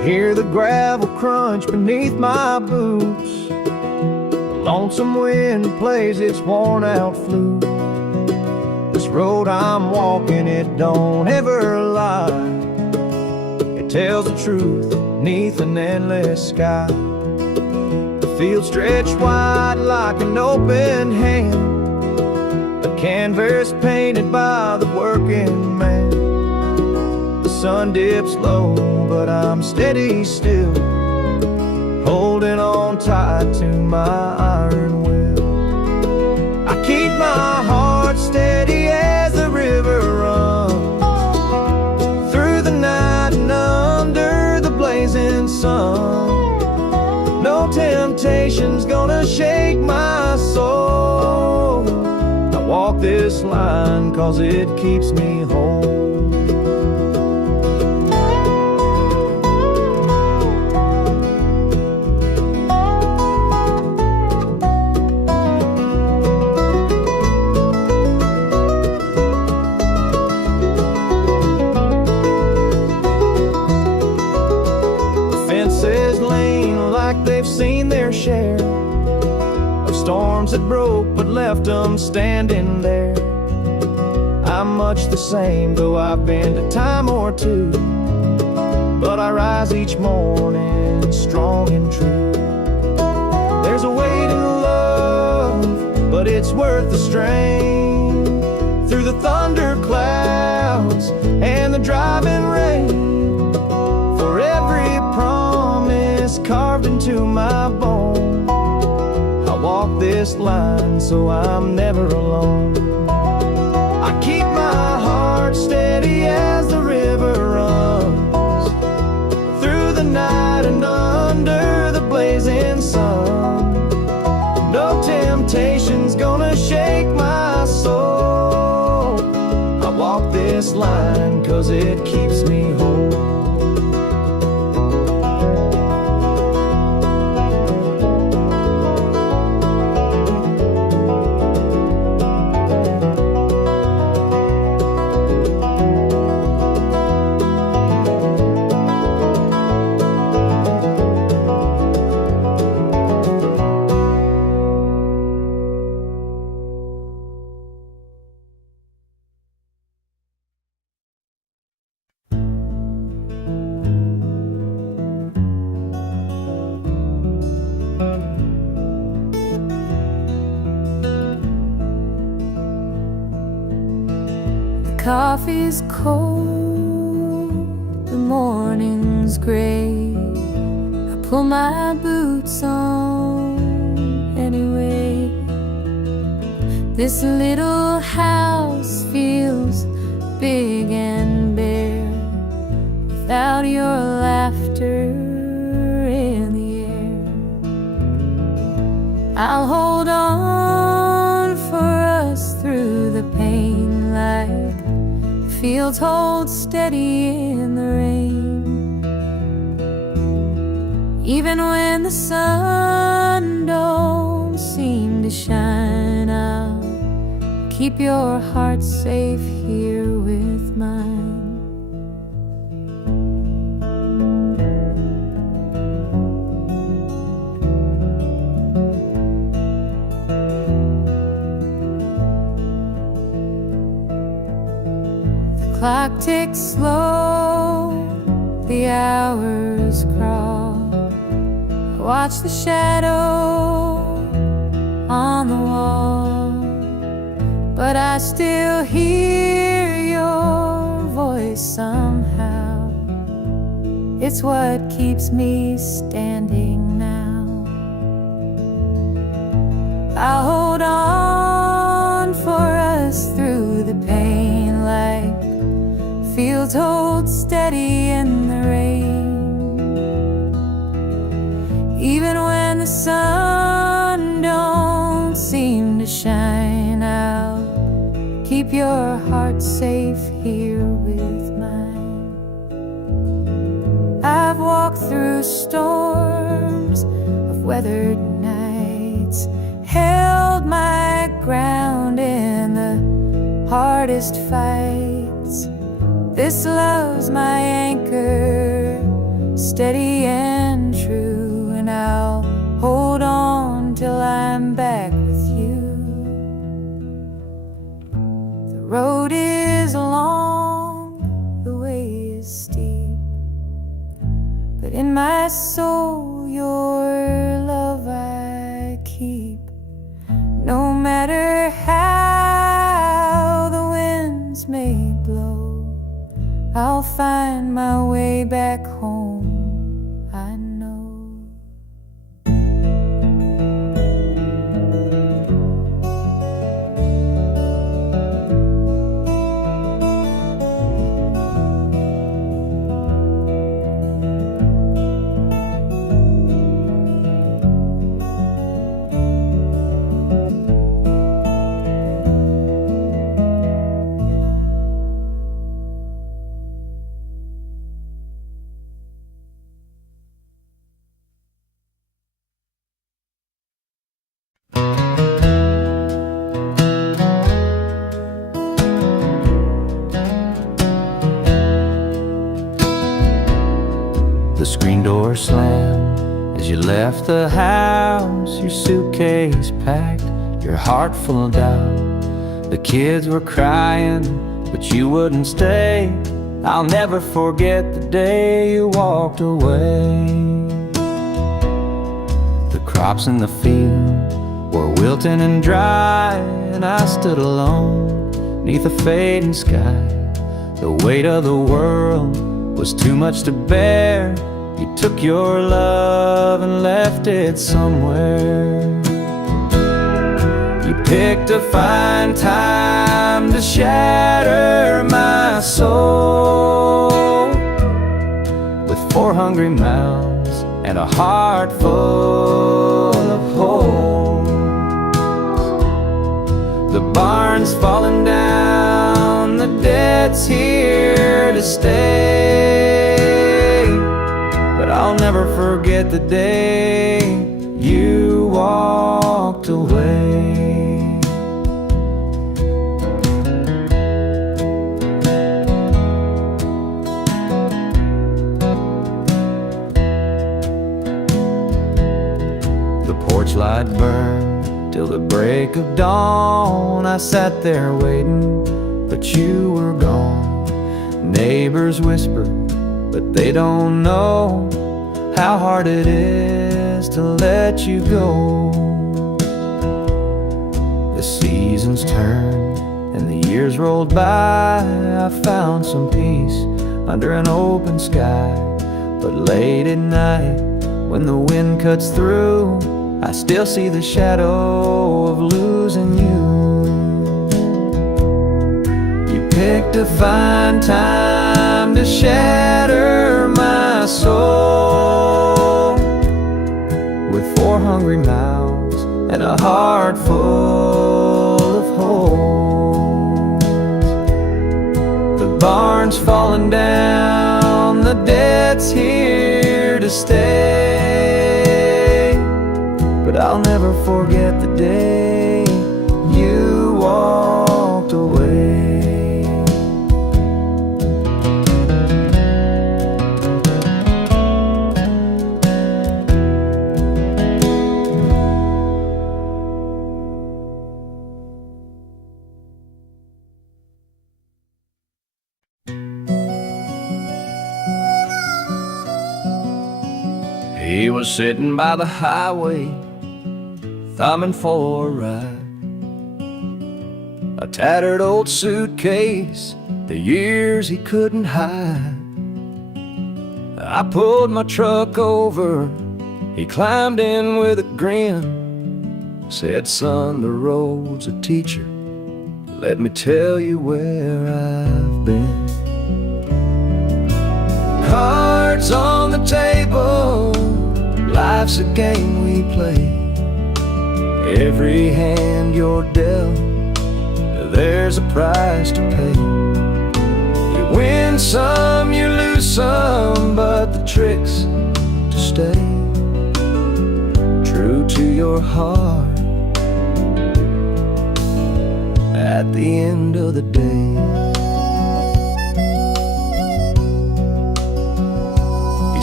Hear the gravel crunch beneath my boots. Lonesome wind plays its worn out flute. This road I'm walking, it don't ever lie. It tells the truth beneath an endless sky. The field stretched wide like an open hand, a canvas painted by the working man. The sun dips low, but I'm steady still, holding on tight to my iron will. I keep my heart steady as the river runs through the night and under the blazing sun. No temptation's gonna shake my soul. I walk this line 'cause it keeps me whole. They've seen their share of storms that broke but left them standing there. I'm much the same, though I've been a time or two, but I rise each morning strong and true. There's a weight in love, but it's worth the strain. Through the thunder clouds and the driving rain, for every promise carved into my bone, I walk this line so I'm never alone. I keep my heart steady as the river runs through the night and under the blazing sun. No temptation's gonna shake my soul. I walk this line 'cause it keeps me whole. Coffee's cold, the morning's gray. I pull my boots on anyway. This little house feels big and bare without your laughter in the air. I'll hold on for us through the pain, like fields hold steady in the rain. Even when the sun don't seem to shine, I'll keep your heart safe here with mine. Clock ticks slow, the hours crawl. I watch the shadow on the wall, but I still hear your voice somehow. It's what keeps me standing now. I'll hold on for us through the pain, like fields hold steady in the rain. Even when the sun don't seem to shine, I'll keep your heart safe here with mine. I've walked through storms of weathered nights, held my ground in the hardest fights. This love's my anchor, steady and true, and I'll hold on till I'm back with you. The road is long, the way is steep, but in my soul your love I keep. No matter how the winds may blow, I'll find my way back home, I know. The screen door slammed as you left the house, your suitcase packed, your heart full of doubt. The kids were crying, but you wouldn't stay. I'll never forget the day you walked away. The crops in the field were wilting and dry, and I stood alone neath a fading sky. The weight of the world was too much to bear. You took your love and left it somewhere. You picked a fine time to shatter my soul with 4 hungry mouths and a heart full of holes. The barn's falling down, the debt's here to stay, but I'll never forget the day you walked away. The porch light burned till the break of dawn. I sat there waiting, but you were gone. Neighbors whispered, but they don't know how hard it is to let you go. The seasons turned and the years rolled by. I found some peace under an open sky, but late at night when the wind cuts through, I still see the shadow of losing you. You picked a fine time to shatter my soul with 4 hungry mouths and a heart full of holes. The barn's falling down, the debt's here to stay, but I'll never forget the day you walked away. He was sitting by the highway, thumbing for a ride. A tattered old suitcase, the years he couldn't hide. I pulled my truck over, he climbed in with a grin. Said, son, the road's a teacher, let me tell you where I've been. Cards on the table, life's a game we play. Every hand you're dealt, there's a price to pay. You win some, you lose some, but the trick's to stay true to your heart at the end of the day. He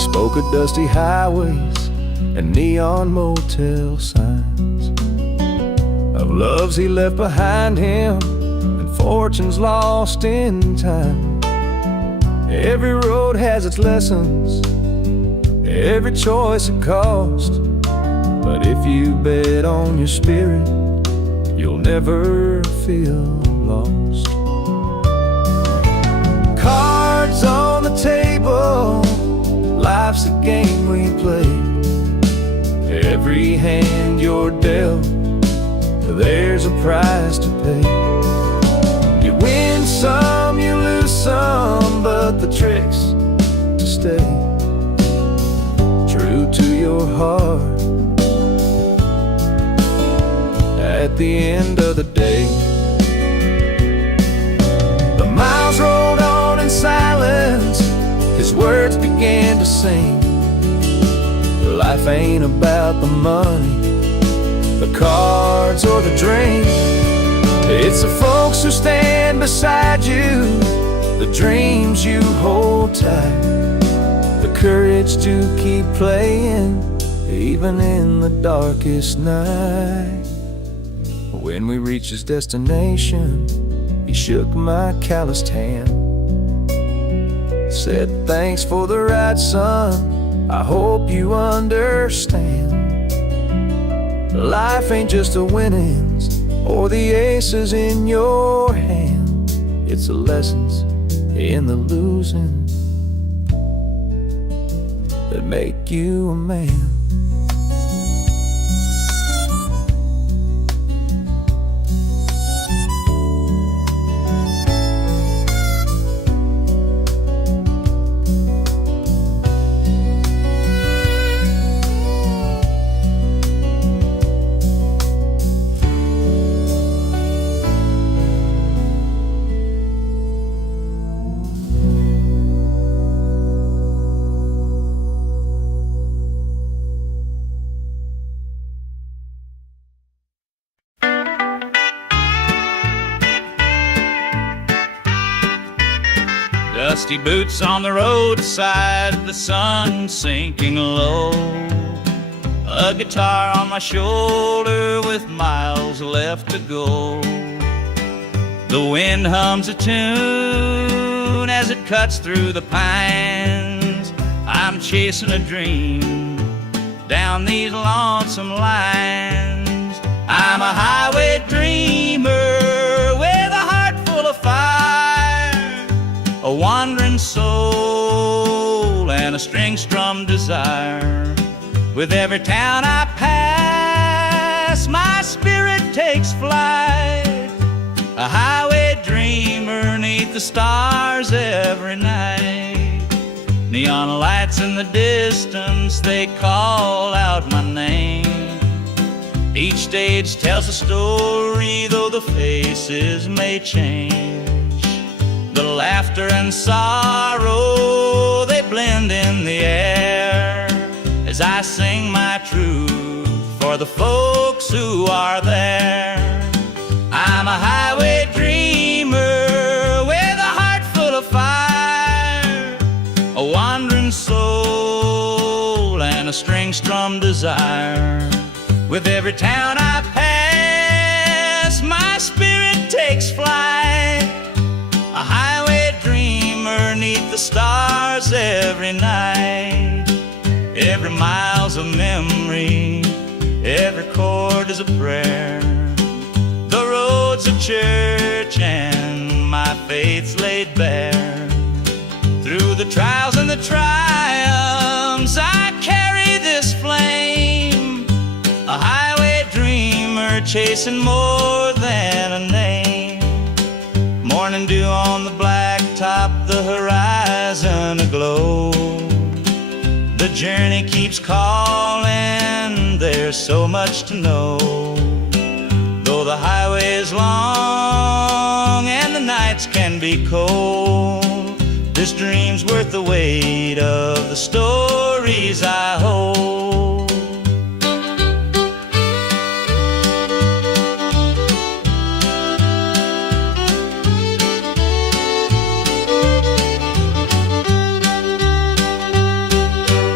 spoke of dusty highways and neon motel signs, of loves he left behind him and fortunes lost in time. Every road has its lessons, every choice a cost, but if you bet on your spirit, you'll never feel lost. Cards on the table, life's a game we play. Every hand you're dealt, there's a price to pay. You win some, you lose some, but the trick's to stay true to your heart at the end of the day. The miles rolled on in silence, his words began to sing. Life ain't about the money, the cards or the drink. It's the folks who stand beside you, the dreams you hold tight, the courage to keep playing even in the darkest night. When we reached his destination, he shook my calloused hand, said, "Thanks for the ride, son, I hope you understand. Life ain't just the winnings or the aces in your hand, it's the lessons in the losing that make you a man." Dusty boots on the roadside, the sun sinking low, a guitar on my shoulder with miles left to go. The wind hums a tune as it cuts through the pines. I'm chasing a dream down these lonesome lines. I'm a highway dreamer with a heart full of fire, a wandering soul and a string-strummed desire. With every town I pass, my spirit takes flight, a highway dreamer 'neath the stars every night. Neon lights in the distance, they call out my name. Each stage tells a story, though the faces may change. The laughter and sorrow, they blend in the air as I sing my truth for the folks who are there. I'm a highway dreamer with a heart full of fire, a wandering soul and a string-strummed desire. With every town I pass, my spirit takes flight, a highway dreamer 'neath the stars every night. Every mile's a memory, every chord is a prayer. The road's a church and my faith's laid bare. Through the trials and the triumphs, I carry this flame, a highway dreamer chasing more than a name. Morning dew on the blacktop, the horizon aglow. The journey keeps calling, there's so much to know. Though the highway is long and the nights can be cold, this dream's worth the weight of the stories I hold.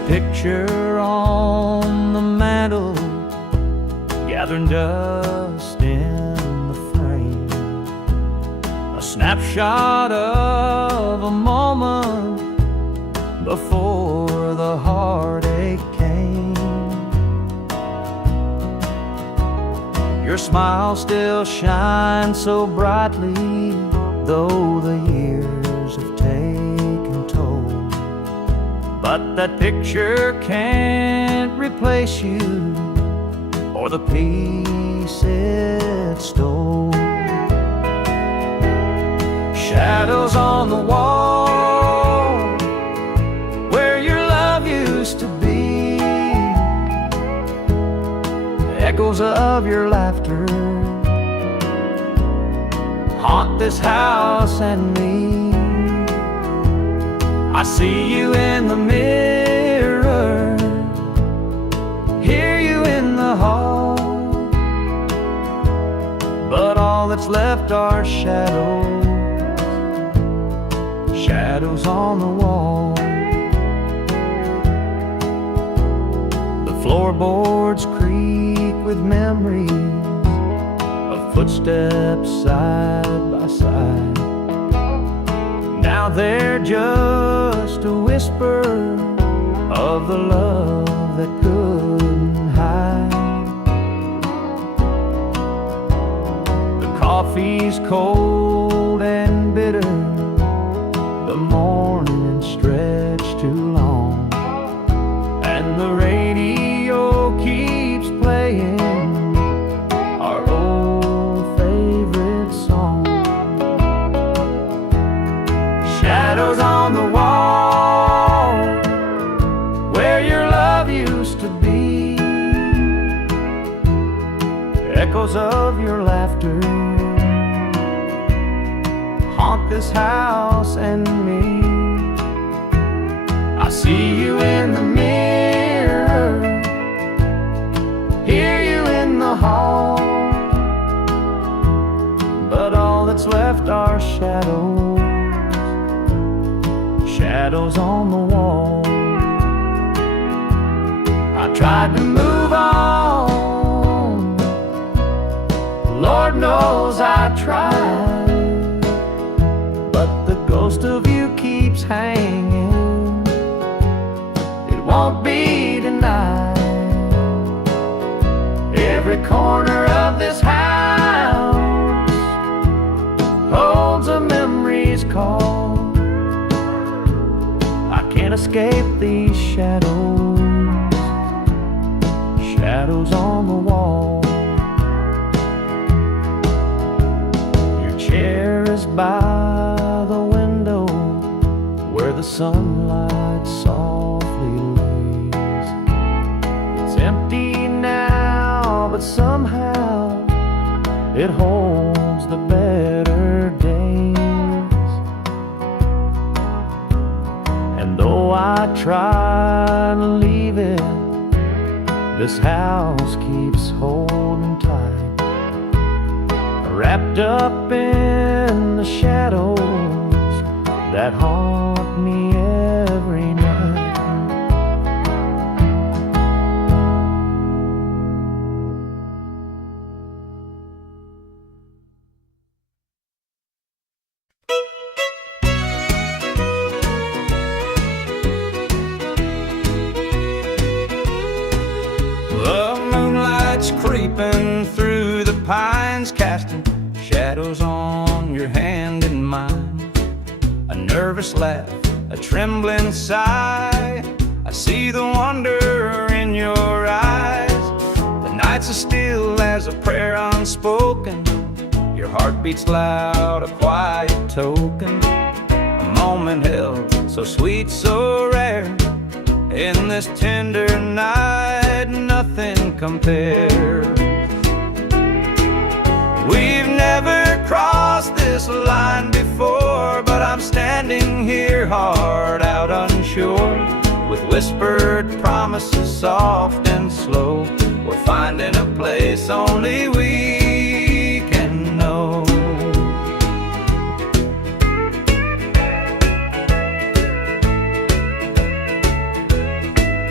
picture on the mantle, gathering dust in the frame. A snapshot of a moment before the heartache came. Your smile still shines so brightly, though the years have taken toll. But that picture can't replace you or the peace it stole. Shadows on the wall where your love used to be, echoes of your laughter haunt this house and me. I see you in the mirror, hear you in the hall, but all that's left are shadows, shadows on the wall. The floorboards creak with memories of footsteps side by side. Now they're just a whisper of the love that couldn't hide. The coffee's cold and bitter, the morning stretched too long, and the radio keeps playing our old favorite song. Shadows on the wall where your love used to be, echoes of your laughter haunt this house and me. I see you in the mirror, hear you in the hall, but all that's left are shadows, shadows on the wall. I tried to move on, Lord knows I tried, but the ghost of you keeps hanging, it won't be denied. Every corner of this house holds a memory's call. I can't escape these shadows, shadows on the wall. Your chair is by the window where the sunlight softly lays. It's empty now, but somehow it holds the better days. And though I try to leave it, this house keeps holding tight, wrapped up in the shadows that haunt me every night. Creeping through the pines, casting shadows on your hand and mine. A nervous laugh, a trembling sigh, I see the wonder in your eyes. The nights are still as a prayer unspoken, your heart beats loud, a quiet token. A moment held, so sweet, so rare, in this tender night, nothing compares. We've never crossed this line before, but I'm standing here, heart out unsure, with whispered promises soft and slow. We're finding a place only we can know.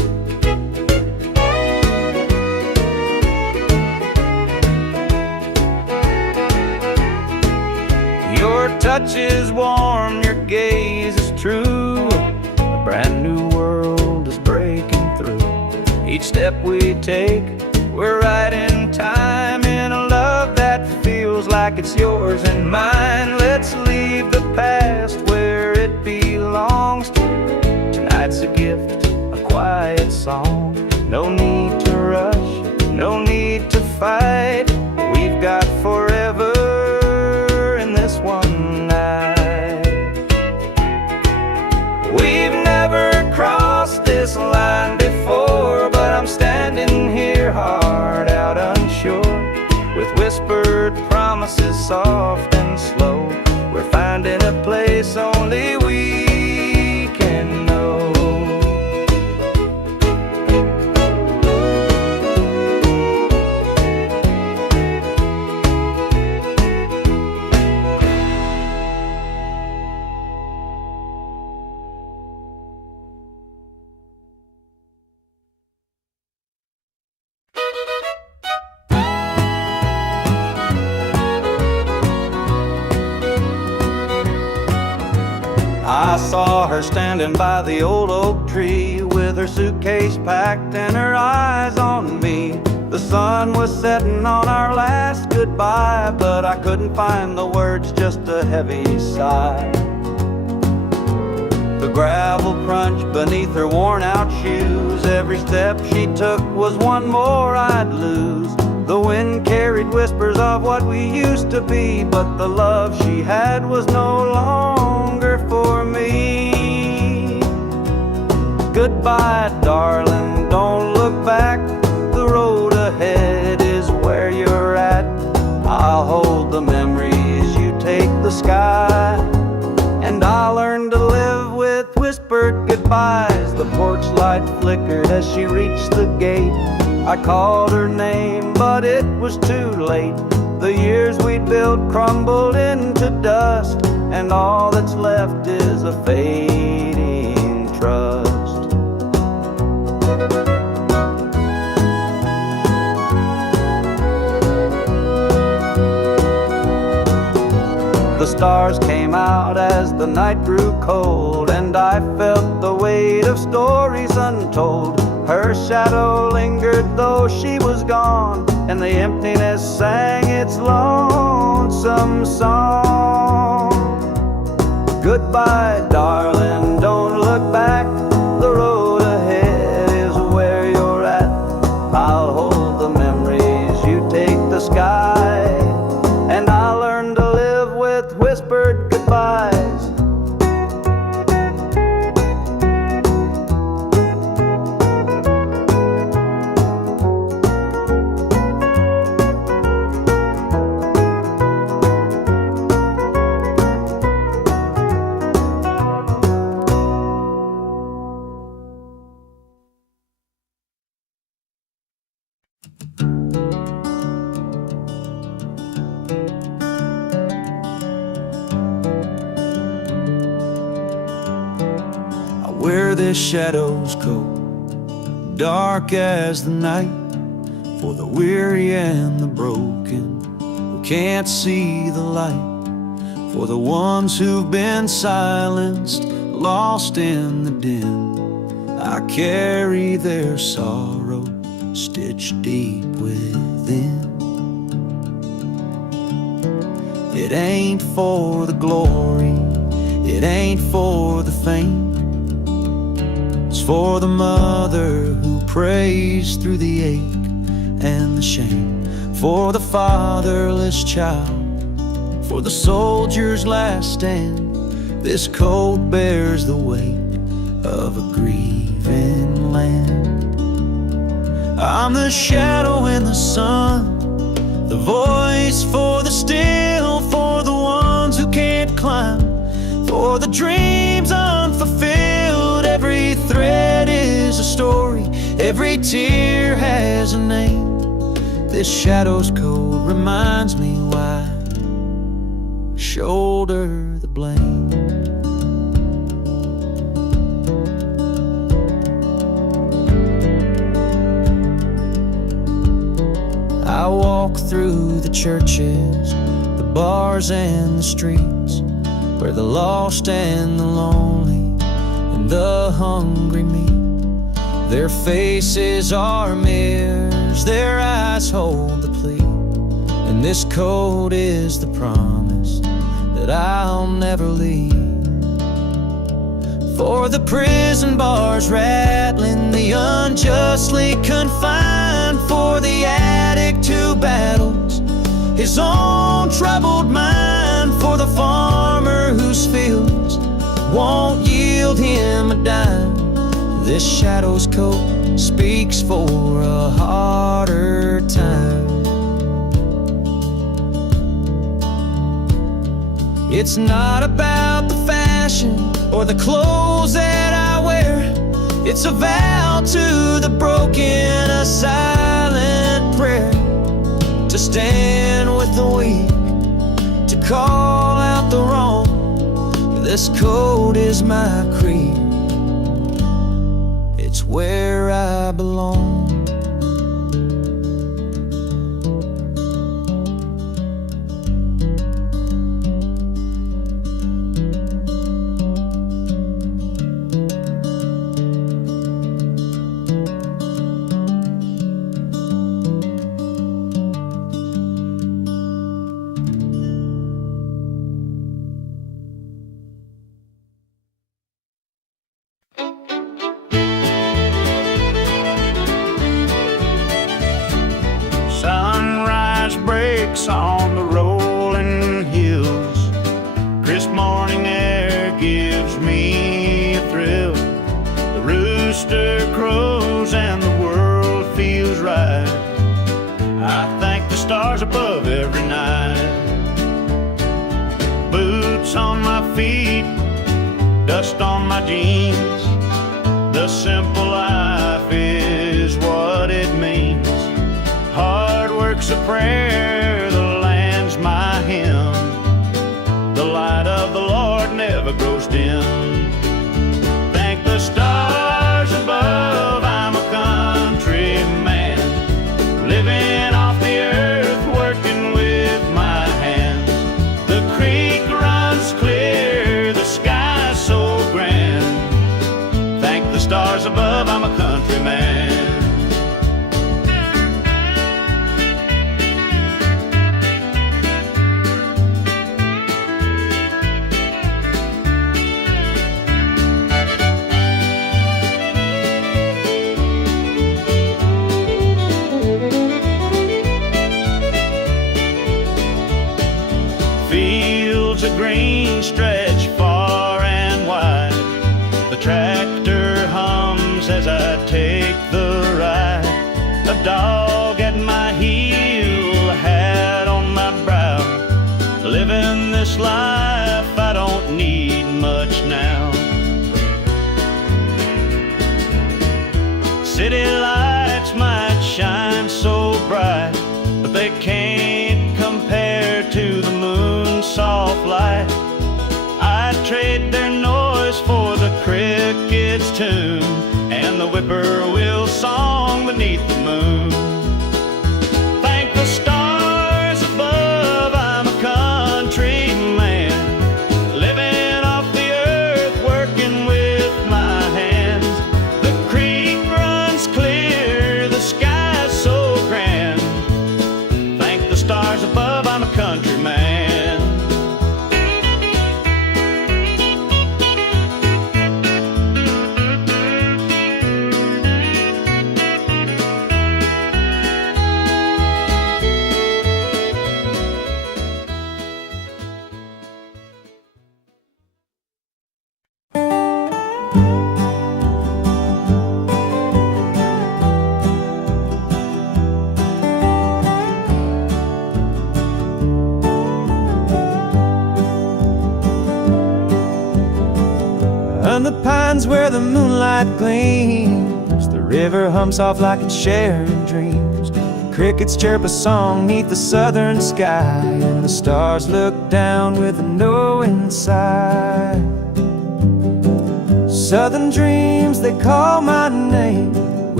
touch is warm, your gaze is true. A brand new world is breaking through. Each step we take, we're right in time, in a love that feels like it's yours and mine. Let's leave the past where it belongs. Tonight's a gift, a quiet song. No need to rush, no need to fight. We've got forever in this one night. We've never crossed this line before, but I'm standing here, heart out unsure, with whispered promises soft and slow. We're finding a place only we can know. I saw her standing by the old oak tree, with her suitcase packed and her eyes on me. The sun was setting on our last goodbye, but I couldn't find the words, just a heavy sigh. The gravel crunched beneath her worn out shoes. Every step she took was one more I'd lose. The wind carried whispers of what we used to be, but the love she had was no longer for me. Goodbye, darling, don't look back. The road ahead is where you're at. I'll hold the memories, you take the sky, and I'll learn to live with whispered goodbyes. The porch light flickered as she reached the gate. I called her name, but it was too late. The years we'd built crumbled into dust, and all that's left is a fading trust. The stars came out as the night grew cold, and I felt the weight of stories untold. Her shadow lingered though she was gone, and the emptiness sang its lonesome song. Goodbye, darling, don't look back. The road ahead is where you're at. I'll hold the memories, you take the sky, and I'll learn to live with whispered goodbyes. Where the shadows go, dark as the night, for the weary and the broken who can't see the light, for the ones who've been silenced, lost in the din. I carry their sorrow stitched deep within. It ain't for the glory, it ain't for the fame. It's for the mother who prays through the ache and the shame, for the fatherless child, for the soldier's last stand. This coat bears the weight of a grieving land. I'm the shadow in the sun, the voice for the still, for the ones who can't climb, for the dreams unfulfilled. Every thread is a story, every tear has a name. This shadow's code reminds me why I shoulder the blame. I walk through the churches, the bars and the streets, where the lost and the lonely and the hungry meet. Their faces are mirrors, their eyes hold the plea, and this code is the promise that I'll never leave. For the prison bars rattling, the unjustly confined, for the addict who battles his own troubled mind, for the farmer whose fields won't yield him a dime. This shadow's coat speaks for a harder time. It's not about the fashion or the clothes that I wear. It's a vow to the broken, a silent prayer, to stand with the weak, to call out the wrong. This code is my creed, it's where I belong. On the rolling hills, crisp morning air gives me a thrill. The rooster crows and the world feels right. I thank the stars above every night. Boots on my feet, dust on my jeans. The simple life is what it means. Hard work's a prayer, the land's my hymn. The light of the Lord never grows dim. Thank the stars above, I'm a country man, living off the earth, working with my hands. The creek runs clear, the sky's so grand. Thank the stars above, I'm a country man. Stretch far and wide. The tractor hums as I take the ride. A dog at my heel, a hat on my brow. Living this life, I don't need much now. City lights might shine so bright, but they can't compare to the moon's soft light. I'd trade their noise for the cricket's tune and the whippoorwill song beneath the moon. Thank the stars above, I'm a country man, living off the earth, working with my hands. The creek runs clear, the sky's so grand. Thank the stars above, I'm a country man. And the pines where the moonlight gleams, the river hums off like it's sharing dreams. The crickets chirp a song neath the southern sky, and the stars look down with a knowing sigh. Southern dreams, they call my name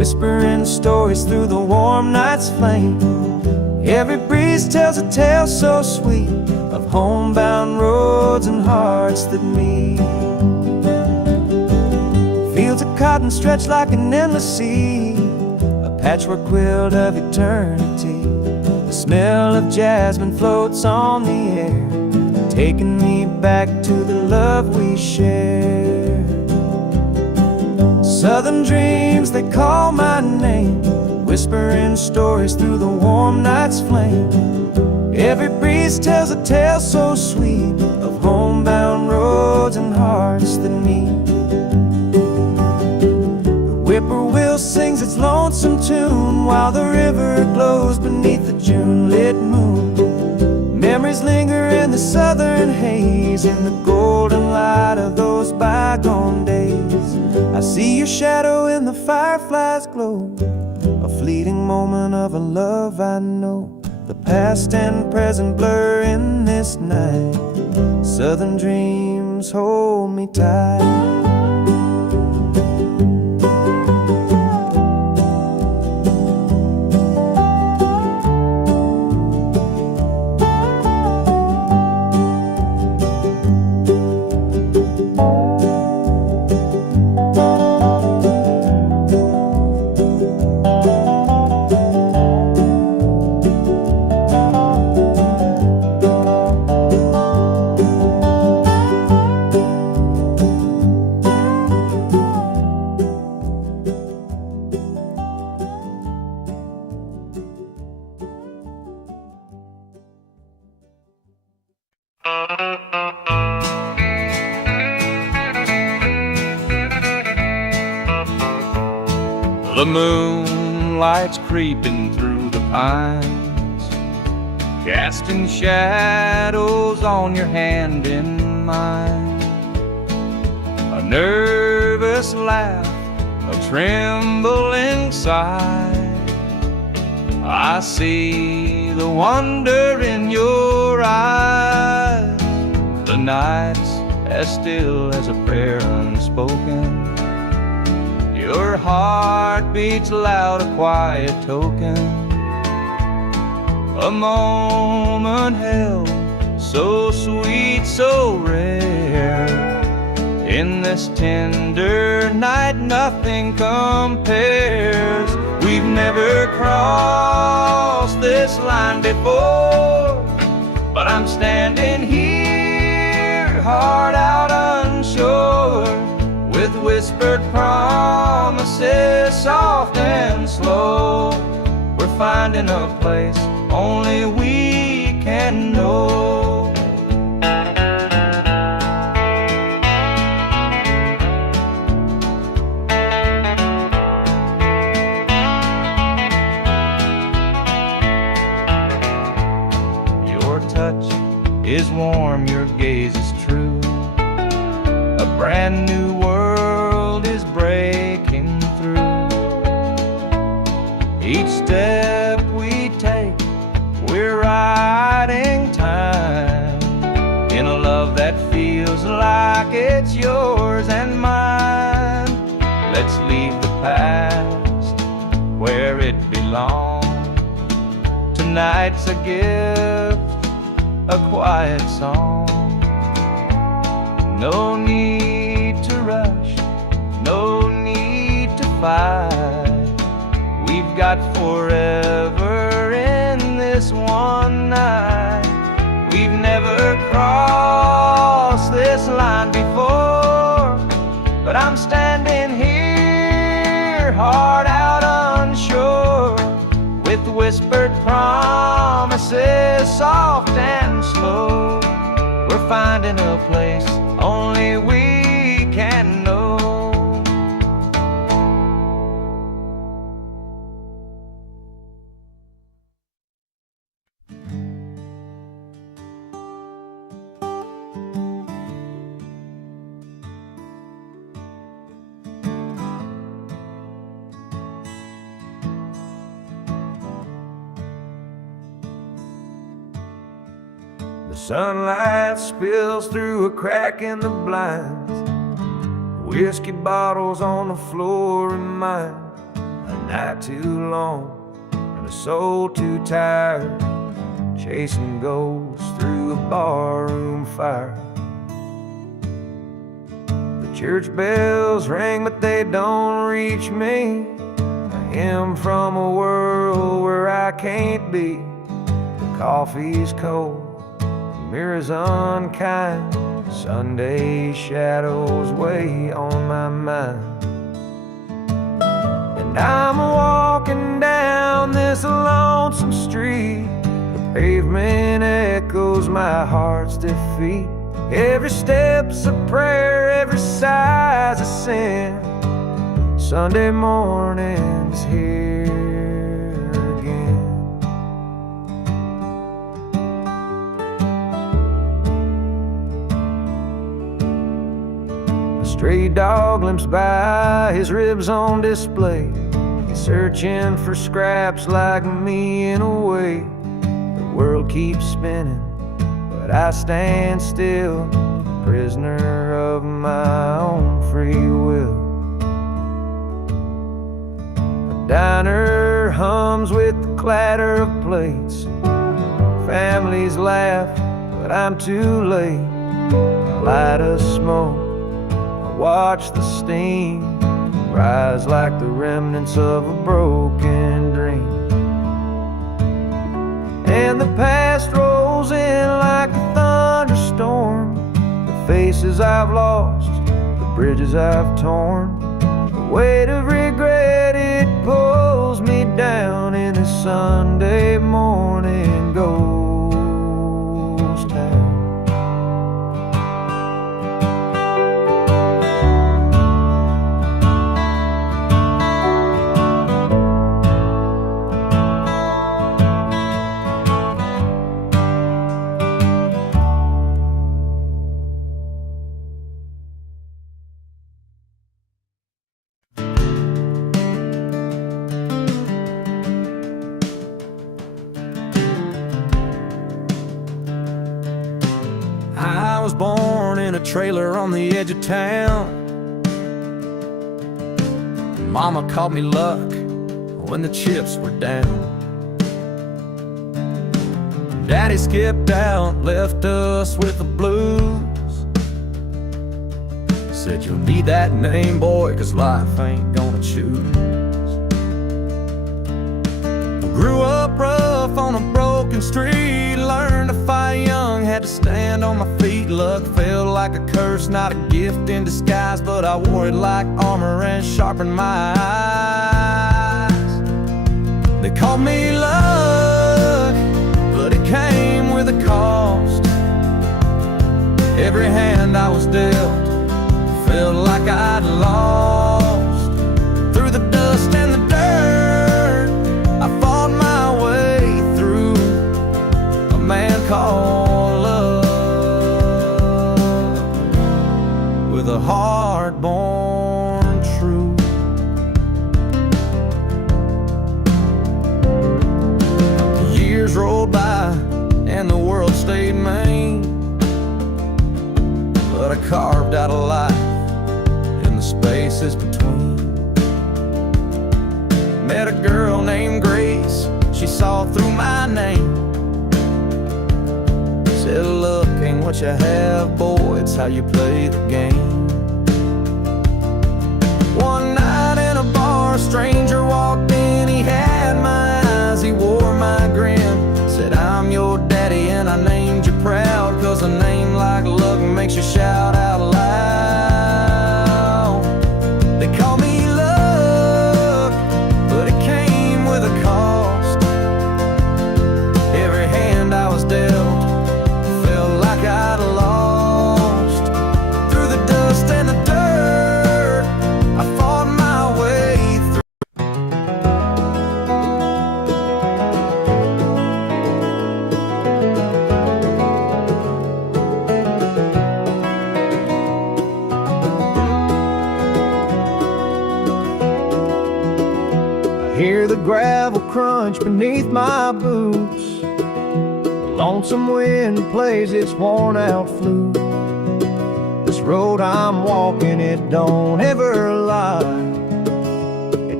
whispering stories through the warm night's flame. Every breeze tells a tale so sweet of homebound roads and hearts that meet. Fields of cotton stretch like an endless sea, a patchwork quilt of eternity. The smell of jasmine floats on the air, taking me back to the love we shared. Southern dreams, they call my name, whispering stories through the warm night's flame. Every breeze tells a tale so sweet of homebound roads and hearts that meet. The whippoorwill sings its lonesome tune while the river glows beneath the June-lit moon. Memories linger in the southern haze, in the golden light of those bygone days. I see your shadow in the firefly's glow, a fleeting moment of a love I know. The past and present blur in this night. Southern dreams hold me tight. The moonlight's creeping through the pines, casting shadows on your hand in mine. A nervous laugh, a trembling sigh. I see the wonder in your eyes. The night's as still as a prayer unspoken. Your heart beats loud, a quiet token. A moment held, so sweet, so rare. In this tender night, nothing compares. We've never crossed this line before, but I'm standing here, heart out unsure, with whispered promises, soft and slow. We're finding a place only we can know. Your touch is warm, your gaze is true. A brand new world is breaking through. Each step we take, we're riding time in a love that feels like it's yours and mine. Let's leave the past where it belongs. Tonight's a gift, a quiet song. No need to rush, no need to fight. We've got forever in this one night. We've never crossed this line before, but I'm standing here, heart out unsure, with whispered promises, soft and slow. We're finding a place only we can know. The sunlight spills through a crack in the blinds. Whiskey bottles on the floor remind a night too long and a soul too tired, chasing ghosts through a barroom fire. The church bells ring, but they don't reach me. A hymn from a world where I can't be. The coffee's cold, the mirror's unkind, Sunday shadows weigh on my mind. And I'm walking down this lonesome street. The pavement echoes my heart's defeat. Every step's a prayer, every sigh's a sin. Sunday morning's here again. A stray dog limps by, his ribs on display. He's searching for scraps like me in a way. The world keeps spinning, but I stand still, prisoner of my own free will. The diner hums with the clatter of plates. Families laugh, but I'm too late. I light a smoke, I watch the steam rise like the remnants of a broken dream. And the past rolls in like a thunderstorm. The faces I've lost, the bridges I've torn. The weight of regret, it pulls me down in this Sunday morning ghost town. I was born in a trailer on the edge of town. Mama called me luck when the chips were down. Daddy skipped out, left us with the blues. Said you'll need that name, boy, 'cause life ain't gonna choose. Grew up rough on a broken street, learned to fight young, had to stand on my feet. Luck felt like a curse, not a gift in disguise, but I wore it like armor and sharpened my eyes. They called me luck, but it came with a cost. Every hand I was dealt felt like I'd lost. Through the dust and the dirt, I fought my way through a man called love, with a heart born true. The years rolled by and the world stayed mean, but I carved out a life in the spaces between. Met a girl named Grace, she saw through my name. Said luck ain't what you have, boy, it's how you play the game. One night in a bar, a stranger walked in, he had my eyes, he wore my grin. Said I'm your daddy and I named you proud, 'cause a name like luck makes you shout out loud. They call me luck, but it came with a cost. Every hand I was dealt felt like I'd lost. Through the dust and the dirt, I fought my way through. Hear the gravel crunch beneath my boots. The lonesome wind plays its worn out flute. This road I'm walking, it don't ever lie. It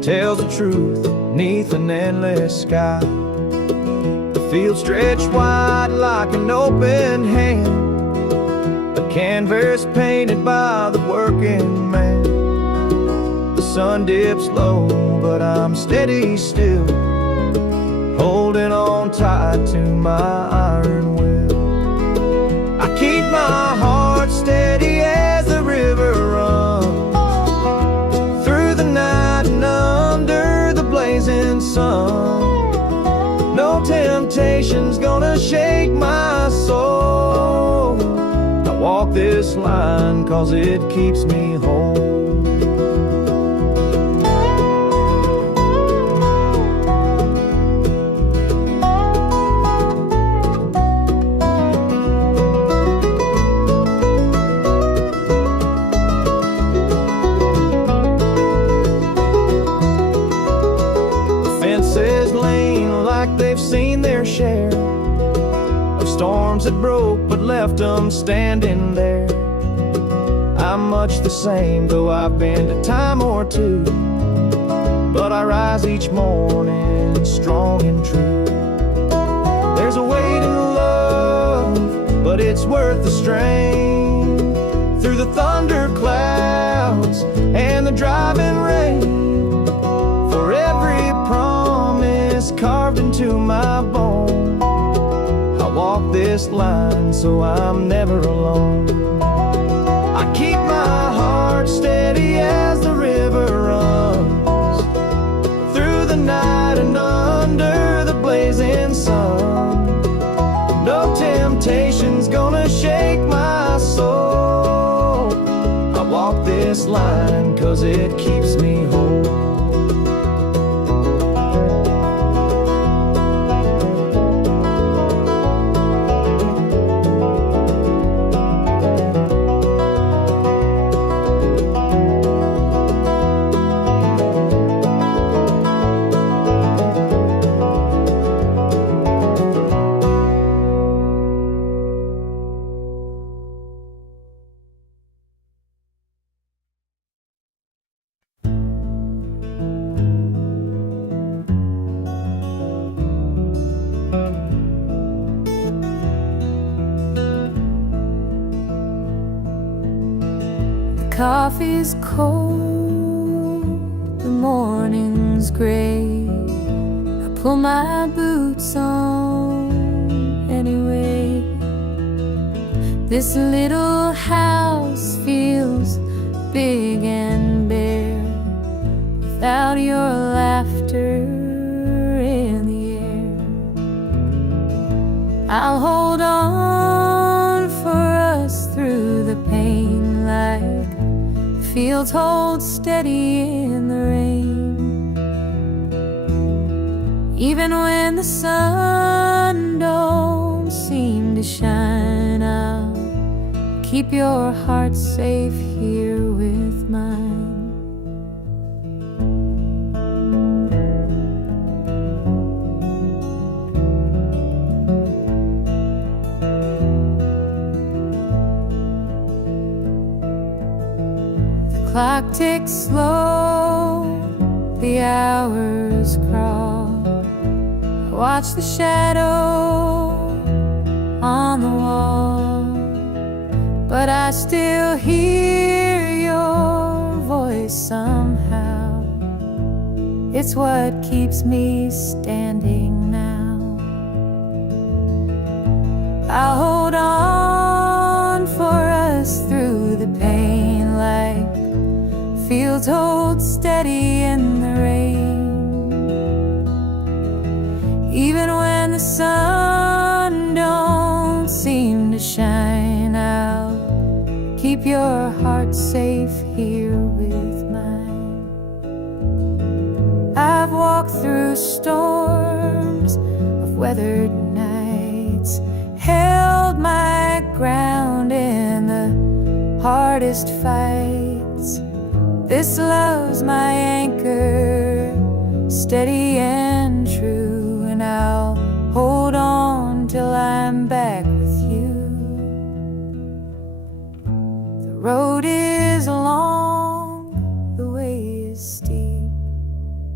tells the truth neath an endless sky. The field stretched wide like an open hand, a canvas painted by the working man. The sun dips low, but I'm steady still, holding on tight to my iron will. I keep my heart steady as the river runs through the night and under the blazing sun. No temptation's gonna shake my soul. I walk this line 'cause it keeps me whole. They've seen their share of storms that broke but left them standing there. I'm much the same, though I've been a time or two, but I rise each morning strong and true. There's a weight in love, but it's worth the strain. Through the thunder clouds and the driving rain, for every promise carved into my bone, I walk this line so I'm never alone. I keep my heart steady as the river runs through the night and under the blazing sun. No temptation's gonna shake my soul. I walk this line 'cause it keeps me whole. Coffee's cold, the morning's gray. I pull my boots on anyway. This little house feels big and bare without your laughter in the air. I'll hold on for us through the pain like fields hold steady in the rain. Even when the sun don't seem to shine, I'll keep your heart safe here with mine. Clock ticks slow, the hours crawl. I watch the shadow on the wall, but I still hear your voice somehow. It's what keeps me standing now. I'll hold on for us through the pain like fields hold steady in the rain. Even when the sun don't seem to shine, I'll keep your heart safe here with mine. I've walked through storms of weathered nights, held my ground in the hardest fights. This love's my anchor, steady and true, and I'll hold on till I'm back with you. The road is long, the way is steep,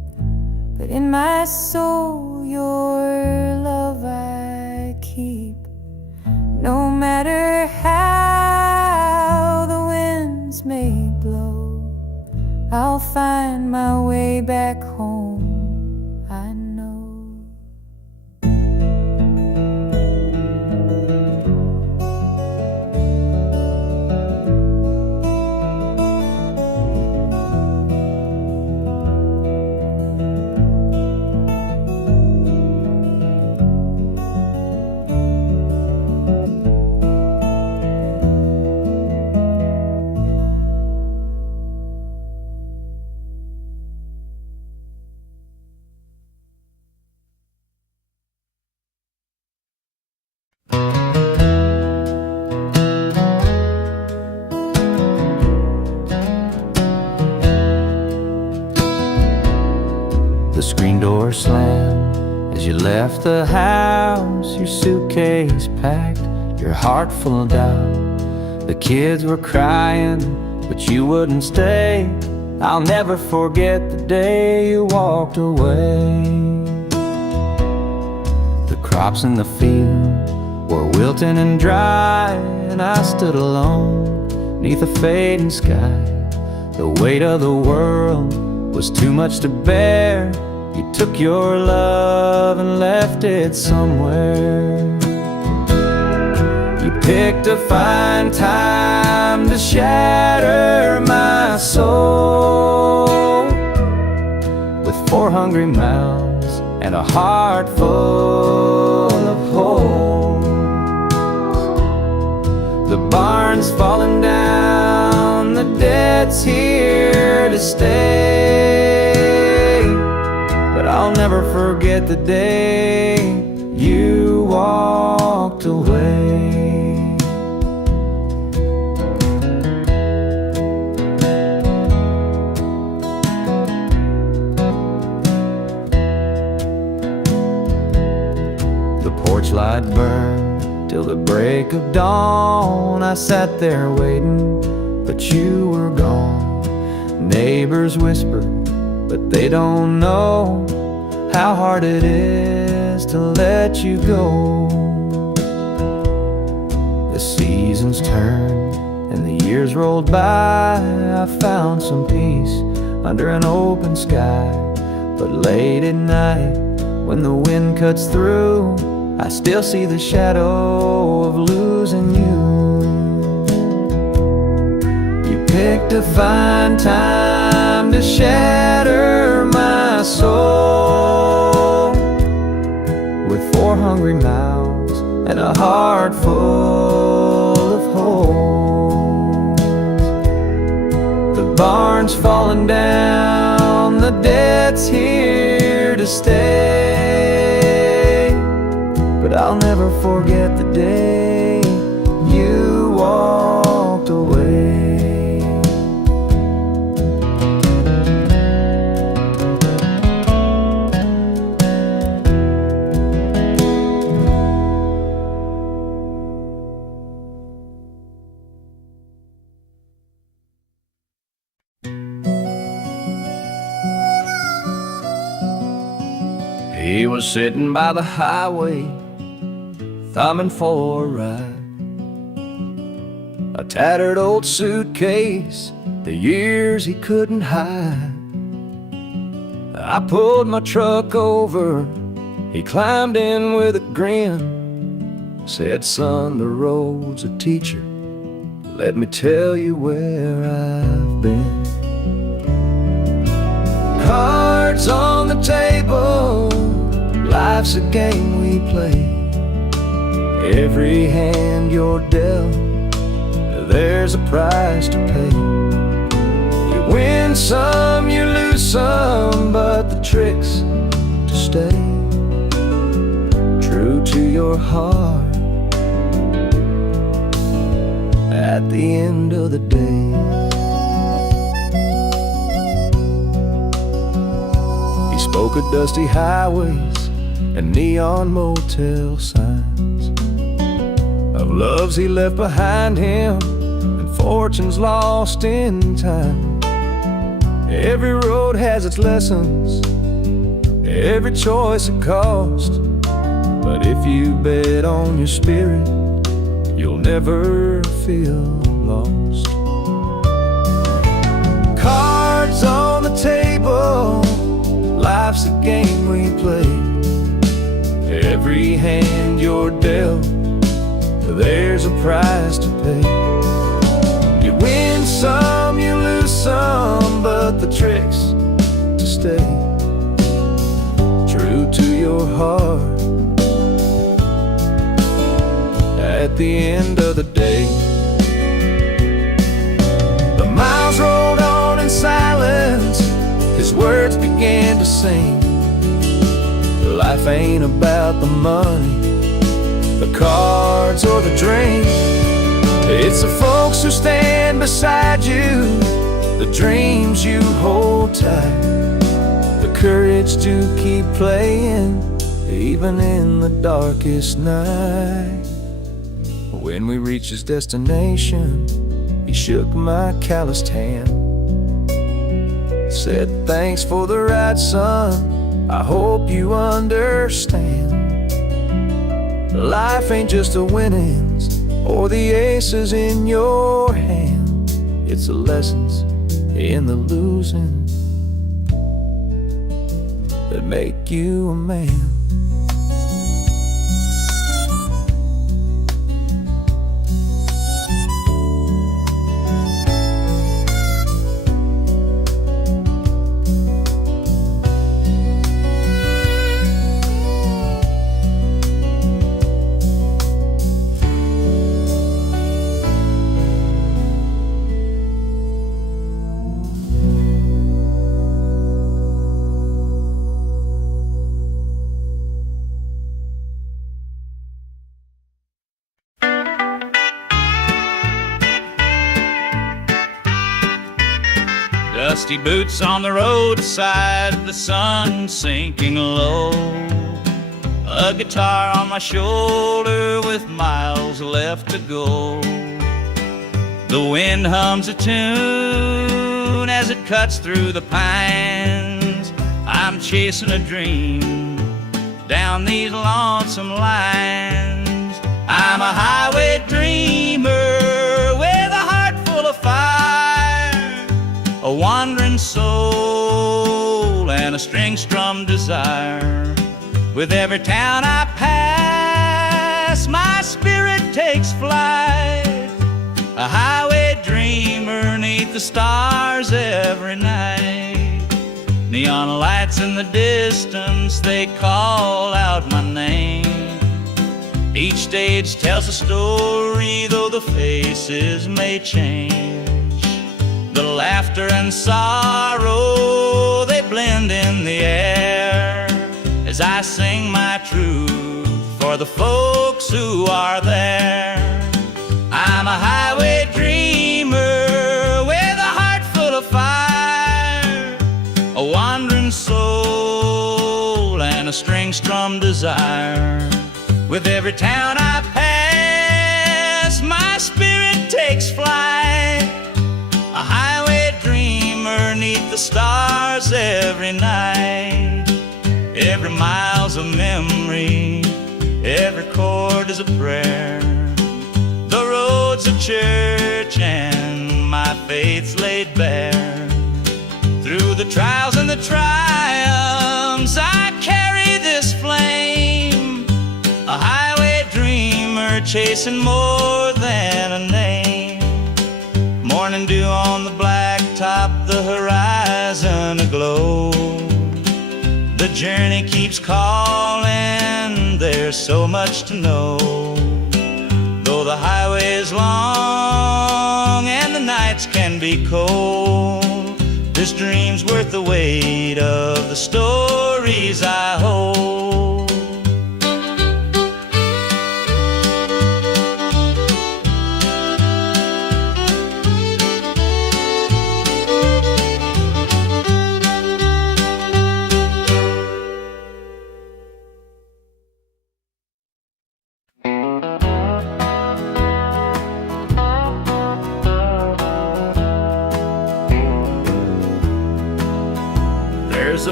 but in my soul your love I keep. No matter how the winds may blow, I'll find my way back home, I know. The screen door slammed as you left the house, your suitcase packed, your heart full of doubt. The kids were crying, but you wouldn't stay. I'll never forget the day you walked away. The crops in the field were wilting and dry, and I stood alone neath a fading sky. The weight of the world was too much to bear. You took your love and left it somewhere. You picked a fine time to shatter my soul with 4 hungry mouths and a heart full of holes. The barn's falling down, the debt's here to stay, but I'll never forget the day you walked away. The porch light burned till the break of dawn. I sat there waiting, but you were gone. Neighbors whispered, but they don't know how hard it is to let you go. The seasons turned and the years rolled by. I found some peace under an open sky, but late at night when the wind cuts through, I still see the shadow of losing you. You picked a fine time to shatter my soul with 4 hungry mouths and a heart full of holes. The barn's falling down, the debt's here to stay, but I'll never forget the day you walked away. He was sitting by the highway, thumbing for a ride. A tattered old suitcase, the years he couldn't hide. I pulled my truck over, he climbed in with a grin. Said, son, the road's a teacher, let me tell you where I've been. Cards on the table, life's a game we play. Every hand you're dealt, there's a price to pay. You win some, you lose some, but the trick's to stay true to your heart at the end of the day. He spoke of dusty highways and neon motel signs, of loves he left behind him and fortunes lost in time. Every road has its lessons, Every choice a cost, but if you bet on your spirit, you'll never feel lost. Cards on the table, life's a game we play. Every hand you're dealt, there's a price to pay. You win some, you lose some, but the trick's to stay true to your heart. At the end of the day, the miles rolled on in silence, his words began to sing. Life ain't about the money, the cards, or the drink. It's the folks who stand beside you, the dreams you hold tight, the courage to keep playing, even in the darkest night. When we reached his destination, he shook my calloused hand, said, "Thanks for the ride, son, I hope you understand. Life ain't just the winnings or the aces in your hand. It's the lessons in the losing that make you a man." Dusty boots on the roadside, the sun sinking low. A guitar on my shoulder with miles left to go. The wind hums a tune as it cuts through the pines. I'm chasing a dream down these lonesome lines. I'm a highway dreamer with a heart full of fire, a wandering soul and a string-strummed desire. With every town I pass, my spirit takes flight, a highway dreamer 'neath the stars every night. Neon lights in the distance, they call out my name. Each stage tells a story, though the faces may change. The laughter and sorrow, they blend in the air, as I sing my truth for the folks who are there. I'm a highway dreamer with a heart full of fire, a wandering soul and a string-strummed desire. With every town I pass, my spirit takes flight, a highway dreamer 'neath the stars every night. Every mile's a memory, every chord is a prayer. The road's a church and my faith's laid bare. Through the trials and the triumphs, I carry this flame, a highway dreamer chasing more than a name. Morning dew on the blacktop, the horizon aglow. The journey keeps calling, there's so much to know. Though the highway is long and the nights can be cold, this dream's worth the weight of the stories I hold. There's a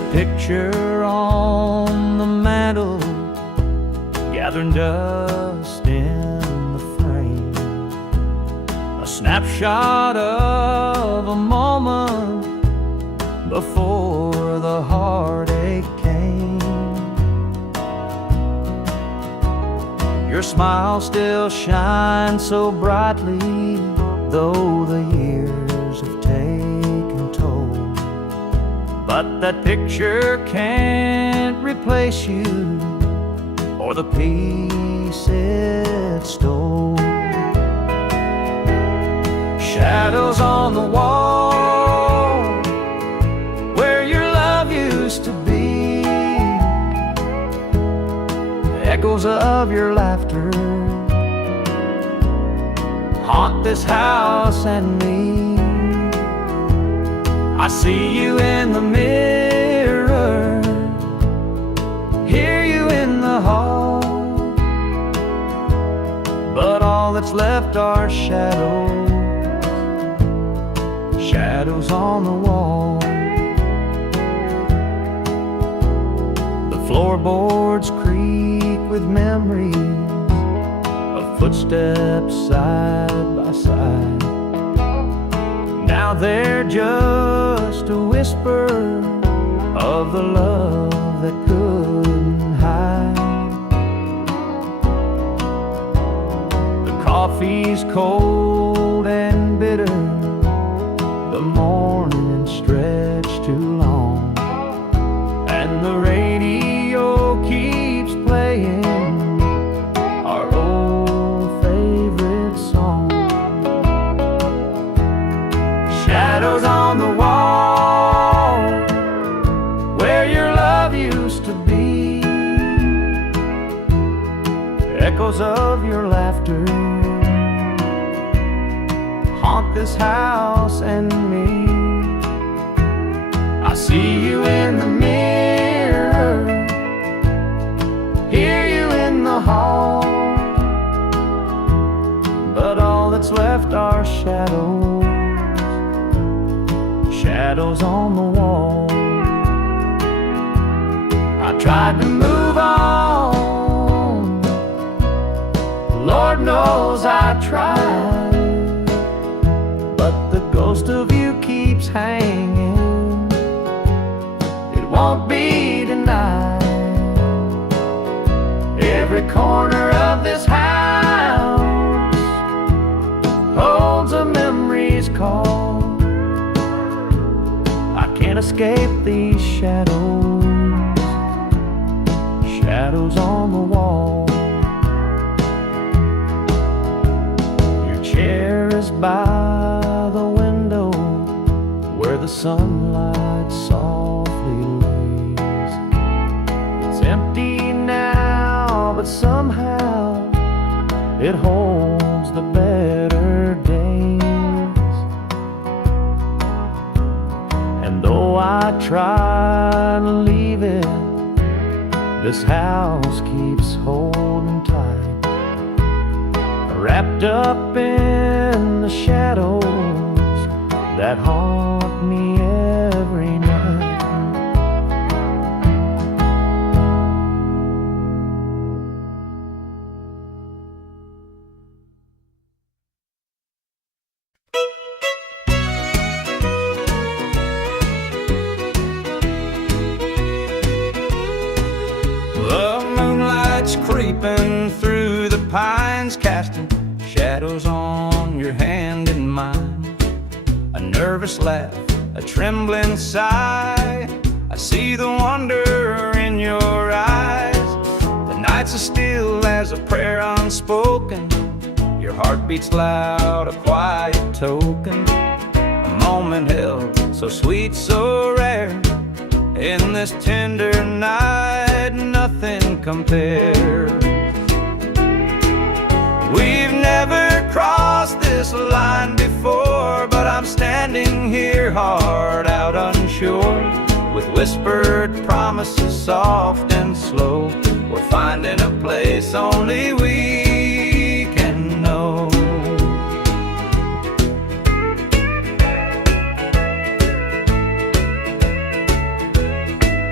picture on the mantle, gathering dust in the frame. A snapshot of a moment before the heartache came. Your smile still shines so brightly, though the years have taken toll. But that picture can't replace you or the peace it stole. Shadows on the wall where your love used to be, echoes of your laughter haunt this house and me. I see you in the mirror, hear you in the hall, but all that's left are shadows, shadows on the wall. The floorboards creak with memories of footsteps side by side. Now they're just a whisper of the love that couldn't hide. The coffee's cold and bitter, the morning stretched too long, and the radio keeps playing our old favorite song. Shadows on the wall where your love used to be, echoes of your laughter haunt this house and me. I see you in the mirror, hear you in the hall, but all that's left are shadows, shadows on the wall. I tried to move on, Lord knows I tried, but the ghost of you keeps hanging, it won't be denied. Every corner of this house holds a memory's call. I can't escape these shadows, shadows on the wall. Your chair is by the window where the sunlight softly lays. It's empty now, but somehow it holds the better days. And though I try to leave it, this house keeps holding tight, wrapped up in the shadows that haunt me every night. Creeping through the pines, casting shadows on your hand and mine. A nervous laugh, a trembling sigh, I see the wonder in your eyes. The nights are still as a prayer unspoken, your heart beats loud, a quiet token. A moment held, so sweet, so rare, in this tender night, nothing compares. We've never crossed this line before, but I'm standing here, heart out unsure, with whispered promises soft and slow. We're finding a place only we can know.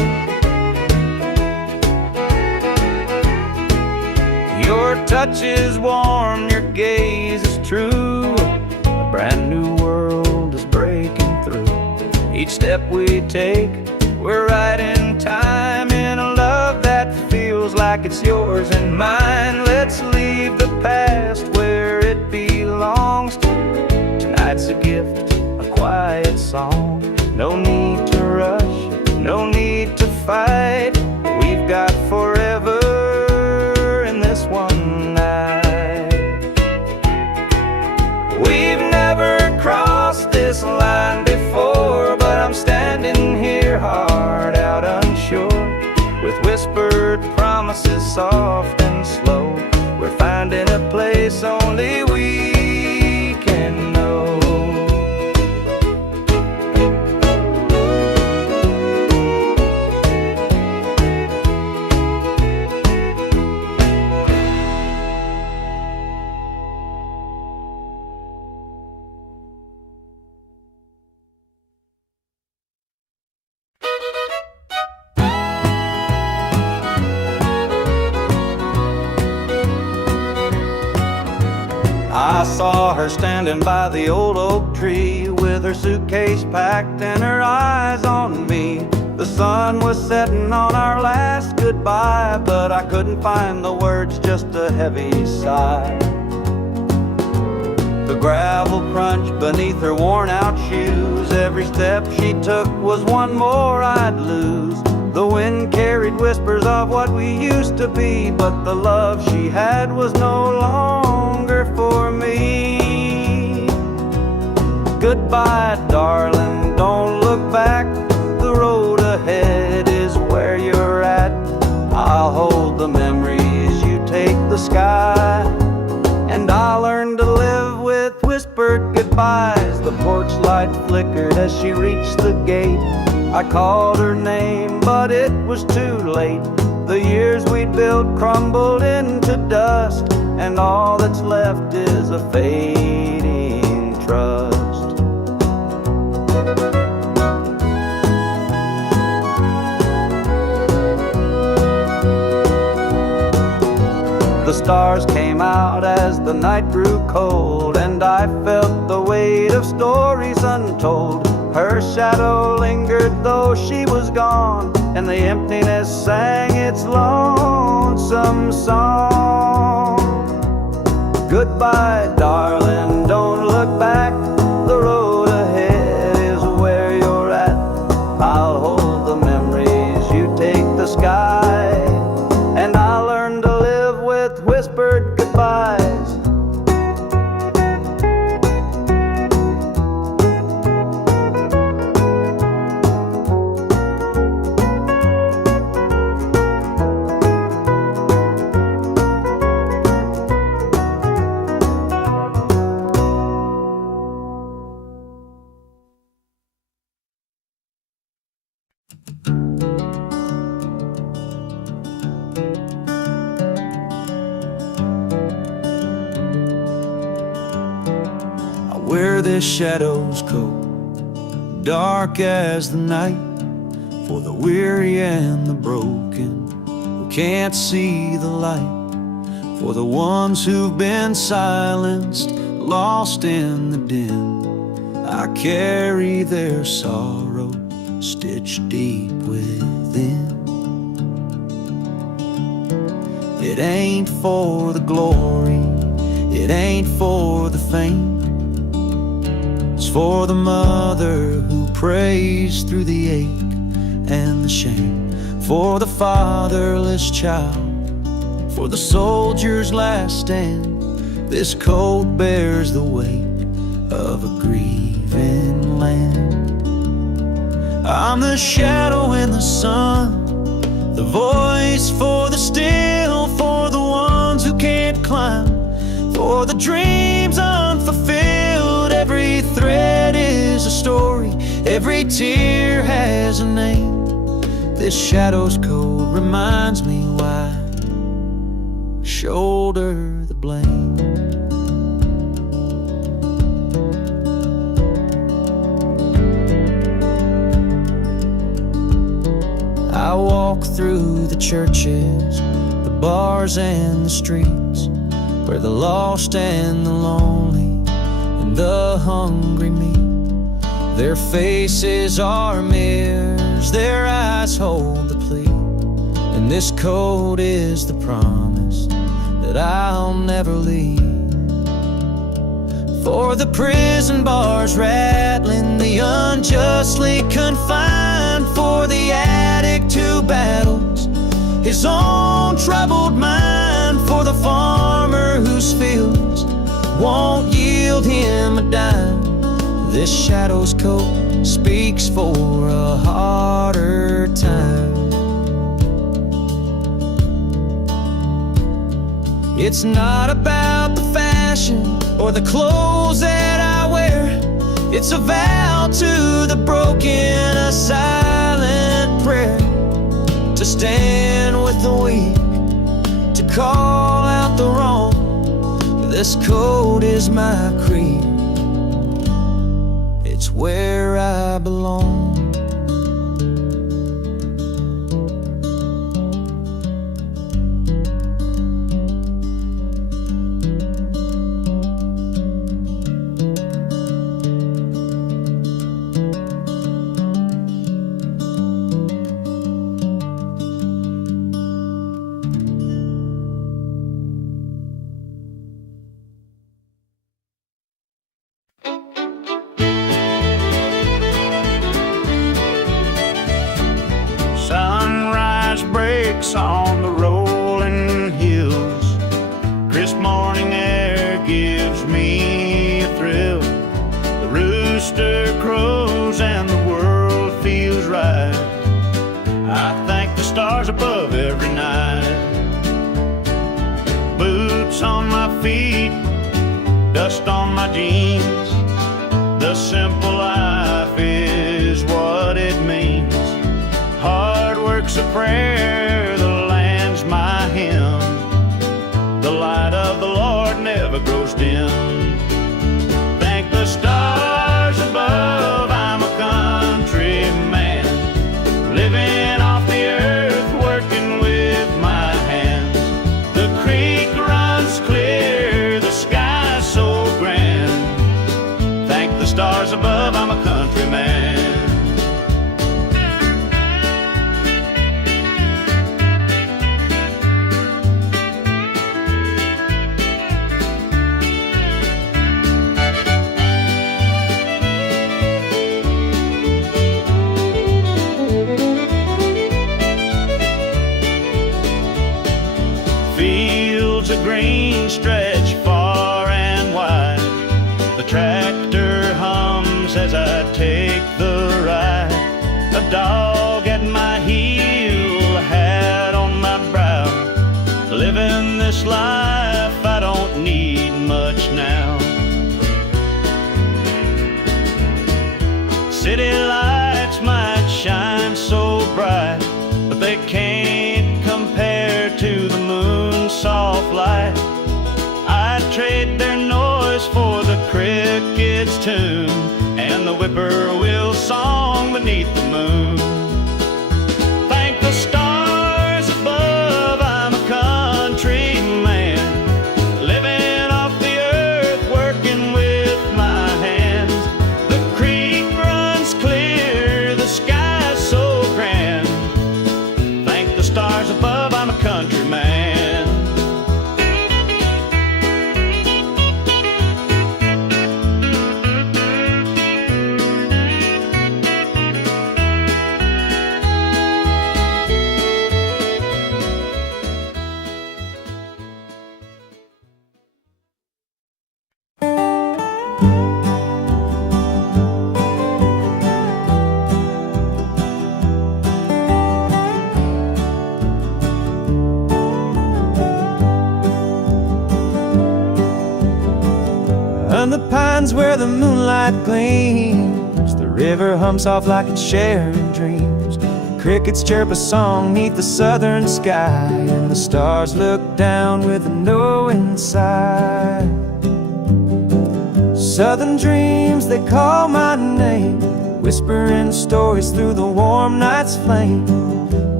touch is warm, your gaze is true. A brand new world is breaking through. Each step we take, we're right in time, in a love that feels like it's yours and mine. Let's leave the past where it belongs. Tonight's a gift, a quiet song. No need to rush, no need to fight. We've got forever in this one night. We've never crossed this line before, but I'm standing here, heart out unsure, with whispered promises soft and slow. We're finding a place only we can know. I saw her standing by the old oak tree, with her suitcase packed and her eyes on me. The sun was setting on our last goodbye, but I couldn't find the words, just a heavy sigh. The gravel crunched beneath her worn out shoes. Every step she took was one more I'd lose. The wind carried whispers of what we used to be, but the love she had was no longer for me. Goodbye, darling, don't look back. The road ahead is where you're at. I'll hold the memories, you take the sky, and I'll learn to live with whispered goodbyes. The porch light flickered as she reached the gate. I called her name, but it was too late. The years we'd built crumbled into dust, and all that's left is a fading trust. The stars came out as the night grew cold, and I felt the weight of stories untold. Her shadow lingered though she was gone, and the emptiness sang its lonesome song. Goodbye, darling, don't look back. The road ahead is where you're at. I'll hold the memories, you take the sky, and I'll learn to live with whispered goodbyes. Where the shadows go, dark as the night, for the weary and the broken who can't see the light, for the ones who've been silenced, lost in the din. I carry their sorrow stitched deep within. It ain't for the glory, it ain't for the fame. It's for the mother who prays through the ache and the shame, for the fatherless child, for the soldier's last stand. This coat bears the weight of a grieving land. I'm the shadow in the sun, the voice for the still, for the ones who can't climb, for the dreams unfulfilled. Every thread is a story, every tear has a name. This shadow's code reminds me why I shoulder the blame. I walk through the churches, the bars and the streets, where the lost and the lonely and the hungry meet. Their faces are mirrors, their eyes hold the plea, and this code is the promise that I'll never leave. For the prison bars rattling, the unjustly confined, for the addict who battles his own troubled mind, for the farmer whose fields won't yield him a dime. This shadow's coat speaks for a harder time. It's not about the fashion or the clothes that I wear. It's a vow to the broken, a silent prayer, to stand with the weak, to call out the wrong. This code is my creed, it's where I belong. Breaks on the rolling hills, crisp morning air gives me a thrill. The rooster crows and the world feels right. I thank the stars above every night. Boots on my feet, dust on my jeans, the simple life is what it means. Hard work's a prayer, the land's my hymn. The light of the Lord never grows dim. Thank the stars above, I'm a country man, living off the earth, working with my hands. The creek runs clear, the sky's so grand. Thank the stars above, I'm a country man. Green stretch far and wide. The tractor hums as I take the ride. A dog at my heel, a hat on my brow. Living this life, I don't need much now. City lights might shine so bright, but they can't compare to the moon's soft light. I'd trade their noise for the cricket's tune and the whippoorwill song beneath the moon. Thank the stars above, I'm a country man, living off the earth, working with my hands. The creek runs clear, the sky's so grand. Thank the stars above, I'm a country man. And the pines where the moonlight gleams, the river hums off like it's sharing dreams. Crickets chirp a song neath the southern sky, and the stars look down with a knowing sigh. Southern dreams, they call my name, whispering stories through the warm night's flame.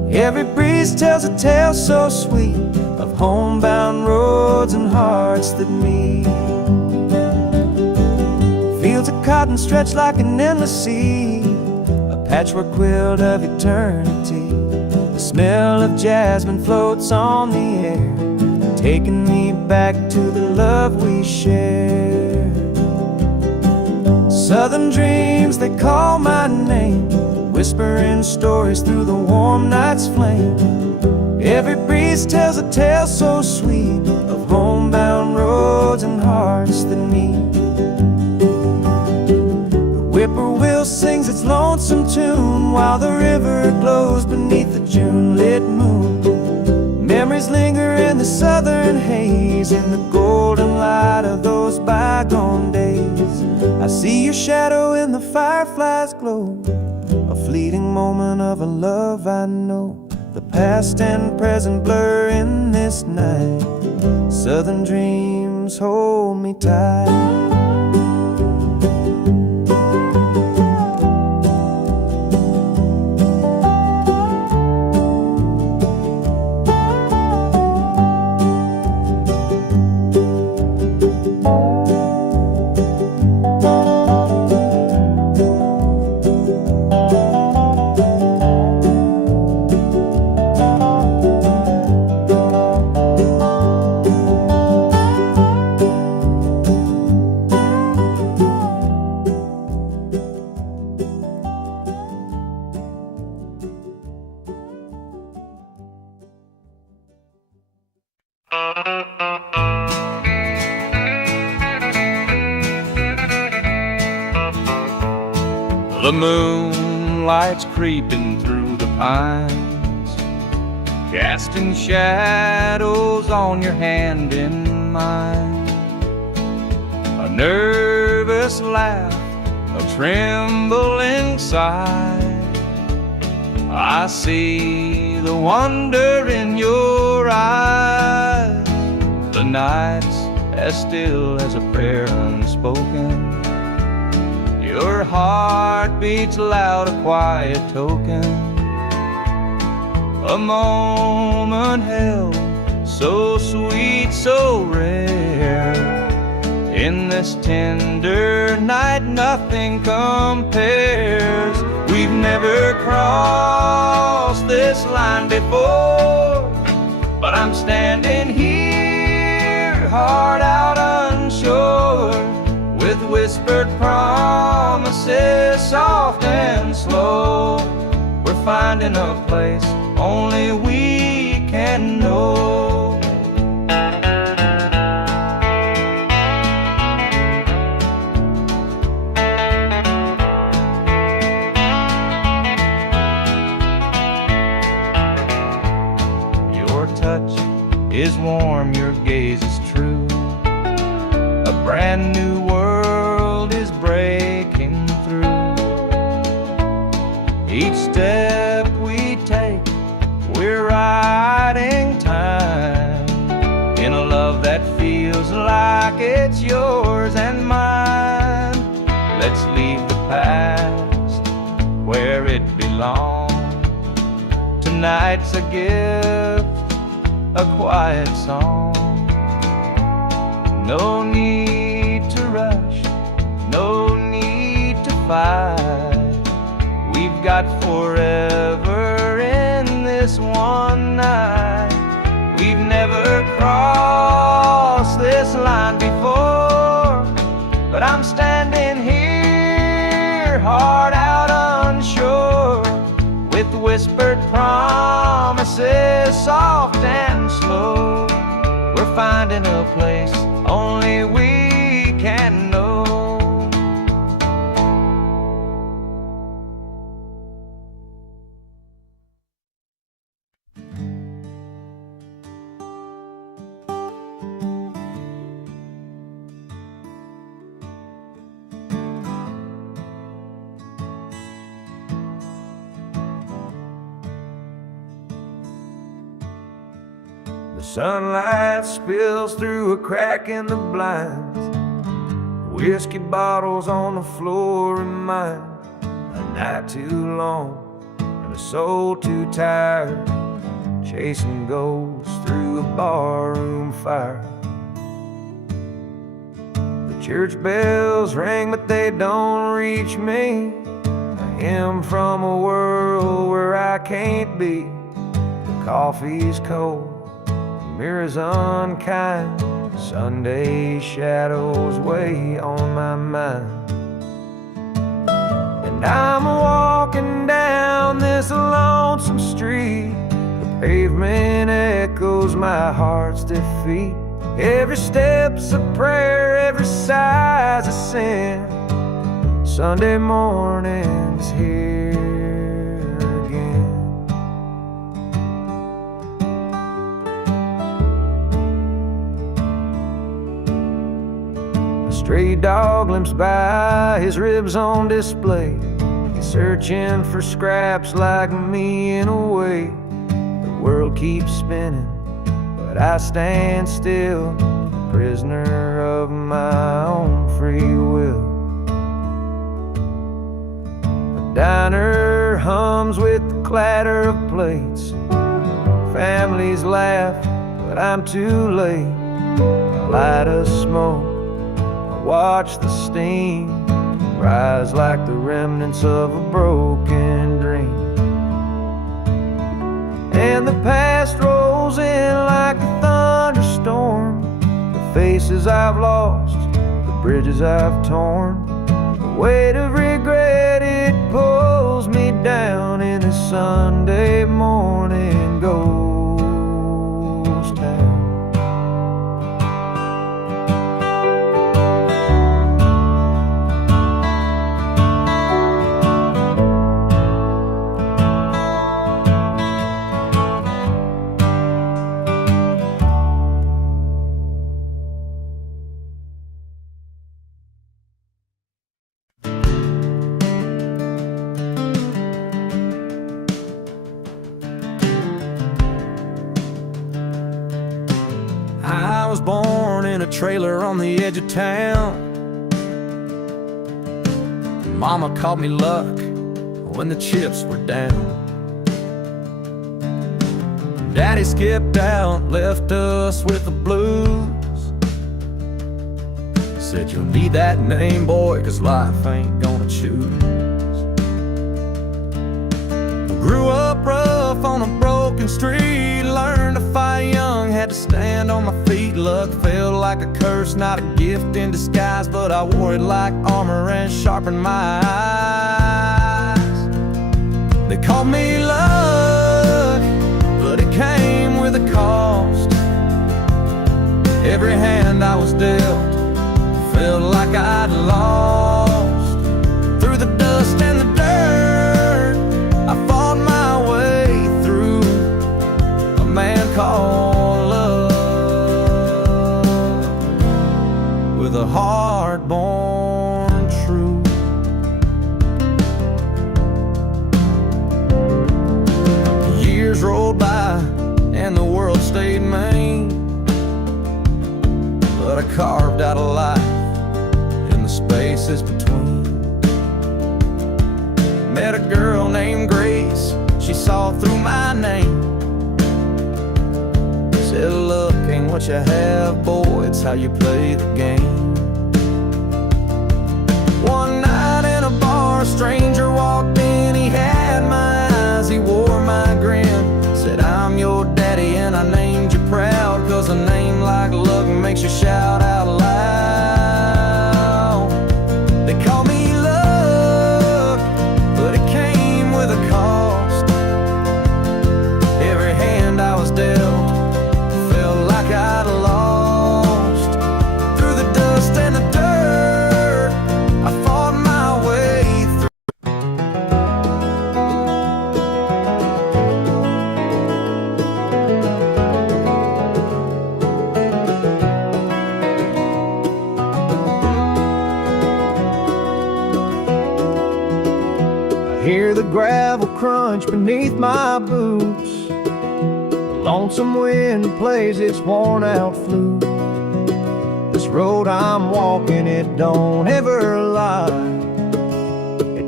Every breeze tells a tale so sweet of homebound roads and hearts that meet. Fields of cotton stretch like an endless sea, a patchwork quilt of eternity. The smell of jasmine floats on the air, taking me back to the love we shared. Southern dreams, they call my name, whispering stories through the warm night's flame. Every breeze tells a tale so sweet of homebound roads and hearts that meet. The whippoorwill sings its lonesome tune while the river glows beneath the June-lit moon. Memories linger in the southern haze, in the golden light of those bygone days. I see your shadow in the firefly's glow, a fleeting moment of a love I know. The past and present blur in this night. Southern dreams hold me tight. The moonlight's creeping through the pines, casting shadows on your hand in mine. A nervous laugh, a trembling sigh. I see the wonder in your eyes. The night's as still as a prayer unspoken. Your heart beats loud, a quiet token. A moment held, so sweet, so rare. In this tender night, nothing compares. We've never crossed this line before, but I'm standing here, heart out unsure, with whispered promises, soft and slow. We're finding a place only we can know. Your touch is warm, your gaze is true. A brand new world is breaking through. Each step we take, we're riding time in a love that feels like it's yours and mine. Let's leave the past where it belongs. Tonight's a gift, a quiet song. No need to rush, no need to fight. We've got forever in this one night. We've never crossed this line before, but I'm standing here, heart out unsure, with whispered promises, soft and slow. We're finding a place only we can know. The sunlight spills through a crack in the blinds. Whiskey bottles on the floor remind a night too long, when the soul too tired, chasing ghosts through a barroom fire. The church bells ring, but they don't reach me. A hymn from a world where I can't be. The coffee's cold, the mirror's unkind. Sunday shadows weigh on my mind. And I'm walking down this lonesome street. The pavement echoes my heart's defeat. Every step's a prayer, every sigh's a sin. Sunday morning's here again. A stray dog limps by, his ribs on display. He's searching for scraps like me in a way. The world keeps spinning, but I stand still, prisoner of my own free will. The diner hums with the clatter of plates. Families laugh, but I'm too late. I light a smoke, I watch the steam rise like the remnants of a broken dream. And the past rolls in like a thunderstorm. The faces I've lost, the bridges I've torn. The weight of regret, it pulls me down in this Sunday morning ghost town. I was born in a trailer on the edge of town. Mama called me luck when the chips were down. Daddy skipped out, left us with the blues. Said you'll need that name, boy, 'cause life ain't gonna choose. Grew up rough on a broken street, learned to fight young, had to stand on my feet. Luck felt like a curse, not a gift in disguise, but I wore it like armor and sharpened my eyes. They called me luck, but it came with a cost. Every hand I was dealt felt like I'd lost. Through the dust and the dirt, I fought my way through. A man called love, with a heart born true. Years rolled by and the world stayed mean, but I carved out a life in the spaces between. Met a girl named Grace, she saw through my name. Said, look, ain't what you have, boy, it's how you play the game. One night in a bar, a stranger walked in, he had my eyes, he wore my grin. Said, I'm your daddy and I named you proud, 'cause a name like luck makes you shout out loud. They call me luck, but it came with a cost. Every hand I was dealt felt like I'd lost. Through the dust and the dirt, I fought my way through. Hear the gravel crunch beneath my boots. The lonesome wind plays its worn out flute. This road I'm walking, it don't ever lie. It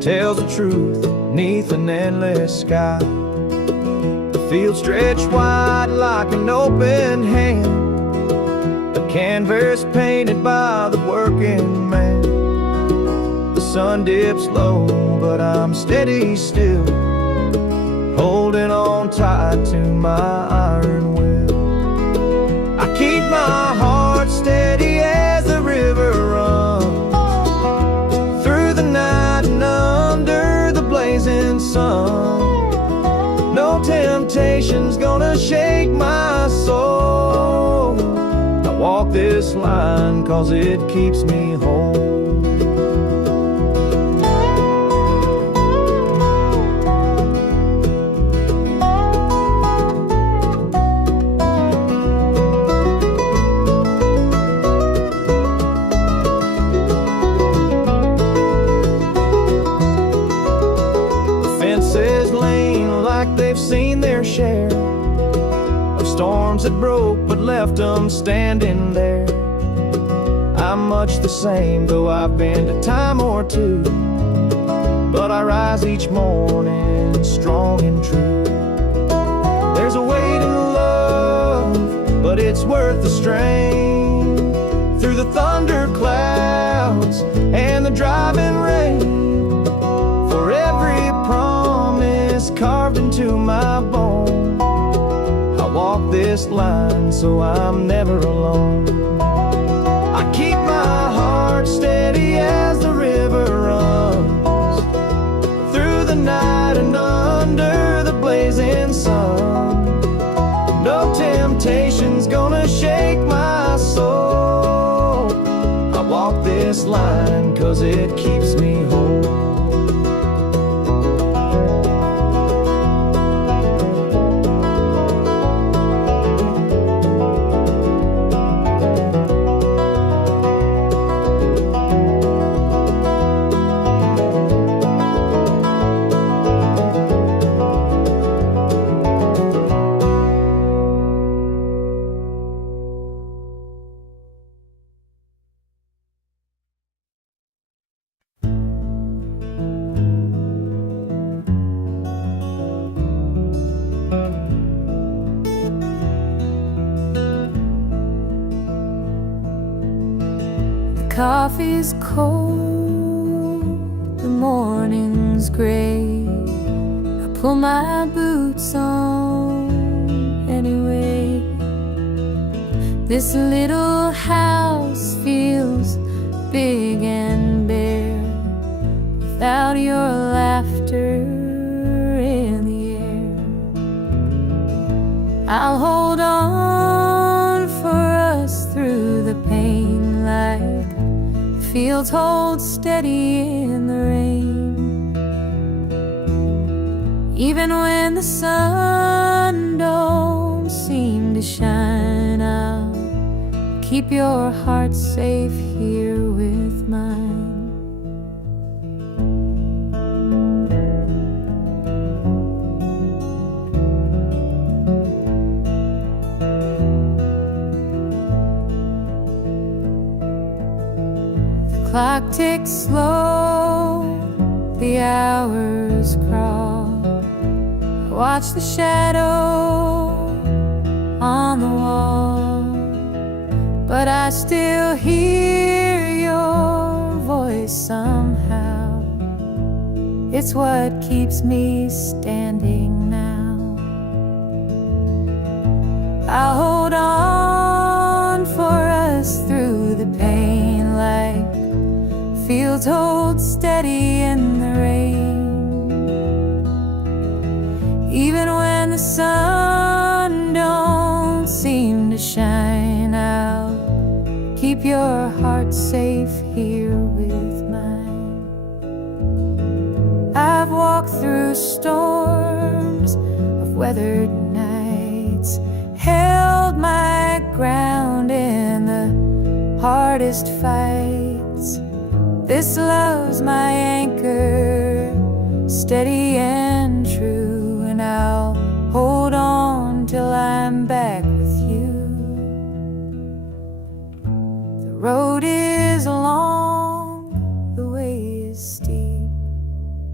tells the truth neath an endless sky. The field stretched wide like an open hand, a canvas painted by the working man. The sun dips low, but I'm steady still, holding on tight to my iron will. I keep my heart steady as the river runs through the night and under the blazing sun. No temptation's gonna shake my soul. I walk this line 'cause it keeps me whole. They've seen their share of storms that broke but left them standing there. I'm much the same, though I've been a time or two, but I rise each morning strong and true. There's a weight in love, but it's worth the strain. Through the thunder clouds and the driving rain, for every promise carved into my bone, I walk this line so I'm never alone. I keep my heart steady as the river runs through the night and under the blazing sun. No temptation's gonna shake my soul. I walk this line 'cause it keeps me whole. Coffee's cold, the morning's gray. I pull my boots on anyway. This little house feels big and bare without your laughter in the air. I'll hold on for us through the pain, like fields hold steady in the rain. Even when the sun don't seem to shine, I'll keep your heart safe here with mine. Clock ticks slow, the hours crawl. I watch the shadow on the wall, but I still hear your voice somehow. It's what keeps me standing now. I'll hold on for us through the pain, like fields hold steady in the rain. Even when the sun don't seem to shine, I'll keep your heart safe here with mine. I've walked through storms of weathered nights, held my ground in the hardest fights. This love's my anchor, steady and true, and I'll hold on till I'm back with you. The road is long, the way is steep,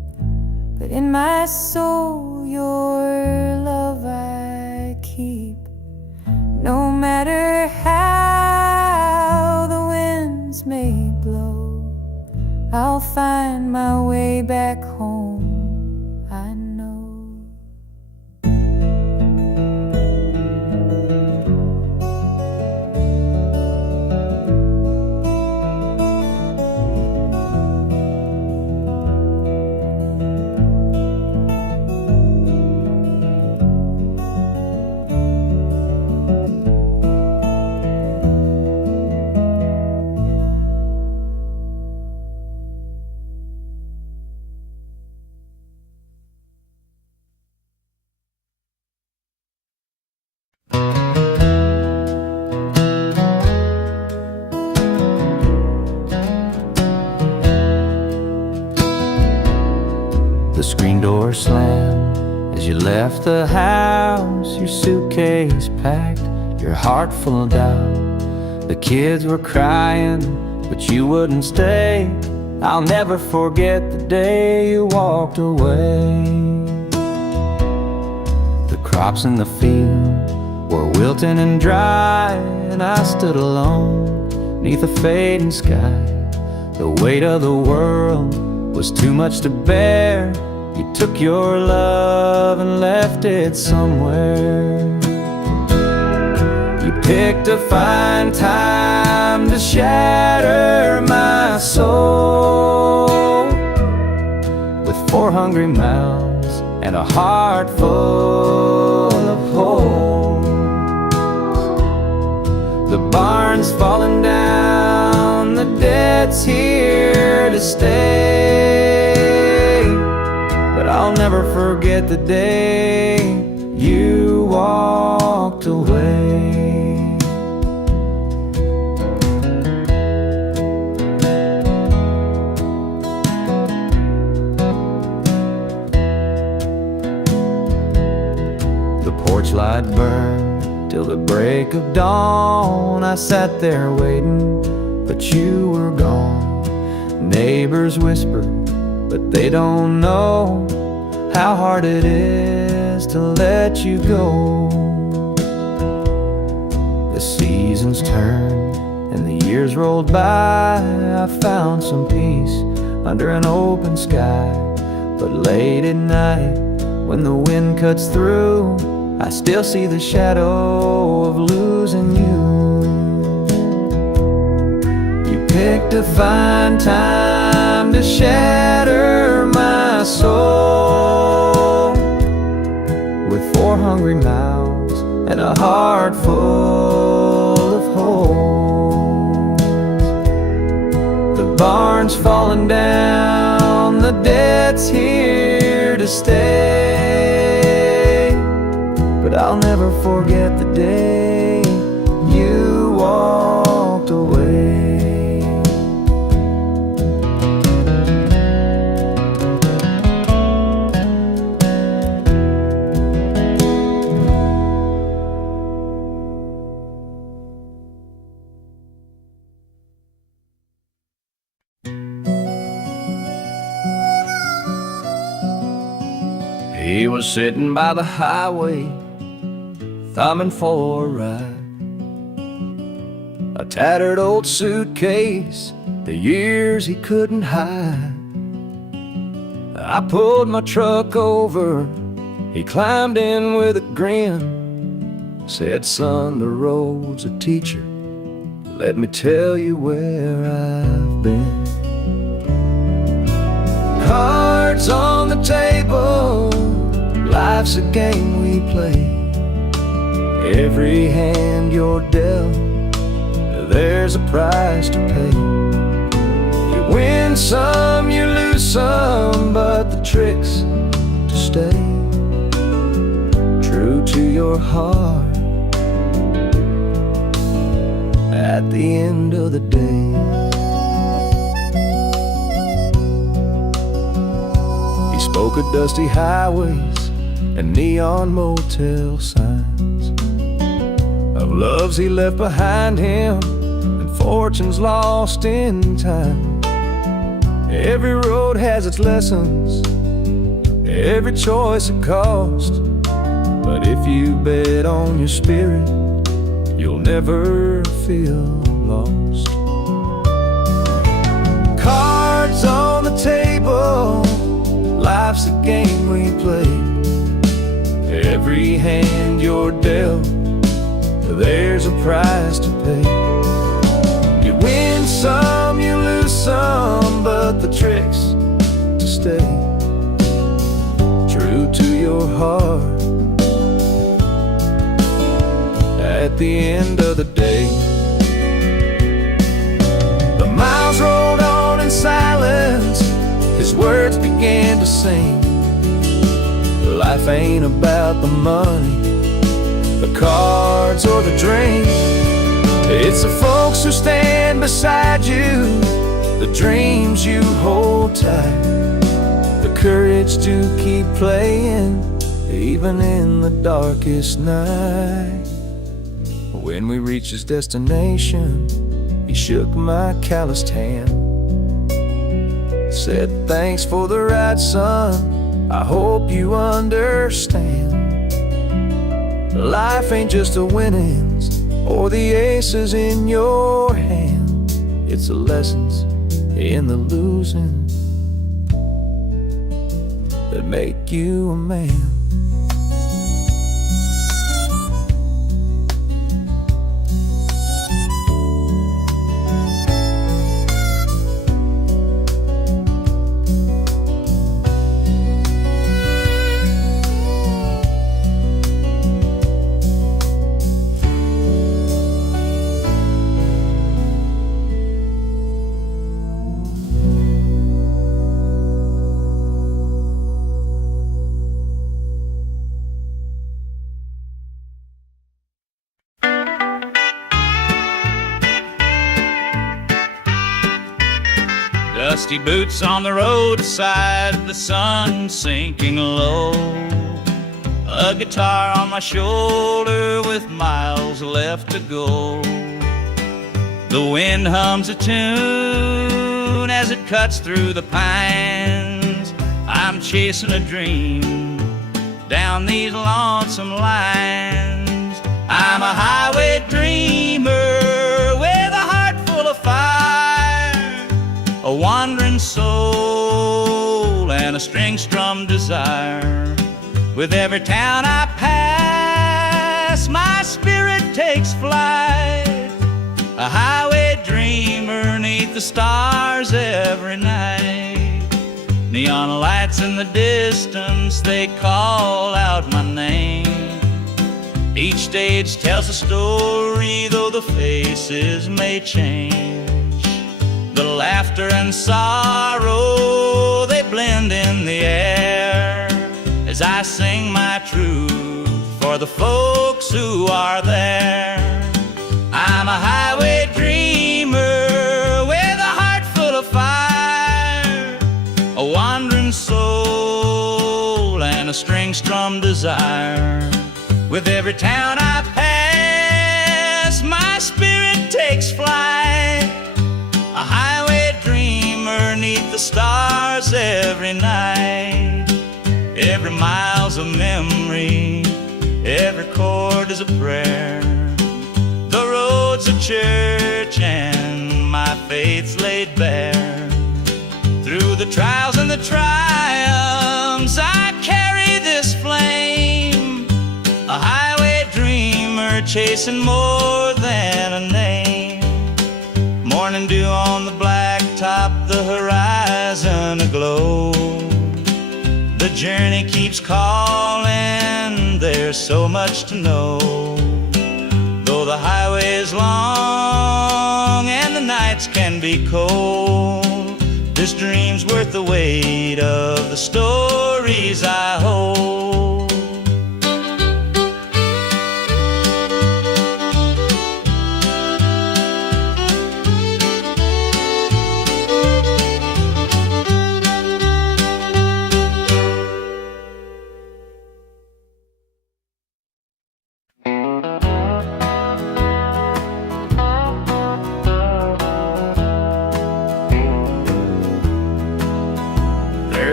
but in my soul your love I keep. No matter how the winds may blow, I'll find my way back home, I know. The screen door slammed as you left the house, your suitcase packed, your heart full of doubt. The kids were crying, but you wouldn't stay. I'll never forget the day you walked away. The crops in the field were wilting and dry, and I stood alone neath a fading sky. The weight of the world was too much to bear. You took your love and left it somewhere. You picked a fine time to shatter my soul with 4 hungry mouths and a heart full of holes. The barn's falling down, the debt's here to stay, but I'll never forget the day you walked away. The porch light burned till the break of dawn. I sat there waiting, but you were gone. Neighbors whispered, but they don't know how hard it is to let you go. The seasons turned and the years rolled by. I found some peace under an open sky, but late at night when the wind cuts through, I still see the shadow of losing you. You picked a fine time to shatter my soul with 4 hungry mouths and a heart full of holes. The barn's falling down, the debt's here to stay, but I'll never forget the day you walked away. He was sitting by the highway, thumbing for a ride. A tattered old suitcase, the years he couldn't hide. I pulled my truck over, he climbed in with a grin. Said, son, the road's a teacher, let me tell you where I've been. Cards on the table, life's a game we play. Every hand you're dealt, there's a price to pay. You win some, you lose some, but the trick's to stay true to your heart at the end of the day. He spoke of dusty highways and neon motel signs, of loves he left behind him and fortunes lost in time. Every road has its lessons, Every choice a cost, but if you bet on your spirit, you'll never feel lost. Cards on the table, life's a game we play. Every hand you're dealt, there's a price to pay. You win some, you lose some, but the trick's to stay true to your heart. At the end of the day, the miles rolled on in silence, his words began to sing. Life ain't about the money, the cards, or the drink. It's the folks who stand beside you, the dreams you hold tight, the courage to keep playing even in the darkest night. When we reached his destination, he shook my calloused hand, said, "Thanks for the ride, son, I hope you understand. Life ain't just the winnings or the aces in your hand. It's the lessons in the losing that make you a man." Dusty boots on the roadside, the sun sinking low. A guitar on my shoulder with miles left to go. The wind hums a tune as it cuts through the pines. I'm chasing a dream down these lonesome lines. I'm a highway dreamer with a heart full of fire, a wandering soul and a string-strummed desire. With every town I pass, my spirit takes flight, a highway dreamer 'neath the stars every night. Neon lights in the distance, they call out my name. Each stage tells a story, though the faces may change. The laughter and sorrow, they blend in the air as I sing my truth for the folks who are there. I'm a highway dreamer with a heart full of fire, a wandering soul and a string-strummed desire. With every town I pass, my spirit takes flight, a highway dreamer 'neath the stars every night. Every mile's a memory, every chord is a prayer. The road's a church and my faith's laid bare. Through the trials and the triumphs, I carry this flame, a highway dreamer chasing more than a name. Morning dew on the blacktop, the horizon aglow. The journey keeps calling, there's so much to know. Though the highway is long and the nights can be cold, this dream's worth the weight of the stories I hold.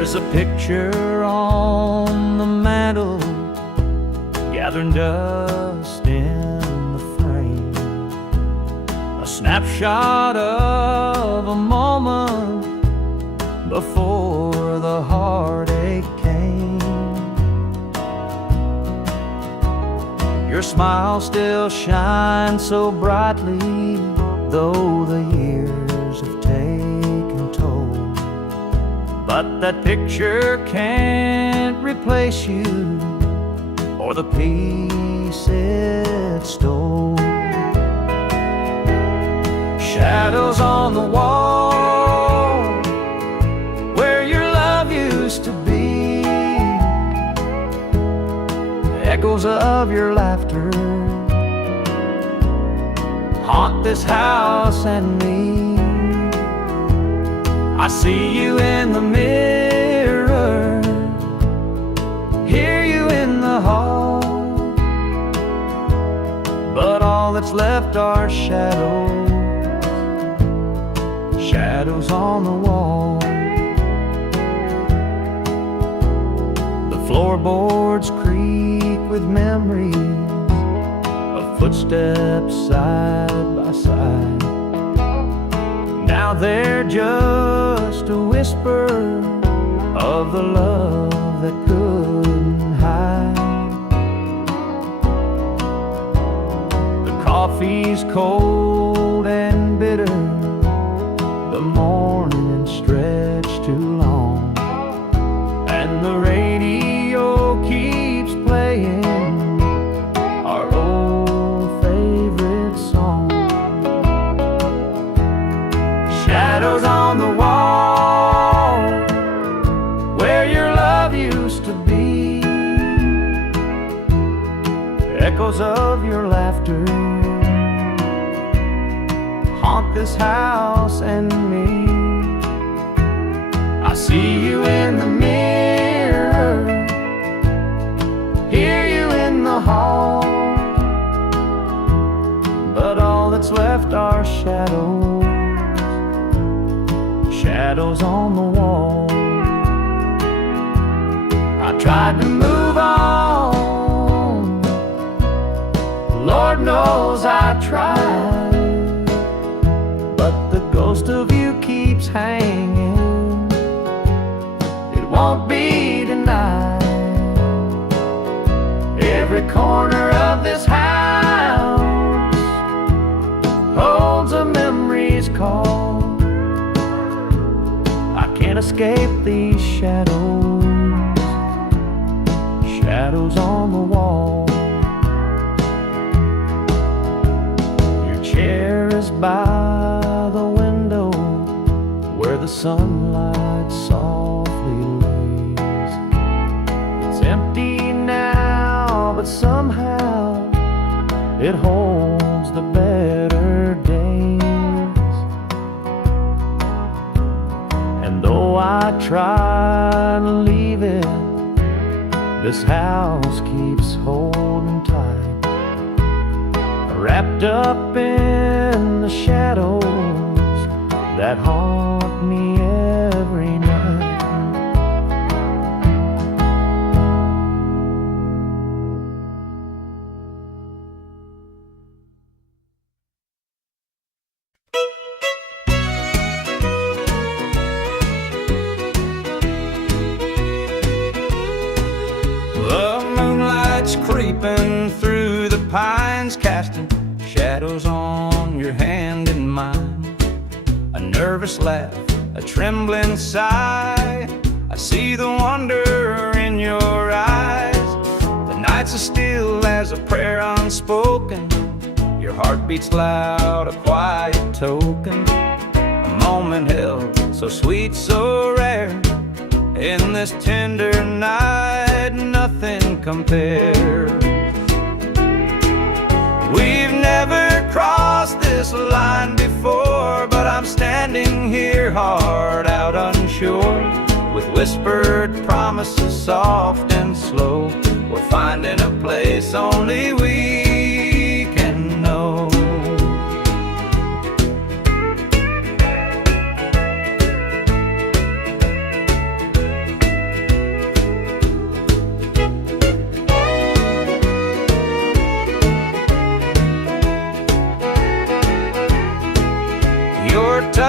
There's a picture on the mantle, gathering dust in the frame, a snapshot of a moment before the heartache came. Your smile still shines so brightly, though the years have taken toll. But that picture can't replace you or the peace it stole. Shadows on the wall where your love used to be, echoes of your laughter haunt this house and me. I see you in the mirror, hear you in the hall, but all that's left are shadows, shadows on the wall. The floorboards creak with memories of footsteps side by side. Now they're just a whisper of the love that couldn't hide. The coffee's cold and bitter, the morning stretched too long, and the radio keeps playing our old favorite song. Shadows on the wall where your love used to be, echoes of your laughter haunt this house and me. I see you in the mirror, hear you in the hall, but all that's left are shadows, shadows on the wall. I tried to move on, Lord knows I tried, but the ghost of you keeps hanging, it won't be denied. Every corner of this house holds a memory's call. I can't escape these shadows, shadows on the wall. Your chair is by the window where the sunlight softly lays. It's empty now, but somehow it holds the better days. And though I try to leave it, this house keeps holding tight, wrapped up in the shadows that haunt me every night. Creeping through the pines, casting shadows on your hand and mine. A nervous laugh, a trembling sigh, I see the wonder in your eyes. The nights are still as a prayer unspoken, your heart beats loud, a quiet token. A moment held so sweet, so rare, in this tender night, nothing compares. We've never crossed this line before, but I'm standing here, heart out unsure, with whispered promises soft and slow. We're finding a place only we can know.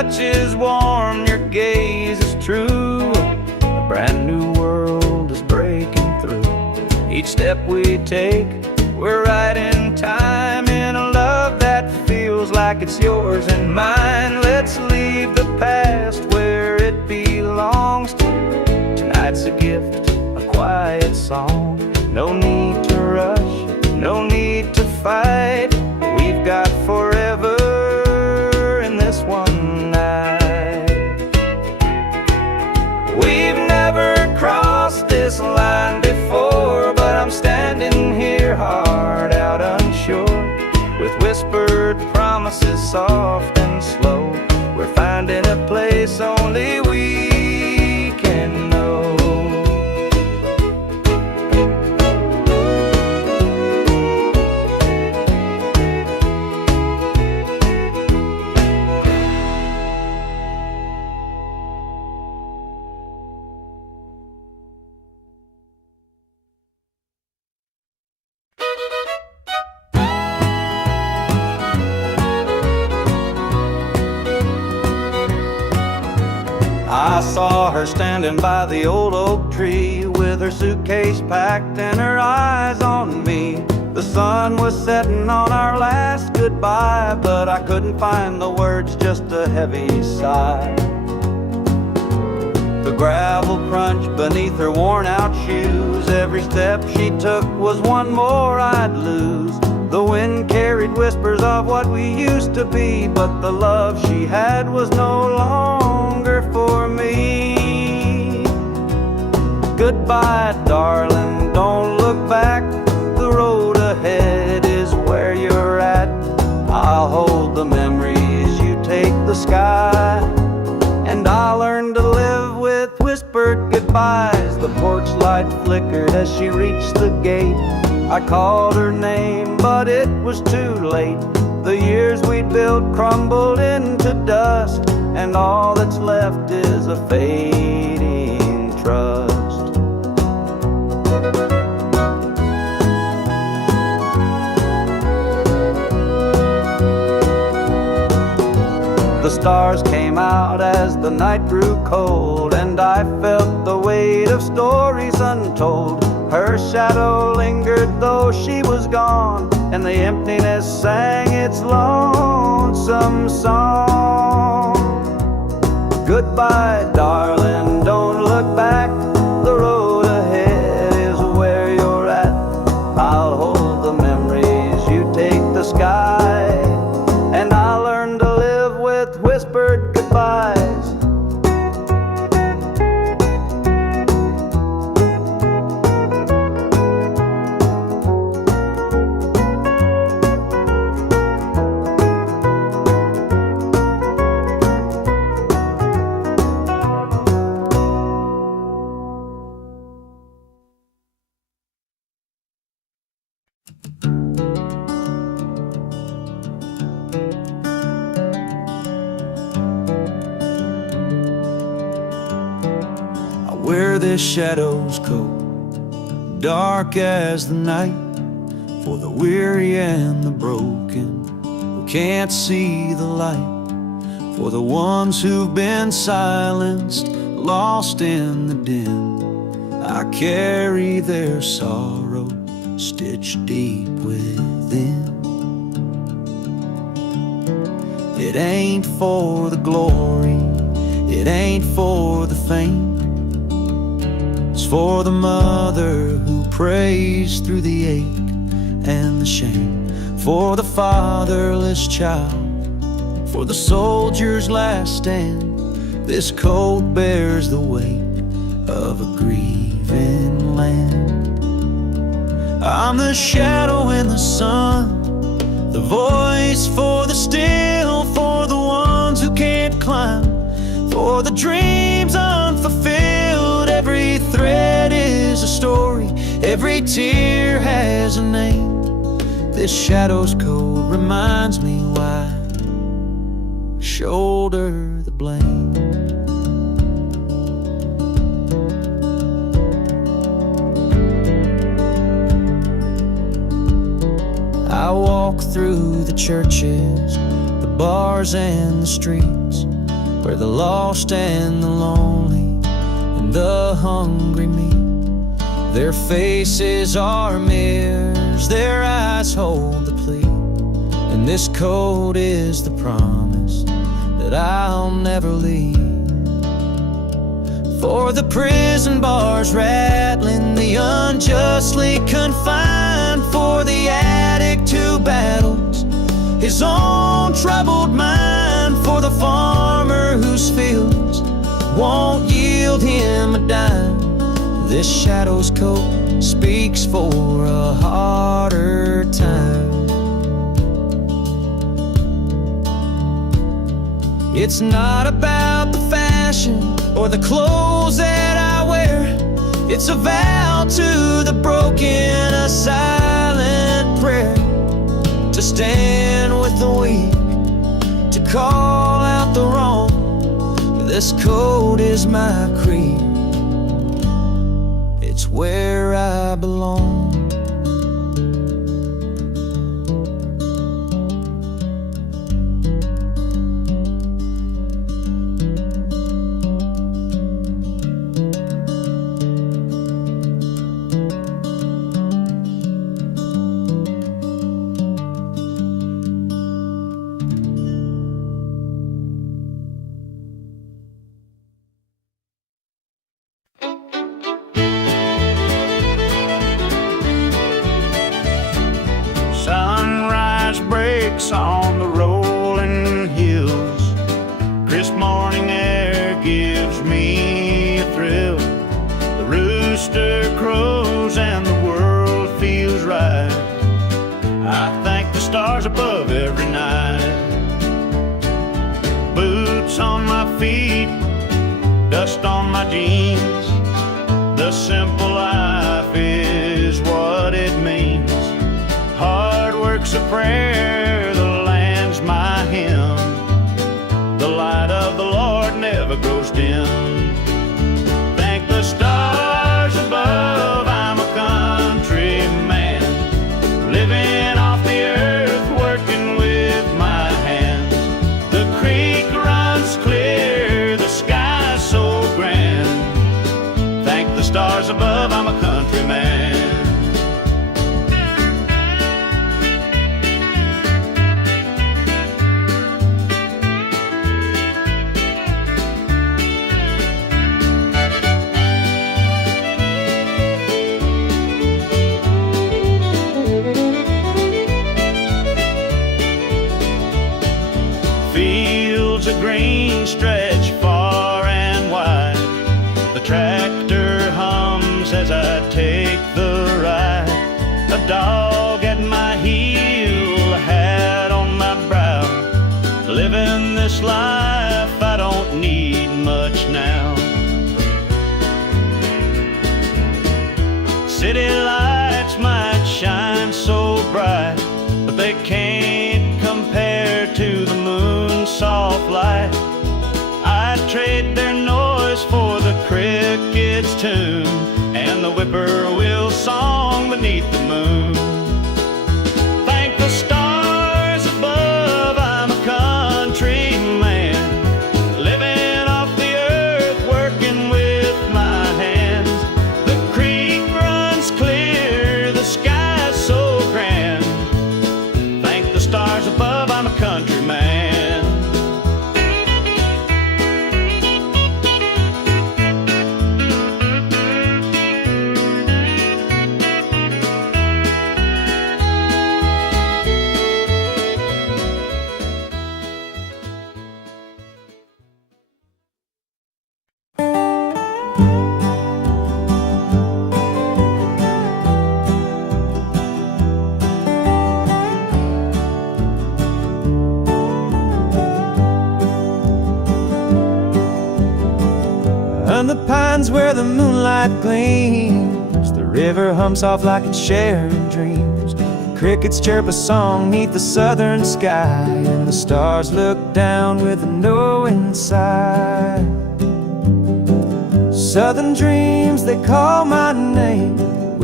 touch is warm, your gaze is true. A brand new world is breaking through. Each step we take, we're right in time, in a love that feels like it's yours and mine. Let's leave the past where it belongs. Tonight's a gift, a quiet song. No need to rush, no need to fight. We've got forever in this one night. We've never crossed this line before, but I'm standing here, heart out unsure, with whispered promises soft and slow. We're finding a place only we can know. I saw her standing by the old oak tree, with her suitcase packed and her eyes on me. The sun was setting on our last goodbye, but I couldn't find the words, just a heavy sigh. The gravel crunched beneath her worn out shoes. Every step she took was one more I'd lose. The wind carried whispers of what we used to be, but the love she had was no longer for me. Goodbye, darling, don't look back. The road ahead is where you're at. I'll hold the memories, you take the sky, and I'll learn to live with whispered goodbyes. The porch light flickered as she reached the gate. I called her name, but it was too late. The years we'd built crumbled into dust, and all that's left is a fading trust. The stars came out as the night grew cold, and I felt the weight of stories untold. Her shadow lingered though she was gone, and the emptiness sang its lonesome song. Goodbye, darling, don't look back. The road ahead is where you're at. I'll hold the memories, you take the sky, and I'll learn to live with whispered goodbyes. Wear this shadow's coat, dark as the night, for the weary and the broken who can't see the light, for the ones who've been silenced, lost in the din. I carry their sorrow stitched deep within. It ain't for the glory, it ain't for the fame. It's for the mother who prays through the ache and the shame, for the fatherless child, for the soldier's last stand. This coat bears the weight of a grieving land. I'm the shadow in the sun, the voice for the still, for the ones who can't climb, for the dreams unfulfilled. Every thread is a story, every tear has a name. This shadow's code reminds me why I shoulder the blame. I walk through the churches, the bars and the streets, where the lost and the lonely and the hungry meet. Their faces are mirrors, their eyes hold the plea, and this code is the promise that I'll never leave. For the prison bars rattling, the unjustly confined, for the addict who battles his own troubled mind, for the farmer whose fields won't yield him a dime. This shadow's coat speaks for a harder time. It's not about the fashion or the clothes that I wear. It's a vow to the broken, a silent prayer, to stand with the weak, to call out the wrong. This code is my creed, it's where I belong. On the rolling hills, crisp morning air gives me a thrill. The rooster crows and the world feels right. I thank the stars above every night. Boots on my feet, dust on my jeans, the simple life is what it means. Hard work's a prayer, the land's my hymn. The light of the Lord never grows dim. Thank the stars above, I'm a country man, living off the earth, working with my hands. The creek runs clear, the sky's so grand. Thank the stars above, I'm a country man. Green stretch far and wide. The tractor hums as I take the ride. A dog at my heel, a hat on my brow. Living this life, I don't need much now. City lights might shine so bright, but they can't compare to the moon's soft light. I'd trade their noise for the cricket's tune and the whippoorwill song beneath the moon. Thank the stars above, I'm a country man, living off the earth, working with my hands. The creek runs clear, the sky's so grand. Thank the stars above, I'm a country man. And the pines where the moonlight gleams, the river hums off like it's sharing dreams. The crickets chirp a song neath the southern sky, and the stars look down with a knowing sigh. Southern dreams, they call my name,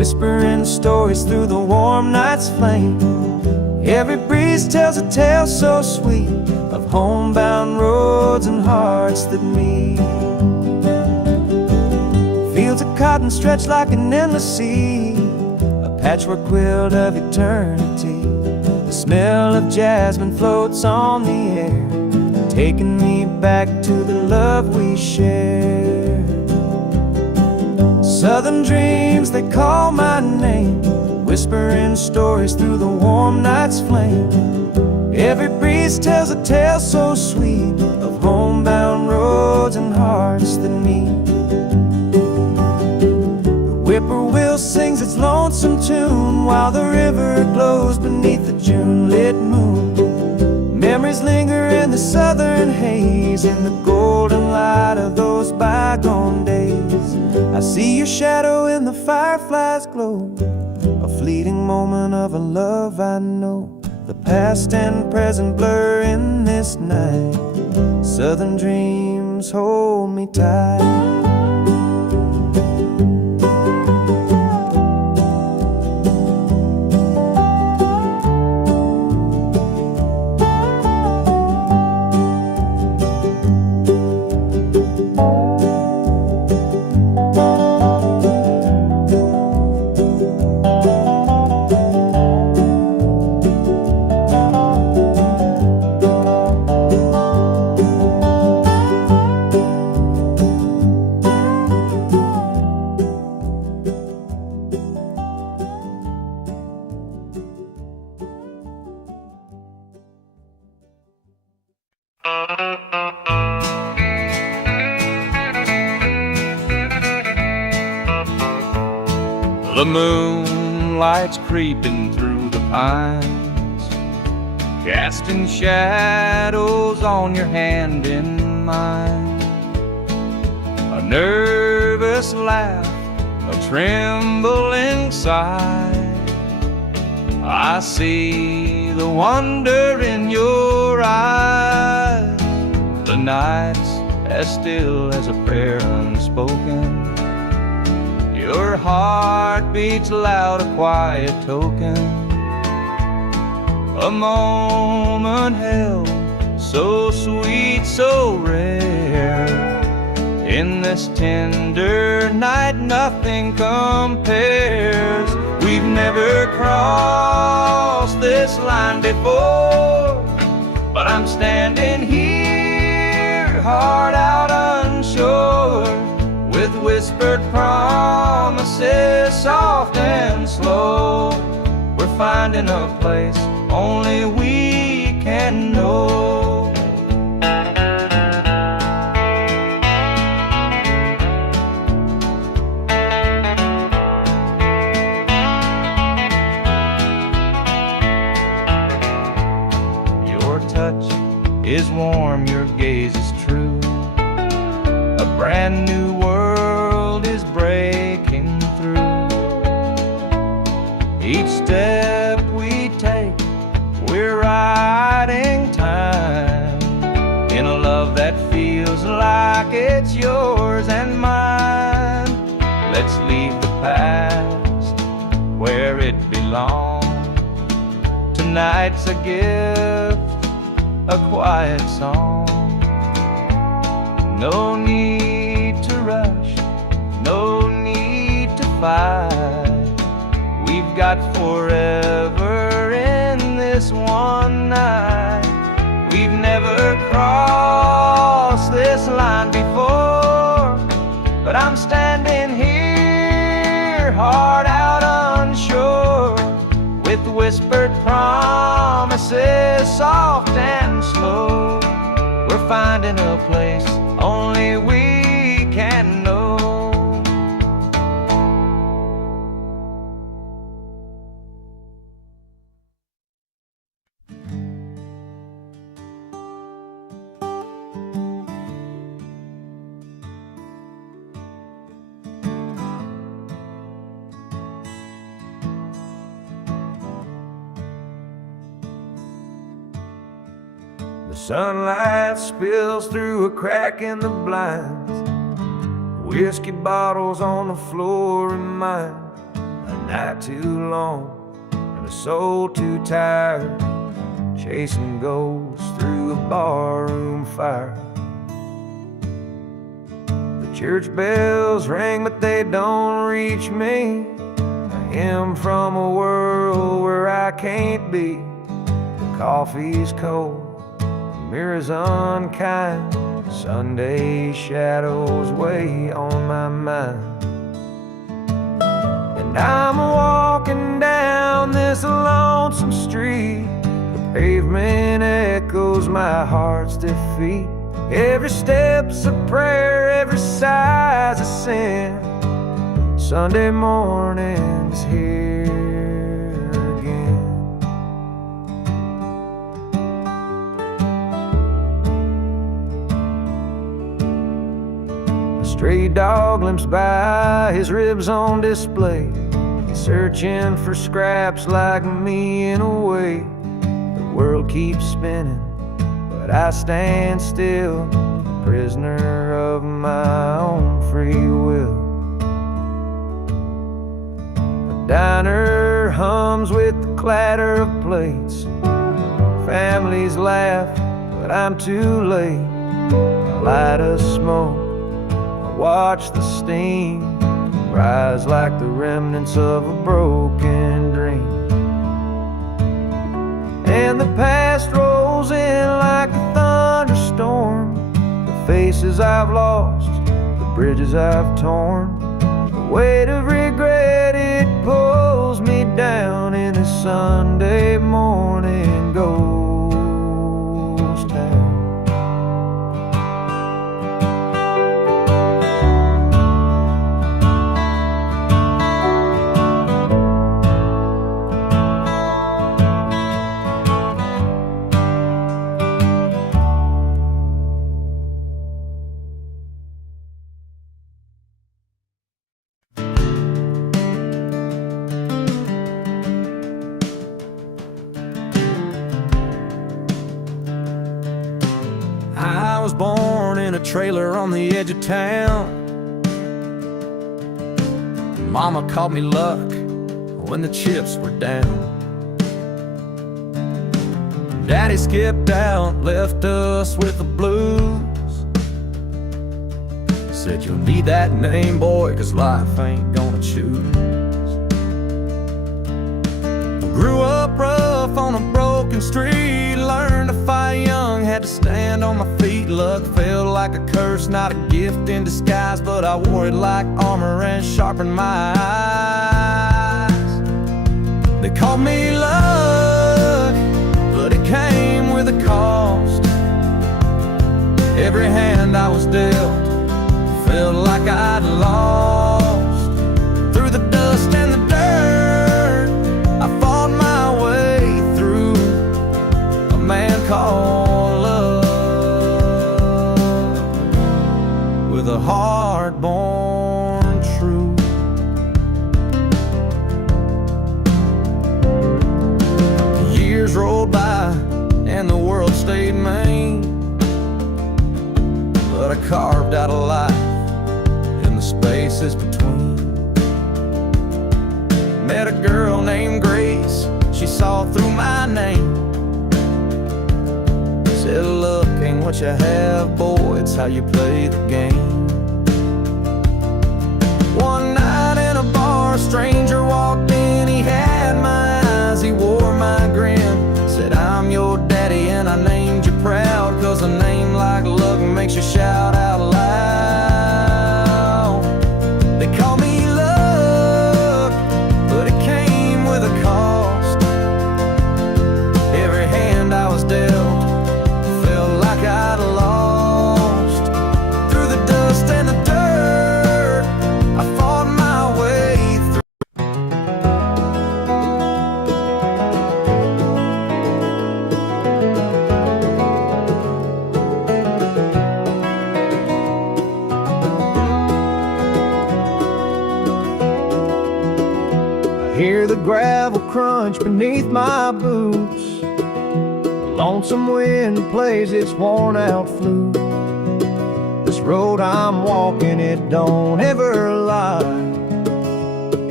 whispering stories through the warm night's flame. Every breeze tells a tale so sweet of homebound roads and hearts that meet. Fields of cotton stretch like an endless sea, a patchwork quilt of eternity. The smell of jasmine floats on the air, taking me back to the love we shared. Southern dreams, they call my name, whispering stories through the warm night's flame. Every breeze tells a tale so sweet of homebound roads and hearts that meet. The whippoorwill sings its lonesome tune while the river glows beneath the June-lit moon. Memories linger in the southern haze, in the golden light of those bygone days. I see your shadow in the firefly's glow, a fleeting moment of a love I know. The past and present blur in this night. Southern dreams hold me tight. The moonlight's creeping through the pines, casting shadows on your hand in mine. A nervous laugh, a trembling sigh. I see the wonder in your eyes. The night's as still as a prayer unspoken. Your heart beats loud, a quiet token. A moment held, so sweet, so rare. In this tender night, nothing compares. We've never crossed this line before, but I'm standing here, heart out unsure, with whispered promises, soft and slow. We're finding a place only we can know. Your touch is warm, your gaze is true. A brand new world is breaking through. Each step we take, we're riding time in a love that feels like it's yours and mine. Let's leave the past where it belongs. Tonight's a gift, a quiet song. No need to rush, no need to fight. We've got forever in this one night. We've never crossed this line before, but I'm standing here, heart out unsure, with whispered promises, soft and slow. We're finding a place only we can know. The sunlight spills through a crack in the blinds. Whiskey bottles on the floor remind a night too long and a soul too tired, chasing ghosts through a barroom fire. The church bells ring, but they don't reach me. I am from a world where I can't be. The coffee's cold, the mirror's unkind, Sunday shadows weigh on my mind. And I'm walking down this lonesome street. The pavement echoes my heart's defeat. Every step's a prayer, every sigh's a sin. Sunday morning's here again. A stray dog limps by, his ribs on display. He's searching for scraps like me in a way. The world keeps spinning, but I stand still, prisoner of my own free will. The diner hums with the clatter of plates. Families laugh, but I'm too late. I light a smoke, I watch the steam rise like the remnants of a broken dream. And the past rolls in like a thunderstorm. The faces I've lost, the bridges I've torn. The weight of regret, it pulls me down in this Sunday morning ghost town. I was born in a trailer on the edge of town. Mama called me luck when the chips were down. Daddy skipped out, left us with the blues. Said you'll need that name, boy, 'cause life ain't gonna choose. Grew up rough on a broken street, learned to fight young, had to stand on my feet. Luck felt like a curse, not a gift in disguise, but I wore it like armor and sharpened my eyes. They called me luck, but it came with a cost. Every hand I was dealt felt like I'd lost. Through the dust and the dirt, I fought my way through. A man called love, with a heart born true. Years rolled by and the world stayed mean, but I carved out a life in the spaces between. Met a girl named Grace, she saw through my name. Said luck ain't what you have, boy, it's how you play the game. One night in a bar, a stranger walked in, he had my eyes, he wore my grin. Said I'm your daddy and I named you proud, 'cause a name like luck makes you shout out loud. They call me luck, but it came with a cost. Every hand I was dealt felt like I'd lost. Through the dust and the dirt, I fought my way through. Hear the gravel crunch beneath my boots. The lonesome wind plays its worn out flute. This road I'm walking, it don't ever lie. It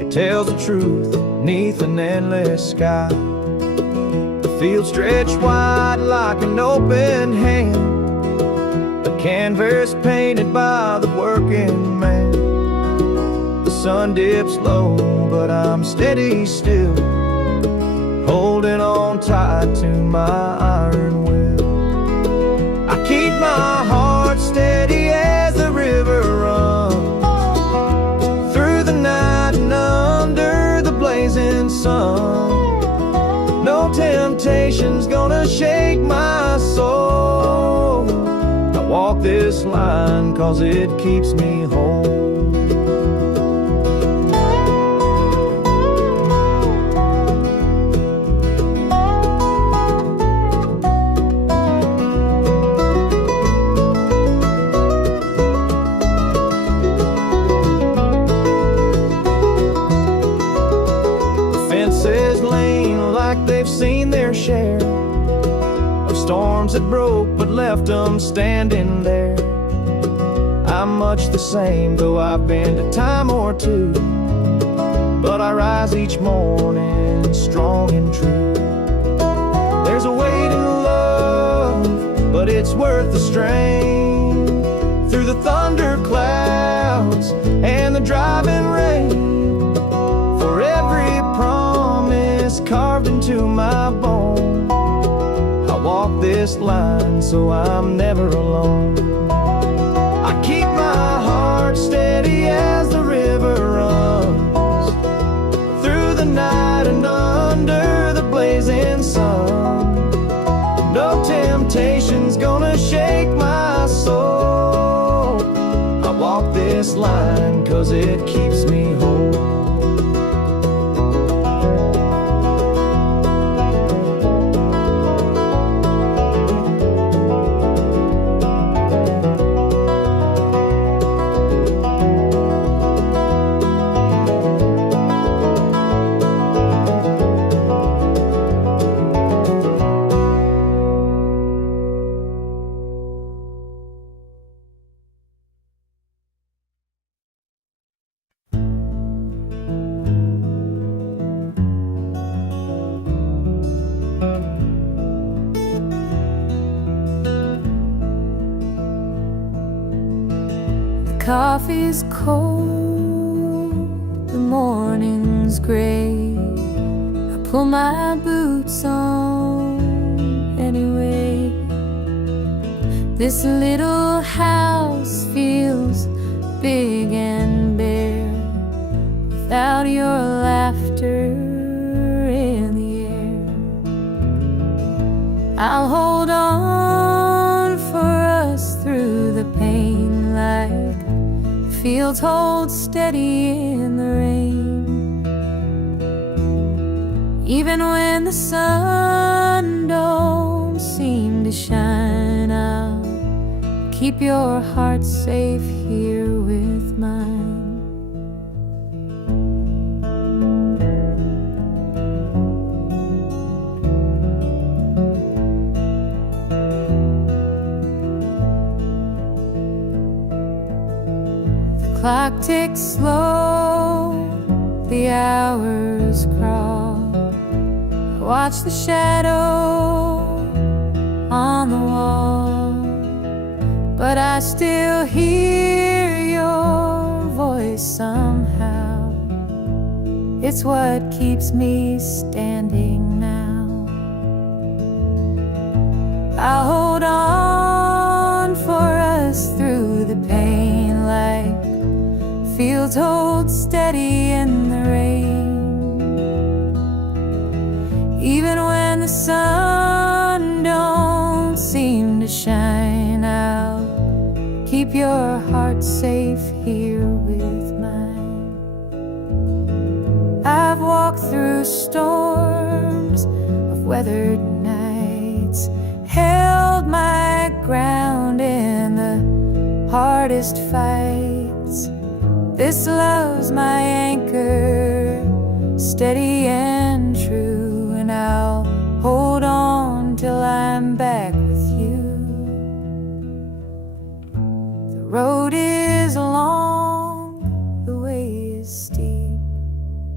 tells the truth neath an endless sky. The field stretched wide like an open hand, a canvas painted by the working man. The sun dips low, but I'm steady still, holding on tight to my iron will. I keep my heart steady as the river runs through the night and under the blazing sun. No temptation's gonna shake my soul. I walk this line 'cause it keeps me whole. They've seen their share of storms that broke but left them standing there. I'm much the same, though I've been a time or two, but I rise each morning strong and true. There's a weight in love, but it's worth the strain. Through the thunder clouds and the driving rain, for every promise carved into my bone, I walk this line so I'm never alone. I keep my heart steady as the river runs through the night and under the blazing sun. No temptation's gonna shake my soul. I walk this line 'cause it keeps me whole. Coffee's cold, the morning's gray. I pull my boots on anyway. This little house feels big and bare without your laughter in the air. I'll hold on for us through the pain like fields hold steady in the rain. Even when the sun don't seem to shine, I'll keep your heart safe here with mine. Clock ticks slow, the hours crawl. I watch the shadow on the wall, but I still hear your voice somehow. It's what keeps me standing now. I'll hold on for us through the pain like fields hold steady in the rain. Even when the sun don't seem to shine, I'll keep your heart safe here with mine. I've walked through storms of weathered nights, held my ground in the hardest fights. This love's my anchor, steady and true, and I'll hold on till I'm back with you. The road is long, the way is steep,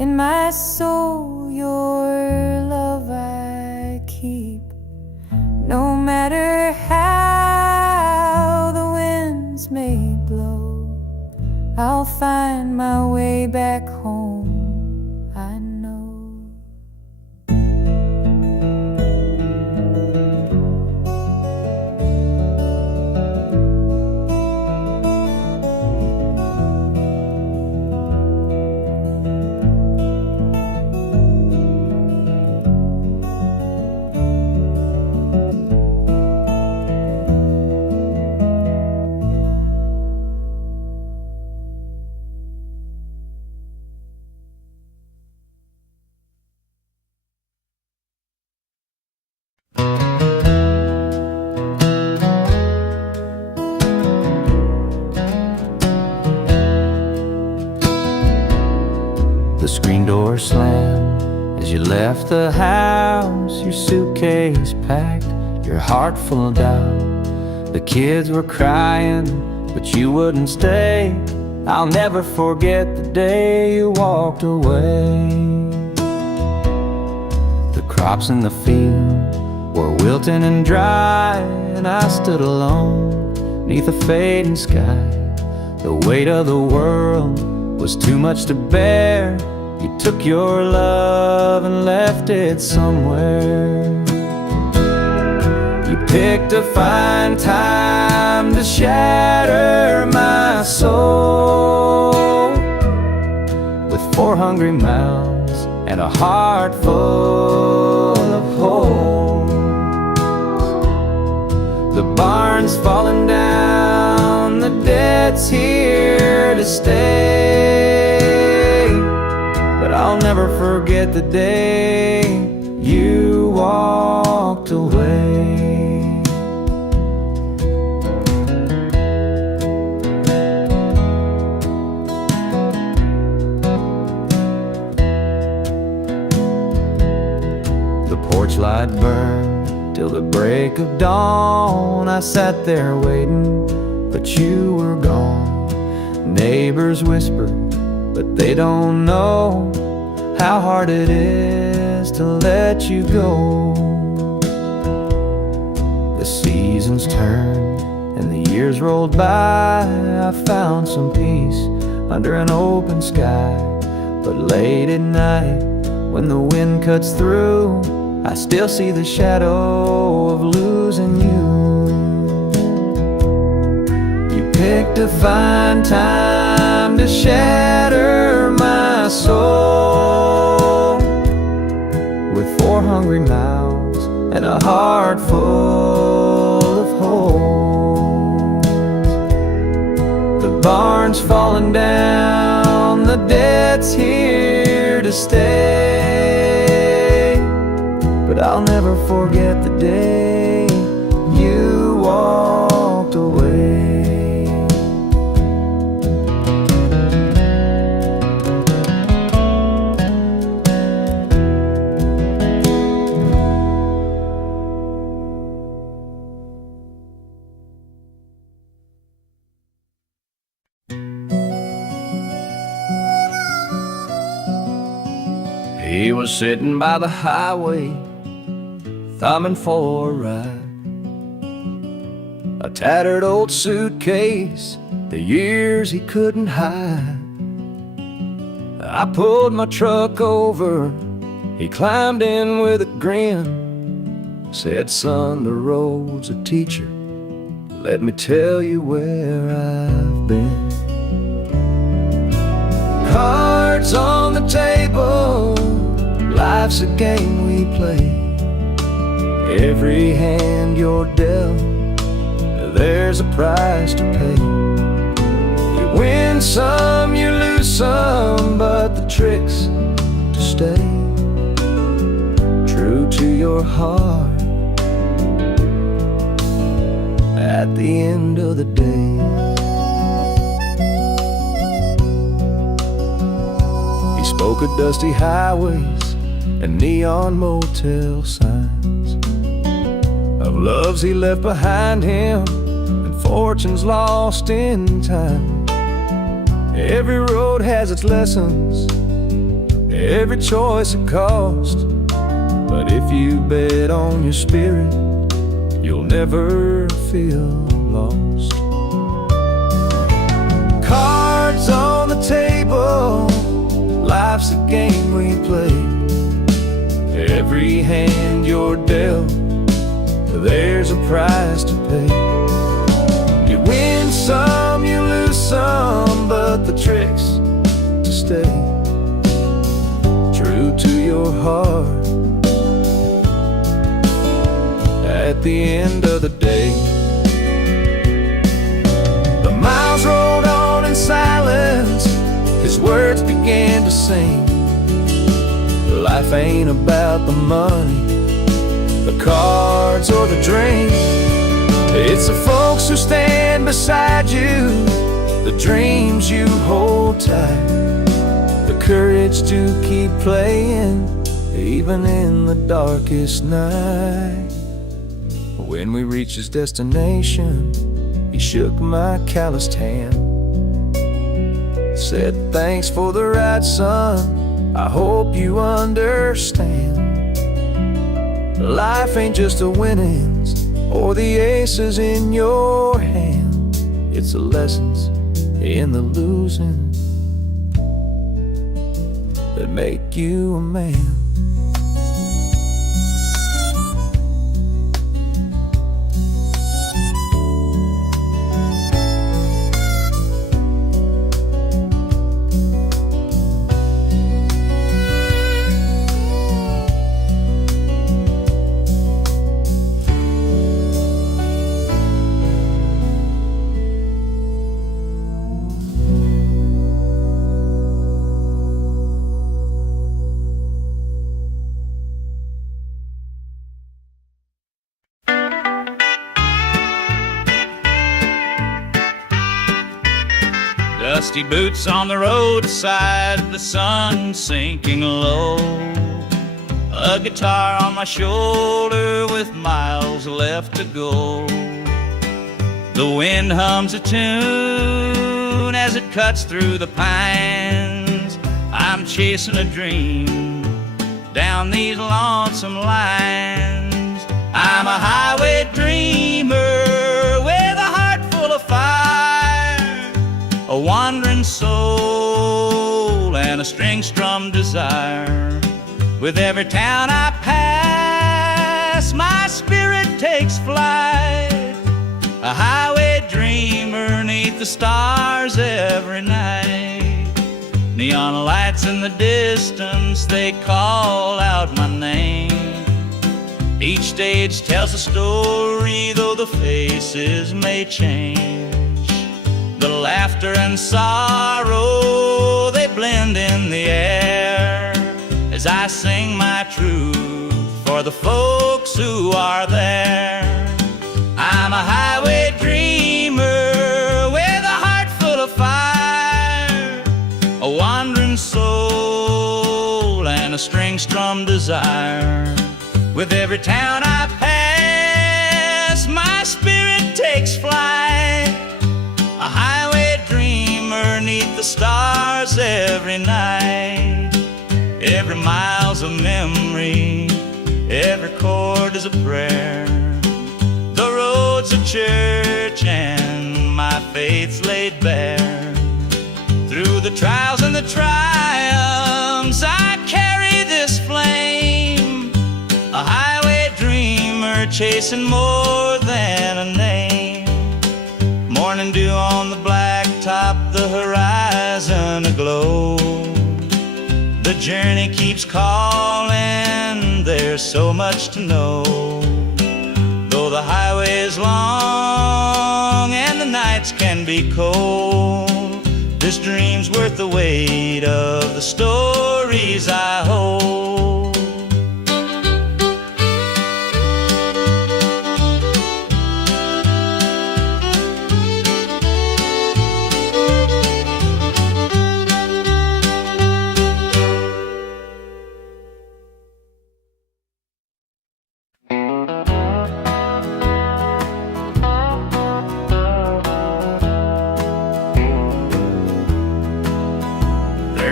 in my soul your love I keep. No matter how the winds may blow, I'll find my way back home, I know. The screen door slammed as you left the house, your suitcase packed, your heart full of doubt. The kids were crying, but you wouldn't stay. I'll never forget the day you walked away. The crops in the field were wilting and dry, and I stood alone neath a fading sky. The weight of the world was too much to bear. You took your love and left it somewhere. You picked a fine time to shatter my soul with 4 hungry mouths and a heart full of holes. The barn's falling down, the debt's here to stay, but I'll never forget the day you walked away. The porch light burned till the break of dawn. I sat there waiting, but you were gone. Neighbors whispered, but they don't know how hard it is to let you go. The seasons turned and the years rolled by. I found some peace under an open sky, but late at night when the wind cuts through, I still see the shadow of losing you. You picked a fine time to shatter my soul with 4 hungry mouths and a heart full of holes. The barn's falling down, the debt's here to stay, but I'll never forget the day you walked away. He was sitting by the highway, thumbing for a ride. A tattered old suitcase, the years he couldn't hide. I pulled my truck over, he climbed in with a grin. Said, son, the road's a teacher, let me tell you where I've been. Cards on the table, life's a game we play. Every hand you're dealt, there's a price to pay. You win some, you lose some, but the trick's to stay true to your heart at the end of the day. He spoke of dusty highways and neon motel signs, of loves he left behind him and fortunes lost in time. Every road has its lessons, Every choice a cost, but if you bet on your spirit, you'll never feel lost. Cards on the table, life's a game we play. Every hand you're dealt, there's a price to pay. You win some, you lose some, but the trick's to stay true to your heart. At the end of the day, the miles rolled on in silence, his words began to sing. Life ain't about the money, the cards or the drink. It's the folks who stand beside you, the dreams you hold tight, the courage to keep playing even in the darkest night. When we reached his destination, he shook my calloused hand, said, "Thanks for the ride, son, I hope you understand. Life ain't just the winnings or the aces in your hand. It's the lessons in the losing that make you a man." Dusty boots on the roadside, the sun sinking low. A guitar on my shoulder with miles left to go. The wind hums a tune as it cuts through the pines. I'm chasing a dream down these lonesome lines. I'm a highway dreamer with a heart full of fire, a wandering soul and a string-strummed desire. With every town I pass, my spirit takes flight, a highway dreamer 'neath the stars every night. Neon lights in the distance, they call out my name. Each stage tells a story, though the faces may change. The laughter and sorrow, they blend in the air as I sing my truth for the folks who are there. I'm a highway dreamer with a heart full of fire, a wandering soul and a string-strummed desire. With every town I pass, my spirit takes flight, a highway dreamer 'neath the stars every night. Every mile's a memory, every chord is a prayer. The road's a church and my faith's laid bare. Through the trials and the triumphs, I carry this flame, a highway dreamer chasing more than a name. Morning dew on the blacktop, the horizon aglow. The journey keeps calling, there's so much to know. Though the highway is long and the nights can be cold, this dream's worth the weight of the stories I hold.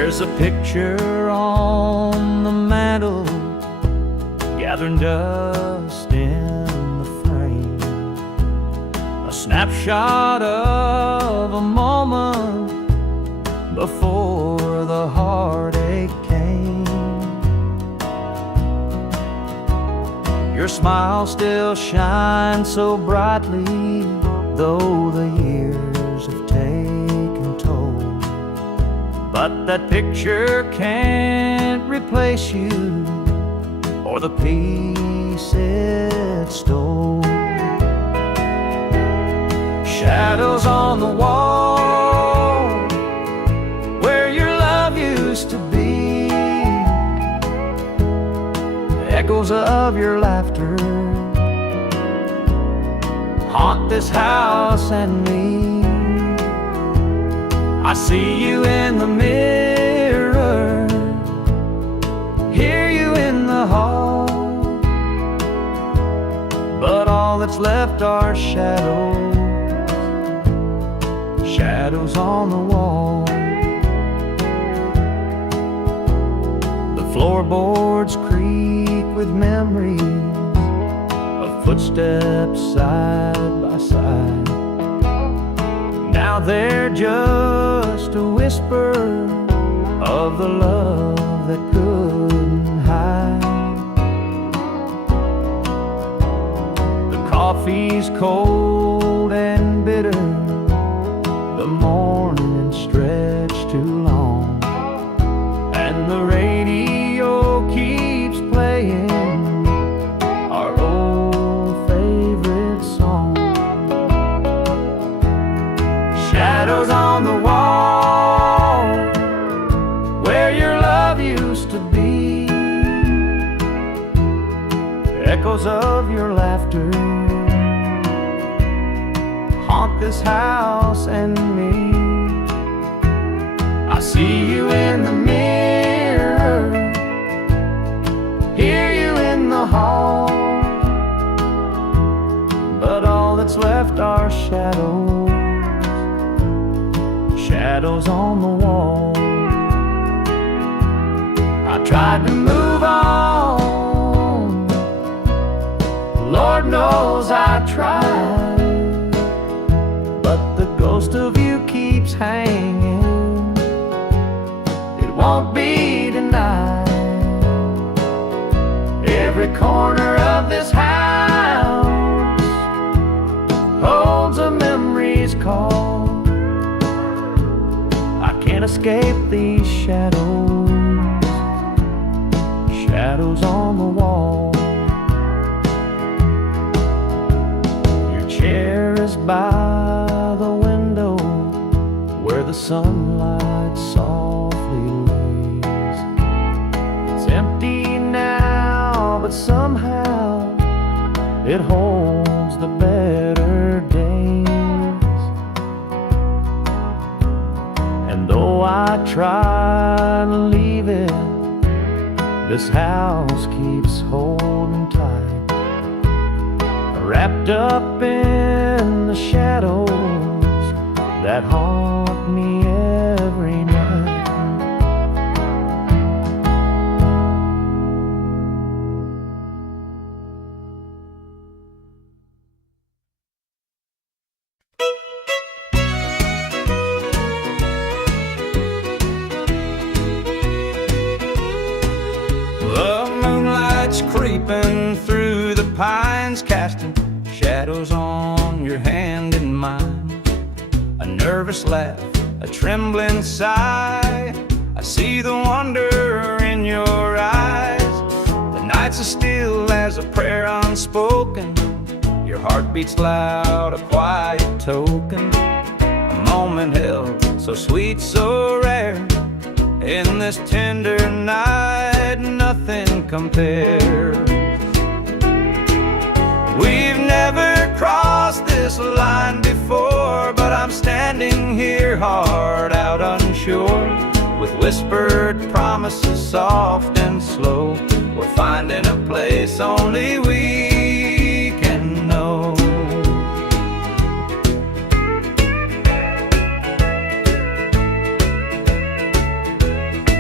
There's a picture on the mantle, gathering dust in the frame, a snapshot of a moment before the heartache came. Your smile still shines so brightly, though the years have taken toll. But that picture can't replace you or the peace it stole. Shadows on the wall where your love used to be, echoes of your laughter haunt this house and me. I see you in the mirror, hear you in the hall, but all that's left are shadows, shadows on the wall. The floorboards creak with memories of footsteps side by side. Now they're just a whisper of the love that couldn't hide. The coffee's cold and bitter, the morning stretched too long, and the radio keeps playing our old favorite song. Shadows on the wall where your love used to be, echoes of your laughter haunt this house and me. I see you in the mirror, hear you in the hall, but all that's left are shadows, shadows on the wall. I tried to move on, Lord knows I tried, but the ghost of you keeps hanging, it won't be denied. Every corner of this house holds a memory's call. I can't escape these shadows, shadows on the wall. Your chair is by the window where the sunlight softly lays. It's empty now, but somehow it holds the better days. And though I try to leave it, this house keeps holding tight, wrapped up in the shadows that haunt me every night. Creeping through the pines, casting shadows on your hand and mine. A nervous laugh, a trembling sigh, I see the wonder in your eyes. The nights are still as a prayer unspoken, your heart beats loud, a quiet token. A moment held so sweet, so rare, in this tender night, nothing compares. We've never crossed this line before, but I'm standing here hard out unsure, with whispered promises soft and slow. We're finding a place only we can know.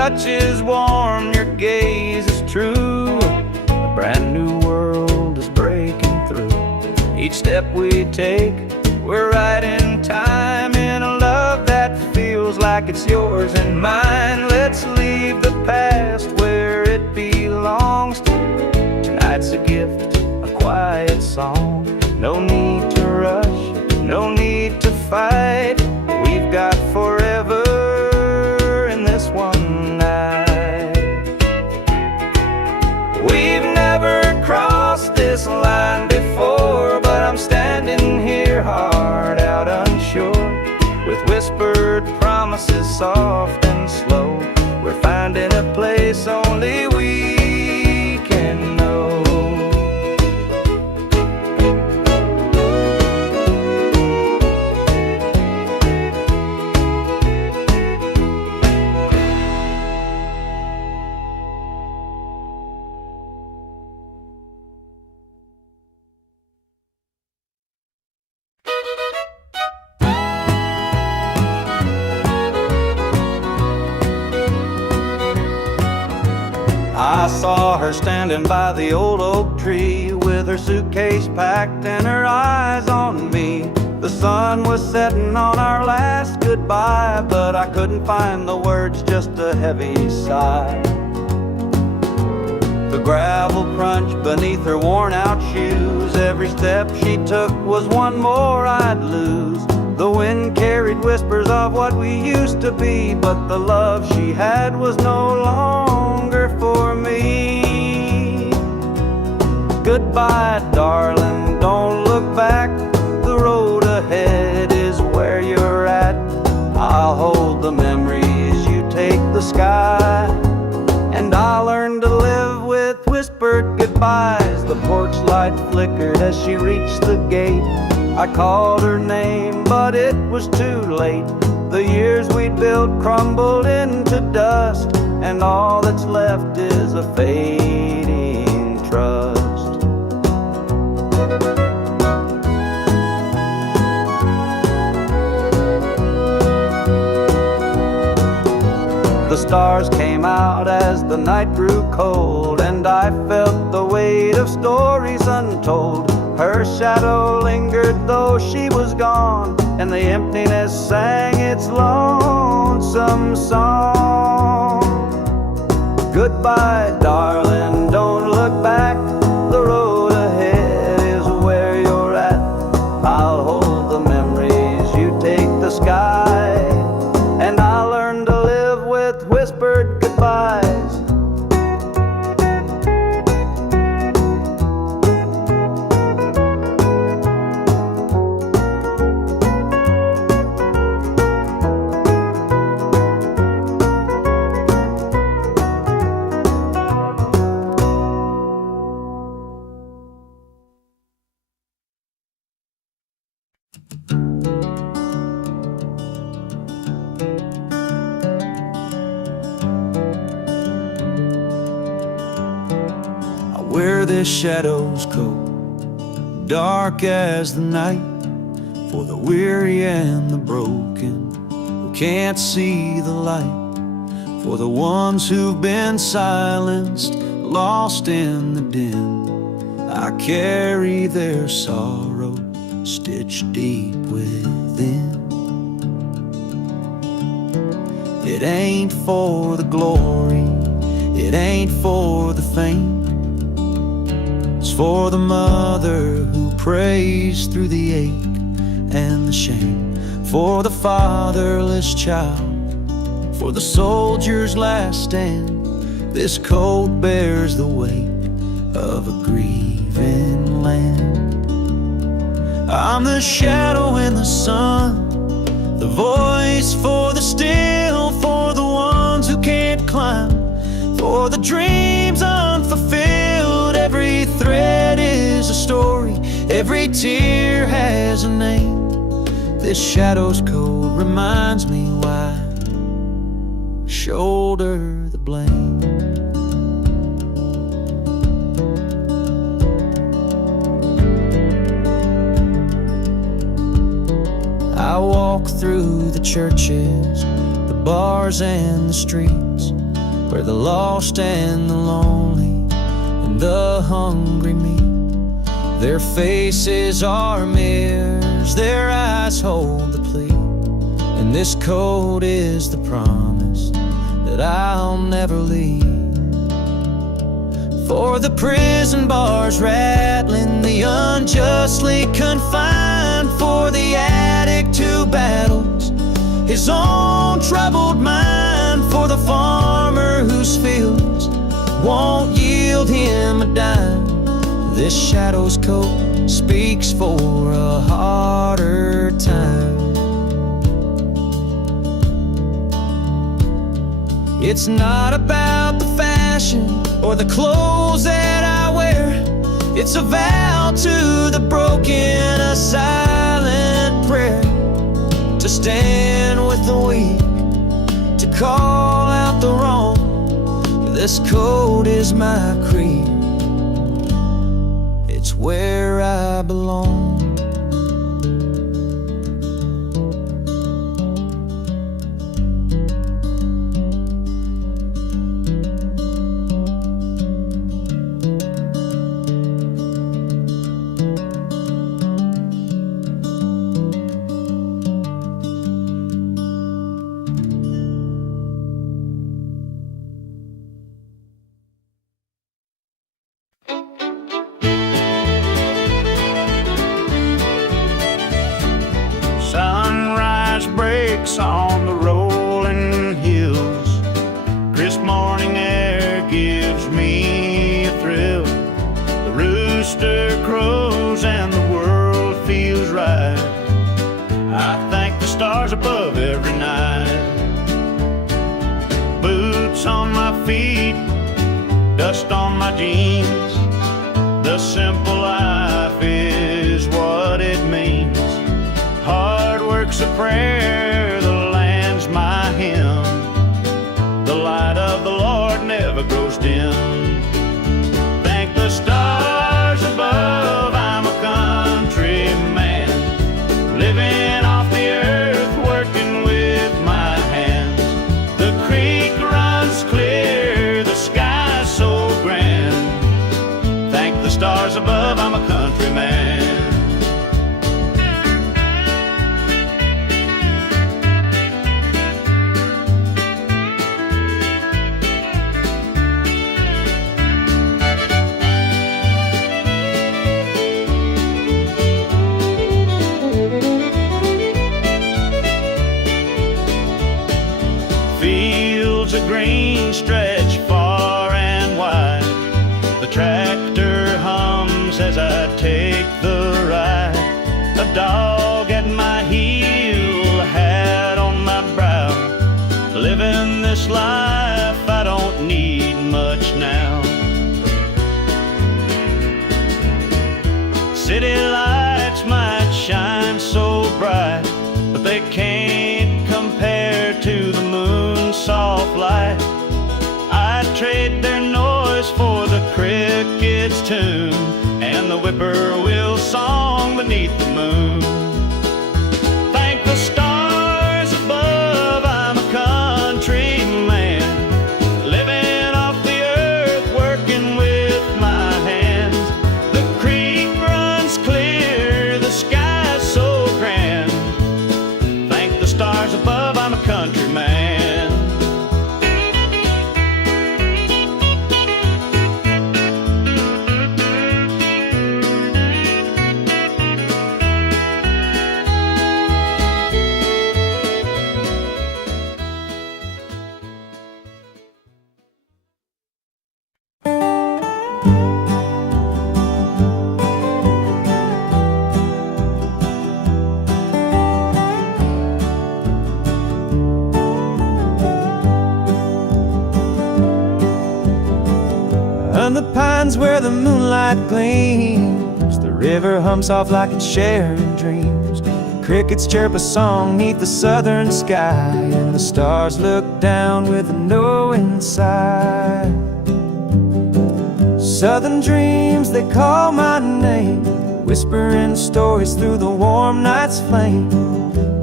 touch is warm, your gaze is true. A brand new world is breaking through. Each step we take, we're right in time, in a love that feels like it's yours and mine. Let's leave the past where it belongs. Tonight's a gift, a quiet song. No need to rush, no need to fight. We've got forever in this one night. We've never crossed this line before, but I'm standing here, heart out unsure, with whispered promises soft and slow. We're finding a place only we can know. I saw her standing by the old oak tree, with her suitcase packed and her eyes on me. The sun was setting on our last goodbye, but I couldn't find the words, just a heavy sigh. The gravel crunched beneath her worn out shoes. Every step she took was one more I'd lose. The wind carried whispers of what we used to be, but the love she had was no longer for me. Goodbye, darling, don't look back. The road ahead is where you're at. I'll hold the memories, you take the sky, and I'll learn to live with whispered goodbyes. The porch light flickered as she reached the gate. I called her name, but it was too late. The years we'd built crumbled into dust, and all that's left is a fading trust. The stars came out as the night grew cold, and I felt the weight of stories untold. Her shadow lingered though she was gone, and the emptiness sang its lonesome song. Goodbye, darling, don't look back. The road ahead is where you're at. I'll hold the memories, you take the sky, and I'll learn to live with whispered goodbyes. Wear this shadow's coat, dark as the night, for the weary and the broken who can't see the light, for the ones who've been silenced, lost in the din. I carry their sorrow stitched deep within. It ain't for the glory, it ain't for the fame. It's for the mother who prays through the ache and the shame, for the fatherless child, for the soldier's last stand. This coat bears the weight of a grieving land. I'm the shadow in the sun, the voice for the still, for the ones who can't climb, for the dreams unfulfilled. Every thread is a story, every tear has a name. This shadow's code reminds me why I shoulder the blame. I walk through the churches, the bars and the streets, where the lost and the lonely and the hungry meet. Their faces are mirrors, their eyes hold the plea, and this code is the promise that I'll never leave. For the prison bars rattling, the unjustly confined, for the addict who battles his own troubled mind, for the farmer whose fields won't yield him a dime. This shadow's coat speaks for a harder time. It's not about the fashion or the clothes that I wear. It's a vow to the broken, a silent prayer, to stand with the weak, to call out the wrong. This code is my creed, it's where I belong. On the rolling hills, crisp morning air gives me a thrill. The rooster crows and the world feels right. I thank the stars above every night. Boots on my feet, dust on my jeans, the simple life is what it means. Hard work's a prayer, the land's my hymn. The light of the Lord never grows dim. Thank the stars above, I'm a country man, living off the earth, working with my hands. The creek runs clear, the sky's so grand. Thank the stars above, I'm a country man. Green stretch far and wide. The tractor hums as I take the ride. A dog at my heel, a hat on my brow. Living this life, I don't need much now. City lights might shine so bright, but they can't compare to the moon's soft light. I'd trade their noise for the cricket's tune and the whippoorwill song beneath the moon. Thank the stars above, I'm a country man, living off the earth, working with my hands. The creek runs clear, the sky's so grand. Thank the stars above, I'm a country man. On the pines where the moonlight gleams, the river hums soft like it's sharing dreams. Crickets chirp a song neath the southern sky, and the stars look down with a knowing sigh. Southern dreams, they call my name, whispering stories through the warm night's flame.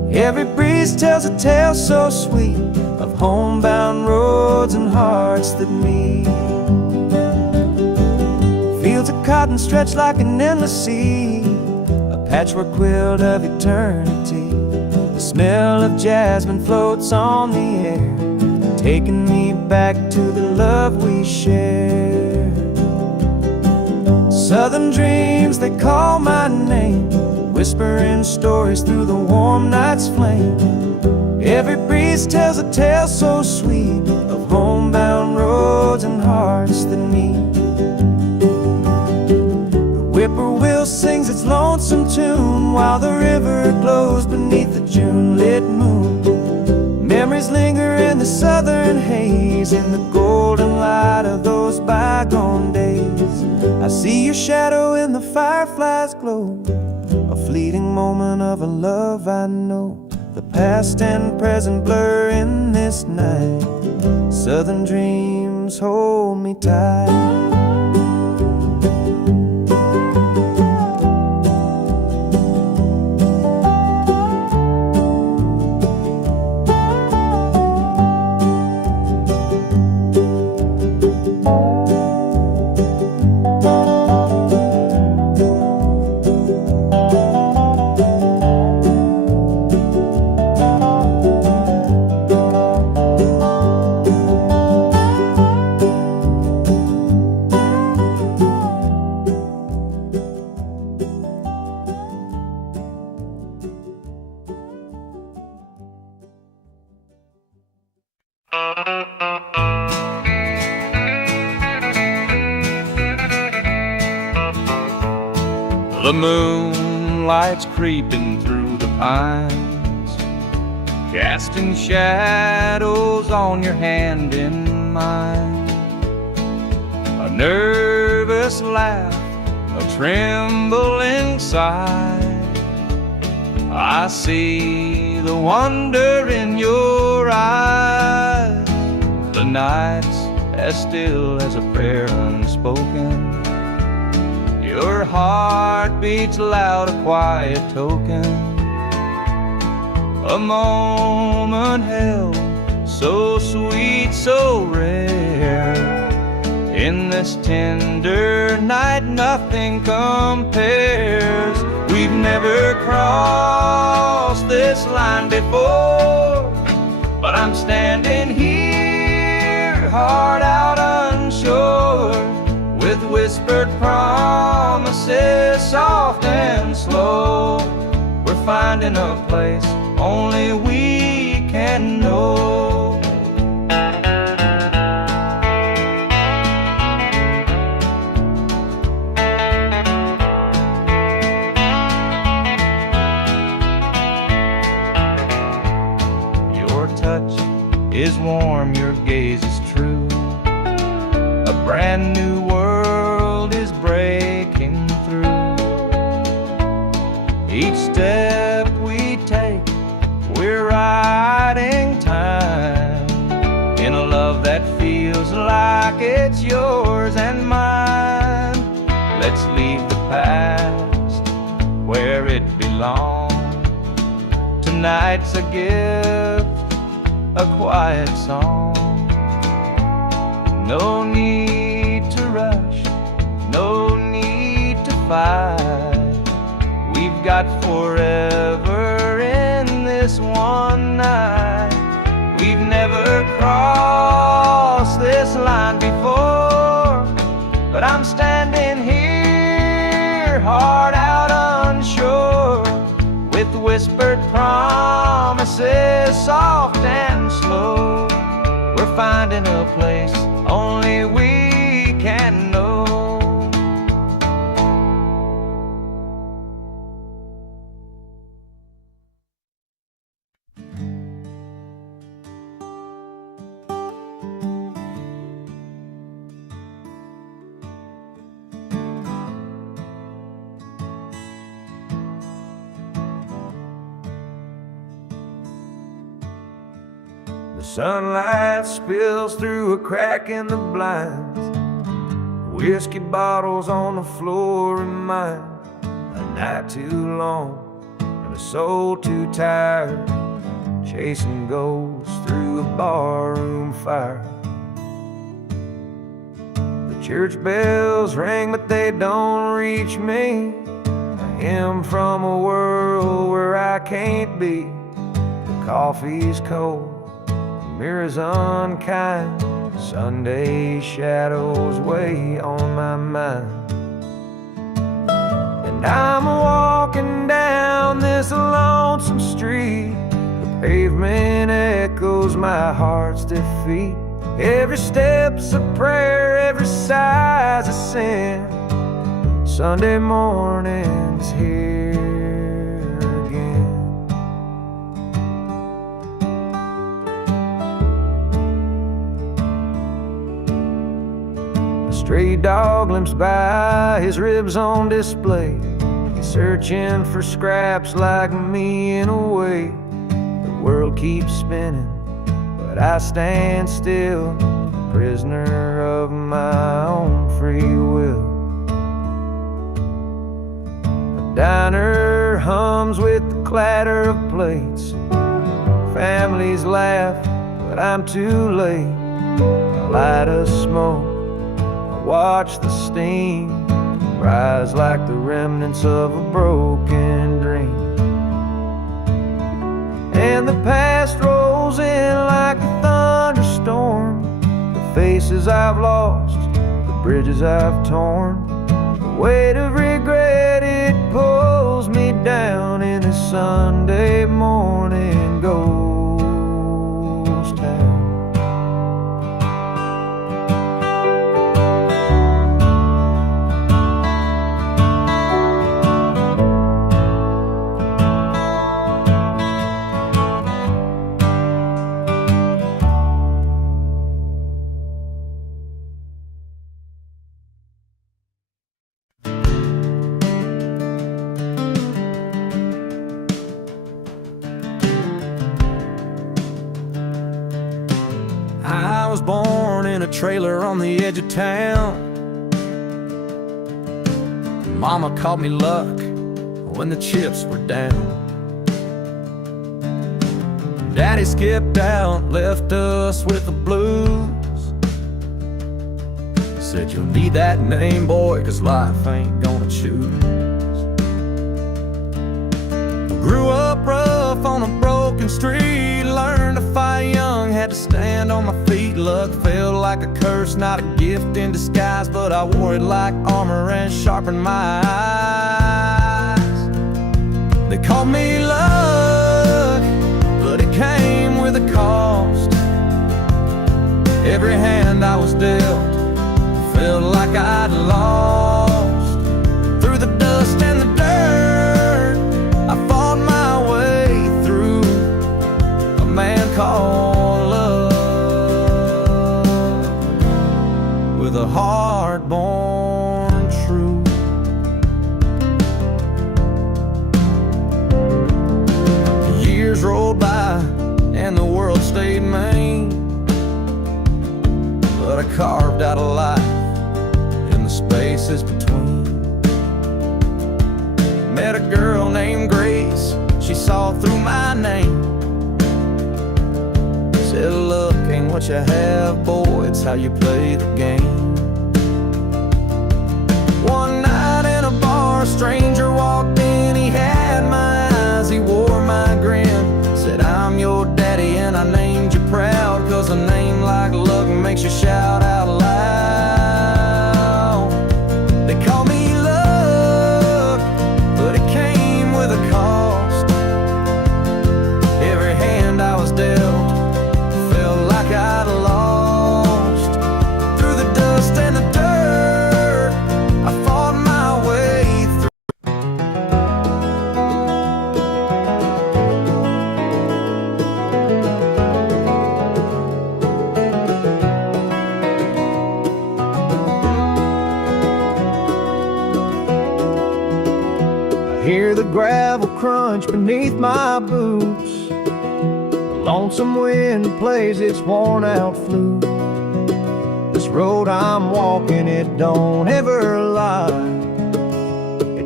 Every breeze tells a tale so sweet of homebound roads and hearts that meet. Fields of cotton stretch like an endless sea, a patchwork quilt of eternity. The smell of jasmine floats on the air, taking me back to the love we shared. Southern dreams, they call my name, whispering stories through the warm night's flame. Every breeze tells a tale so sweet of homebound roads and hearts that meet. The whippoorwill sings its lonesome tune while the river glows beneath the June-lit moon. Memories linger in the southern haze, in the golden light of those bygone days. I see your shadow in the firefly's glow, a fleeting moment of a love I know. The past and present blur in this night. Southern dreams hold me tight. The moonlight's creeping through the pines, casting shadows on your hand in mine. A nervous laugh, a trembling sigh. I see the wonder in your eyes. The night's as still as a prayer unspoken. Your heart beats loud, a quiet token. A moment held, so sweet, so rare. In this tender night, nothing compares. We've never crossed this line before, but I'm standing here, heart out unsure, with whispered promises, soft and slow. We're finding a place only we can know. Your touch is warm, your gaze is true. A brand new world is breaking through. Each step we take, we're riding time in a love that feels like it's yours and mine. Let's leave the past where it belongs. Tonight's a gift, a quiet song. No need to rush, no need to fight. We've got forever in this one night. We've never crossed this line before, but I'm standing here, heart out unsure, with whispered promises, soft and slow. We're finding a place only we can know. The sunlight spills through a crack in the blinds. Whiskey bottles on the floor remind a night too long and a a soul too tired, chasing ghosts through a barroom fire. The church bells ring, but they don't reach me. I am from a world where I can't be. The coffee's cold, the mirror's unkind, Sunday shadows weigh on my mind. And I'm walking down this lonesome street. The pavement echoes my heart's defeat. Every step's a prayer, every sigh's a sin. Sunday morning's here again. A stray dog limps by, his ribs on display. He's searching for scraps like me in a way. The world keeps spinning, but I stand still, prisoner of my own free will. The diner hums with the clatter of plates. Families laugh, but I'm too late. I light a smoke, I watch the steam rise like the remnants of a broken dream. And the past rolls in like a thunderstorm. The faces I've lost, the bridges I've torn. The weight of regret, it pulls me down in this Sunday morning ghost town. I was born in a trailer on the edge of town. Mama called me luck when the chips were down. Daddy skipped out, left us with the blues. Said you'll need that name, boy, 'cause life ain't gonna choose. Grew up rough on a broken street, learned to fight young, had to stand on my feet. Luck felt like a curse, not a gift in disguise, but I wore it like armor and sharpened my eyes. They called me luck, but it came with a cost. Every hand I was dealt felt like I'd lost. Through the dust and the dirt, I fought my way through. A man called love, with a heart born true. The years rolled by and the world stayed mean, but I carved out a life in the spaces between. Met a girl named Grace, she saw through my name. Said luck ain't what you have, boy, it's how you play the game. One night in a bar, a stranger walked in, he had my eyes, he wore my grin. Said I'm your daddy and I named you proud, 'cause a name like luck makes you shout out loud. They call me luck, but it came with a cost. Every hand I was dealt felt like I'd lost. Through the dust and the dirt, I fought my way through. Hear the gravel crunch beneath my boots. The lonesome wind plays its worn out flute. This road I'm walking, it don't ever lie. It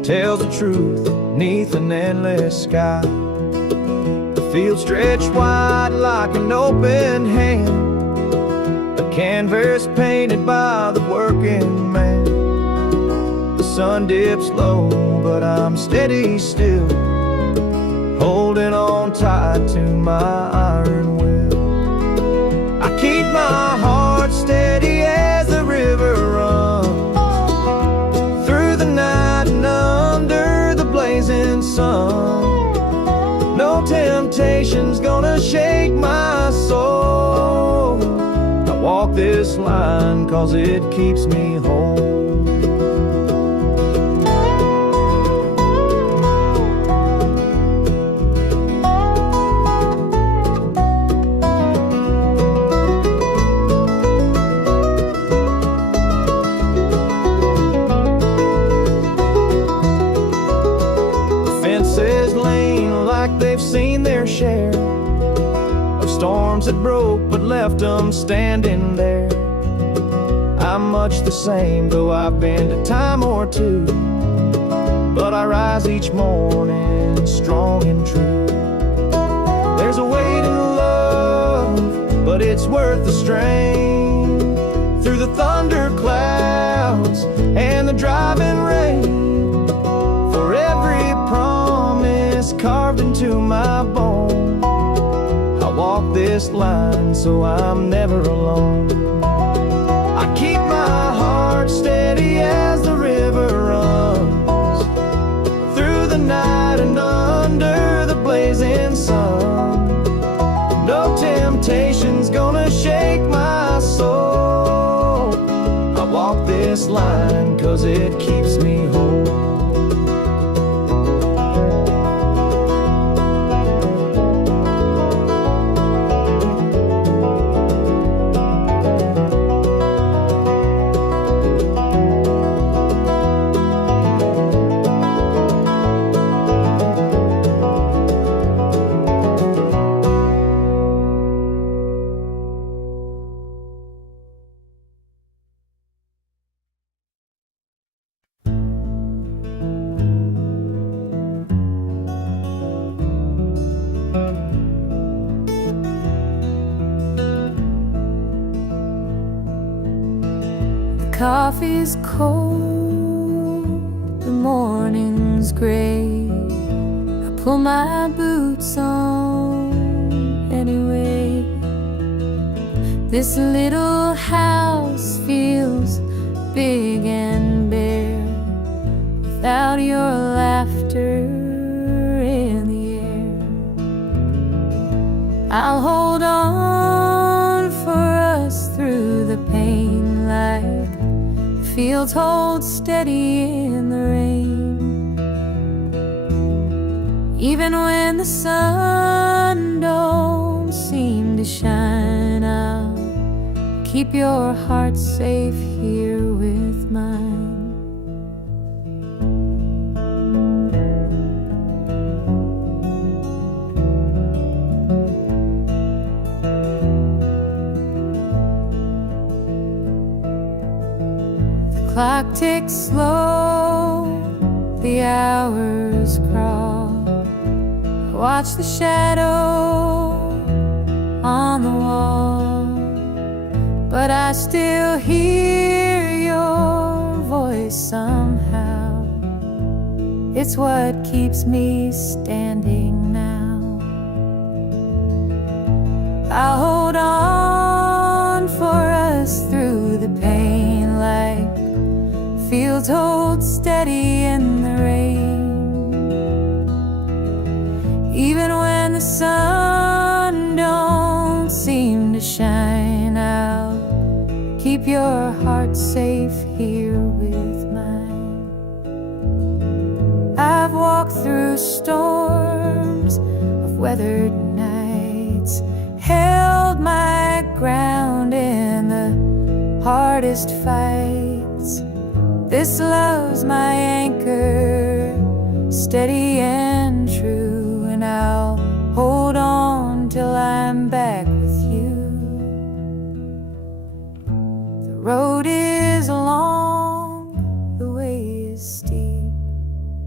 tells the truth neath an endless sky. The field stretched wide like an open hand, a canvas painted by the working man. The sun dips low, but I'm steady still, holding on tight to my iron will. I keep my heart steady as the river runs through the night and under the blazing sun. No temptation's gonna shake my soul. I walk this line 'cause it keeps me whole. They've seen their share of storms that broke but left them standing there. I'm much the same, though I've been a time or two, but I rise each morning strong and true. There's a weight in love, but it's worth the strain. Through the thunder clouds and the driving rain, for every promise carved into my bone, I walk this line so I'm never alone. I keep my heart steady as the river runs through the night and under the blazing sun. No temptation's gonna shake my soul. I walk this line 'cause it keeps me whole. Coffee's cold, the morning's gray. I pull my boots on anyway. This little house feels big and bare without your laughter in the air. I'll hold on for us through the pain like fields hold steady in the rain. Even when the sun don't seem to shine, I'll keep your heart safe here with mine. Clock ticks slow, the hours crawl. I watch the shadow on the wall, but I still hear your voice somehow. It's what keeps me standing now. I'll hold on for us through the pain like fields hold steady in the rain. Even when the sun don't seem to shine, I'll keep your heart safe here with mine. I've walked through storms of weathered nights, held my ground in the hardest fights. This love's my anchor, steady and true, and I'll hold on till I'm back with you. The road is long, the way is steep,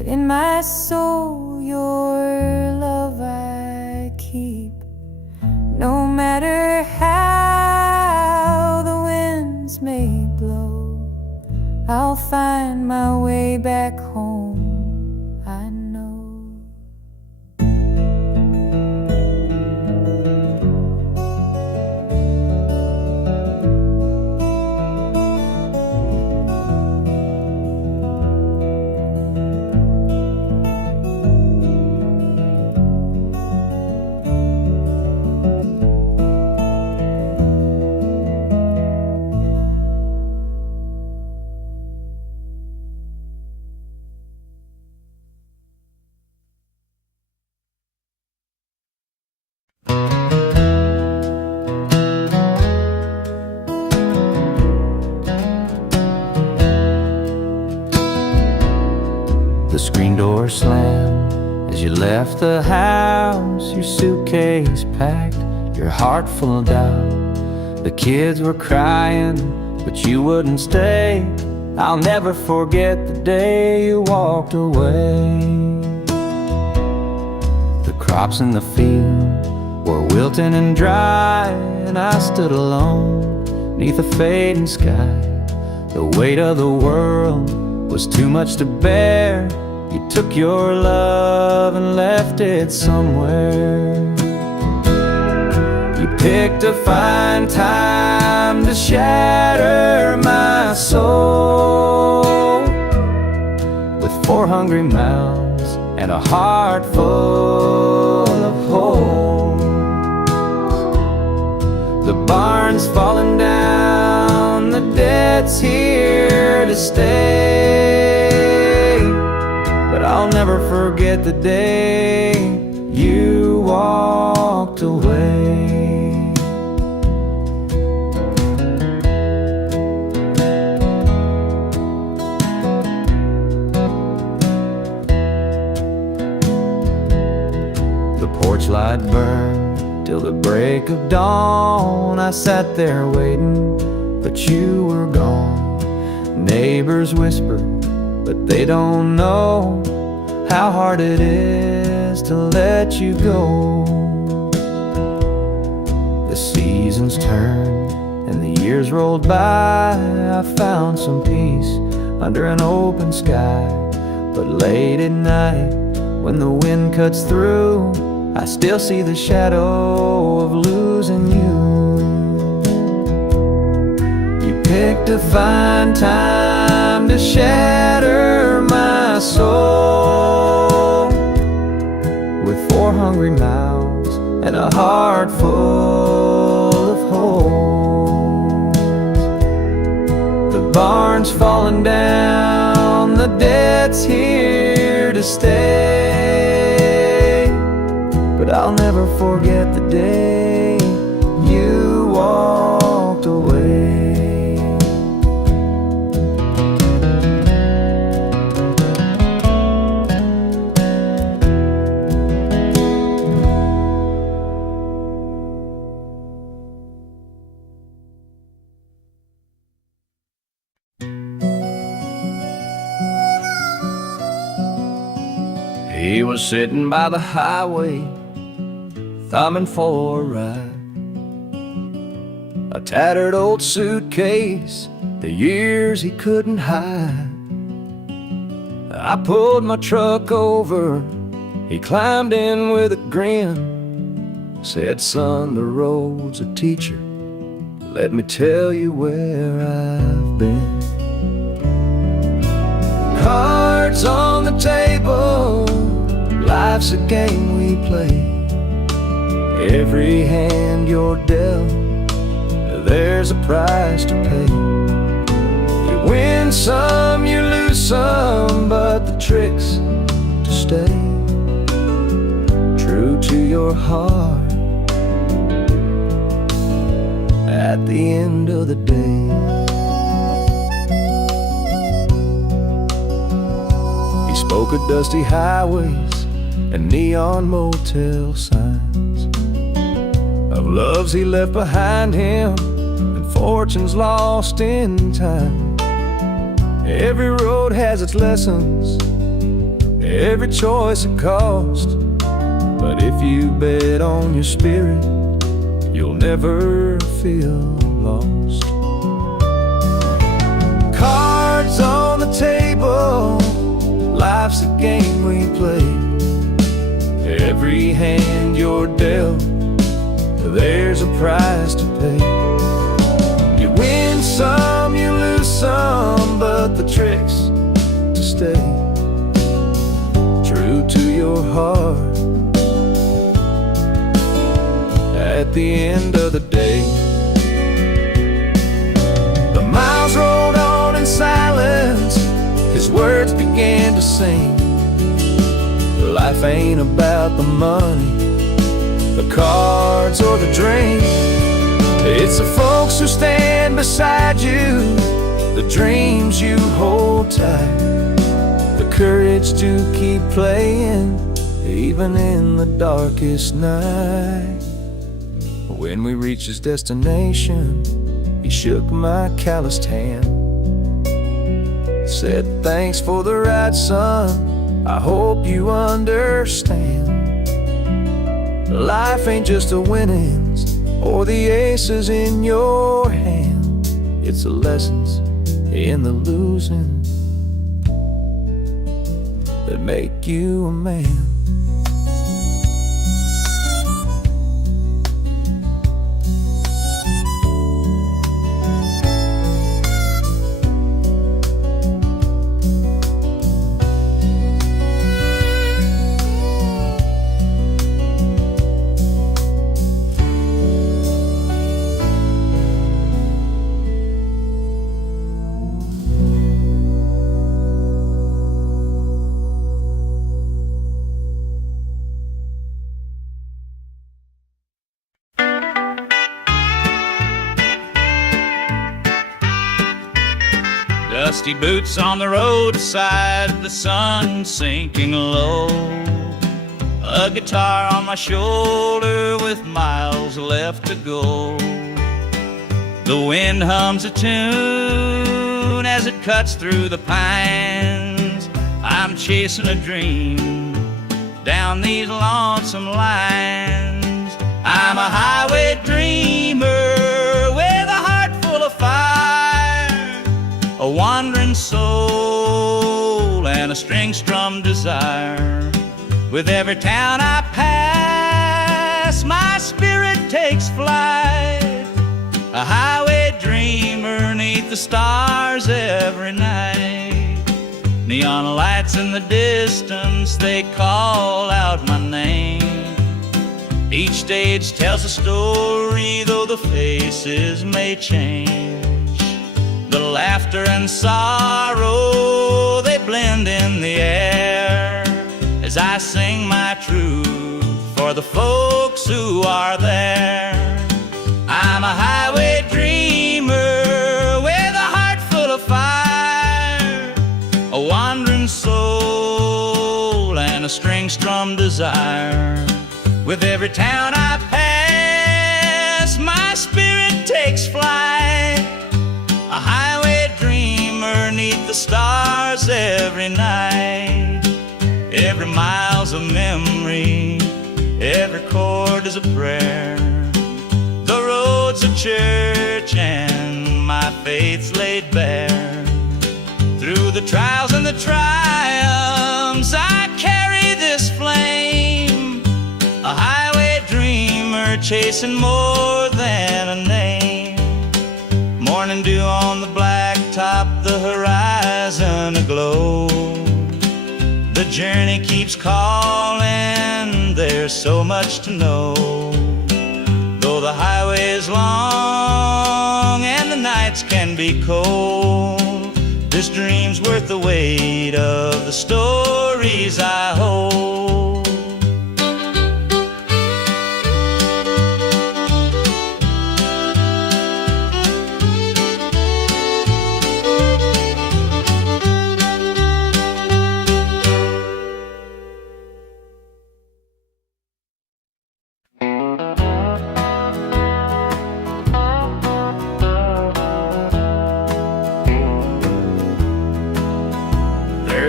but in my soul your love I keep. No matter how the winds may blow, I'll find my way back home, I know. The screen door slammed as you left the house, your suitcase packed, your heart full of doubt. The kids were crying, but you wouldn't stay. I'll never forget the day you walked away. The crops in the field were wilting and dry, and I stood alone neath a fading sky. The weight of the world was too much to bear. You took your love and left it somewhere. You picked a fine time to shatter my soul with 4 hungry mouths and a heart full of holes. The barn's falling down, the debt's here to stay, but I'll never forget the day you walked away. The porch light burned till the break of dawn. I sat there waiting, but you were gone. Neighbors whispered, but they don't know how hard it is to let you go. The seasons turned and the years rolled by. I found some peace under an open sky, but late at night when the wind cuts through, I still see the shadow of losing you. You picked a fine time to shatter my soul with 4 hungry mouths and a heart full of holes. The barn's falling down, the debt's here to stay, but I'll never forget the day you walked away. He was sitting by the highway, thumbing for a ride. A tattered old suitcase, the years he couldn't hide. I pulled my truck over, he climbed in with a grin. Said, son, the road's a teacher, let me tell you where I've been. Cards on the table, life's a game we play. Every hand you're dealt, there's a price to pay. You win some, you lose some, but the trick's to stay true to your heart at the end of the day. He spoke of dusty highways and neon motel signs, of loves he left behind him and fortunes lost in time. Every road has its lessons, Every choice a cost, but if you bet on your spirit, you'll never feel lost. Cards on the table, life's a game we play. Every hand you're dealt, there's a price to pay. You win some, you lose some, but the trick's to stay true to your heart at the end of the day. The miles rolled on in silence, his words began to sing. Life ain't about the money, the cards or the drink. It's the folks who stand beside you, the dreams you hold tight, the courage to keep playing even in the darkest night. When we reached his destination, he shook my calloused hand, said, "Thanks for the ride, son, I hope you understand. Life ain't just the winnings or the aces in your hand. It's the lessons in the losing that make you a man." Dusty boots on the roadside, the sun sinking low. A guitar on my shoulder with miles left to go. The wind hums a tune as it cuts through the pines. I'm chasing a dream down these lonesome lines. I'm a highway dreamer with a heart full of fire, a wandering soul and a string-strummed desire. With every town I pass, my spirit takes flight, a highway dreamer 'neath the stars every night. Neon lights in the distance, they call out my name. Each stage tells a story, though the faces may change. The laughter and sorrow, they blend in the air as I sing my truth for the folks who are there. I'm a highway dreamer with a heart full of fire, a wandering soul and a string-strummed desire. With every town I pass, my spirit takes flight, a highway dreamer 'neath the stars every night. Every mile's a memory, every chord is a prayer. The road's a church and my faith's laid bare. Through the trials and the triumphs, I carry this flame, a highway dreamer chasing more than a name. Morning dew on the blacktop, the horizon aglow. The journey keeps calling, there's so much to know. Though the highway is long and the nights can be cold, this dream's worth the weight of the stories I hold.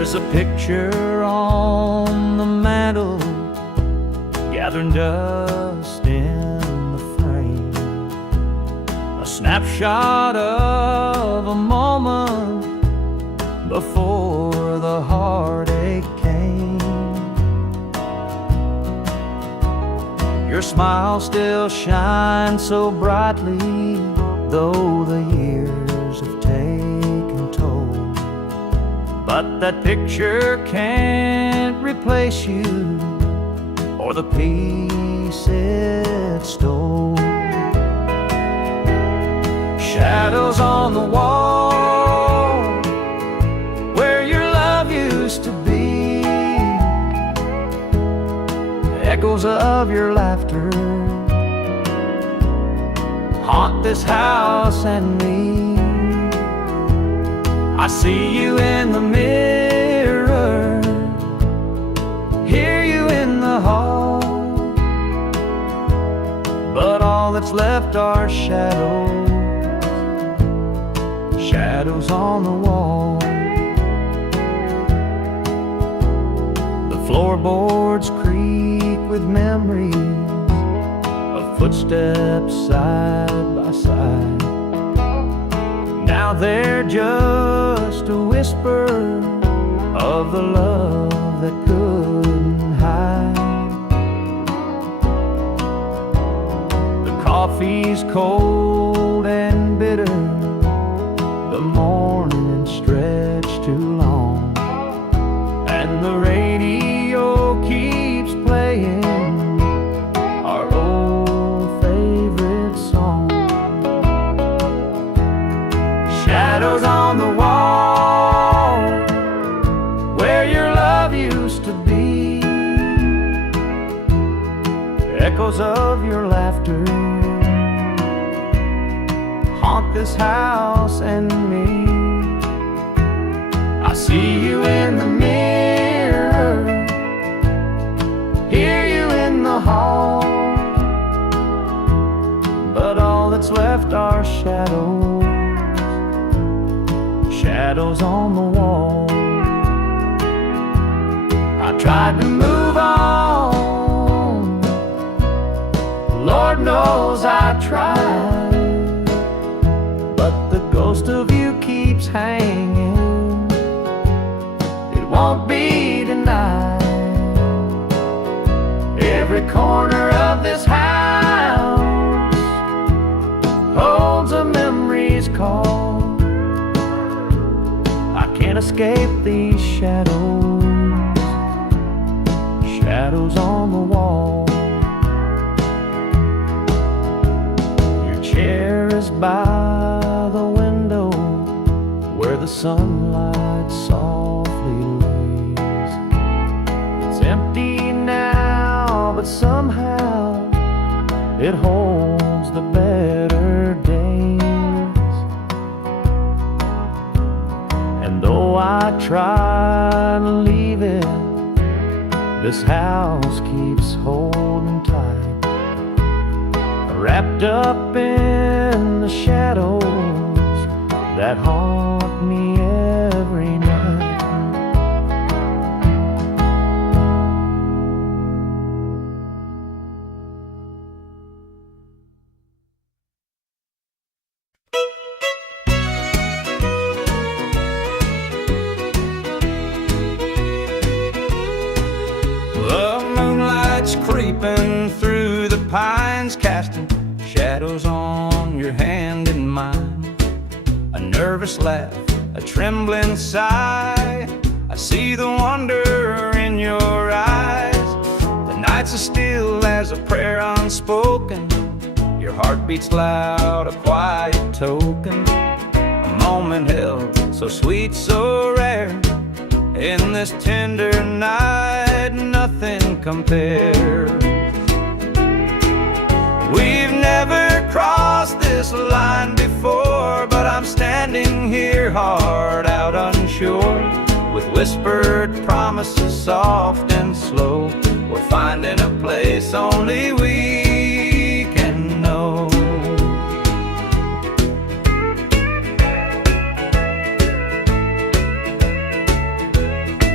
There's a picture on the mantle, gathering dust in the frame, a snapshot of a moment before the heartache came. Your smile still shines so brightly, though the years have taken toll. But that picture can't replace you or the peace it stole. Shadows on the wall where your love used to be, echoes of your laughter haunt this house and me. I see you in the mirror, hear you in the hall, but all that's left are shadows, shadows on the wall. The floorboards creak with memories of footsteps side by side. Now they're just a whisper of the love that couldn't hide. The coffee's cold and bitter, the morning stretched too long, and the radio keeps playing our old favorite song. Shadows on the wall where your love used to be, echoes of your laughter haunt this house and me. I see you in the mirror, hear you in the hall, but all that's left are shadows, shadows on the wall. I tried to move on, Lord knows I tried, but the ghost of you keeps hanging, it won't be denied. Every corner of this house holds a memory's call. I can't escape these shadows, shadows on the wall. Your chair is by the window where the sunlight softly lays. It's empty now, but somehow it holds the better days. And though I try to leave it, this house keeps holding tight, wrapped up in the shadows that haunt me every night. Creeping through the pines, casting shadows on your hand and mine. A nervous laugh, a trembling sigh, I see the wonder in your eyes. The nights are still as a prayer unspoken, your heart beats loud, a quiet token. A moment held so sweet, so rare, in this tender night, nothing compares. We've never crossed this line before, but I'm standing here hard out unsure, with whispered promises soft and slow. We're finding a place only we can know.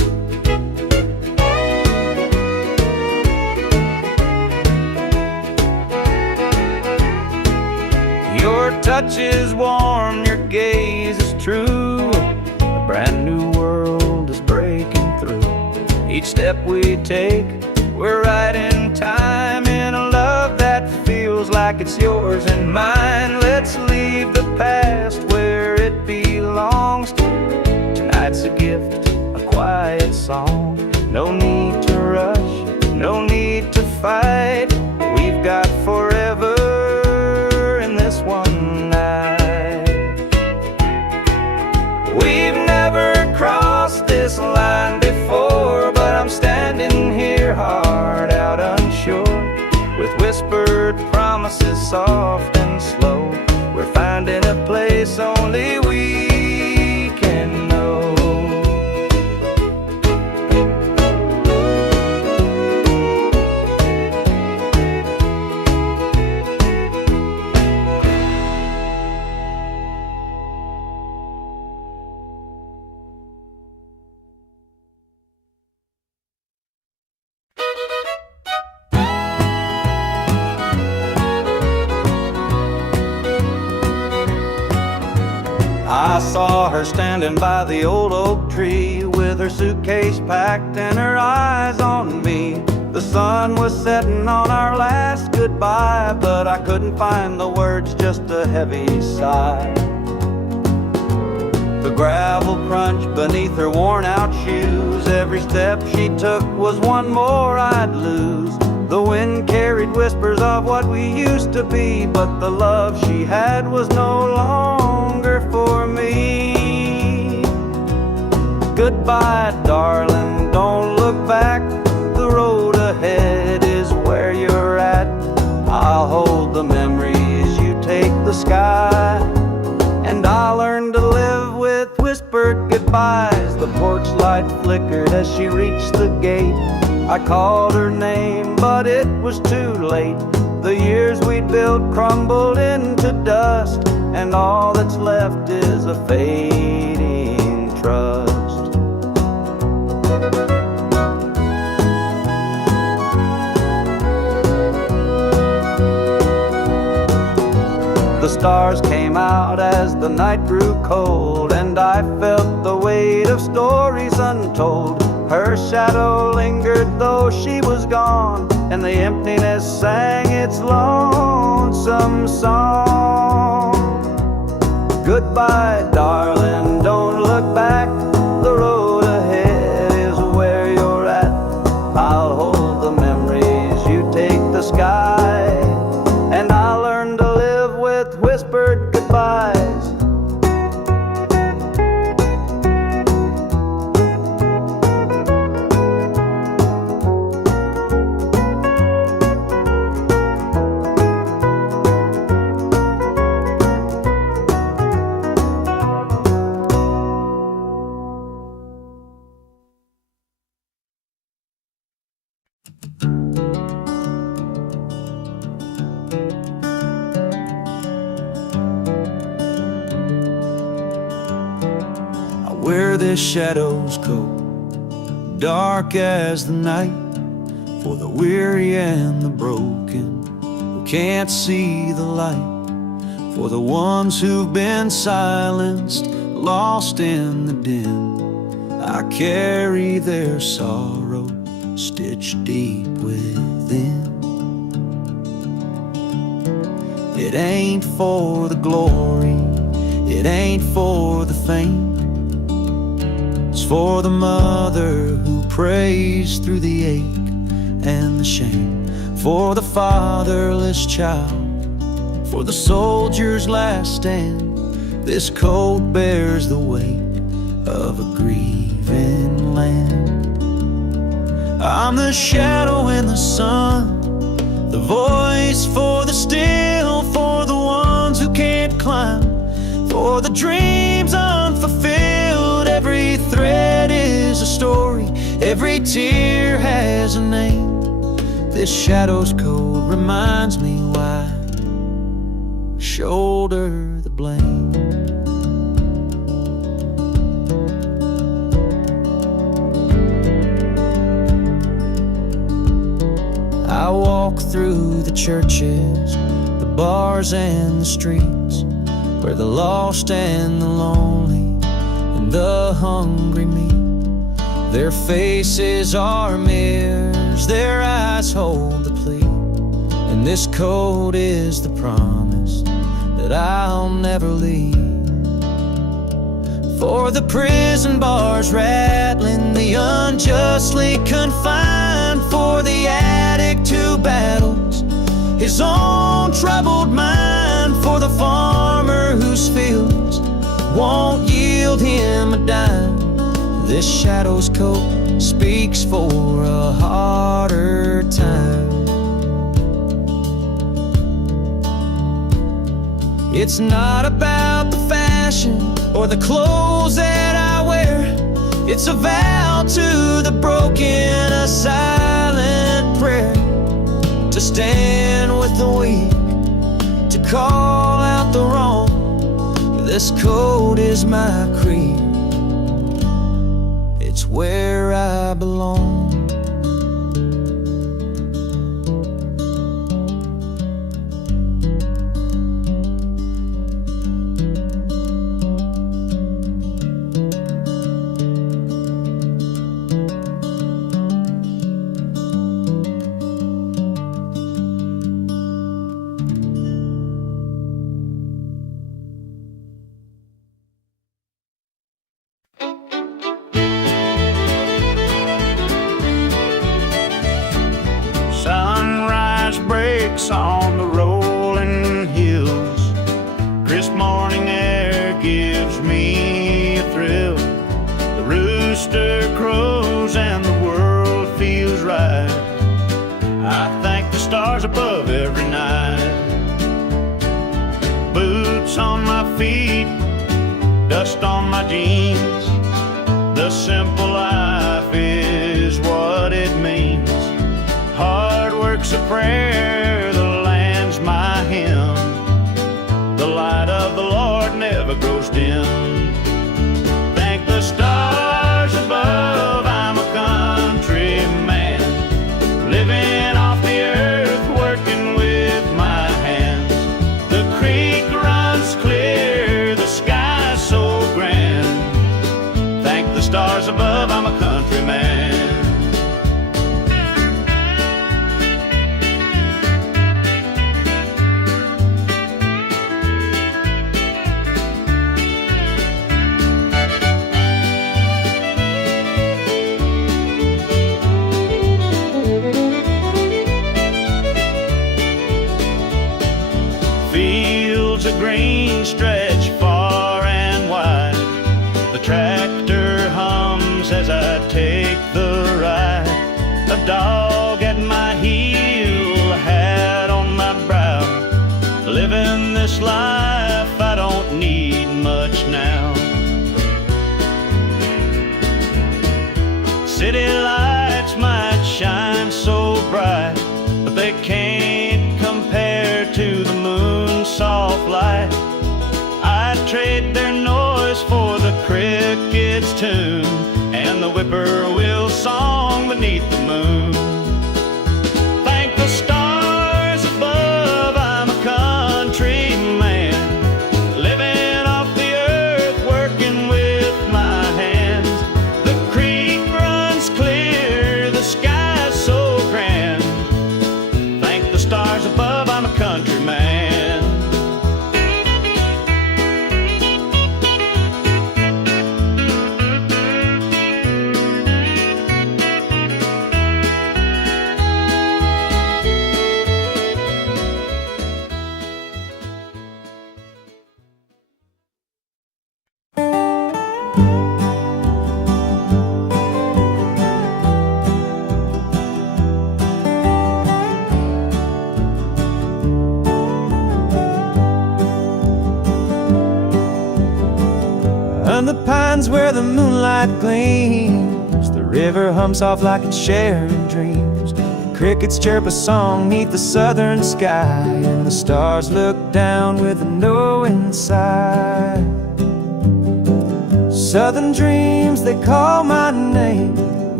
touch is warm, your gaze is true. A brand new world is breaking through. Each step we take, we're right in time, in a love that feels like it's yours and mine. Let's leave the past where it belongs. Tonight's a gift, a quiet song. No need to rush, no need to fight. We've got forever in this one night. We've never crossed this line before, but I'm standing here, heart out unsure, with whispered promises soft and slow. We're finding a place only we can know. I saw her standing by the old oak tree, with her suitcase packed and her eyes on me. The sun was setting on our last goodbye, but I couldn't find the words, just a heavy sigh. The gravel crunched beneath her worn out shoes. Every step she took was one more I'd lose. The wind carried whispers of what we used to be, but the love she had was no longer for me. Goodbye, darling, don't look back. The road ahead is where you're at. I'll hold the memories, you take the sky, and I'll learn to live with whispered goodbyes. The porch light flickered as she reached the gate. I called her name, but it was too late. The years we'd built crumbled into dust, and all that's left is a fading trust. The stars came out as the night grew cold, and I felt the weight of stories untold. Her shadow lingered though she was gone, and the emptiness sang its lonesome song. Goodbye, darling, don't look back. The road ahead is where you're at. I'll hold the memories, you take the sky, and I'll learn to live with whispered goodbyes. Wear this shadow's coat, dark as the night, for the weary and the broken who can't see the light, for the ones who've been silenced, lost in the din. I carry their sorrow stitched deep within. It ain't for the glory, it ain't for the fame. It's for the mother who prays through the ache and the shame, for the fatherless child, for the soldier's last stand. This coat bears the weight of a grieving land. I'm the shadow in the sun, the voice for the still, for the ones who can't climb, for the dreams unfulfilled. Every thread is a story, every tear has a name. This shadow's code reminds me why I shoulder the blame. I walk through the churches, the bars and the streets, where the lost and the lonely and the hungry meet. Their faces are mirrors, their eyes hold the plea, and this code is the promise that I'll never leave. For the prison bars rattling, the unjustly confined, for the addict who battles his own troubled mind, for the farmer whose fields won't yield him a dime. This shadow's coat speaks for a harder time. It's not about the fashion or the clothes that I wear. It's a vow to the broken, a silent prayer, to stand with the weak, to call out the wrong. This code is my creed, it's where I belong. Sunrise breaks on the rolling hills. Crisp morning air gives me a thrill. The rooster crows and the world feels right. I thank the stars above every night. Boots on my feet, dust on my jeans. The simple life is what it means. Hard work's a prayer, the land's my hymn. The light of the Lord never grows dim. Thank the stars above, I'm a country man, living off the earth, working with my hands. The creek runs clear, the sky's so grand. Thank the stars above, I'm a country man. Fields of green stretch far and wide. The tractor hums as I take the ride. A dog at my heel, a hat on my brow. Living this life, I don't need much now. City lights might shine so bright, but they can't compare to the moon's soft light. I'd trade their noise for the cricket's tune and the whippoorwill song beneath the moon. Thank the stars above, I'm a country man, living off the earth, working with my hands. The creek runs clear, the sky's so grand. Thank the stars above, I'm a country man. On the pines where the moonlight gleams, the river hums soft like it's sharing dreams. The crickets chirp a song neath the southern sky, and the stars look down with a knowing sigh. Southern dreams, they call my name,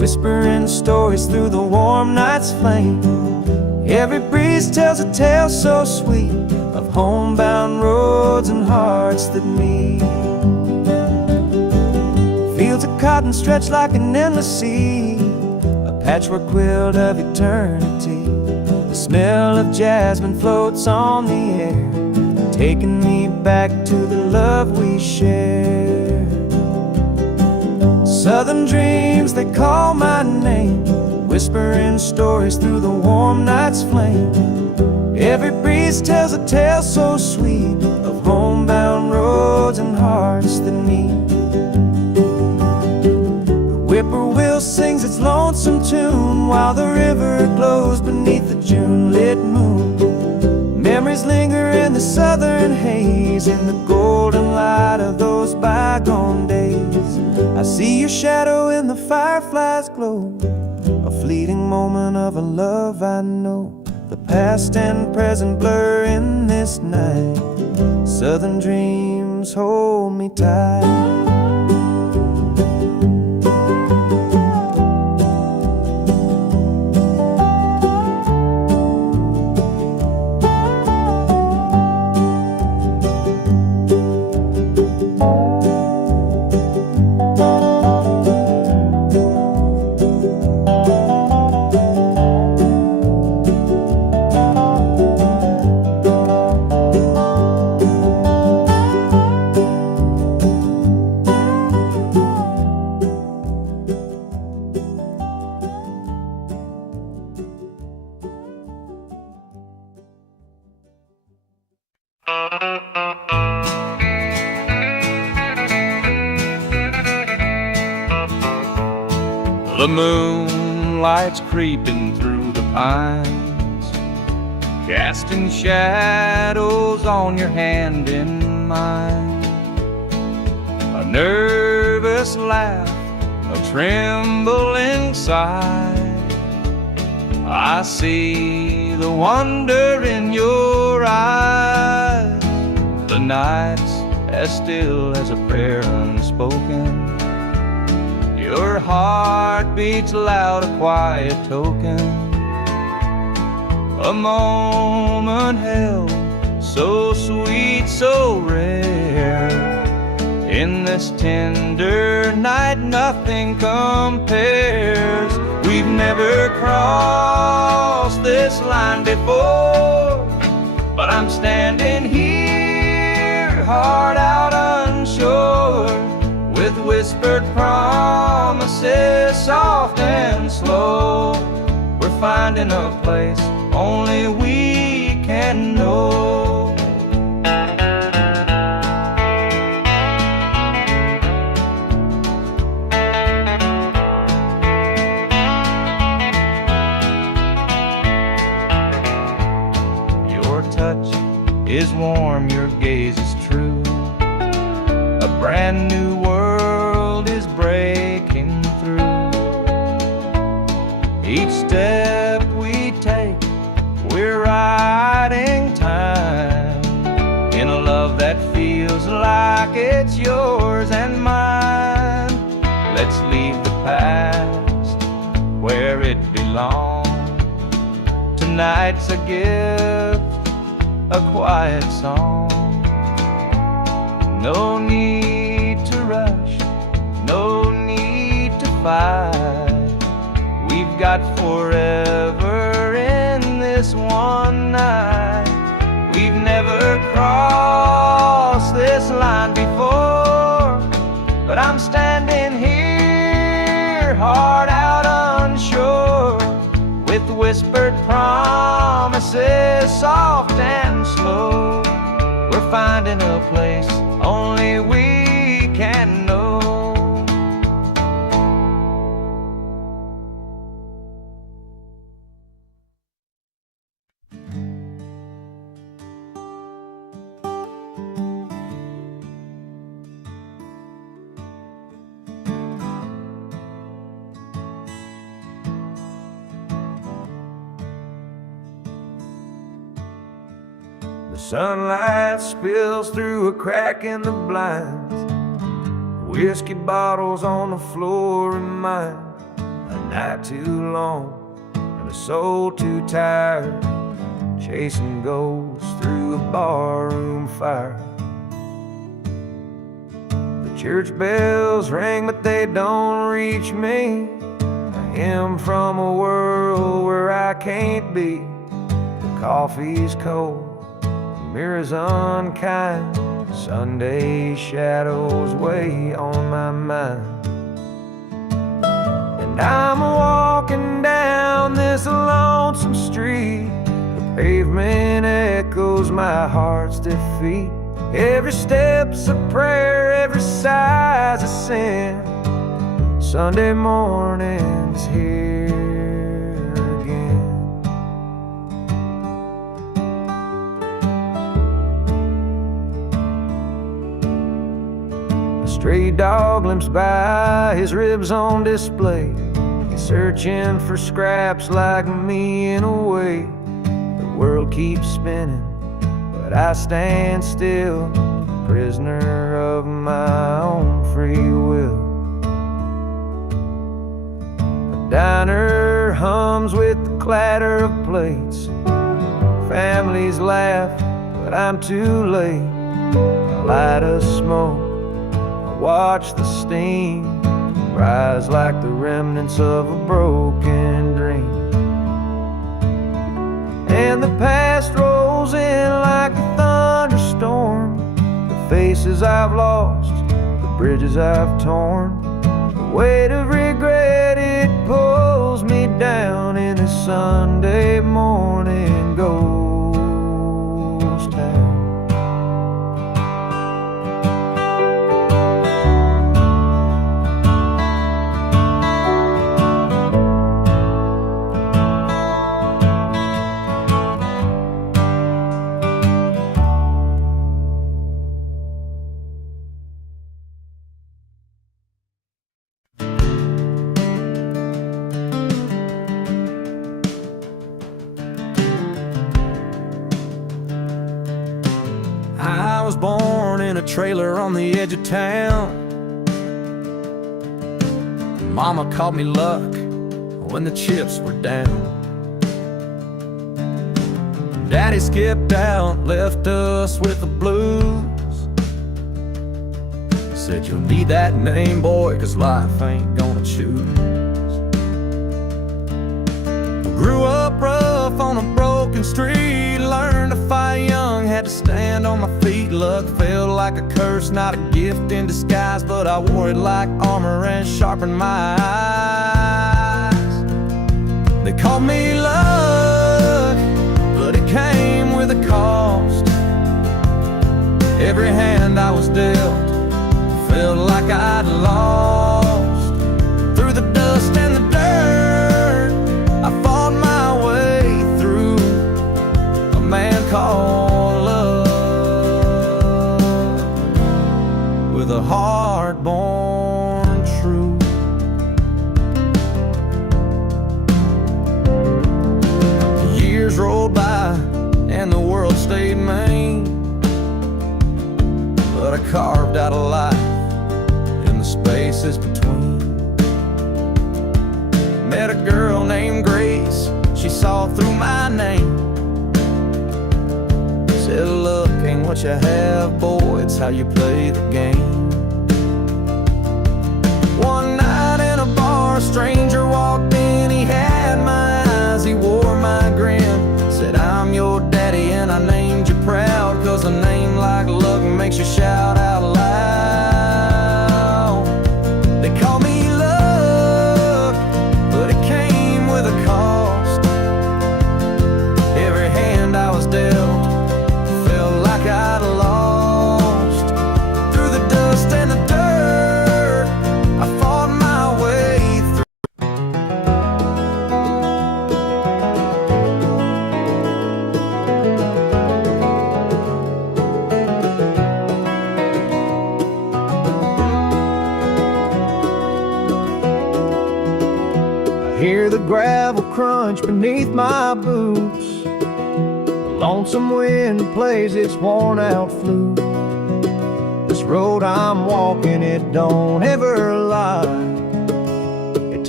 whispering stories through the warm night's flame. Every breeze tells a tale so sweet of homebound roads and hearts that meet. Fields of cotton stretch like an endless sea, a patchwork quilt of eternity. The smell of jasmine floats on the air, taking me back to the love we shared. Southern dreams, they call my name, whispering stories through the warm night's flame. Every breeze tells a tale so sweet of homebound roads and hearts that meet. The whippoorwill sings its lonesome tune while the river glows beneath the June-lit moon. Memories linger in the southern haze, in the golden light of those bygone days. I see your shadow in the firefly's glow, a fleeting moment of a love I know. The past and present blur in this night. Southern dreams hold me tight. The moonlight's creeping through the pines, casting shadows on your hand in mine. A nervous laugh, a trembling sigh. I see the wonder in your eyes. The night's as still as a prayer unspoken. Your heart beats loud, a quiet token. A moment held, so sweet, so rare. In this tender night, nothing compares. We've never crossed this line before, but I'm standing here, heart out unsure, with whispered promises, soft and slow. We're finding a place only we can know. Your touch is warm, your gaze is true. A brand new world is breaking through. Each step we take, we're riding time in a love that feels like it's yours and mine. Let's leave the past where it belongs. Tonight's a gift, a quiet song. No need to rush, no need to fight. We've got forever in this one night. We've never crossed this line before, but I'm standing here, heart out unsure, with whispered promises, soft and slow. We're finding a place only we can know. The sunlight spills through a crack in the blinds. Whiskey bottles on the floor remind a night too long and a soul too tired, chasing ghosts through a barroom fire. The church bells ring, but they don't reach me. I am from a world where I can't be. The coffee's cold, the mirror's unkind, Sunday shadows weigh on my mind. And I'm walking down this lonesome street. The pavement echoes my heart's defeat. Every step's a prayer, every sigh's a sin. Sunday morning's here again. A stray dog limps by, his ribs on display. He's searching for scraps like me in a way. The world keeps spinning, but I stand still, prisoner of my own free will. The diner hums with the clatter of plates. Families laugh, but I'm too late. I light a smoke, I watch the steam rise like the remnants of a broken dream. And the past rolls in like a thunderstorm. The faces I've lost, the bridges I've torn. The weight of regret, it pulls me down in this Sunday morning ghost town. I was born in a trailer on the edge of town. Mama called me luck when the chips were down. Daddy skipped out, left us with the blues. Said you'll need that name, boy, 'cause life ain't gonna choose. Grew up rough on a broken street, learned to fight young, had to stand on my feet. Luck felt like a curse, not a gift in disguise, but I wore it like armor and sharpened my eyes. They called me luck, but it came with a cost. Every hand I was dealt felt like I'd lost. Through the dust and the dirt, I fought my way through a man called love, with a heart born true. The years rolled by and the world stayed mean, but I carved out a life in the spaces between. Met a girl named Grace, she saw through my name. Said luck ain't what you have, boy, it's how you play the game. One night in a bar, a stranger walked in, he had my eyes, he wore my grin. Said I'm your daddy and I named you proud, 'cause a name like luck makes you shout out loud. They call me luck, but it came with a cost. Every hand I was dealt felt like I'd lost. Through the dust and the dirt, I fought my way through. Hear the gravel crunch beneath my boots. The lonesome wind plays its worn out flute. This road I'm walking, it don't ever lie. It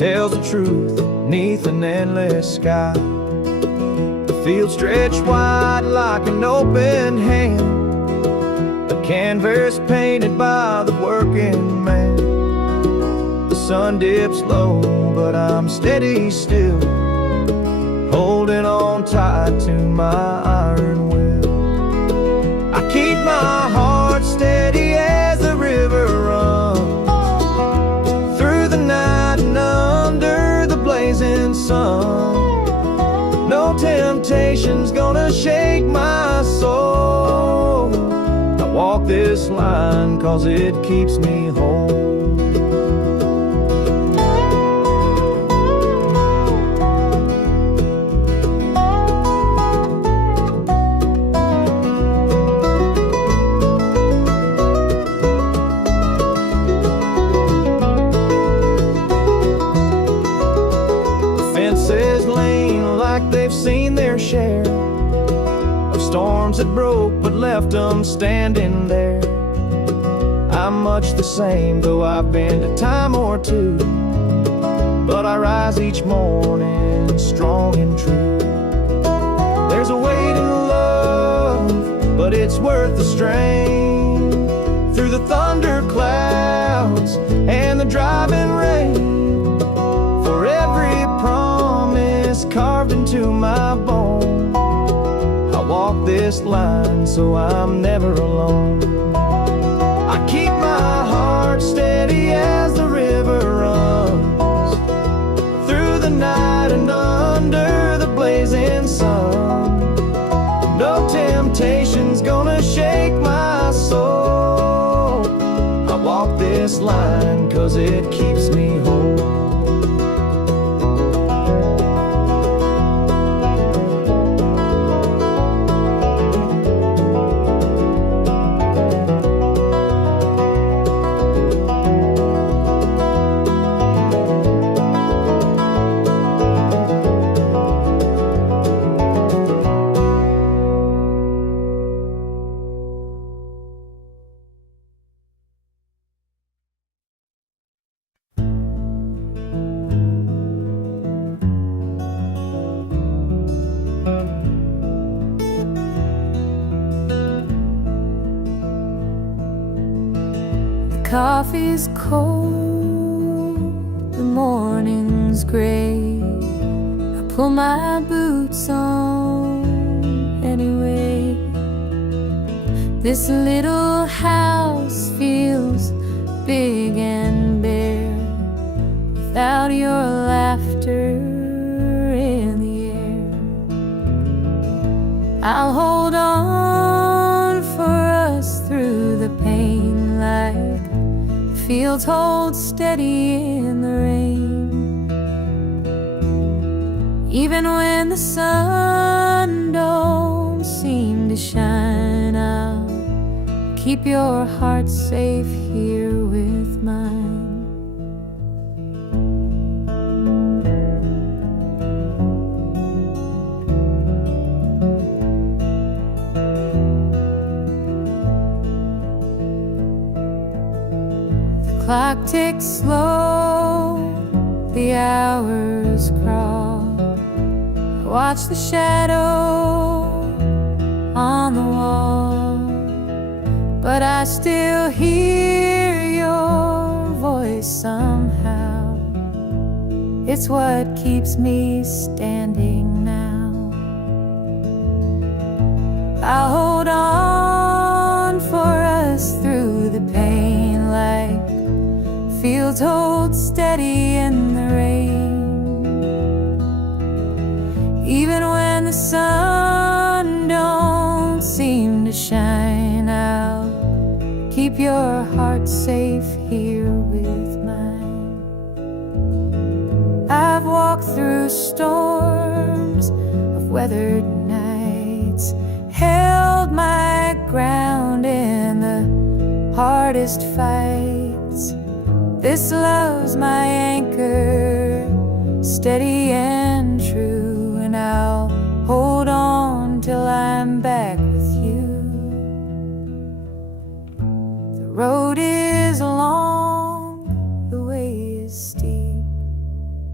tells the truth neath an endless sky. The field stretched wide like an open hand, a canvas painted by the working man. The sun dips low, but I'm steady still, holding on tight to my iron will. I keep my heart steady as the river runs through the night and under the blazing sun. No temptation's gonna shake my soul. I walk this line 'cause it keeps me whole. They've seen their share of storms that broke but left them standing there. I'm much the same, though I've been a time or two, but I rise each morning strong and true. There's a weight in love, but it's worth the strain. Through the thunder clouds and the driving rain, for every promise carved into my bone, I walk this line so I'm never alone. I keep my heart steady as the river runs through the night and under the blazing sun. No temptation's gonna shake my soul. I walk this line 'cause it keeps me whole. Coffee's cold, the morning's gray. I pull my boots on anyway. This little house feels big and bare without your laughter in the air. I'll hold on for us through the pain like fields hold steady in the rain. Even when the sun don't seem to shine, I'll keep your heart safe here with mine. Clock ticks slow, the hours crawl. I watch the shadow on the wall, but I still hear your voice somehow. It's what keeps me standing now. I'll hold on for us through the pain like fields hold steady in the rain. Even when the sun don't seem to shine, I'll keep your heart safe here with mine. I've walked through storms of weathered nights, held my ground in the hardest fights. This love's my anchor, steady and true, and I'll hold on till I'm back with you. The road is long, the way is steep,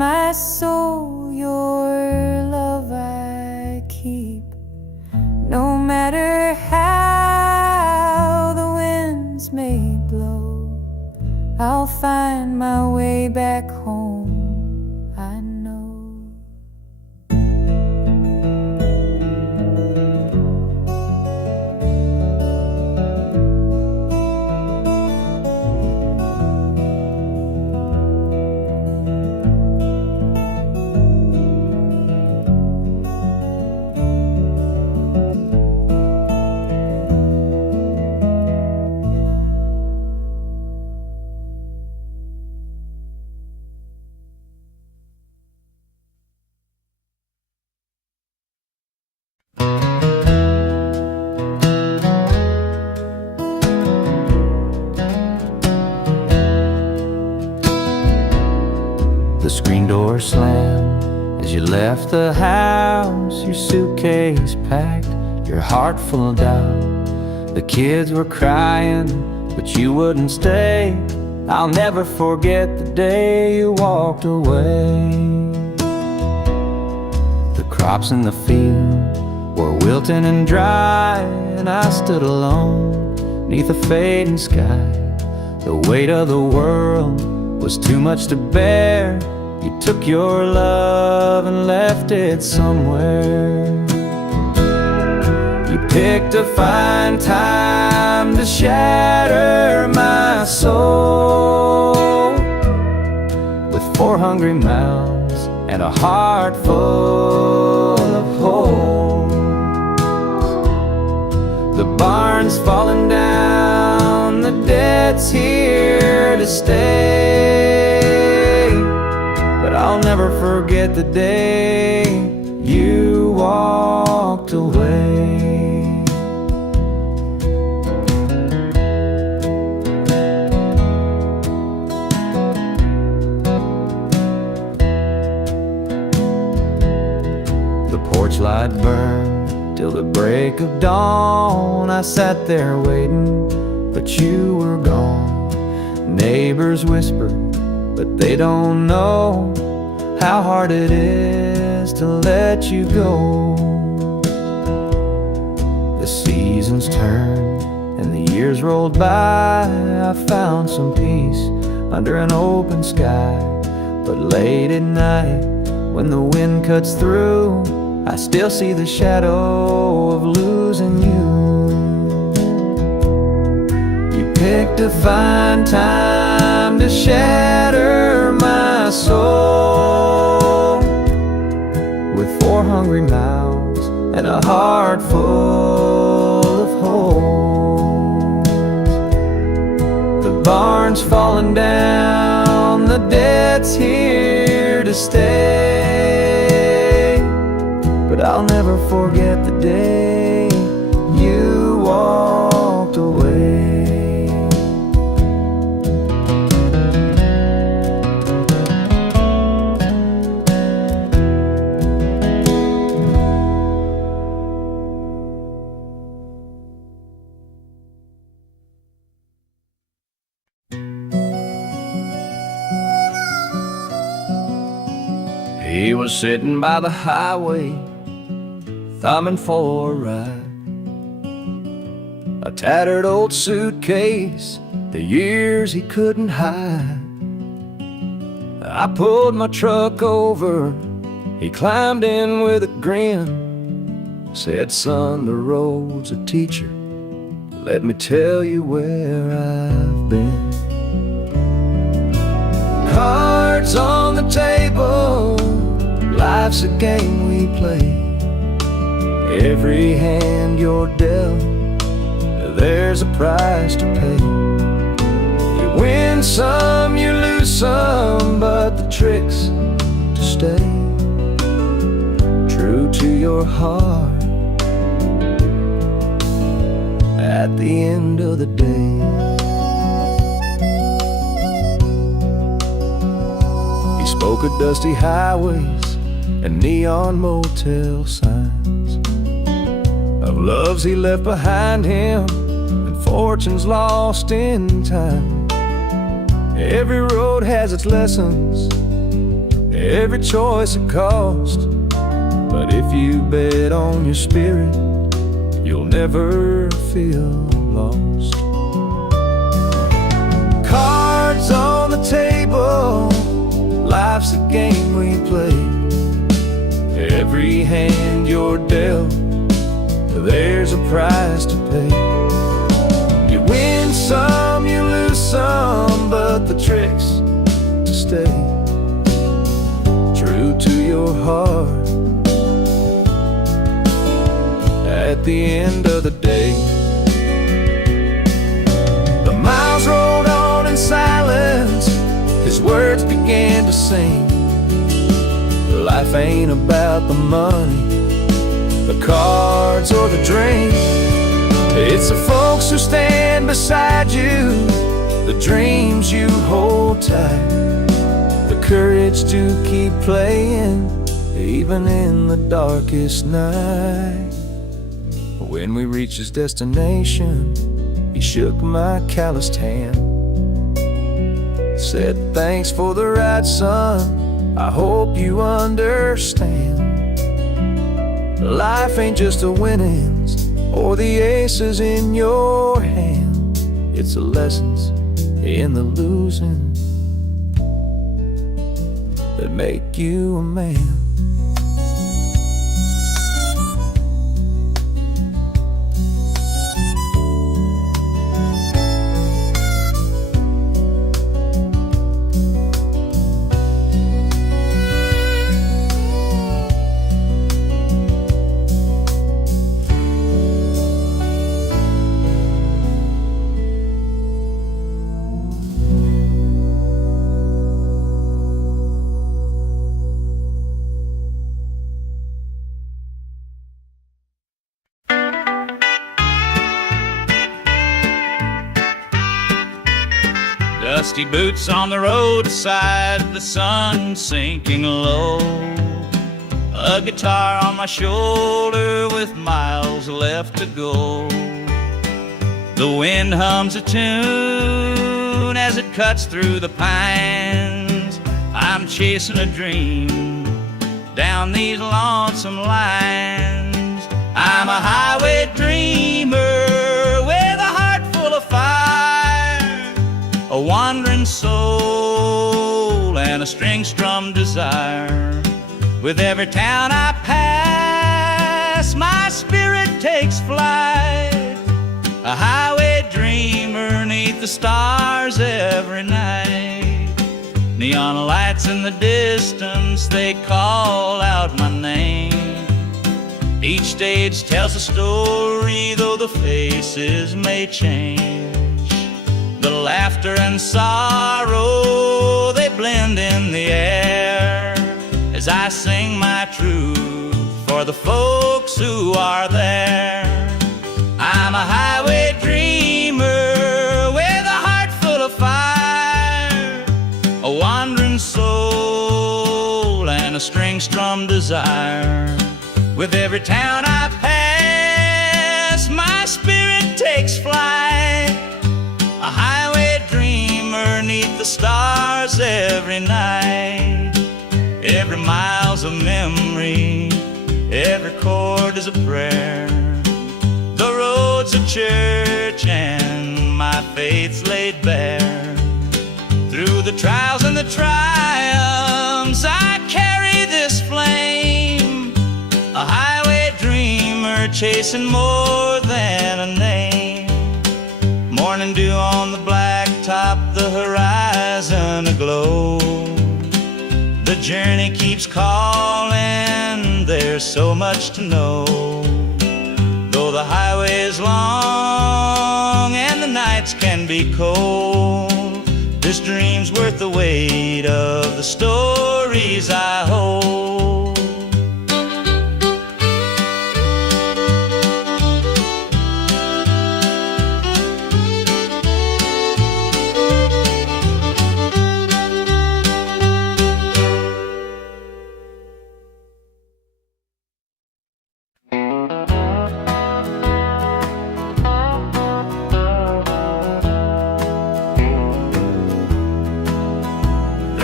my soul, your love I keep. No matter how the winds may blow, I'll find my way back home, I know. The screen door slammed as you left the house, your suitcase packed, your heart full of doubt. The kids were crying, but you wouldn't stay. I'll never forget the day you walked away. The crops in the field were wilting and dry, and I stood alone neath a fading sky. The weight of the world was too much to bear. You took your love and left it somewhere. You picked a fine time to shatter my soul with 4 hungry mouths and a heart full of holes. The barn's falling down, the debt's here to stay, but I'll never forget the day you walked away. The porch light burned till the break of dawn. I sat there waiting, but you were gone. Neighbors whispered, but they don't know how hard it is to let you go. The seasons turned and the years rolled by. I found some peace under an open sky, but late at night when the wind cuts through, I still see the shadow of losing you. You picked a fine time to shatter my soul with 4 hungry mouths and a heart full of holes. The barn's falling down, the debt's here to stay, but I'll never forget the day you walked away. He was sitting by the highway, thumbing for a ride. A tattered old suitcase, the years he couldn't hide. I pulled my truck over, he climbed in with a grin. Said, son, the road's a teacher, let me tell you where I've been. Cards on the table, life's a game we play. Every hand you're dealt, there's a price to pay. You win some, you lose some, but the trick's to stay true to your heart at the end of the day. He spoke of dusty highways and neon motel signs, of loves he left behind him and fortunes lost in time. Every road has its lessons, Every choice a cost, but if you bet on your spirit, you'll never feel lost. Cards on the table, life's a game we play. Every hand you're dealt, there's a price to pay. You win some, you lose some, but the trick's to stay true to your heart. At the end of the day, the miles rolled on in silence, his words began to sing. Life ain't about the money, the cards or the drink. It's the folks who stand beside you, the dreams you hold tight, the courage to keep playing even in the darkest night. When we reached his destination, he shook my calloused hand, said, "Thanks for the ride, son, I hope you understand. Life ain't just the winnings or the aces in your hand. It's the lessons in the losing that make you a man." Dusty boots on the roadside, the sun sinking low. A guitar on my shoulder with miles left to go. The wind hums a tune as it cuts through the pines. I'm chasing a dream down these lonesome lines. I'm a highway dreamer with a heart full of fire, a wandering soul and a string-strummed desire. With every town I pass, my spirit takes flight, a highway dreamer 'neath the stars every night. Neon lights in the distance, they call out my name. Each stage tells a story, though the faces may change. The laughter and sorrow, they blend in the air as I sing my truth for the folks who are there. I'm a highway dreamer with a heart full of fire, a wandering soul and a string-strummed desire. With every town I pass, my spirit takes flight, a highway dreamer 'neath the stars every night. Every mile's a memory, every chord is a prayer. The road's a church and my faith's laid bare. Through the trials and the triumphs, I carry this flame, a highway dreamer chasing more than a name. Morning dew on the blacktop, the horizon aglow. The journey keeps calling, there's so much to know. Though the highway is long and the nights can be cold, this dream's worth the weight of the stories I hold.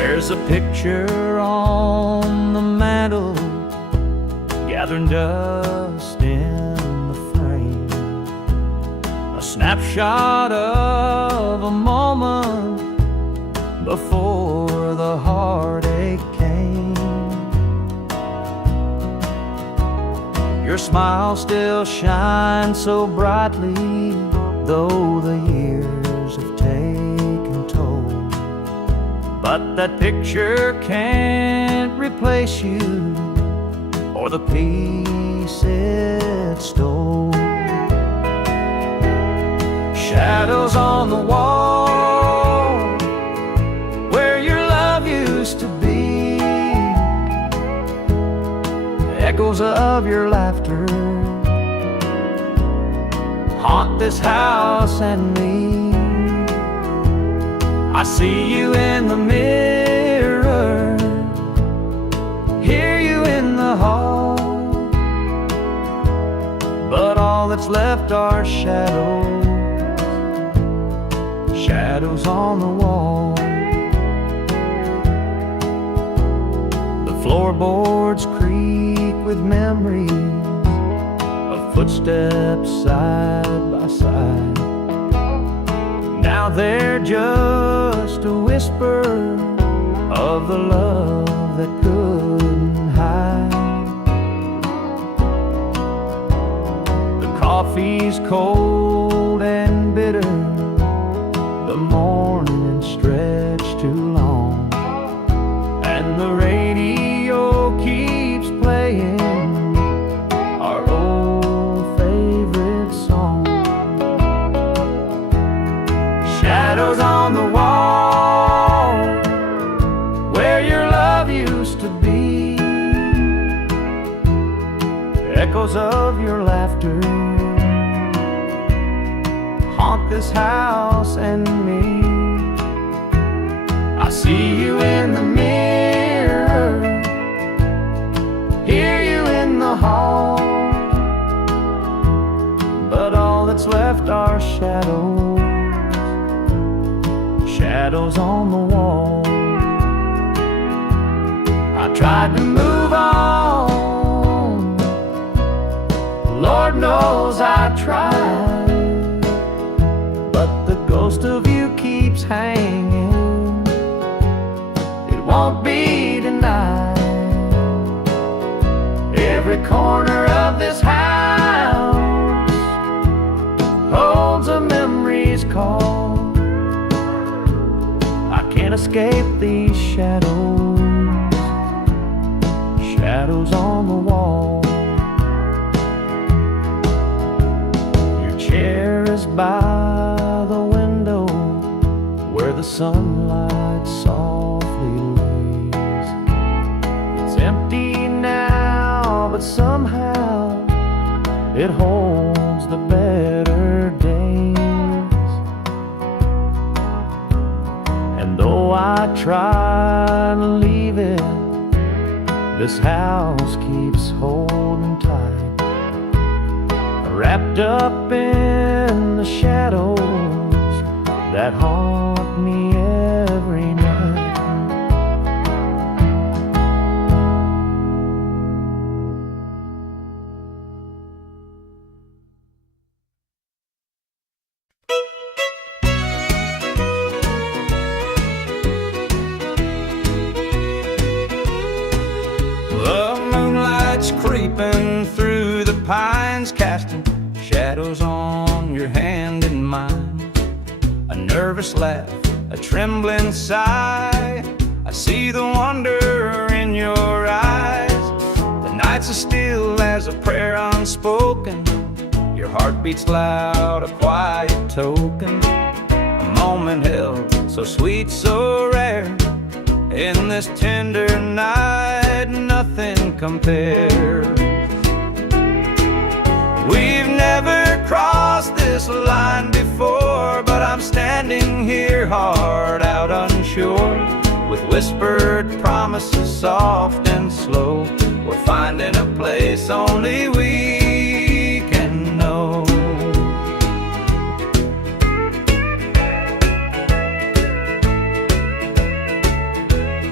There's a picture on the mantle, gathering dust in the frame, a snapshot of a moment before the heartache came. Your smile still shines so brightly, though the years have taken toll. But that picture can't replace you or the peace it stole. Shadows on the wall where your love used to be, echoes of your laughter haunt this house and me. I see you in the mirror, hear you in the hall, but all that's left are shadows, shadows on the wall. The floorboards creak with memories of footsteps side by side. Now they're just a whisper of the love that couldn't hide. The coffee's cold and bitter, the morning stretched too long, and the radio keeps playing our old favorite song. Shadows on the wall where your love used to be, echoes of your laughter haunt this house and me. I see you in the mirror, hear you in the hall, but all that's left are shadows, shadows on the wall. I tried to move on, Lord knows I tried, but the ghost of you keeps hanging, it won't be denied. Every corner of this house holds a memory's call. I can't escape these shadows, shadows on the wall. Your chair is by the window where the sunlight softly lays. It's empty now, but somehow it holds the better days. And though I try to leave it, this house keeps holding tight, wrapped up in the shadows that haunt me every night. Creeping through the pines, casting shadows on your hand and mine. A nervous laugh, a trembling sigh, I see the wonder in your eyes. The nights are still as a prayer unspoken, your heart beats loud, a quiet token. A moment held so sweet, so rare, in this tender night, nothing compares. We've never crossed this line before, but I'm standing here hard out unsure, with whispered promises soft and slow. We're finding a place only we can know.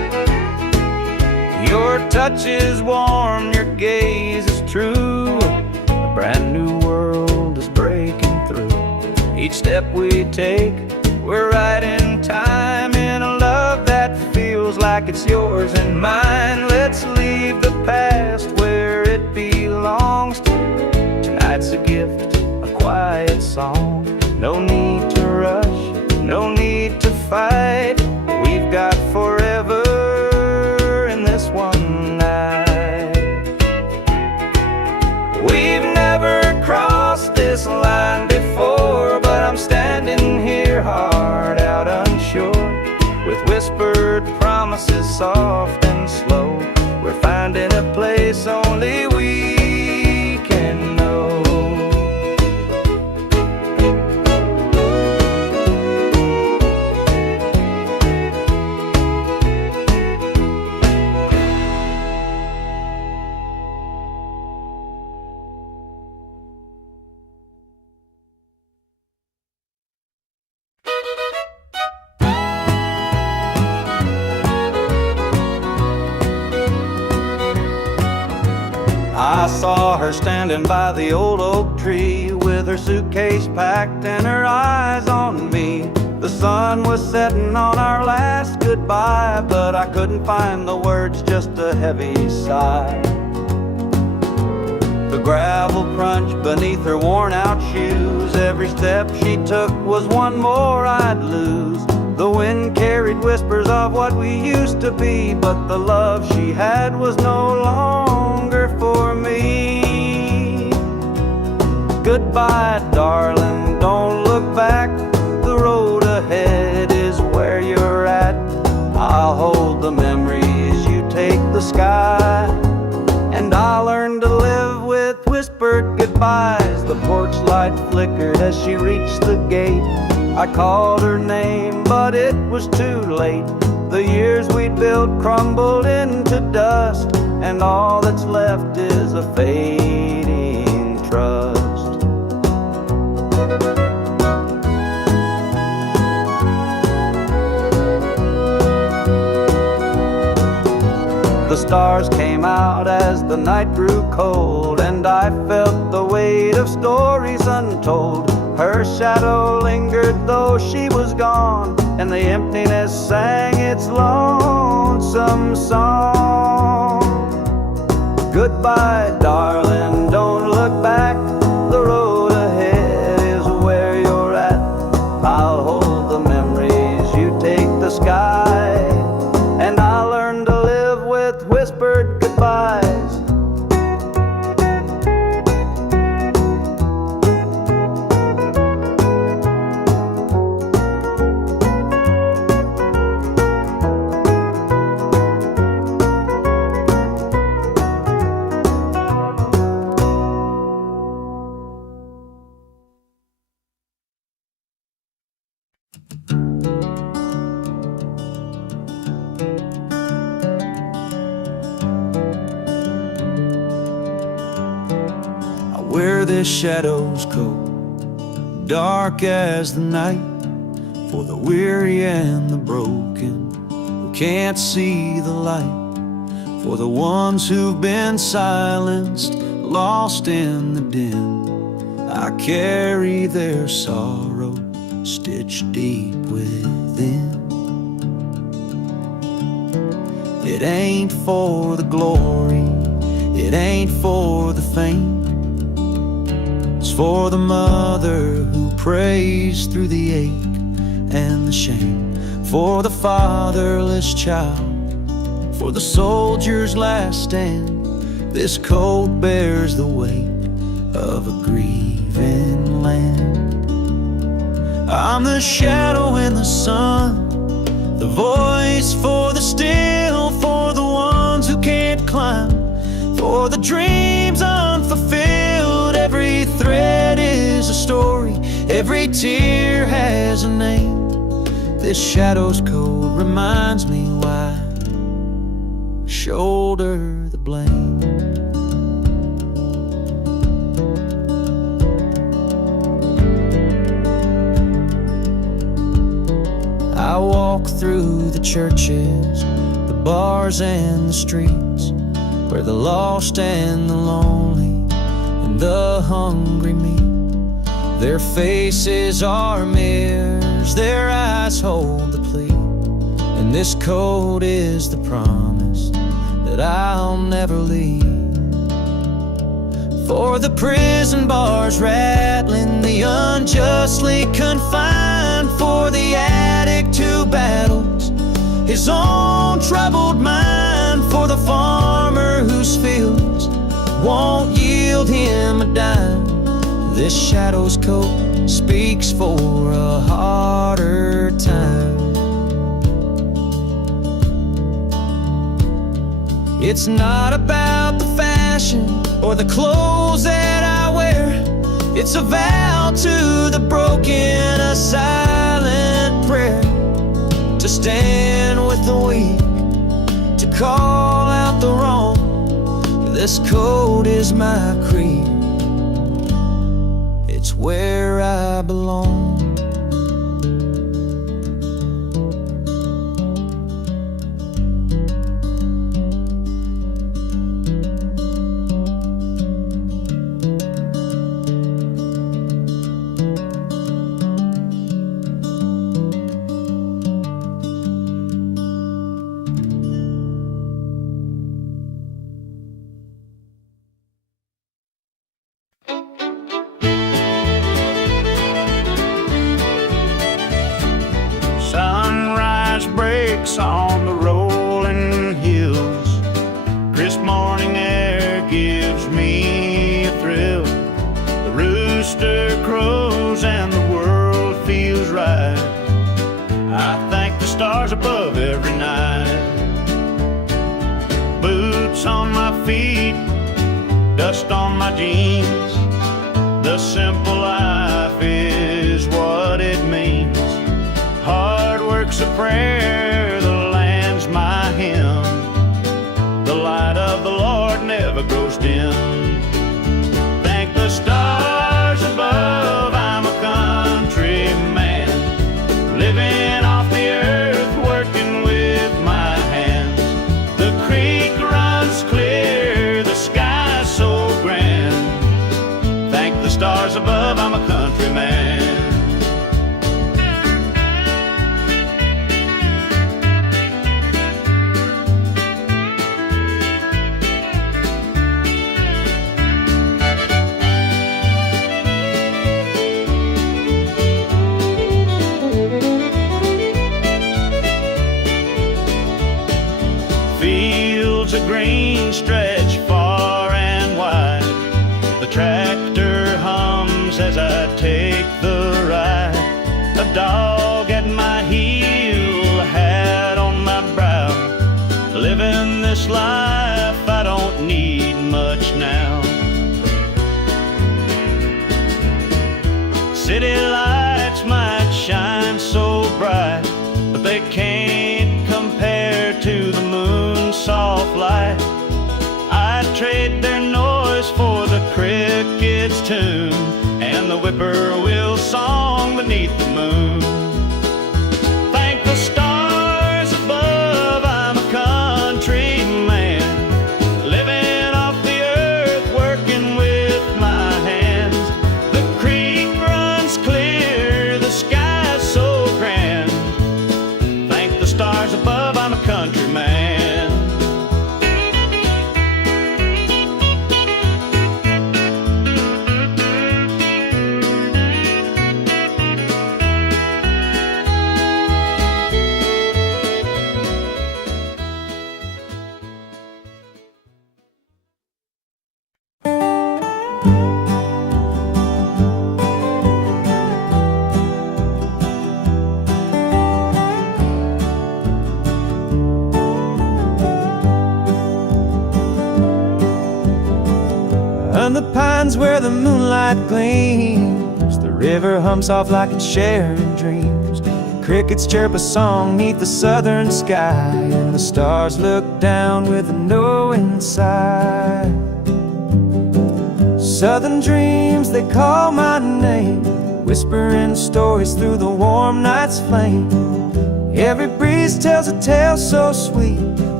touch is warm, your gaze is true. A brand new world is breaking through. Each step we take, we're right in time, in a love that feels like it's yours and mine. Let's leave the past where it belongs. Tonight's a gift, a quiet song. No need to rush, no need to fight. We've got forever in this one night. We've never crossed this line before, but I'm standing here, heart out unsure, with whispered promises soft and slow. We're finding a place only we can know. I saw her standing by the old oak tree, with her suitcase packed and her eyes on me. The sun was setting on our last goodbye, but I couldn't find the words, just a heavy sigh. The gravel crunched beneath her worn out shoes. Every step she took was one more I'd lose. The wind carried whispers of what we used to be, but the love she had was no longer for me. Goodbye, darling, don't look back. The road ahead is where you're at. I'll hold the memories, you take the sky, and I'll learn to live with whispered goodbyes. The porch light flickered as she reached the gate. I called her name, but it was too late. The years we'd built crumbled into dust, and all that's left is a fading trust. The stars came out as the night grew cold, and I felt the weight of stories untold. Her shadow lingered though she was gone, and the emptiness sang its lonesome song. Goodbye, darling, don't look back. The road ahead is where you're at. I'll hold the memories, you take the sky, and I'll learn to live with whispered goodbyes. Where the shadows go, dark as the night, for the weary and the broken who can't see the light, for the ones who've been silenced, lost in the din. I carry their sorrow stitched deep within. It ain't for the glory, it ain't for the fame. It's for the mother who prays through the ache and the shame, for the fatherless child, for the soldier's last stand. This coat bears the weight of a grieving land. I'm the shadow in the sun, the voice for the still, for the ones who can't climb, for the dreams unfulfilled. Every thread is a story, every tear has a name. This shadow's code reminds me why I shoulder the blame. I walk through the churches, the bars and the streets, where the lost and the lonely and the hungry meet. Their faces are mirrors, their eyes hold the plea, and this code is the promise that I'll never leave. For the prison bars rattling, the unjustly confined, for the addict who battles his own troubled mind, for the farmer whose fields won't yield him a dime. This shadow's coat speaks for a harder time. It's not about the fashion or the clothes that I wear. It's a vow to the broken, a silent prayer, to stand with the weak, to call out the wrong. This code is my creed, it's where I belong. Sunrise breaks on the rolling hills. Crisp morning air gives me a thrill. The rooster crows and the world feels right. I thank the stars above every night. Boots on my feet, dust on my jeans. The simple life is what it means. Hard work's a prayer, the land's my hymn. The light of the Lord never grows dim. Thank the stars above, I'm a country man, living off the earth, working with my hands. The creek runs clear, the sky's so grand. Thank the stars above, I'm a country man. Fields of green stretch far and wide. The tractor hums as I take the ride. A dog at my heel, a hat on my brow. Living this life, I don't need much now. City lights might shine so bright, but they can't compare to the moon's soft light. I'd trade their noise for the cricket's tune and the whippoorwill song beneath the moon. Thank the stars above, I'm a country man, living off the earth, working with my hands. The creek runs clear, the sky's so grand. Thank the stars above, I'm a country man. And the pines where the moonlight gleams, the river hums off like it's sharing dreams. Crickets chirp a song neath the southern sky, and the stars look down with a knowing sigh. Southern dreams, they call my name, whispering stories through the warm night's flame. Every breeze tells a tale so sweet, a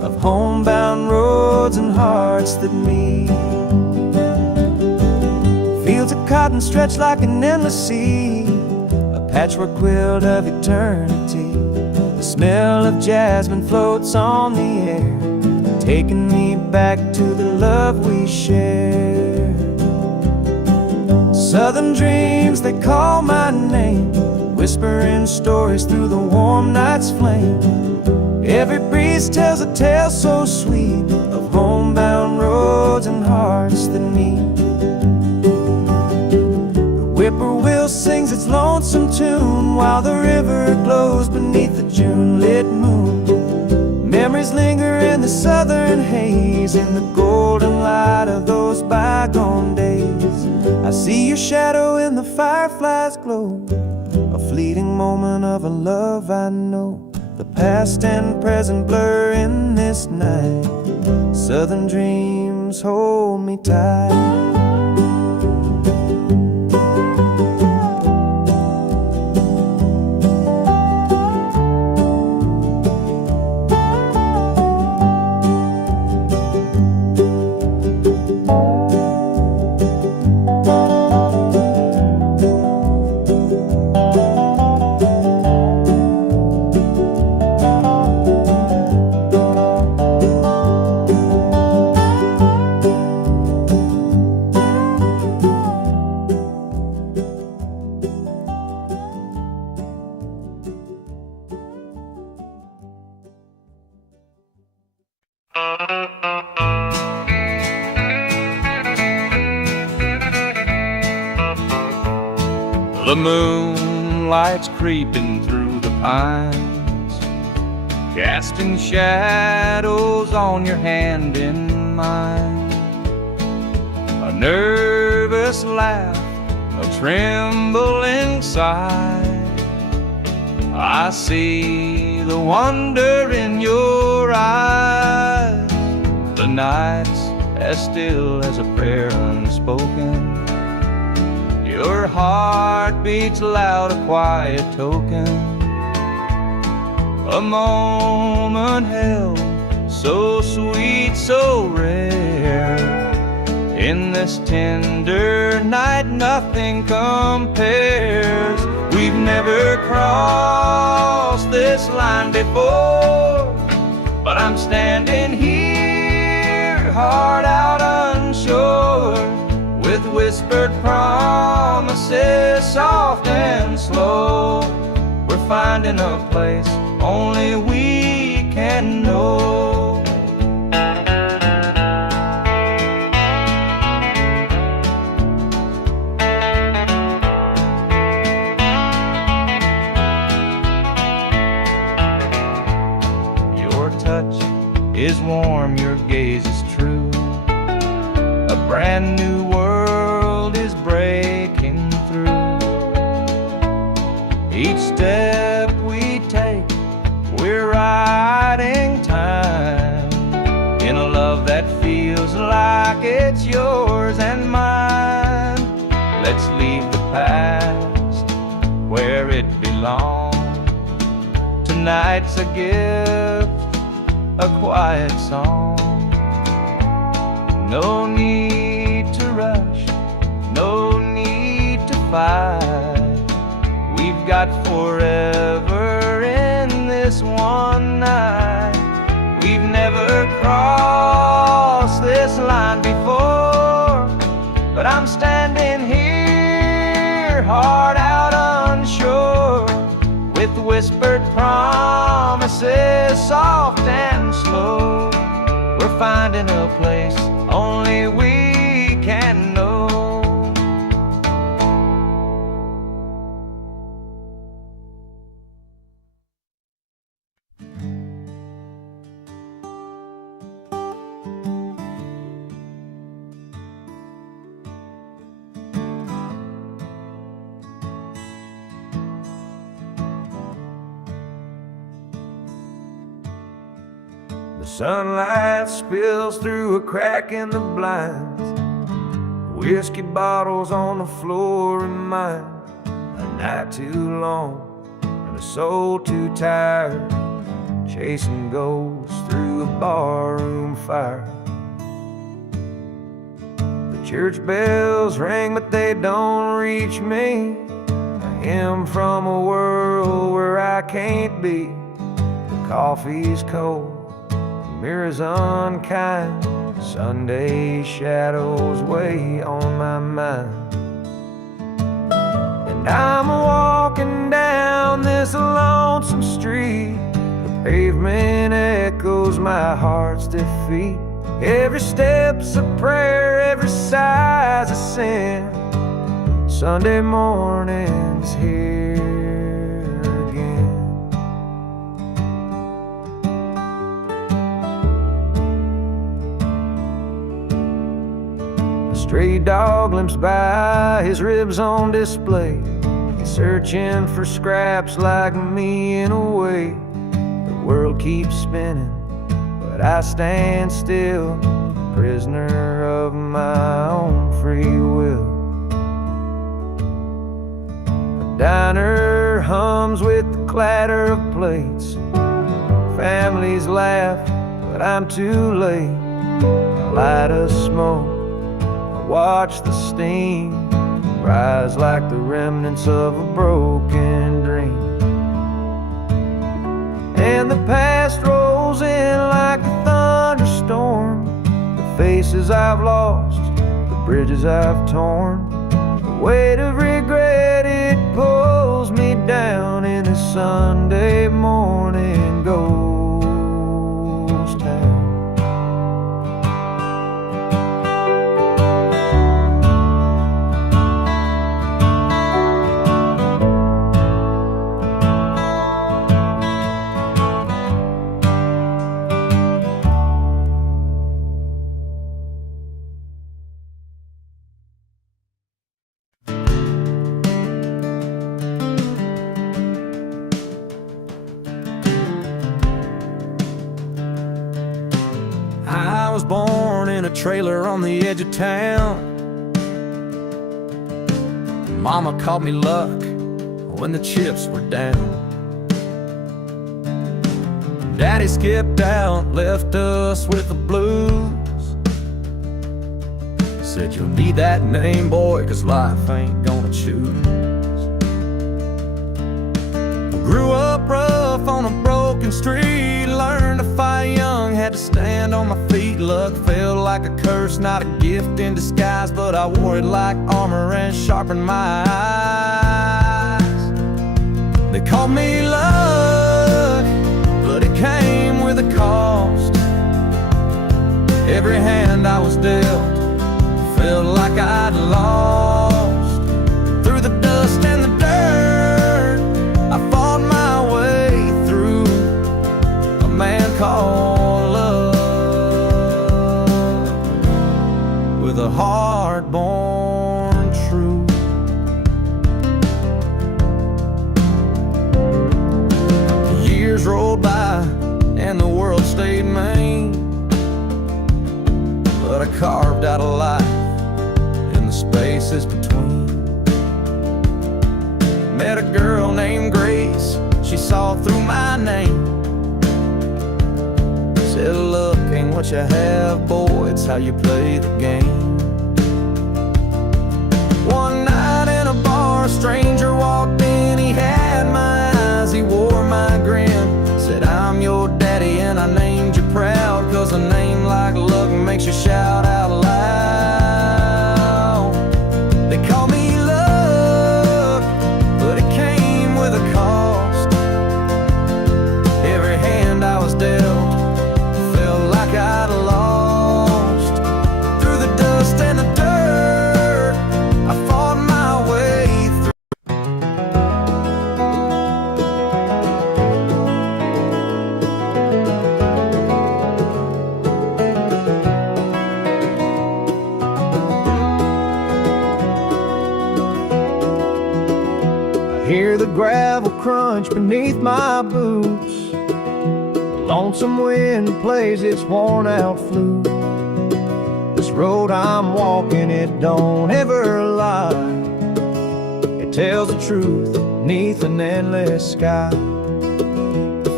of homebound roads and hearts that meet. Fields of cotton stretch like an endless sea, a patchwork quilt of eternity. The smell of jasmine floats on the air, taking me back to the love we shared. Southern dreams, they call my name, whispering stories through the warm night's flame. Every breeze tells a tale so sweet of homebound roads and hearts that meet. The whippoorwill sings its lonesome tune while the river glows beneath the June-lit moon. Memories linger in the southern haze, in the golden light of those bygone days. I see your shadow in the firefly's glow, a fleeting moment of a love I know. The past and present blur in this night. Southern dreams hold me tight. The moonlight's creeping through the pines, casting shadows on your hand in mine. A nervous laugh, a trembling sigh. I see the wonder in your eyes. The night's as still as a prayer unspoken. Your heart beats loud, a quiet token. A moment held, so sweet, so rare. In this tender night, nothing compares. We've never crossed this line before, but I'm standing here, heart out unsure, with whispered promises, soft and slow. We're finding a place only we can know. Your touch is warm, your gaze is true. A brand new world is breaking through. Each step we take, we're riding time in a love that feels like it's yours and mine. Let's leave the past where it belongs. Tonight's a gift, a quiet song. No need to rush, no need to fight. We've got forever in this one night. We've never crossed this line before, but I'm standing here, heart out unsure, with whispered promises, soft and slow. We're finding a place only we can know. The sunlight spills through a crack in the blinds. Whiskey bottles on the floor remind a night too long and a soul too tired, chasing ghosts through a barroom fire. The church bells ring, but they don't reach me. I am from a world where I can't be. The coffee's cold, the mirror's unkind. Sunday shadows weigh on my mind. And I'm walking down this lonesome street. The pavement echoes my heart's defeat. Every step's a prayer, every sigh's a sin. Sunday morning's here again. A stray dog limps by, his ribs on display. He's searching for scraps like me in a way. The world keeps spinning, but I stand still, prisoner of my own free will. The diner hums with the clatter of plates. Families laugh, but I'm too late. I light a smoke, I watch the steam rise like the remnants of a broken dream. And the past rolls in like a thunderstorm. The faces I've lost, the bridges I've torn. The weight of regret, it pulls me down in a Sunday morning ghost town. I was born in a trailer on the edge of town. Mama called me luck when the chips were down. Daddy skipped out, left us with the blues. Said you'll need that name, boy, 'cause life ain't gonna choose. Grew up rough on a broken street, learned to fight young, had to stand on my feet. Luck felt like a curse, not a gift in disguise, but I wore it like armor and sharpened my eyes. They called me luck, but it came with a cost. Every hand I was dealt felt like I'd lost. Through the dust and the dirt, I fought my way through. A man called love, with a heart born true. Years rolled by and the world stayed mean, but I carved out a life in the spaces between. Met a girl named Grace, she saw through my name. Said, look, ain't what you have, boy, it's how you play the game. One night in a bar, a stranger walked in, he had my eyes, he wore my grin. Said, I'm your daddy and I named you proud, 'cause a name like luck makes you shout out loud. They call me luck, but it came with a cost. Every hand I was dealt felt like I'd lost. Through the dust and the dirt, I fought my way through. Hear the gravel crunch beneath my boots. The lonesome wind plays its worn out flute. This road I'm walking, it don't ever lie. It tells the truth beneath an endless sky. The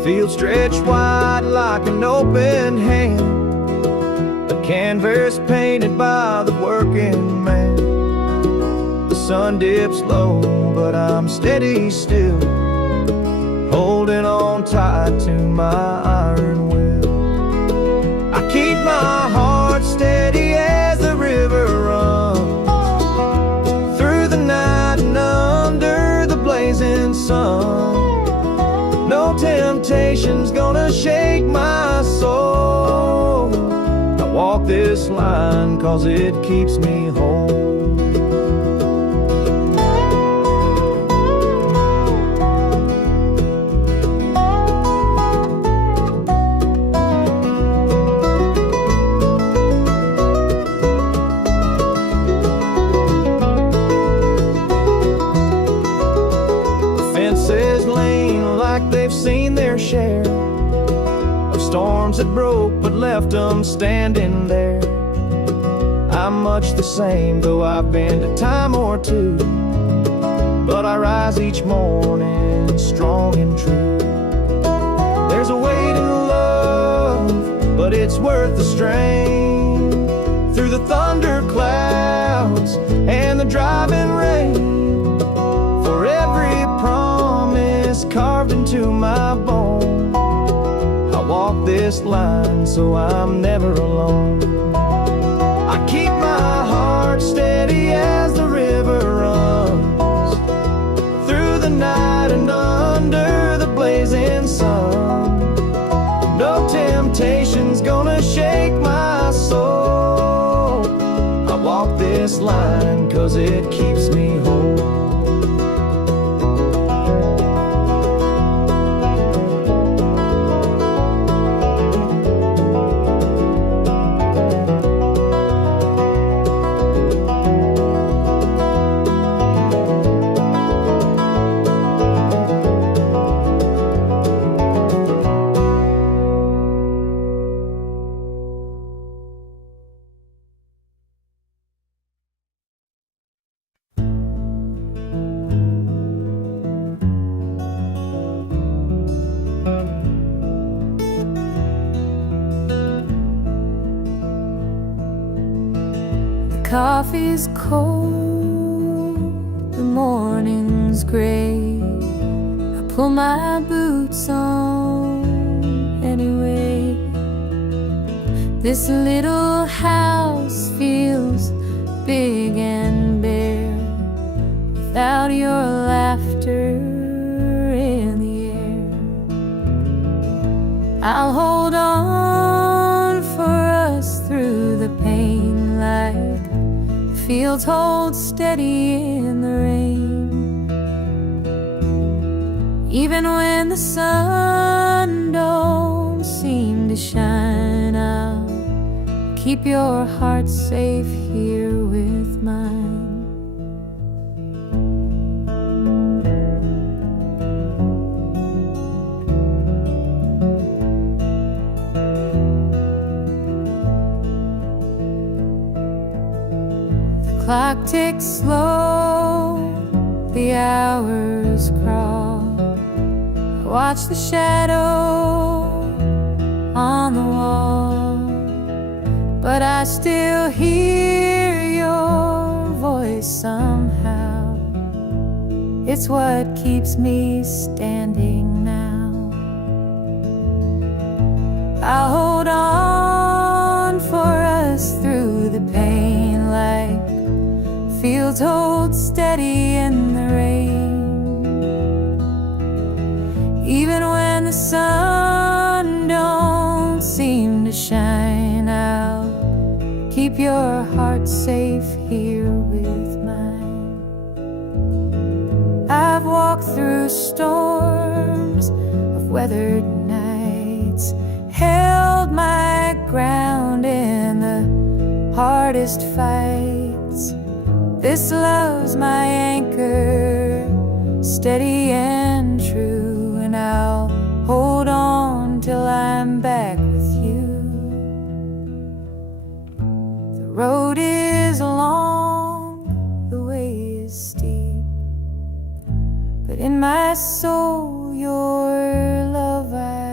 field stretched wide like an open hand, a canvas painted by the working man. The sun dips low, but I'm steady still, holding on tight to my iron will. I keep my heart steady as the river runs through the night and under the blazing sun. No temptation's gonna shake my soul. I walk this line 'cause it keeps me whole. Fences lean like they've seen their share of storms that broke but left them standing there. I'm much the same, though I've been a time or two, but I rise each morning strong and true. There's a weight in love, but it's worth the strain. Through the thunder clouds and the driving rain, for every promise carved into my bone, I walk this line so I'm never alone. I keep my heart steady as the river runs through the night and under the blazing sun. No temptation's gonna shake my soul. I walk this line 'cause it keeps me whole. Coffee's cold, the morning's gray. I pull my boots on anyway. This little house feels big and bare without your laughter in the air. I'll hold on for us through the pain like fields hold steady in the rain. Even when the sun don't seem to shine, I'll keep your heart safe here with mine. Clock ticks slow, the hours crawl. I watch the shadow on the wall, but I still hear your voice somehow. It's what keeps me standing now. I'll hold on for us through the pain like fields hold steady in the rain. Even when the sun don't seem to shine, I'll keep your heart safe here with mine. I've walked through storms of weathered nights, held my ground in the hardest fights. This love's my anchor, steady and true, and I'll hold on till I'm back with you. The road is long, the way is steep, but in my soul your love I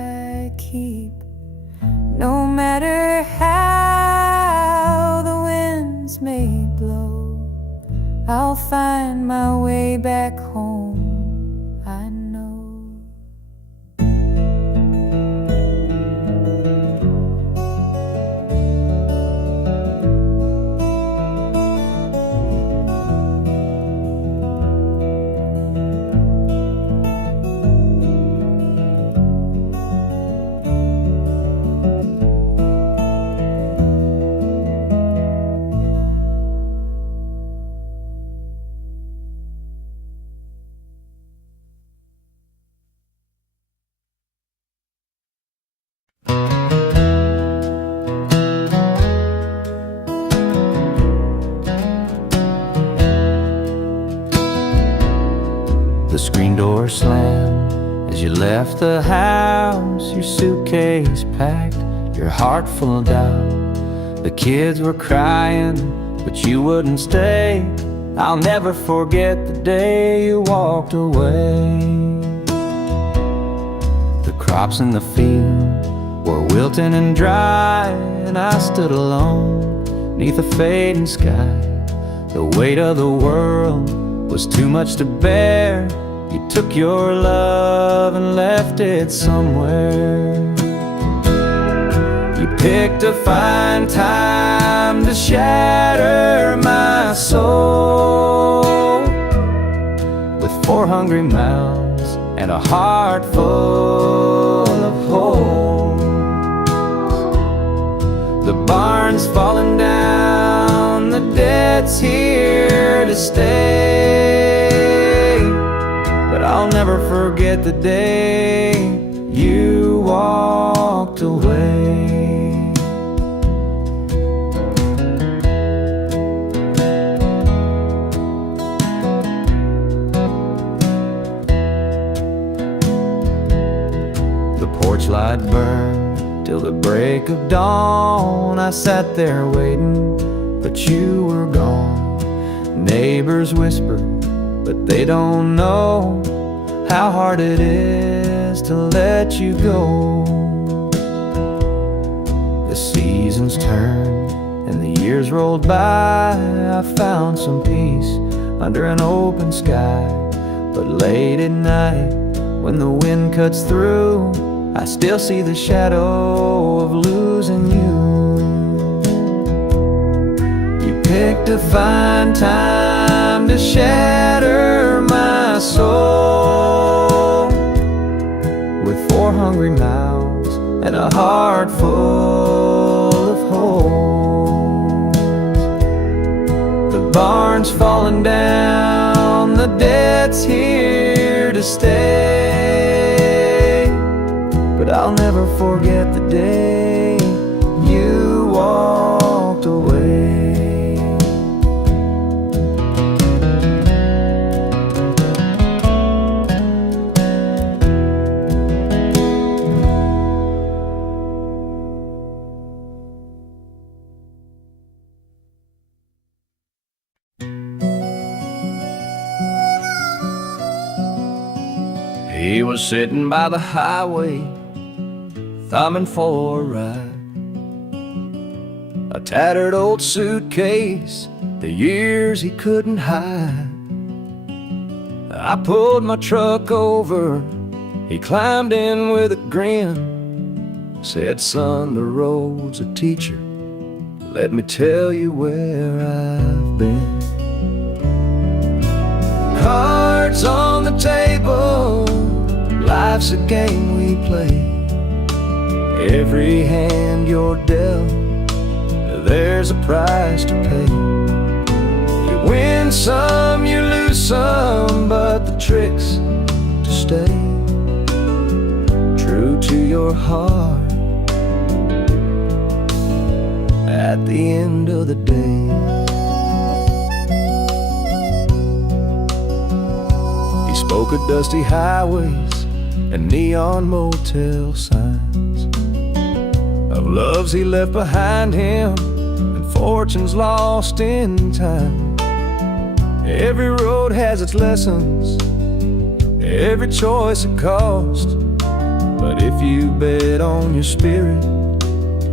No matter how the winds may blow, I'll find my way back home, I know. The screen door slammed as you left the house, your suitcase packed, your heart full of doubt. The kids were crying, but you wouldn't stay. I'll never forget the day you walked away. The crops in the field were wilting and dry, and I stood alone neath a fading sky. The weight of the world was too much to bear. You took your love and left it somewhere. You picked a fine time to shatter my soul with 4 hungry mouths and a heart full of holes. The barn's falling down, the debt's here to stay, but I'll never forget the day you walked away. The porch light burned till the break of dawn. I sat there waiting, but you were gone. Neighbors whispered, but they don't know how hard it is to let you go. The seasons turned and the years rolled by. I found some peace under an open sky, but late at night when the wind cuts through, I still see the shadow of losing you. You picked a fine time to shatter my soul with 4 hungry mouths and a heart full of holes. The barn's falling down, the debt's here to stay, but I'll never forget the day you walked away. He was sitting by the highway, thumbing for a ride. A tattered old suitcase, the years he couldn't hide. I pulled my truck over, he climbed in with a grin. Said, son, the road's a teacher, let me tell you where I've been. Cards on the table, life's a game we play. Every hand you're dealt, there's a price to pay. You win some, you lose some, but the trick's to stay true to your heart at the end of the day. He spoke of dusty highways and neon motel signs, of loves he left behind him and fortunes lost in time. Every road has its lessons, every choice a cost, but if you bet on your spirit,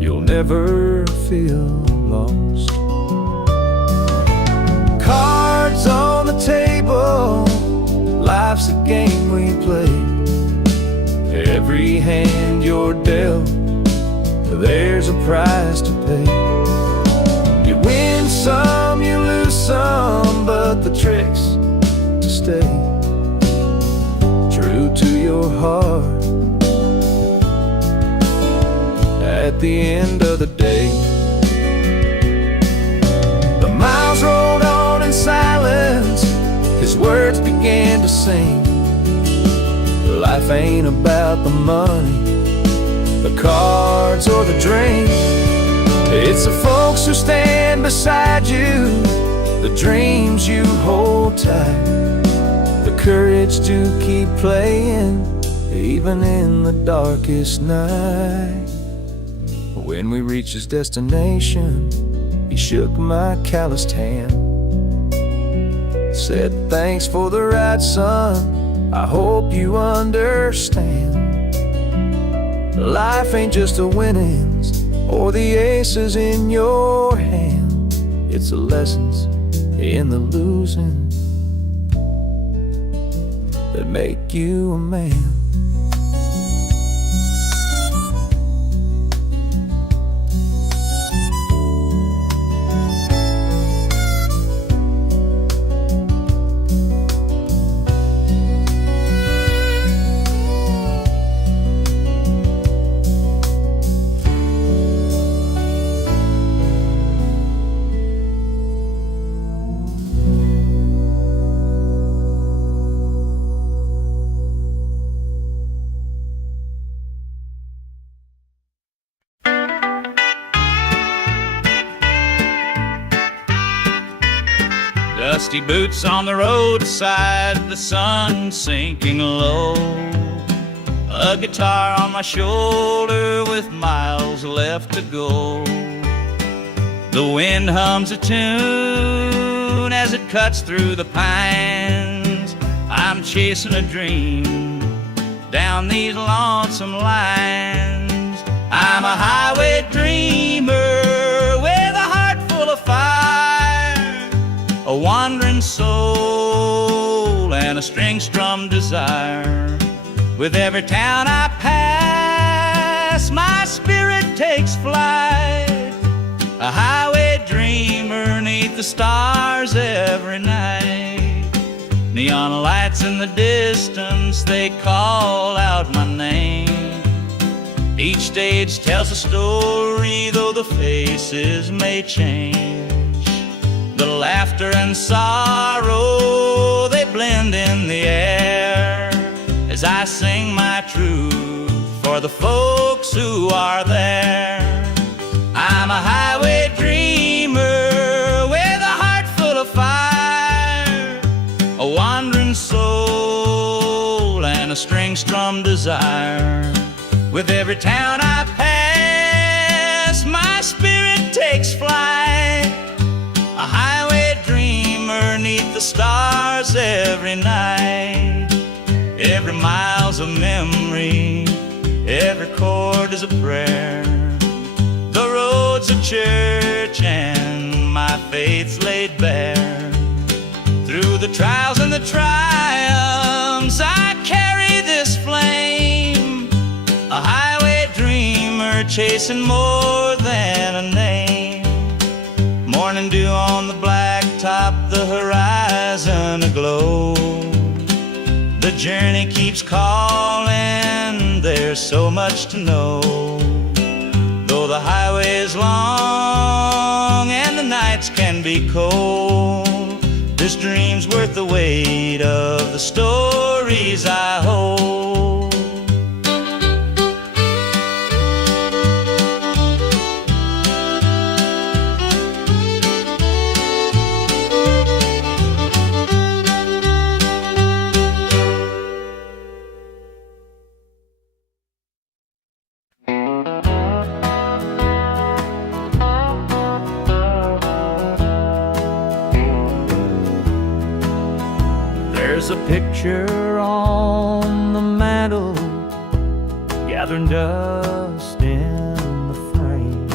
you'll never feel lost. Cards on the table, life's a game we play. Every hand you're dealt, there's a price to pay. You win some, you lose some, but the trick's to stay true to your heart. At the end of the day, the miles rolled on in silence, his words began to sing. Life ain't about the money, the cards or the drink. It's the folks who stand beside you, the dreams you hold tight, the courage to keep playing even in the darkest night. When we reached his destination, he shook my calloused hand, said, "Thanks for the ride, son, I hope you understand. Life ain't just the winnings or the aces in your hand. It's the lessons in the losing that make you a man." Dusty boots on the roadside, the sun sinking low. A guitar on my shoulder with miles left to go. The wind hums a tune as it cuts through the pines. I'm chasing a dream down these lonesome lines. I'm a highway dreamer with a heart full of fire, a wandering soul and a string-strummed desire. With every town I pass, my spirit takes flight, a highway dreamer 'neath the stars every night. Neon lights in the distance, they call out my name. Each stage tells a story, though the faces may change. The laughter and sorrow, they blend in the air as I sing my truth for the folks who are there. I'm a highway dreamer with a heart full of fire, a wandering soul and a string-strummed desire. With every town I pass, my spirit takes flight, a highway dreamer 'neath the stars every night. Every mile's a memory, every chord is a prayer. The road's a church and my faith's laid bare. Through the trials and the triumphs, I carry this flame, a highway dreamer chasing more than a name. Morning dew on the blacktop, the horizon aglow. The journey keeps calling, there's so much to know. Though the highway is long and the nights can be cold, this dream's worth the weight of the stories I hold. There's a picture on the mantle, gathering dust in the frame.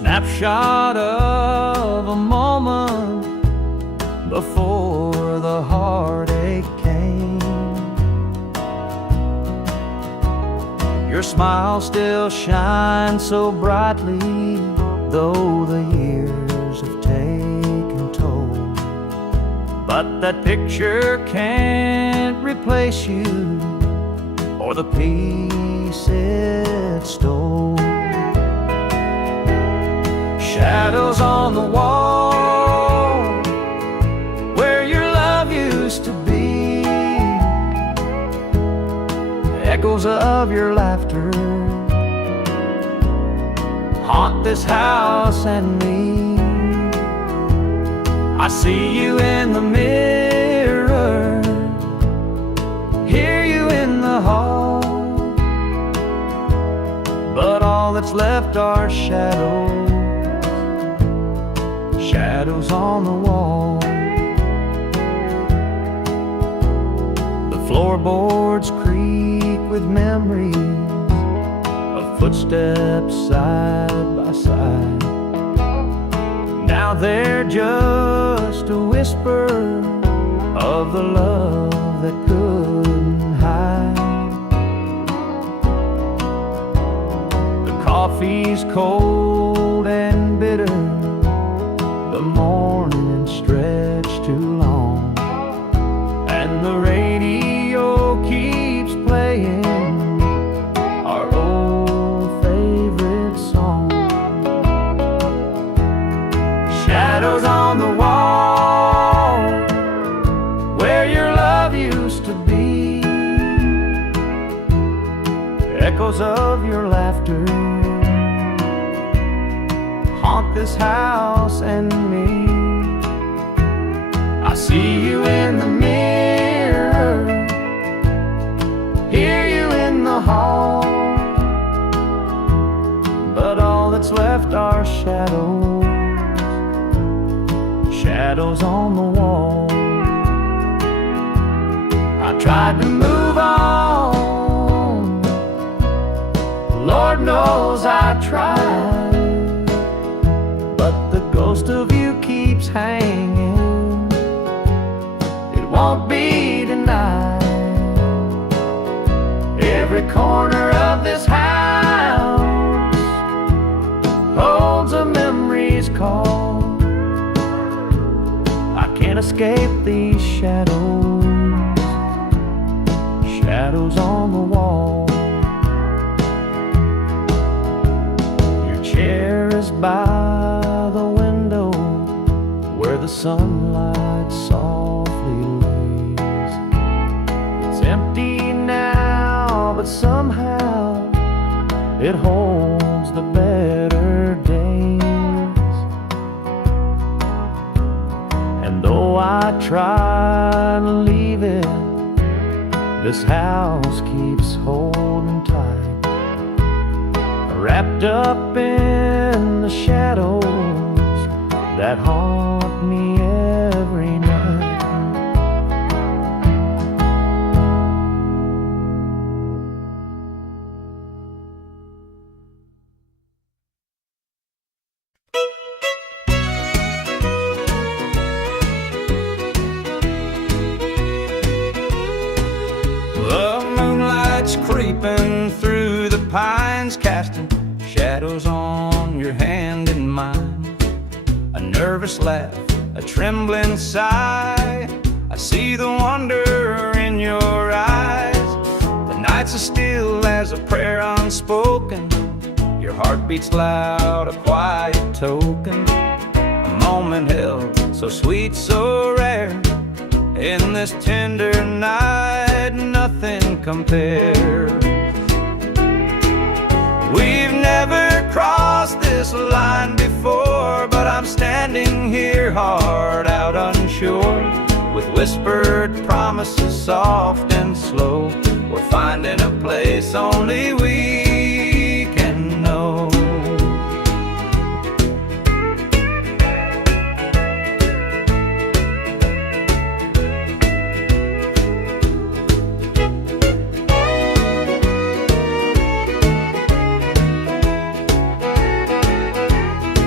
snapshot of a moment before the heartache came. Your smile still shines so brightly, though the years have taken toll. But that picture can't replace you or the peace it stole. Shadows on the wall where your love used to be, echoes of your laughter haunt this house and me. I see you in the mirror, hear you in the hall, but all that's left are shadows, shadows on the wall. The floorboards creak with memories of footsteps side by side. Now they're just a whisper of the love that couldn't hide. The coffee's cold and bitter, the morning stretched too long, and the radio keeps playing our old favorite song. Shadows on the wall where your love used to be, echoes of your laughter haunt this house and me. I see you in the mirror, hear you in the hall, but all that's left are shadows, shadows on the wall. I tried to move on, Lord knows I tried, but the ghost of you keeps hanging, it won't be denied. Every corner of this house holds a memory's call. I can't escape these shadows, shadows on the wall. Your chair is by the window where the sunlight softly lays. It's empty now, but somehow it holds the better days. And though I try to leave it, this house keeps holding tight, wrapped up in the shadows that haunt me every night. The moonlight's creeping through the pines, casting shadows on your hand and mine. A nervous laugh, a trembling sigh, I see the wonder in your eyes. The nights are still as a prayer unspoken, your heart beats loud, a quiet token. A moment held, so sweet, so rare, in this tender night, nothing compares. We've never crossed this line before, but I'm standing here hard out unsure, with whispered promises soft and slow. We're finding a place only we can know.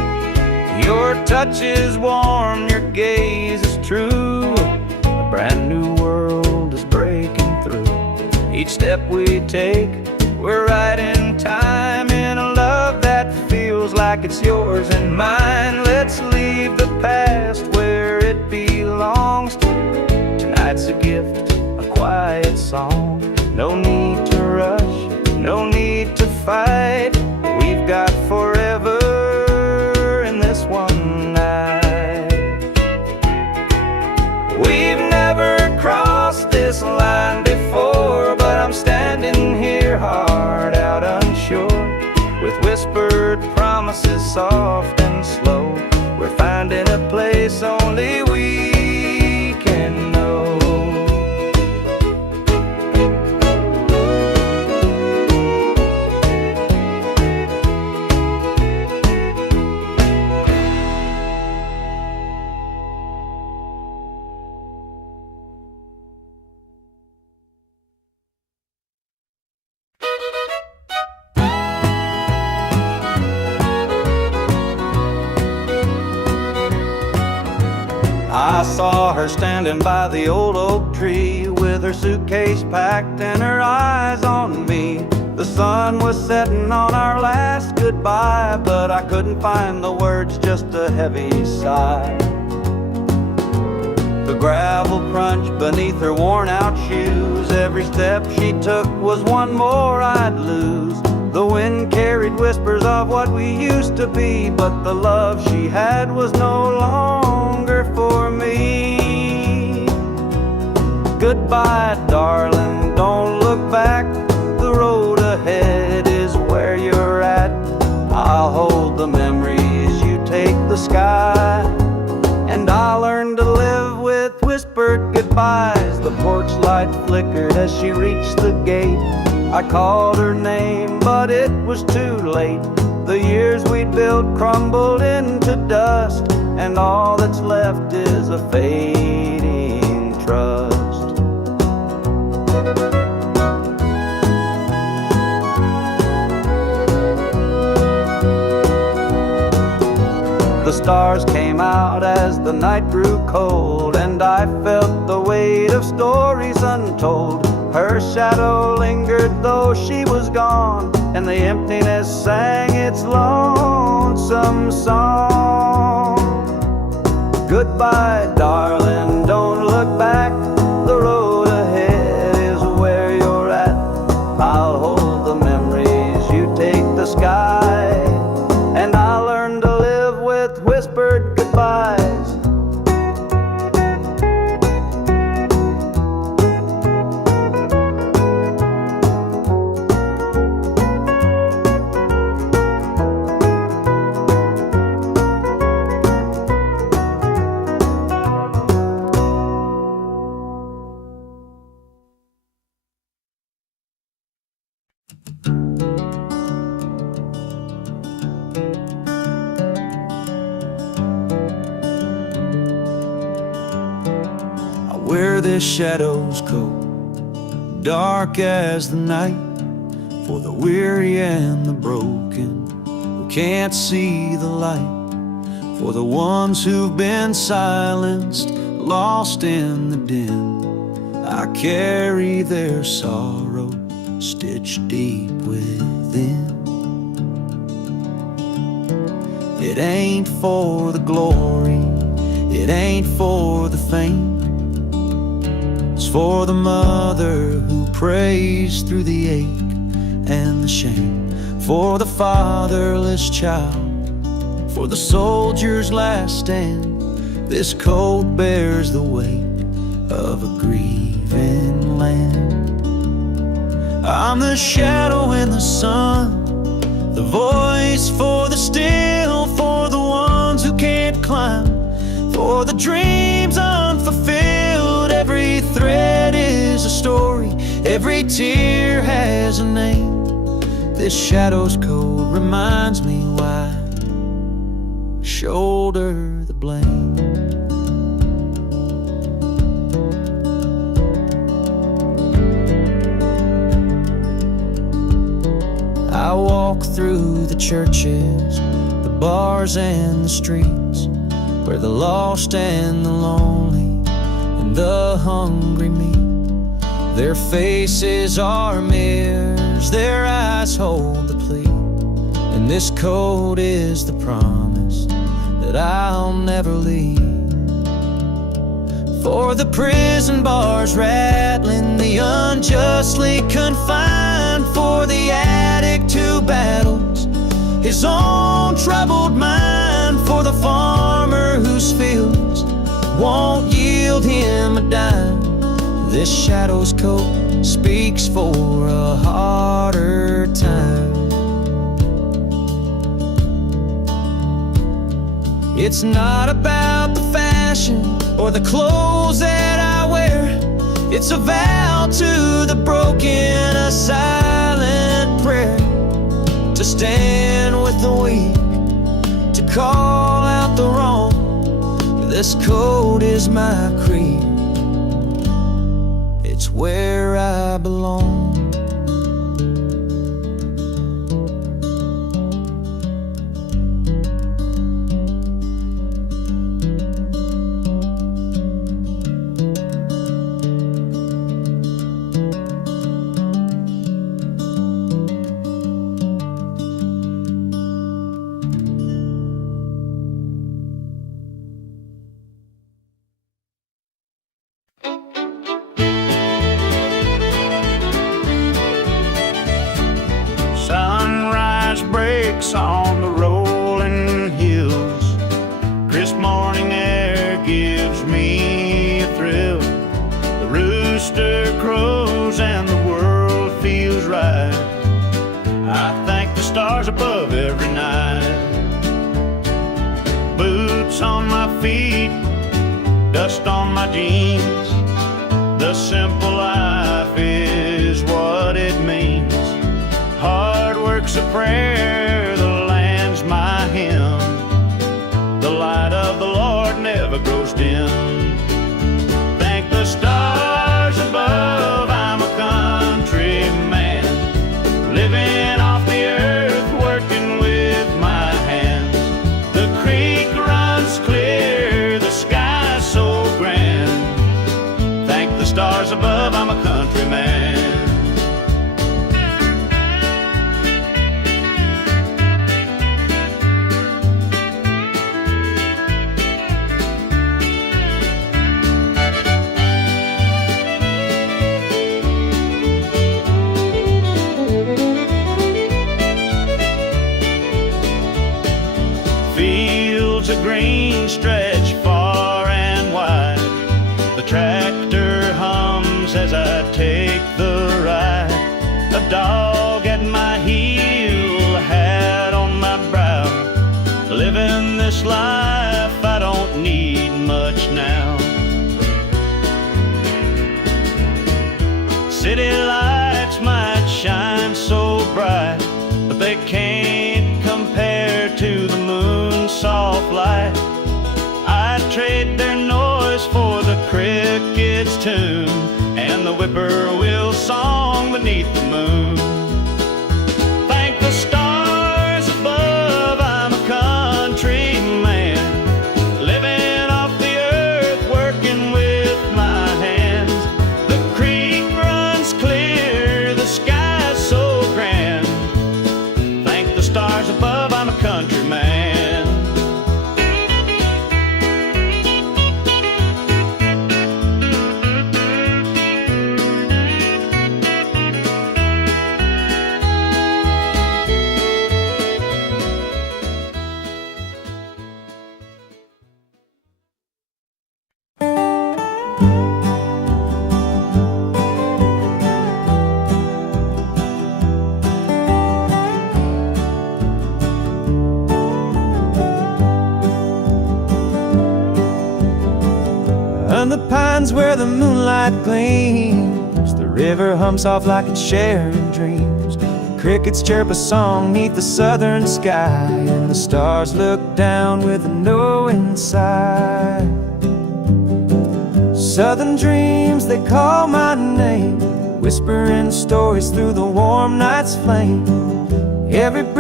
touch is warm, your gaze is true. A brand new world is breaking through. Each step we take, we're right in time, in a love that feels like it's yours and mine. Let's leave the past where it belongs. Tonight's a gift, a quiet song. No need to rush, no need to fight. We've got forever in this one night. We've never crossed this line before, but I'm standing here, heart out unsure, with whispered promises soft and slow. We're finding a place only we can know. I saw her standing by the old oak tree, with her suitcase packed and her eyes on me. The sun was setting on our last goodbye, but I couldn't find the words, just a heavy sigh. The gravel crunched beneath her worn out shoes. Every step she took was one more I'd lose. The wind carried whispers of what we used to be, but the love she had was no longer for me. Goodbye, darling, don't look back. The road ahead is where you're at. I'll hold the memories, you take the sky, and I'll learn to live with whispered goodbyes. The porch light flickered as she reached the gate. I called her name, but it was too late. The years we'd built crumbled into dust, and all that's left is a fading trust. The stars came out as the night grew cold, and I felt the weight of stories untold. Her shadow lingered though she was gone, and the emptiness sang its lonesome song. Goodbye, darling, don't look back. The road ahead is where you're at. I'll hold the memories, you take the sky, and I'll learn to live with whispered goodbyes. Where the shadows go, dark as the night, for the weary and the broken who can't see the light, for the ones who've been silenced, lost in the din. I carry their sorrow stitched deep within. It ain't for the glory, it ain't for the fame. It's for the mother who prays through the ache and the shame, for the fatherless child, for the soldier's last stand. This coat bears the weight of a grieving land. I'm the shadow in the sun, the voice for the still, for the ones who can't climb, for the dreams unfulfilled. Every thread is a story, every tear has a name. This shadow's code reminds me why I shoulder the blame. I walk through the churches, the bars and the streets, where the lost and the lonely and the hungry meet. Their faces are mirrors, their eyes hold the plea, and this code is the promise that I'll never leave. For the prison bars rattling, the unjustly confined, for the addict who battles his own troubled mind, for the farmer whose fields won't yield him a dime. This shadow's coat speaks for a harder time. It's not about the fashion or the clothes that I wear. It's a vow to the broken, a silent prayer, to stand with the weak, to call out the wrong. This code is my creed. It's where I belong. On the rolling hills, crisp morning air gives me a thrill. The rooster crows and the world feels right. I thank the stars above every night. Boots on my feet, dust on my jeans. The simple life is what it means. Hard work's a prayer, the land's my hymn. The light of the Lord never grows dim. Thank the stars above, I'm a country man, living off the earth, working with my hands. The creek runs clear, the sky's so grand. Thank the stars above, I'm a country man. A green stretch far and wide. The tractor hums as I take the ride. A dog at my heel, a hat on my brow. Living this life, I don't need much now. City lights might shine so bright, but they can't compare to the moon's soft light. I'd trade their noise for the cricket's tune and the whippoorwill song beneath the moon. Thank the stars above, I'm a country man, living off the earth, working with my hands. The creek runs clear, the sky's so grand. Thank the stars above, I'm a country man. And the pines where the moonlight gleams, the river hums off like it's sharing dreams. The crickets chirp a song neath the southern sky, and the stars look down with a knowing sigh. Southern dreams, they call my name, whispering stories through the warm night's flame. Every breeze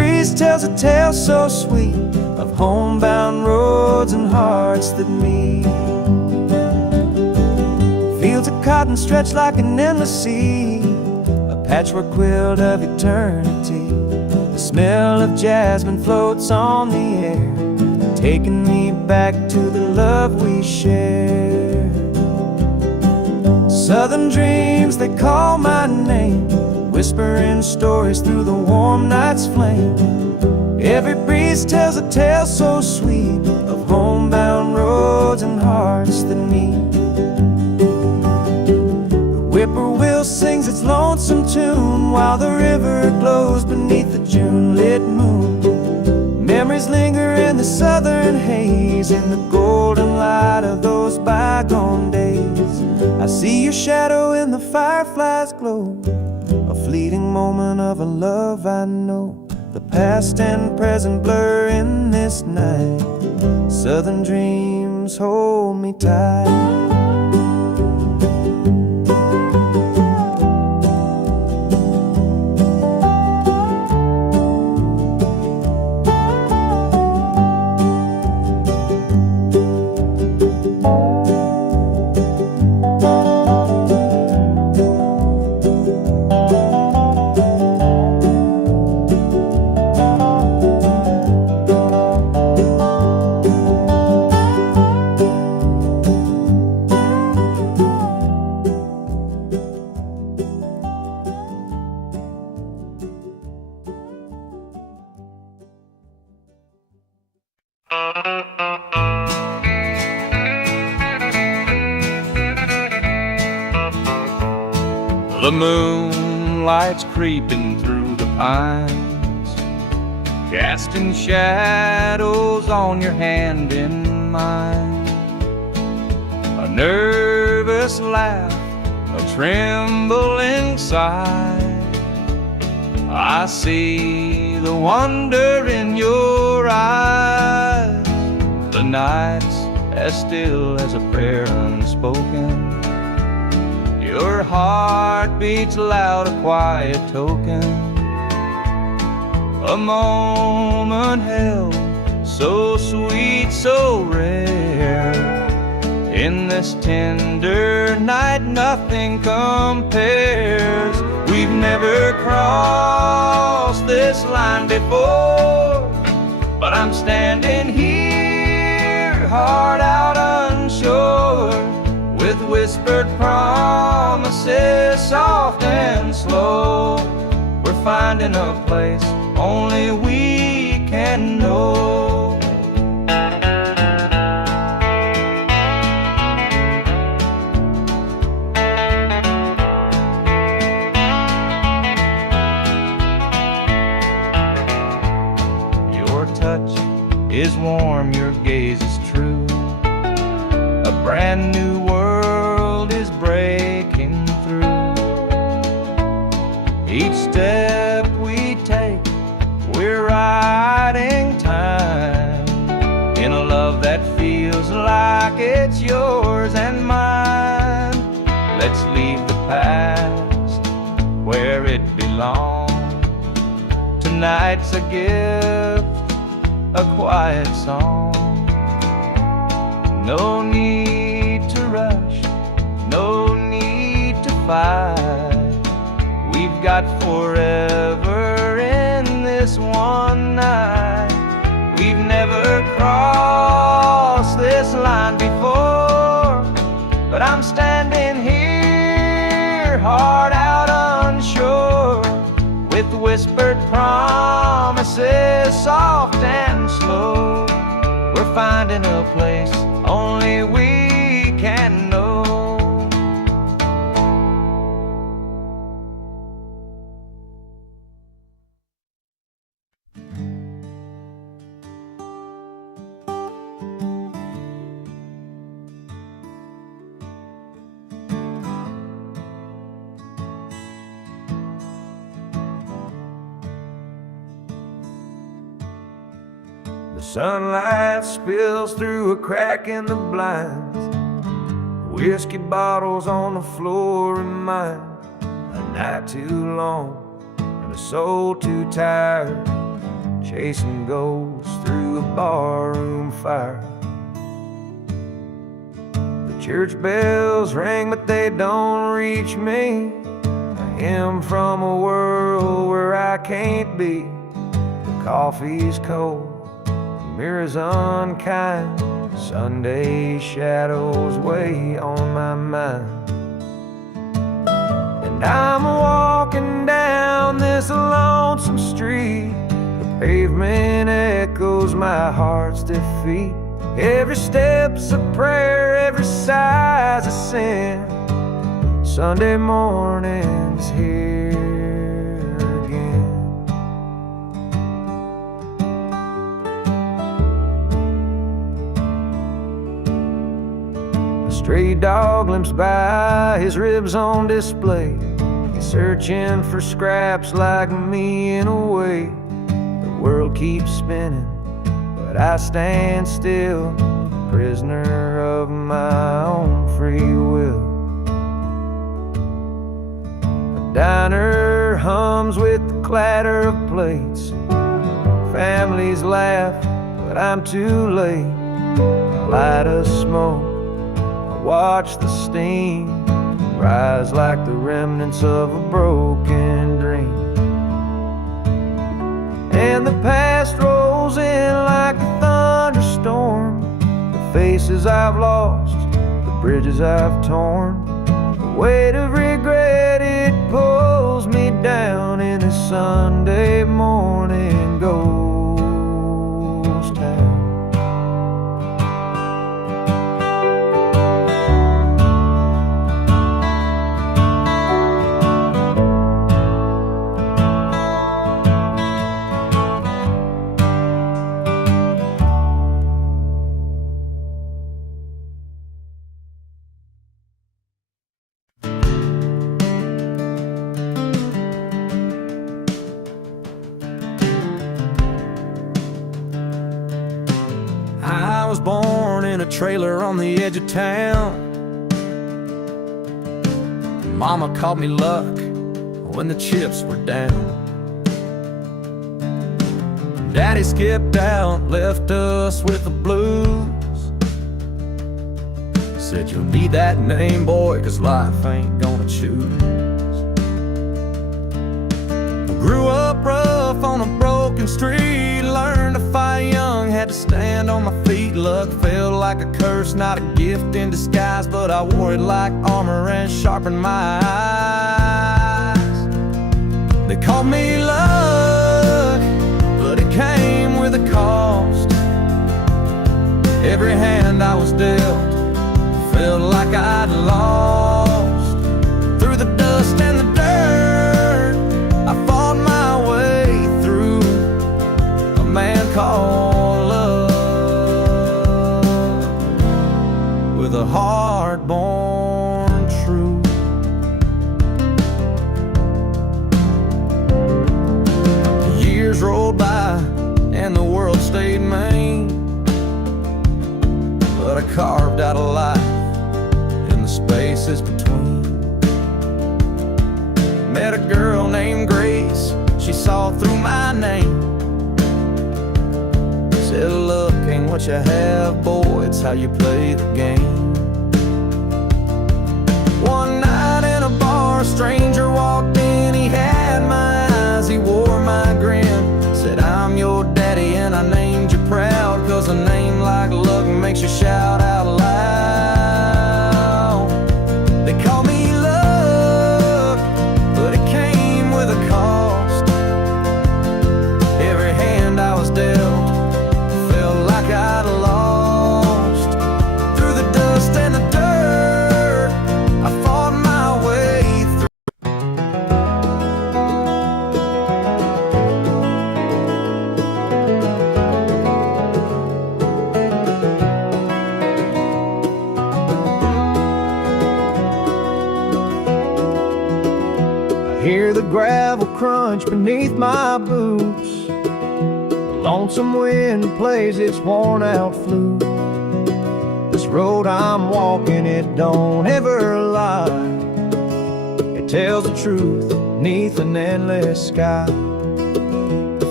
breeze tells a tale so sweet of homebound roads and hearts that meet. Fields of cotton stretch like an endless sea, a patchwork quilt of eternity. The smell of jasmine floats on the air, taking me back to the love we shared. Southern dreams, they call my name, whispering stories through the warm night's flame. Every breeze tells a tale so sweet of homebound roads and hearts that meet. The whippoorwill sings its lonesome tune while the river glows beneath the June-lit moon. Memories linger in the southern haze, in the golden light of those bygone days. I see your shadow in the firefly's glow, a fleeting moment of a love I know. The past and present blur in this night. Southern dreams hold me tight. The moonlight's creeping through the pines, casting shadows on your hand in mine. A nervous laugh, a trembling sigh. I see the wonder in your eyes. The night's as still as a prayer unspoken. Your heart beats loud, a quiet token. A moment held, so sweet, so rare. In this tender night, nothing compares. We've never crossed this line before, but I'm standing here, heart out unsure, with whispered promises, soft and slow. We're finding a place only we can know. Your touch is warm, your gaze is true. A brand new world is breaking through. Each step we take, we're riding time in a love that feels like it's yours and mine. Let's leave the past where it belongs. Tonight's a gift, a quiet song. No need to rush, no need to fight. We've got forever in this one night. We've never crossed this line before, but I'm standing here, heart out unsure, with whispered promises, soft and slow. We're finding a place only we can know. The sunlight spills through a crack in the blinds. Whiskey bottles on the floor remind a night too long and a soul too tired chasing ghosts through a barroom fire. The church bells ring, but they don't reach me. I am from a world where I can't be. The coffee's cold, the mirror's unkind. Sunday shadows weigh on my mind. And I'm walking down this lonesome street. The pavement echoes my heart's defeat. Every step's a prayer, every sigh's a sin. Sunday morning's here again. A stray dog limps by, his ribs on display. He's searching for scraps like me in a way. The world keeps spinning, but I stand still, prisoner of my own free will. The diner hums with the clatter of plates. Families laugh, but I'm too late. I light a smoke, I watch the steam rise like the remnants of a broken dream. And the past rolls in like a thunderstorm. The faces I've lost, the bridges I've torn. The weight of regret, it pulls me down in a Sunday morning ghost town. I was born in a trailer on the edge of town. Mama called me luck when the chips were down. Daddy skipped out, left us with the blues. Said you'll need that name, boy, 'cause life ain't gonna choose. Grew up rough on a broken street, learned to fight young, had to stand on my feet. Luck felt like a curse, not a gift in disguise, but I wore it like armor and sharpened my eyes. They called me luck, but it came with a cost. Every hand I was dealt felt like I'd lost. Through the dust and the dirt, I fought my way through a man called love, with a heart-born truth. Years rolled by and the world stayed mean, but I carved out a life in the spaces between. Met a girl named Grace, she saw through my name. Said, look, ain't what you have, boy, it's how you play the game. One night in a bar, a stranger walked in, he had my eyes, he wore my grin. Said, I'm your daddy and I named you proud, 'cause a name like luck makes you shout out loud. They call me luck, but it came with a cost. Every hand I was dealt felt like I'd lost. Through the dust and the dirt, I fought my way through. Hear the gravel crunch beneath my boots. The lonesome wind plays its worn out flute. This road I'm walking, it don't ever lie. It tells the truth beneath an endless sky. The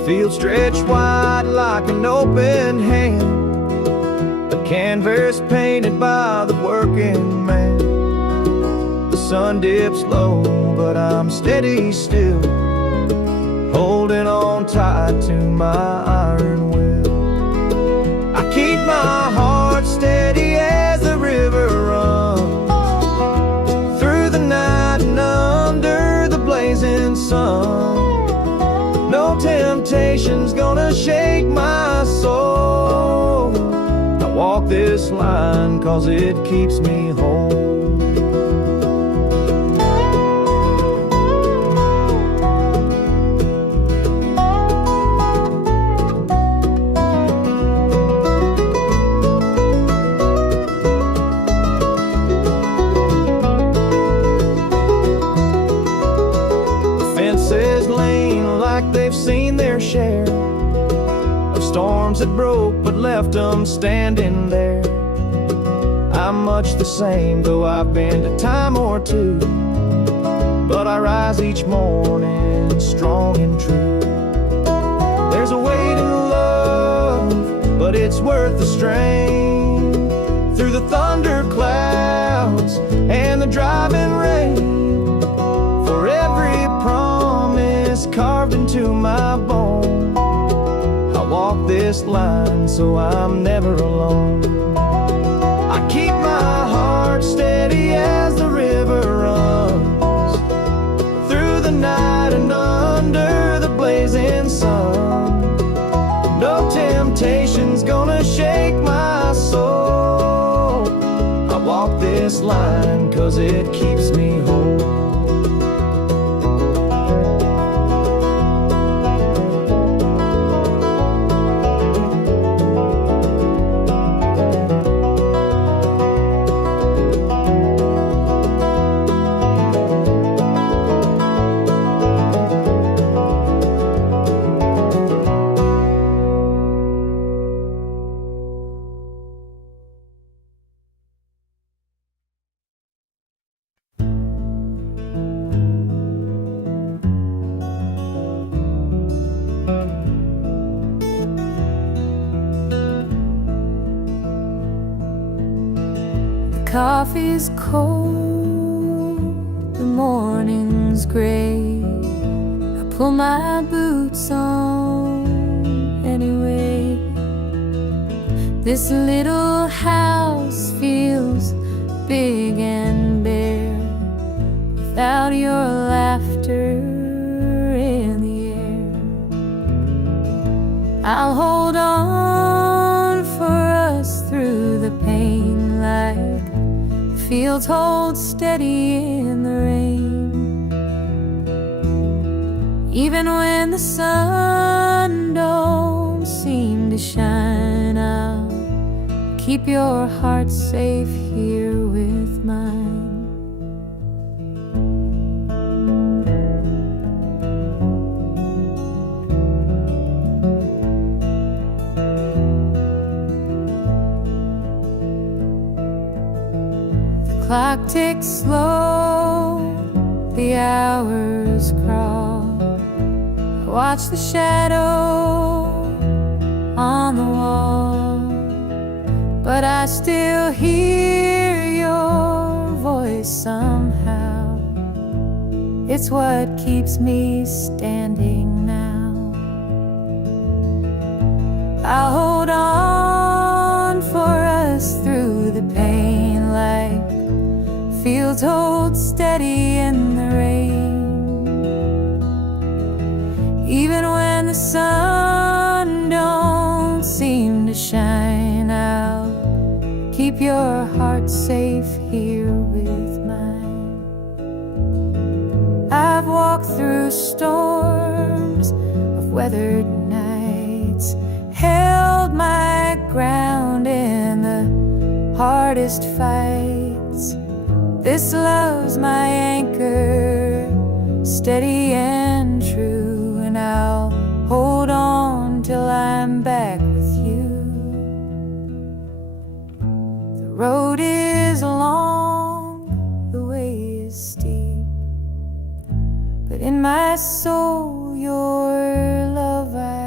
field stretched wide like an open hand, a canvas painted by the working man. The sun dips low, but I'm steady still, holding on tight to my iron will. I keep my heart steady as the river runs through the night and under the blazing sun. No temptation's gonna shake my soul. I walk this line 'cause it keeps me whole. They've seen their share of storms that broke but left them standing there. I'm much the same, though I've been a time or two, but I rise each morning strong and true. There's a way to love, but it's worth the strain. Through the thunder clouds and the driving rain, for every promise carved into my bone, I walk this line so I'm never alone. I keep my heart steady as the river runs through the night and under the blazing sun. No temptation's gonna shake my soul. I walk this line 'cause it keeps me whole. Coffee's cold, the morning's gray. I pull my boots on anyway. This little house feels big and bare without your laughter in the air. I'll hold on for us through the pain like fields hold steady in the rain. Even when the sun don't seem to shine, I'll keep your heart safe here with mine. Clock ticks slow, the hours crawl. I watch the shadow on the wall, but I still hear your voice somehow. It's what keeps me standing now. I'll hold on for us through the pain like fields hold steady in the rain. Even when the sun don't seem to shine, I'll keep your heart safe here with mine. I've walked through storms of weathered nights, held my ground in the hardest fights. This love's my anchor, steady and true, and I'll hold on till I'm back with you. The road is long, the way is steep, but in my soul your love I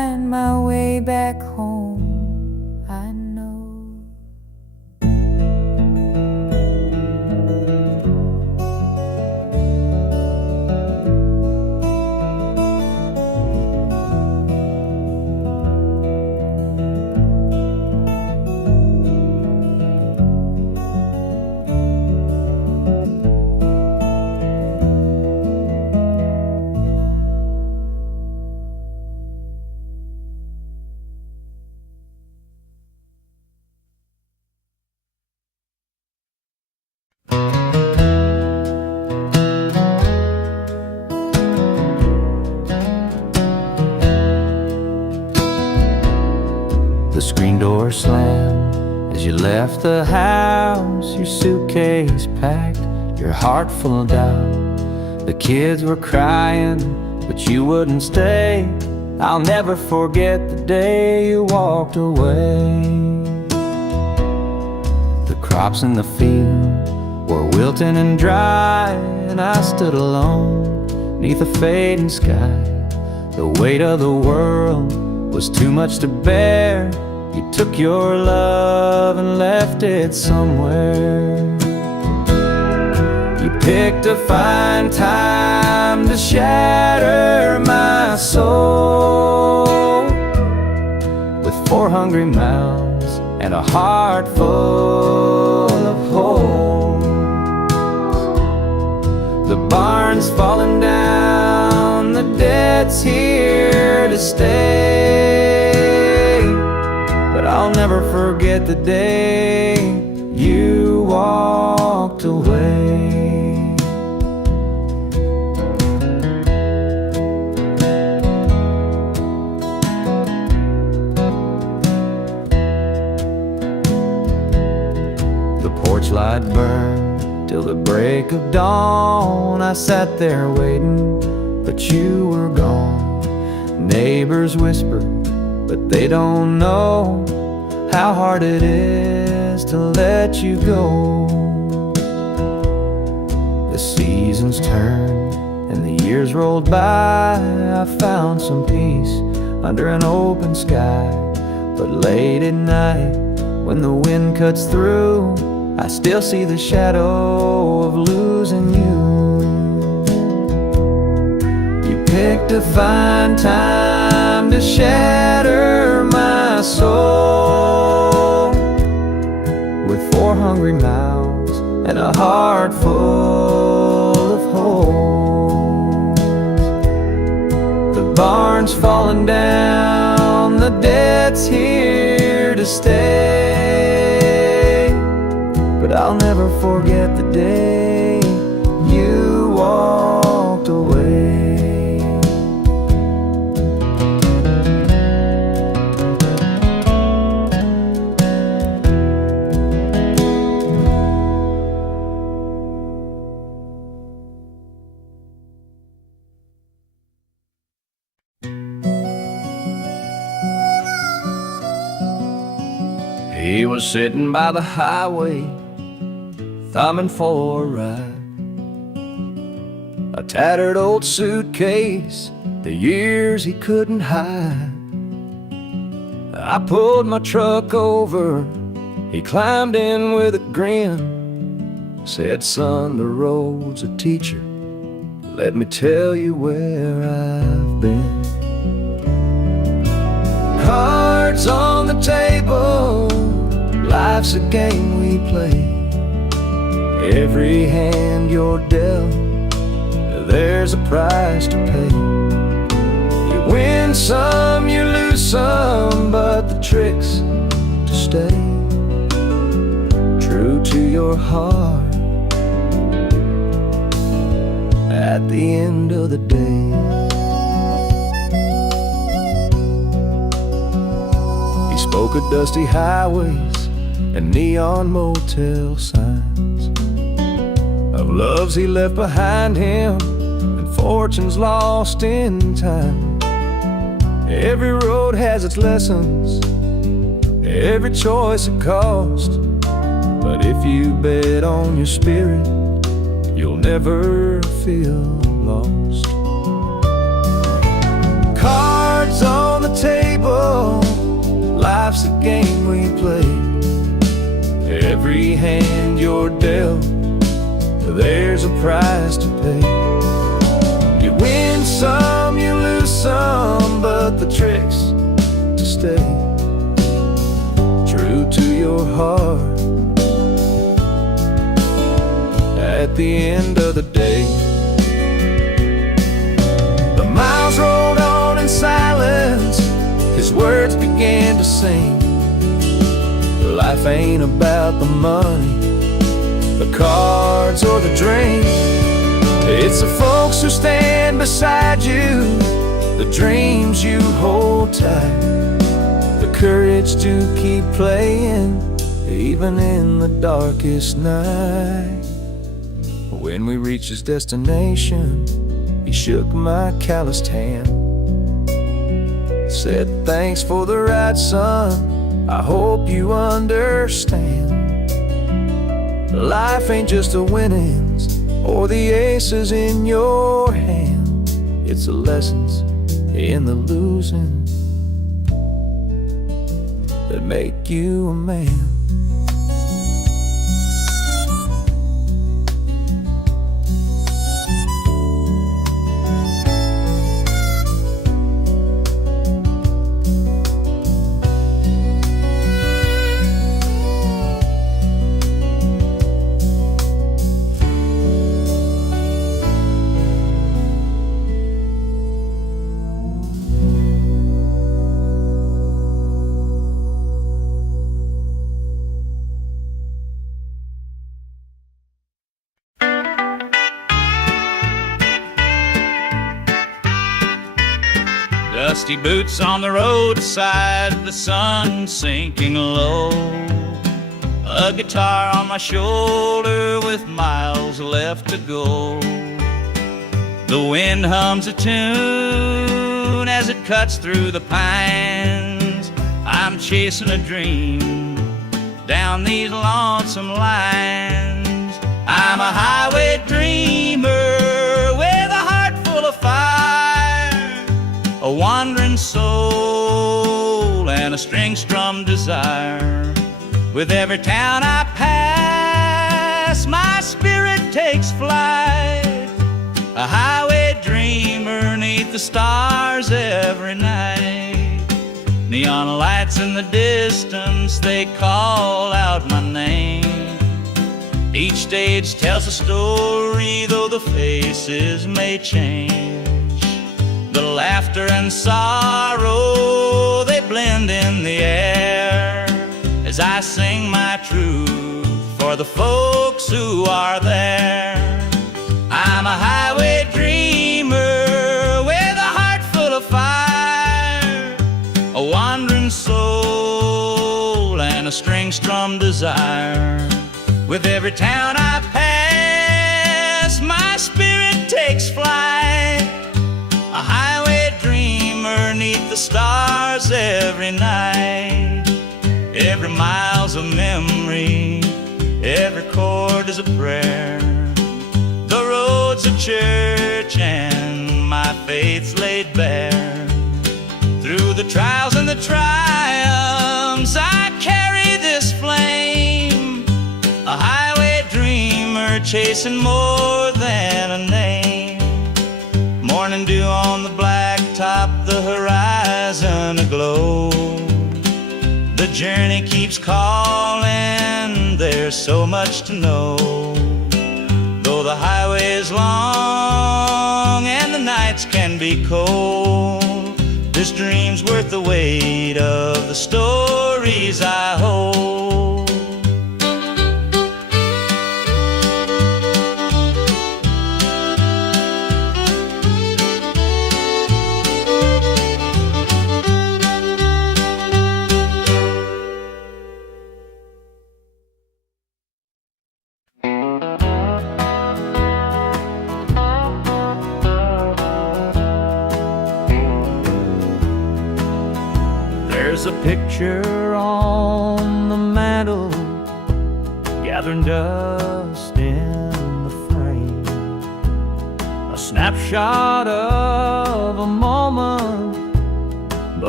find my way back home, I know. The screen door slammed as you left the house, your suitcase packed, your heart full of doubt. The kids were crying, but you wouldn't stay. I'll never forget the day you walked away. The crops in the field were wilting and dry, and I stood alone neath a fading sky. The weight of the world was too much to bear. You took your love and left it somewhere. You picked a fine time to shatter my soul with 4 hungry mouths and a heart full of holes. The barn's falling down, the debt's here to stay, but I'll never forget the day you walked away. The porch light burned till the break of dawn. I sat there waiting, but you were gone. Neighbors whispered, but they don't know how hard it is to let you go. The seasons turned and the years rolled by. I found some peace under an open sky, but late at night when the wind cuts through, I still see the shadow of losing you. You picked a fine time to shatter my soul with 4 hungry mouths and a heart full of holes. The barn's falling down, the debt's here to stay, but I'll never forget the day you walked away. He was sitting by the highway, thumbing for a ride. A tattered old suitcase, the years he couldn't hide. I pulled my truck over, he climbed in with a grin. Said, son, the road's a teacher, let me tell you where I've been. Cards on the table, life's a game we play. Every hand you're dealt, there's a price to pay. You win some, you lose some, but the trick's to stay true to your heart at the end of the day. He spoke of dusty highways and neon motel signs, of loves he left behind him and fortunes lost in time. Every road has its lessons, every choice a cost, but if you bet on your spirit, you'll never feel lost. Cards on the the table. Life's a game we play. Every hand you're dealt, there's a price to pay. You win some, you lose some, but the trick's to stay true to your heart at the end of the day. The miles rolled on in silence, his words began to sing. Life ain't about the money, the cards or the drink. It's the folks who stand beside you, the dreams you hold tight, the courage to keep playing even in the darkest night. When we reached his destination, he shook my calloused hand, said, "Thanks for the ride, son, I hope you understand. Life ain't just the winnings or the aces in your hand. It's the lessons in the losing that make you a man." Dusty boots on the roadside, the sun sinking low. A guitar on my shoulder with miles left to go. The wind hums a tune as it cuts through the pines. I'm chasing a dream down these lonesome lines. I'm a highway dreamer with a heart full of fire, a wandering soul and a string-strummed desire. With every town I pass, my spirit takes flight, a highway dreamer 'neath the stars every night. Neon lights in the distance, they call out my name. Each stage tells a story, though the faces may change. The laughter and sorrow, they blend in the air as I sing my truth for the folks who are there. I'm a highway dreamer with a heart full of fire, a wandering soul and a string-strummed desire. With every town I pass, my spirit takes flight, a highway dreamer 'neath the stars every night. Every mile's a memory, every chord is a prayer. The road's a church and my faith's laid bare. Through the trials and the triumphs, I carry this flame, a highway dreamer chasing more than a name. Morning dew on the blacktop, the horizon aglow. The journey keeps calling, there's so much to know. Though the highway is long and the nights can be cold, this dream's worth the weight of the stories I hold. There's a picture on the mantle, gathering dust in the frame, a snapshot of a moment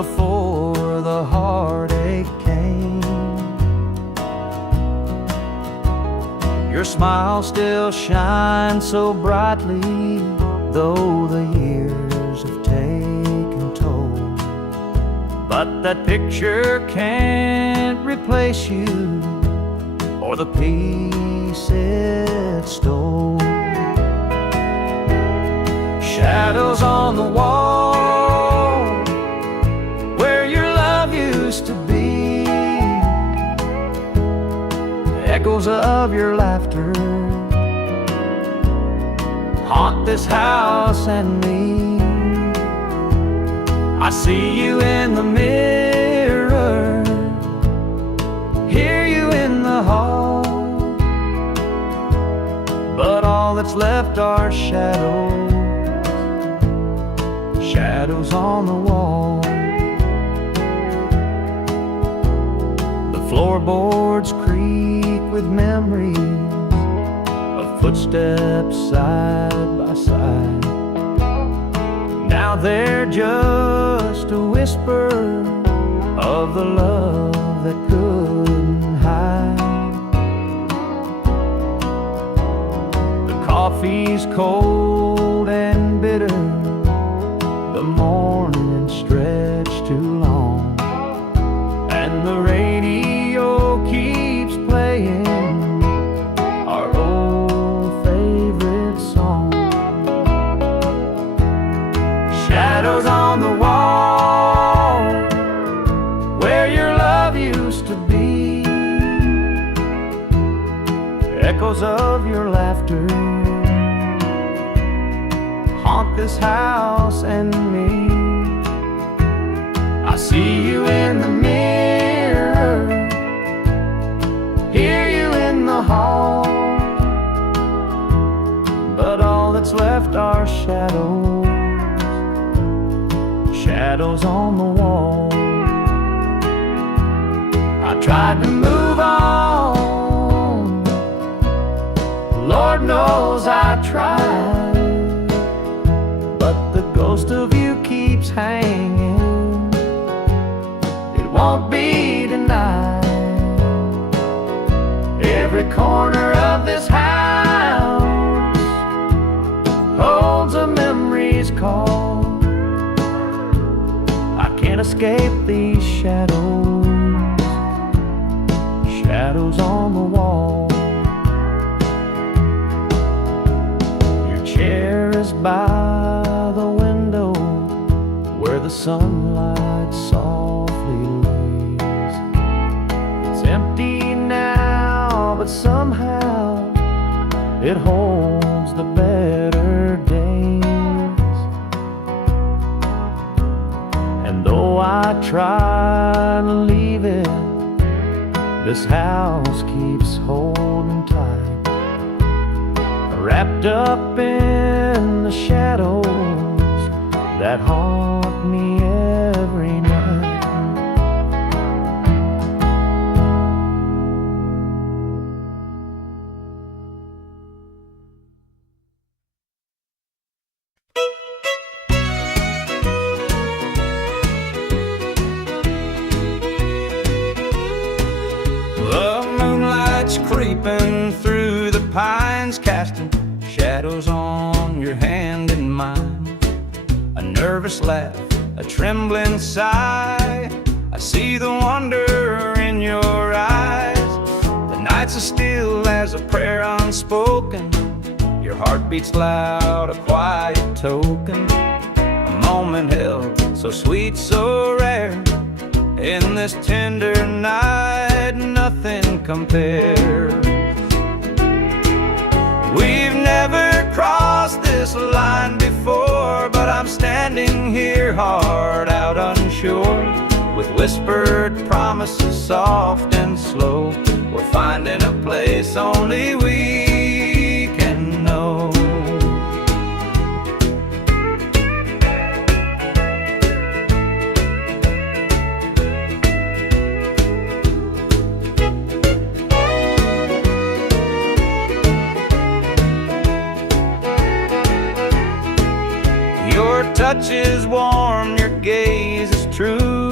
before the heartache came. Your smile still shines so brightly, though the years have taken toll. But that picture can't replace you or the peace it stole. Shadows on the wall where your love used to be, echoes of your laughter haunt this house and me. I see you in the mirror, hear you in the hall, but all that's left are shadows, shadows on the wall. The floorboards creak with memories of footsteps side by side. Now they're just a whisper of the love that couldn't hide. The coffee's cold and bitter, the morning stretched too long, and the radio keeps playing our old favorite song. Shadows on the wall where your love used to be, echoes of your laughter haunt this house and me. I see you in the mirror, hear you in the hall, but all that's left are shadows, shadows on the wall. I tried to move on, Lord knows I tried, but the ghost of you keeps hanging, it won't be denied. Every corner of this house holds a memory's call. I can't escape these shadows, shadows on the wall. Your chair is by the window where the sunlight softly lays. It's empty now, but somehow it holds the better days. And though I try to leave it, this house keeps holding tight, wrapped up in the shadows that haunt me every night. The moonlight's creeping through the pines, casting shadows on your hand and mine. A nervous laugh, a trembling sigh, I see the wonder in your eyes. The nights are still as a prayer unspoken, your heart beats loud, a quiet token. A moment held, so sweet, so rare, in this tender night, nothing compares. We've never crossed this line before, but I'm standing here hard out unsure, with whispered promises soft and slow. We're finding a place only we can know. Your touch is warm, your gaze is true,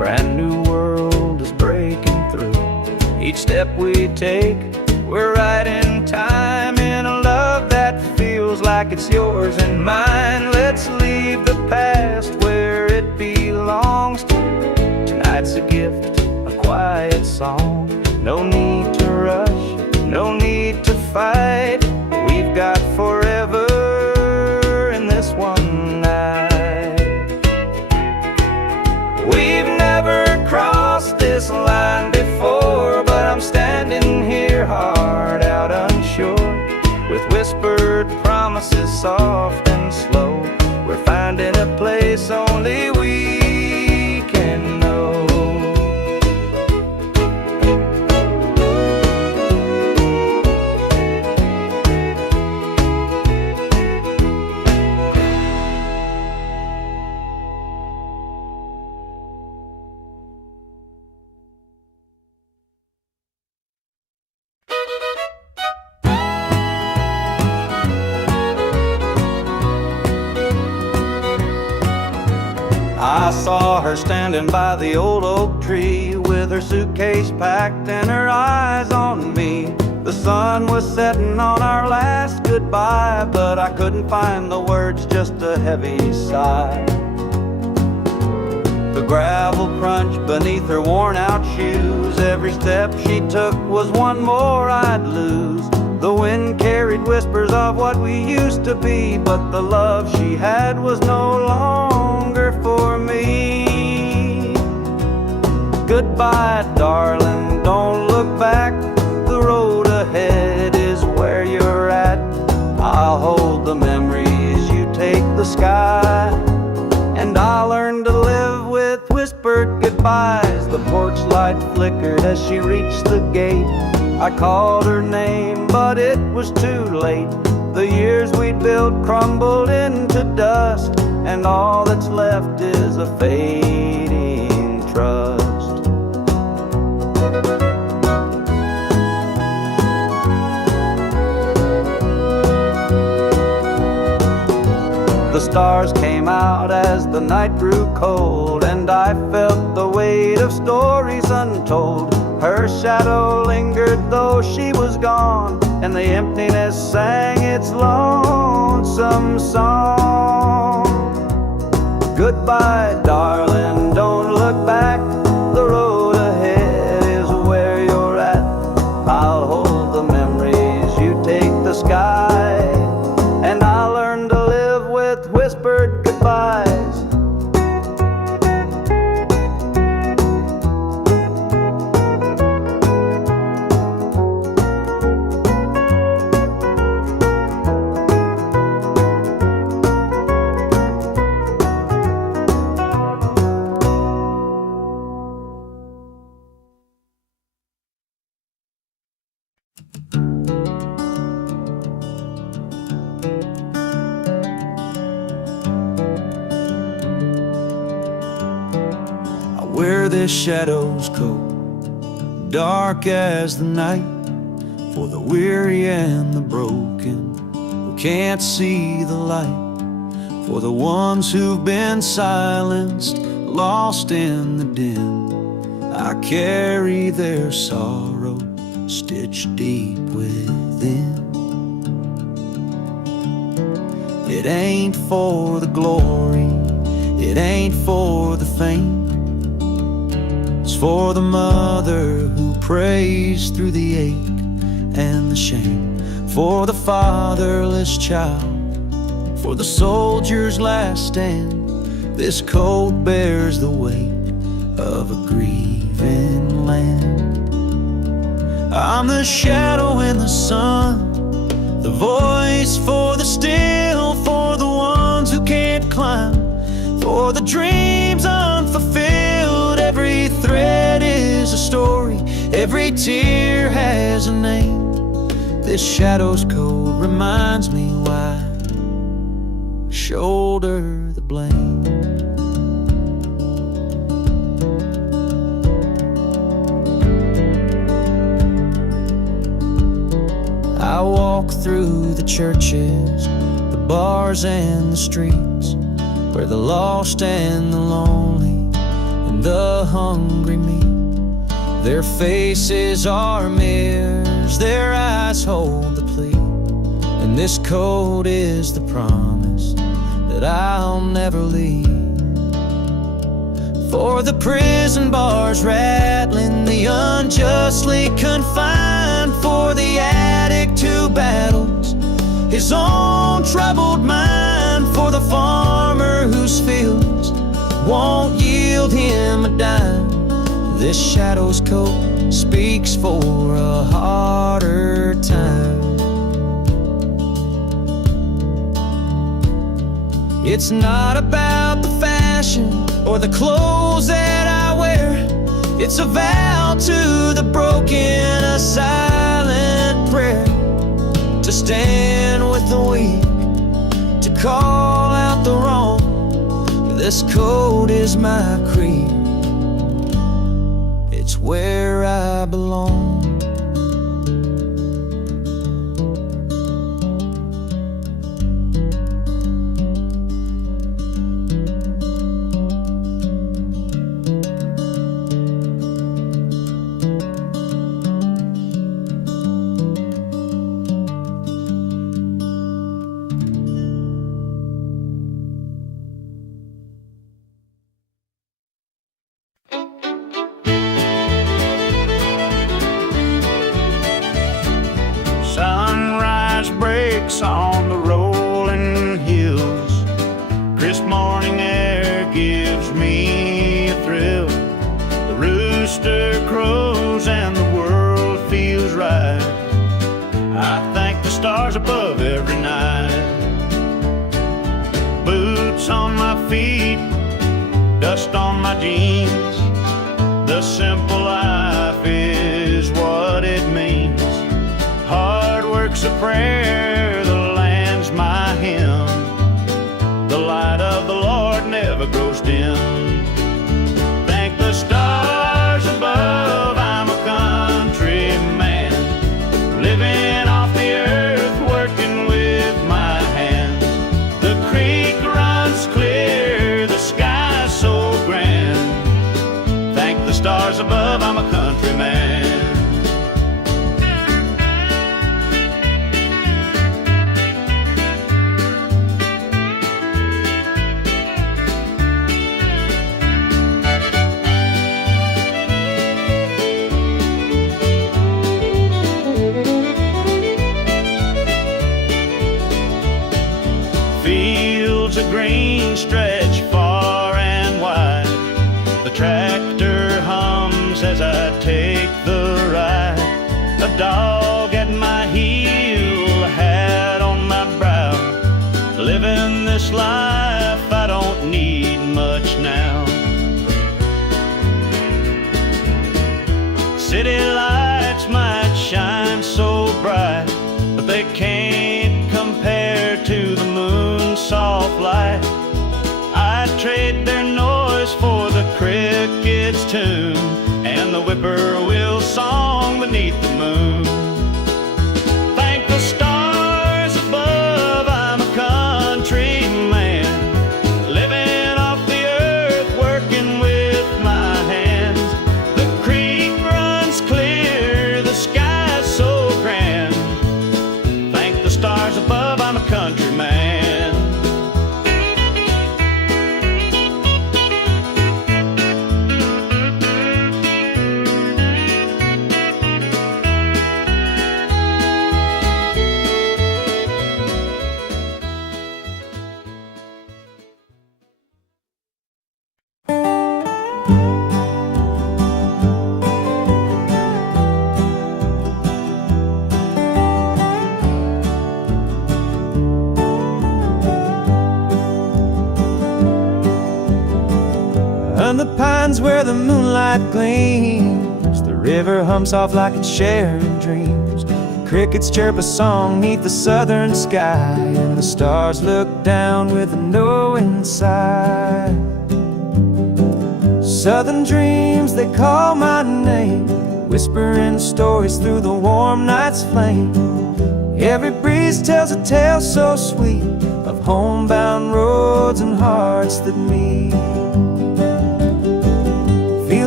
brand new world is breaking through. Each step we take, we're right in time, in a love that feels like it's yours and mine. Let's leave the past where it belongs. Tonight's a gift, a quiet song. No need to rush, no need to fight. We've got forever in this one night. We've never crossed this line before, but I'm standing here, heart out unsure, with whispered promises soft and slow. We're finding a place only we can know. I saw her standing by the old oak tree, with her suitcase packed and her eyes on me. The sun was setting on our last goodbye, but I couldn't find the words, just a heavy sigh. The gravel crunched beneath her worn out shoes. Every step she took was one more I'd lose. The wind carried whispers of what we used to be, but the love she had was no longer for me. Goodbye, darling, don't look back. The road ahead is where you're at. I'll hold the memories, you take the sky, and I'll learn to live with whispered goodbyes. The porch light flickered as she reached the gate. I called her name, but it was too late. The years we'd built crumbled into dust, and all that's left is a fading trust. The stars came out as the night grew cold, and I felt the weight of stories untold. Her shadow lingered though she was gone, and the emptiness sang its lonesome song. Goodbye, darling, don't look back. The road ahead is where you're at. I'll hold the memories, you take the sky, and I'll learn to live with whispered goodbyes. Where the shadows go, dark as the night, for the weary and the broken who can't see the light, for the ones who've been silenced, lost in the dim. I carry their sorrow stitched deep within. It ain't for the glory, it ain't for the fame. It's for the mother who prays through the ache and the shame, for the fatherless child, for the soldier's last stand. This coat bears the weight of a grieving land. I'm the shadow in the sun, the voice for the still, for the ones who can't climb, for the dreams unfulfilled. Every thread is a story, every tear has a name. This shadow's code reminds me why I shoulder the blame. I walk through the churches, the bars and the streets, where the lost and the lonely and the a hungry meal. Their faces are mirrors, their eyes hold the plea, and this coat is the promise that I'll never leave. For the prison bars rattling, the unjustly confined, for the addict who battles his own troubled mind, for the farmer whose fields won't yield him a dime. This shadow's coat speaks for a harder time. It's not about the fashion or the clothes that I wear. It's a vow to the broken, a silent prayer, to stand with the weak, to call out the wrong. This coat is my creed, it's where I belong. On the rolling hills, crisp morning air gives me a thrill. The rooster crows and the world feels right. I thank the stars above every night. Boots on my feet, dust on my jeans. The simple life is what it means. Hard work's a prayer, the land's my hymn. The light of the Lord never grows dim. Thank the stars above, I'm a country man, living off the earth, working with my hands. The creek runs clear, the sky's so grand. Thank the stars above, I'm a country man. Green stretch far and wide. The tractor hums as I take the ride. A dog at my heel, a hat on my brow. Living this life, I don't need much now. City lights might shine so bright, but they can't compare to the moon's soft light. I'd trade their noise for the cricket's tune and the whippoorwill song beneath the moon. Thank the stars above, I'm a country man, living off the earth, working with my hands. The creek runs clear, the sky's so grand. Thank the stars above, I'm a country man. And the pines where the moonlight gleams, the river hums off like it's sharing dreams. The crickets chirp a song neath the southern sky, and the stars look down with a knowing sigh. Southern dreams, they call my name, whispering stories through the warm night's flame. Every breeze tells a tale so sweet of homebound roads and hearts that meet.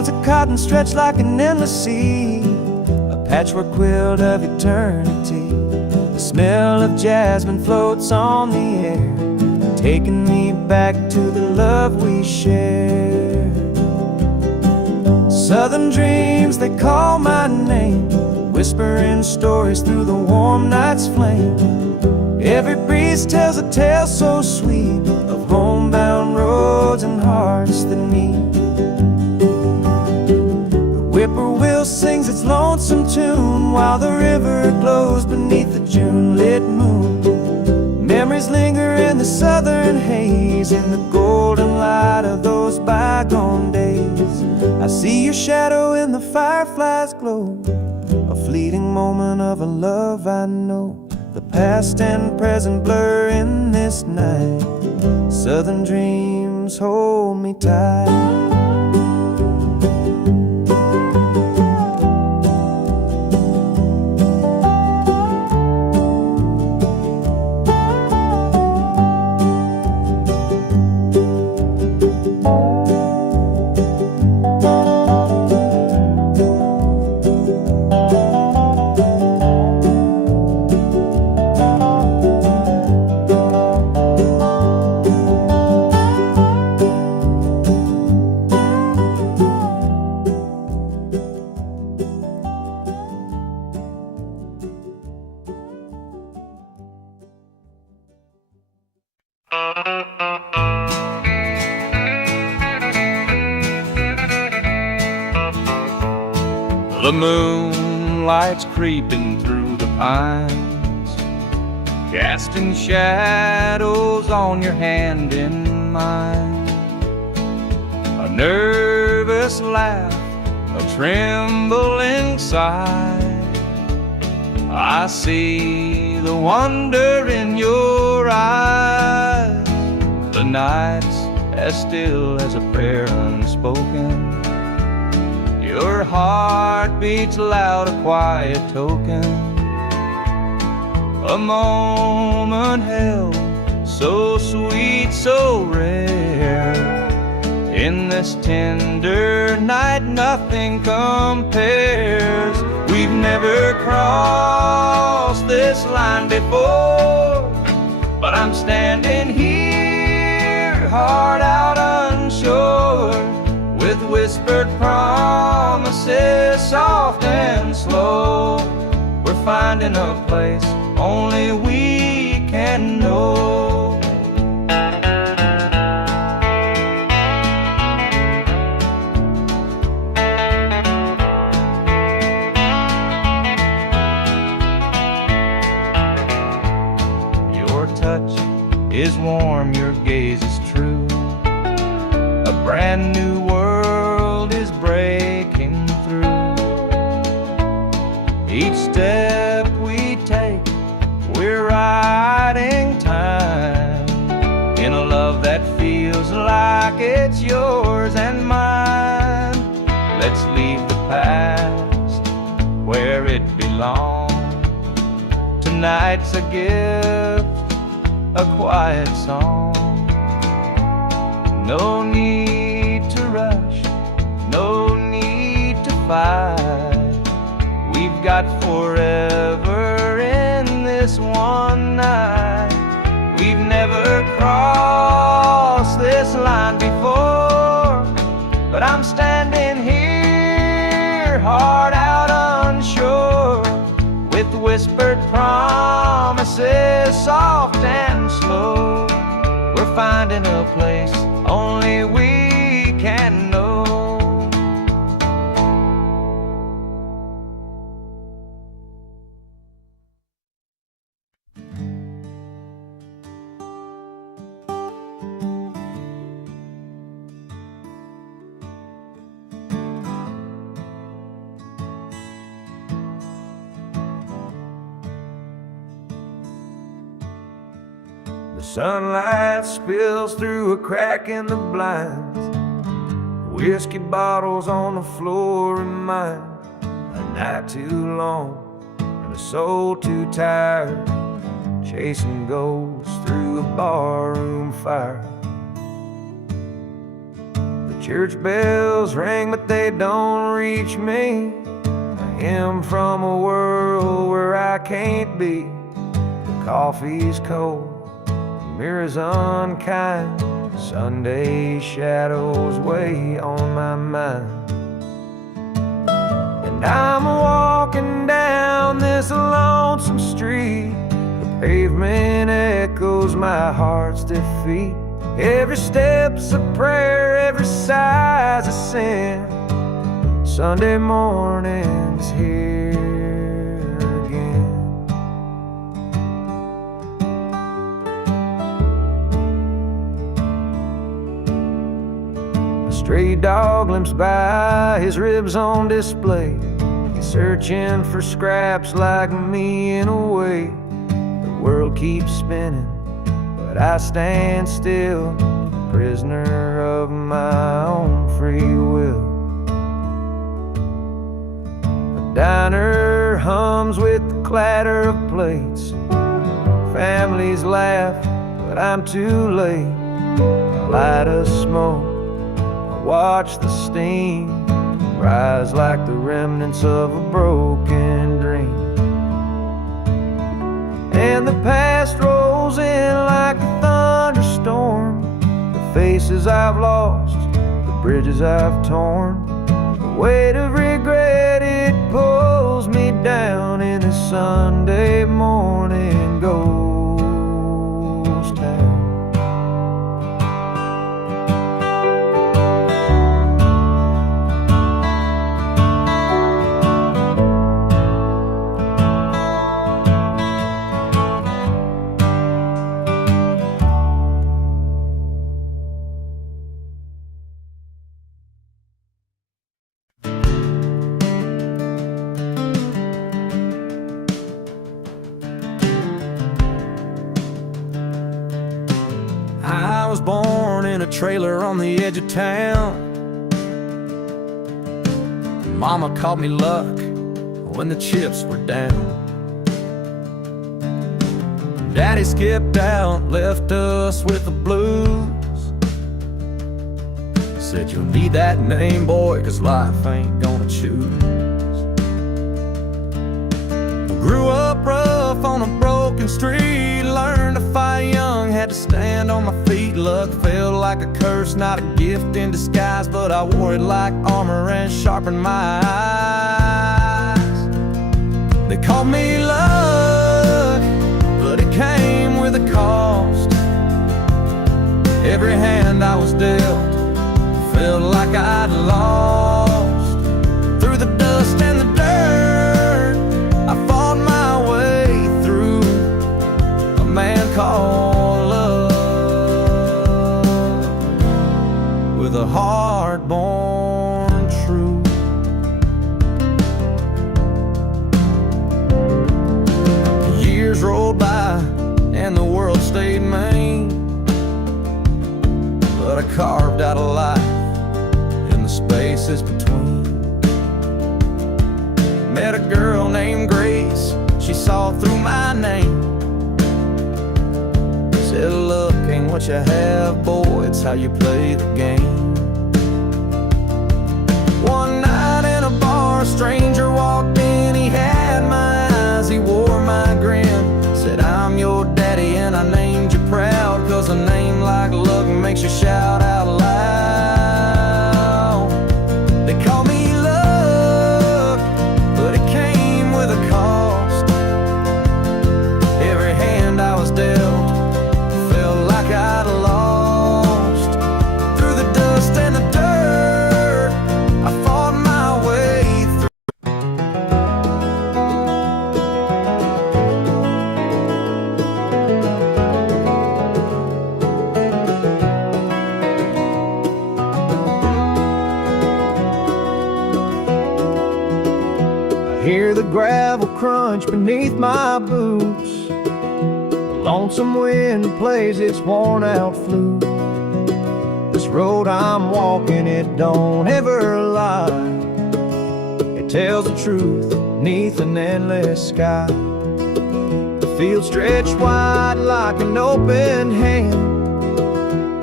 fields of cotton stretch like an endless sea, a patchwork quilt of eternity. The smell of jasmine floats on the air, taking me back to the love we shared. Southern dreams, they call my name, whispering stories through the warm night's flame. Every breeze tells a tale so sweet of homebound roads and hearts that meet. The whippoorwill sings its lonesome tune while the river glows beneath the June-lit moon. Memories linger in the southern haze, in the golden light of those bygone days. I see your shadow in the firefly's glow, a fleeting moment of a love I know. The past and present blur in this night. Southern dreams hold me tight. The moonlight's creeping through the pines, casting shadows on your hand in mine. A nervous laugh, a trembling sigh. I see the wonder in your eyes. The night's as still as a prayer unspoken. Your heart beats loud, a quiet token. A moment held, so sweet, so rare. In this tender night, nothing compares. We've never crossed this line before, but I'm standing here, heart out unsure, with whispered promises, soft and slow. We're finding a place only we can know. Your touch is warm, your gaze is true. A brand new world is breaking through. Each step we take, we're riding time in a love that feels like it's yours and mine. Let's leave the past where it belongs. Tonight's a gift, a quiet song. No need to rush, no need to fight. We've got forever in this one night. We've never crossed this line before, but I'm standing here, heart out unsure, with whispered promises, soft and slow. We're finding a place only we can know. The sunlight spills through a crack in the blinds. Whiskey bottles on the floor remind a night too long and a soul too tired, chasing ghosts through a barroom fire. The Church bells ring, but they don't reach me. A hymn from a world where I can't be. The coffee's cold, the mirror's unkind. Sunday shadows weigh on my mind. And I'm walking down this lonesome street. The pavement echoes my heart's defeat. Every step's a prayer, every sigh's a sin. Sunday morning's here again. A stray dog limps by, his ribs on display. He's searching for scraps like me in a way. The world keeps spinning, but I stand still, prisoner of my own free will. The diner hums with the clatter of plates. Families laugh, but I'm too late. I light a smoke, I watch the steam rise like the remnants of a broken dream. And the past rolls in like a thunderstorm. The faces I've lost, the bridges I've torn. The weight of regret, it pulls me down in a Sunday morning ghost town. I was born in a trailer on the edge of town. Mama called me luck when the chips were down. Daddy skipped out, left us with the blues. Said you'll need that name, boy, 'cause life ain't gonna choose. Grew up rough on a broken street, learned to fight young, had to stand on my feet. Luck felt like a curse, not a gift in disguise, but I wore it like armor and sharpened my eyes. They called me luck, but it came with a cost. Every hand I was dealt felt like I'd lost. Through the dust and the dirt, I fought my way through a man called love, with a heart-born truth. Years rolled by and the world stayed mean, but I carved out a life in the spaces between. Met a girl named Grace, she saw through my name. Said, look, ain't what you have, boy, it's how you play the game. One night in a bar, a stranger walked in, he had my eyes, he wore my grin. Said, I'm your daddy and I named you proud, 'cause a name like luck makes you shout out loud. They call me luck, but it came with a cost. Every hand I was dealt felt like I'd lost. Through the dust and the dirt, I fought my way through. I hear the gravel crunch beneath my boots. The lonesome wind plays its worn-out flute. This road I'm walking, it don't ever lie. It tells the truth beneath an endless sky. The field stretched wide like an open hand.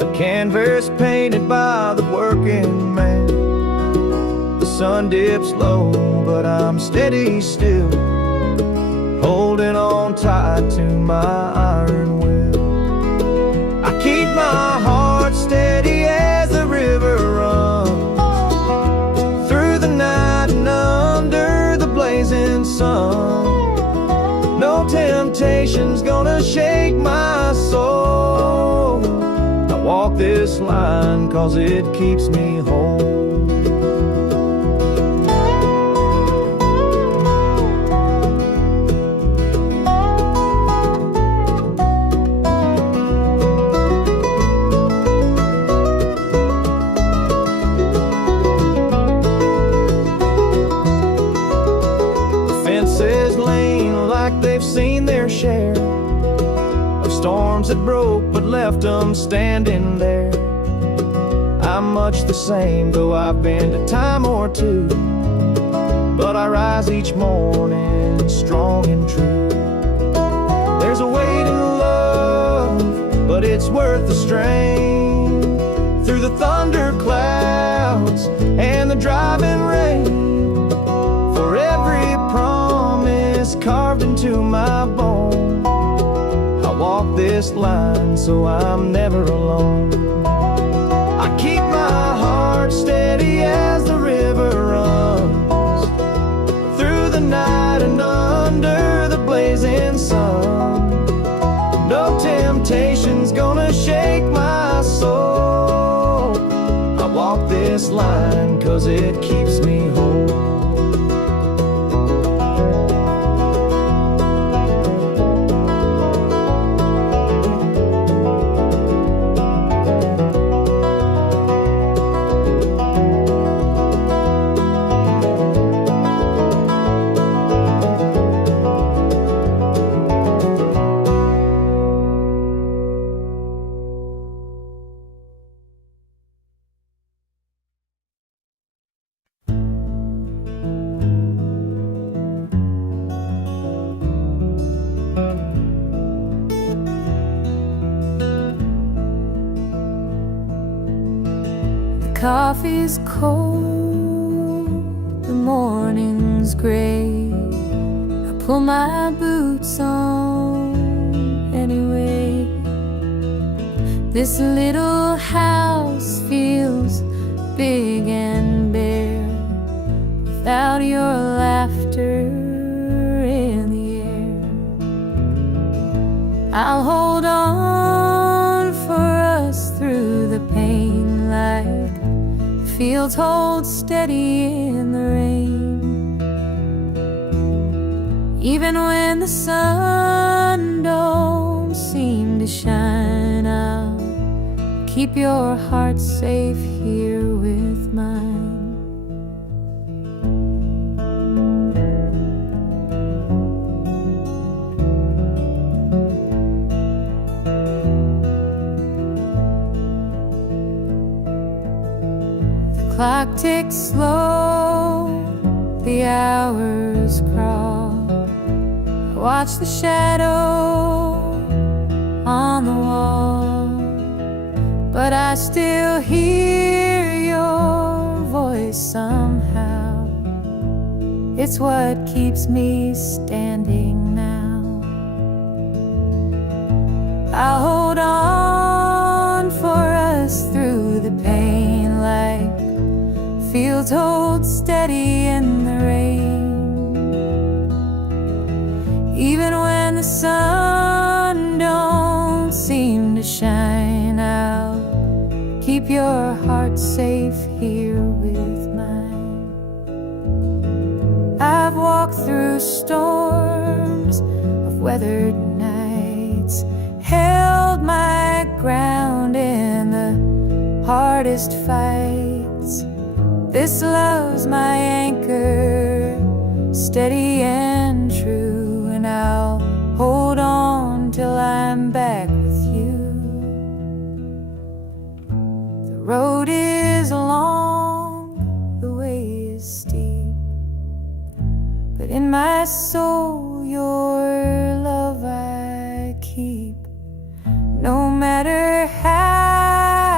a canvas painted by the working man. The sun dips low, but I'm steady still, holding on tight to my iron will. I keep my heart steady as the river runs through the night and under the blazing sun. No temptation's gonna shake my soul. I walk this line 'cause it keeps me whole. They've seen their share of storms that broke but left them standing there. I'm much the same, though I've been a time or two, but I rise each morning strong and true. There's a weight in love, but it's worth the strain. Through the thunder clouds and the driving rain, for every promise carved into my bone, I walk this line so I'm never alone. I keep my heart steady as the river runs through the night and under the blazing sun. No temptation's gonna shake my soul. I walk this line 'cause it keeps me whole. Coffee's cold, the morning's gray. I pull my boots on anyway. This little house feels big and bare without your laughter in the air. I'll hold on for us through the pain, like fields hold steady in the rain. Even when the sun don't seem to shine, I'll keep your heart safe here with mine. Clock ticks slow, the hours crawl. I watch the shadow on the wall, but I still hear your voice somehow. It's what keeps me standing now. I'll hold on for us through the pain, like fields hold steady in the rain. Even when the sun don't seem to shine, I'll keep your heart safe here with mine. I've walked through storms of weathered nights, held my ground in the hardest fights. This love's my anchor, steady and true, and I'll hold on till I'm back with you. The road is long, the way is steep, but in my soul your love I keep. No matter how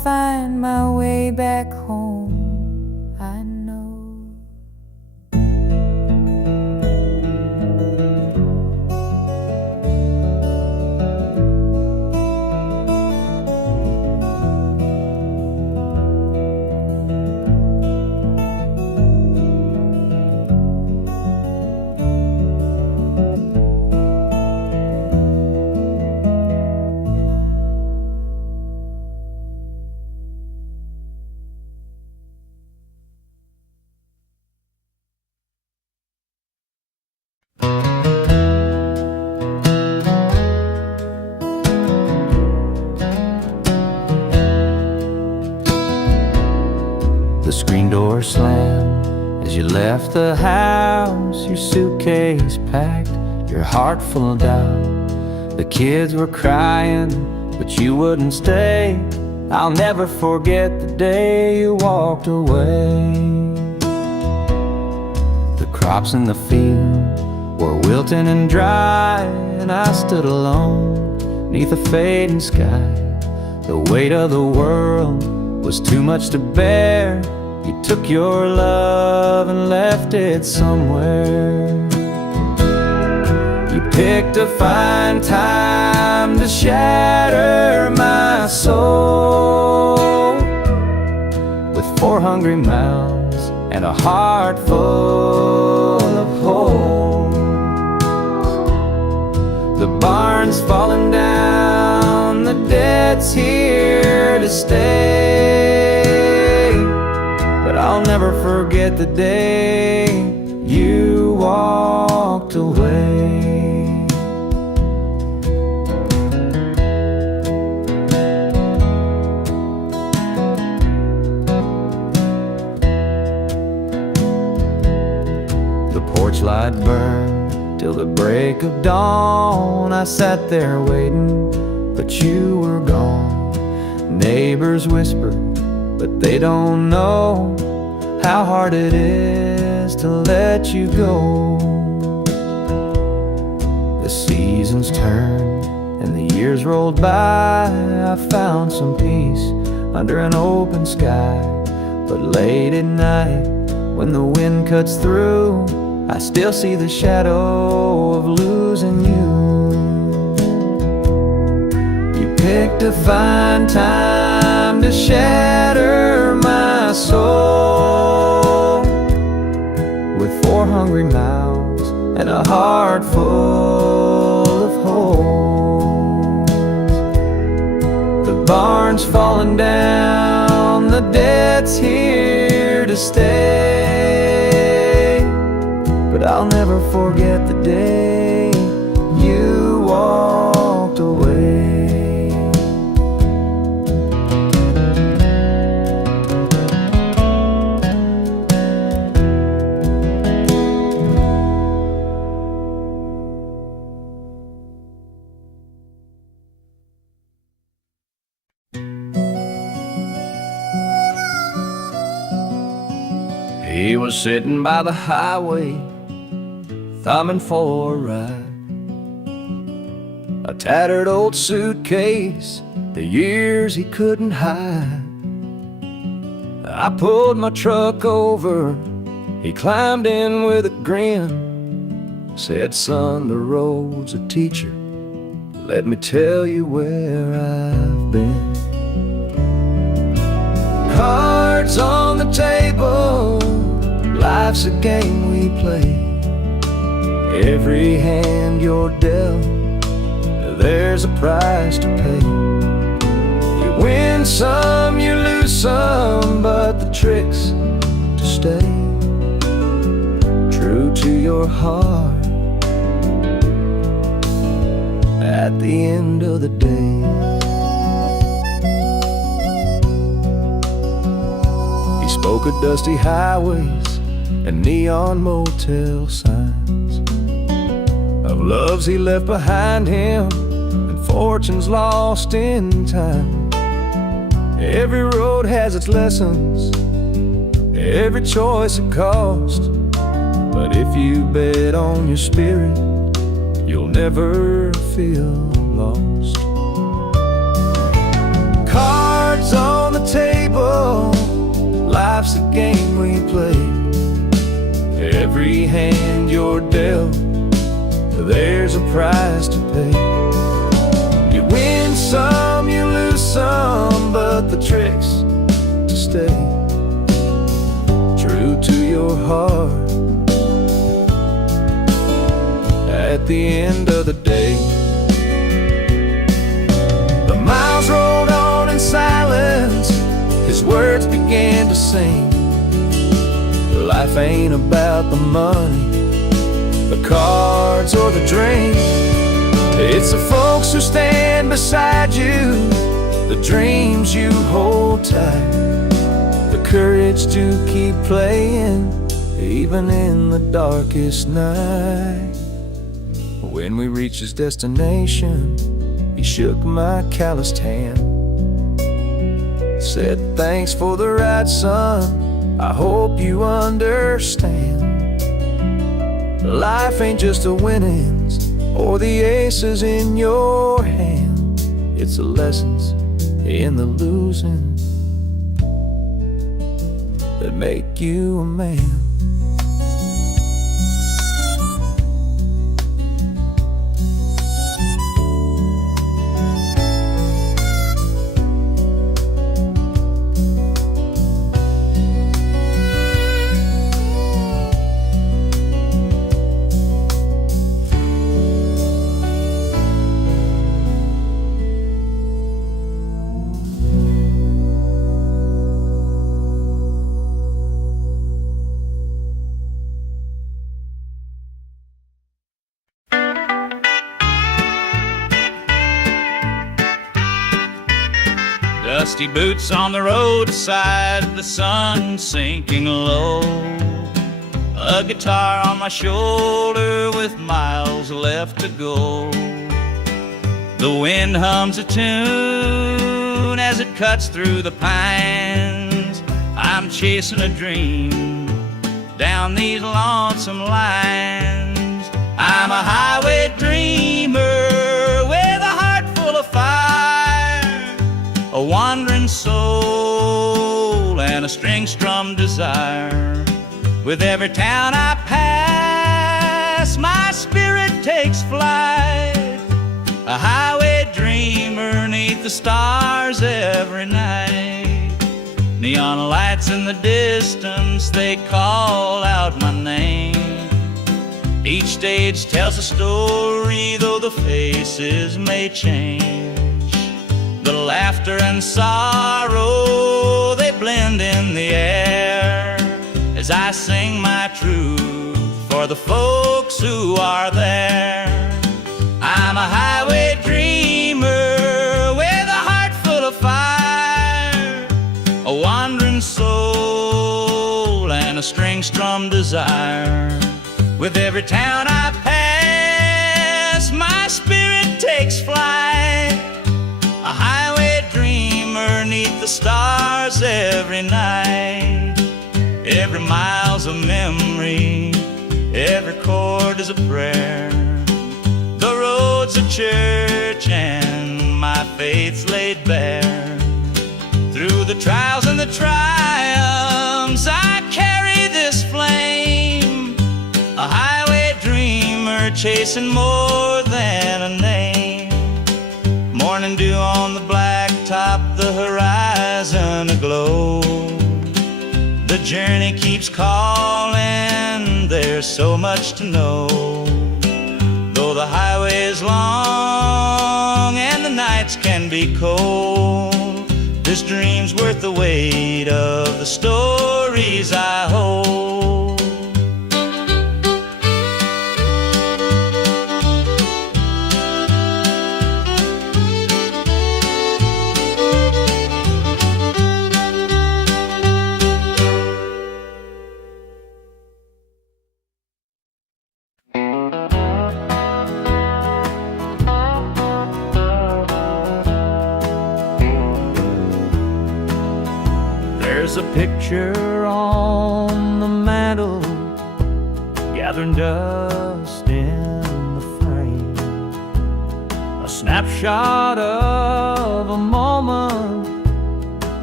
find my way back home, I know. The screen door slammed as you left the house, your suitcase packed, your heart full of doubt. The kids were crying, but you wouldn't stay. I'll never forget the day you walked away. The crops in the field were wilting and dry, and I stood alone neath a fading sky. The weight of the world was too much to bear. You took your love and left it somewhere. You picked a fine time to shatter my soul with 4 hungry mouths and a heart full of holes. The barn's falling down, the debt's here to stay, but I'll never forget the day you walked away. The porch light burned till the break of dawn. I sat there waiting, but you were gone. Neighbors whispered, but they don't know how hard it is to let you go. The seasons turned and the years rolled by. I found some peace under an open sky, but late at night when the wind cuts through, I still see the shadow of losing you. You picked a fine time to shatter my soul with 4 hungry mouths and a heart full of holes. The barn's falling down, the debt's here to stay, but I'll never forget the day you walked away. He was sitting by the highway, thumbing for a ride. A tattered old suitcase, the years he couldn't hide. I pulled my truck over, he climbed in with a grin. Said, son, the road's a teacher, let me tell you where I've been. Cards on the table, life's a game we play. Every hand you're dealt, there's a price to pay. You win some, you lose some, but the trick's to stay true to your heart at the end of the day. He spoke of dusty highways and neon motel signs, of loves he left behind him and fortunes lost in time. Every road has its lessons, every choice a cost, but if you bet on your spirit, you'll never feel lost. Cards cards on the table, life's a game we play. Every hand you're dealt, there's a price to pay. You win some, you lose some, but the trick's to stay true to your heart at the end of the day. The miles rolled on in silence, his words began to sing. Life ain't about the money, the cards or the drink. It's the folks who stand beside you, the dreams you hold tight, the courage to keep playing even in the darkest night. When we reached his destination, he shook my calloused hand, said, "Thanks for the ride, son, I hope you understand. Life ain't just the winnings or the aces in your hand. It's the lessons in the losing that make you a man." Dusty boots on the roadside, the sun sinking low. A guitar on my shoulder with miles left to go. The wind hums a tune as it cuts through the pines. I'm chasing a dream down these lonesome lines. I'm a highway dreamer with a heart full of fire, a wandering soul and a string-strummed desire. With every town I pass, my spirit takes flight, a highway dreamer 'neath the stars every night. Neon lights in the distance, they call out my name. Each stage tells a story, though the faces may change. The laughter and sorrow, they blend in the air as I sing my truth for the folks who are there. I'm a highway dreamer with a heart full of fire, a wandering soul and a string-strummed desire. With every town I pass, my spirit takes flight, a highway dreamer 'neath the stars every night. Every mile's a memory, every chord is a prayer. The road's a church and my faith's laid bare. Through the trials and the triumphs, I carry this flame, a highway dreamer chasing more than a name. Morning dew on the blacktop, the horizon aglow. The journey keeps calling, there's so much to know. Though the highway is long and the nights can be cold, this dream's worth the weight of the stories I hold. There's a picture on the mantle, gathering dust in the frame, a snapshot of a moment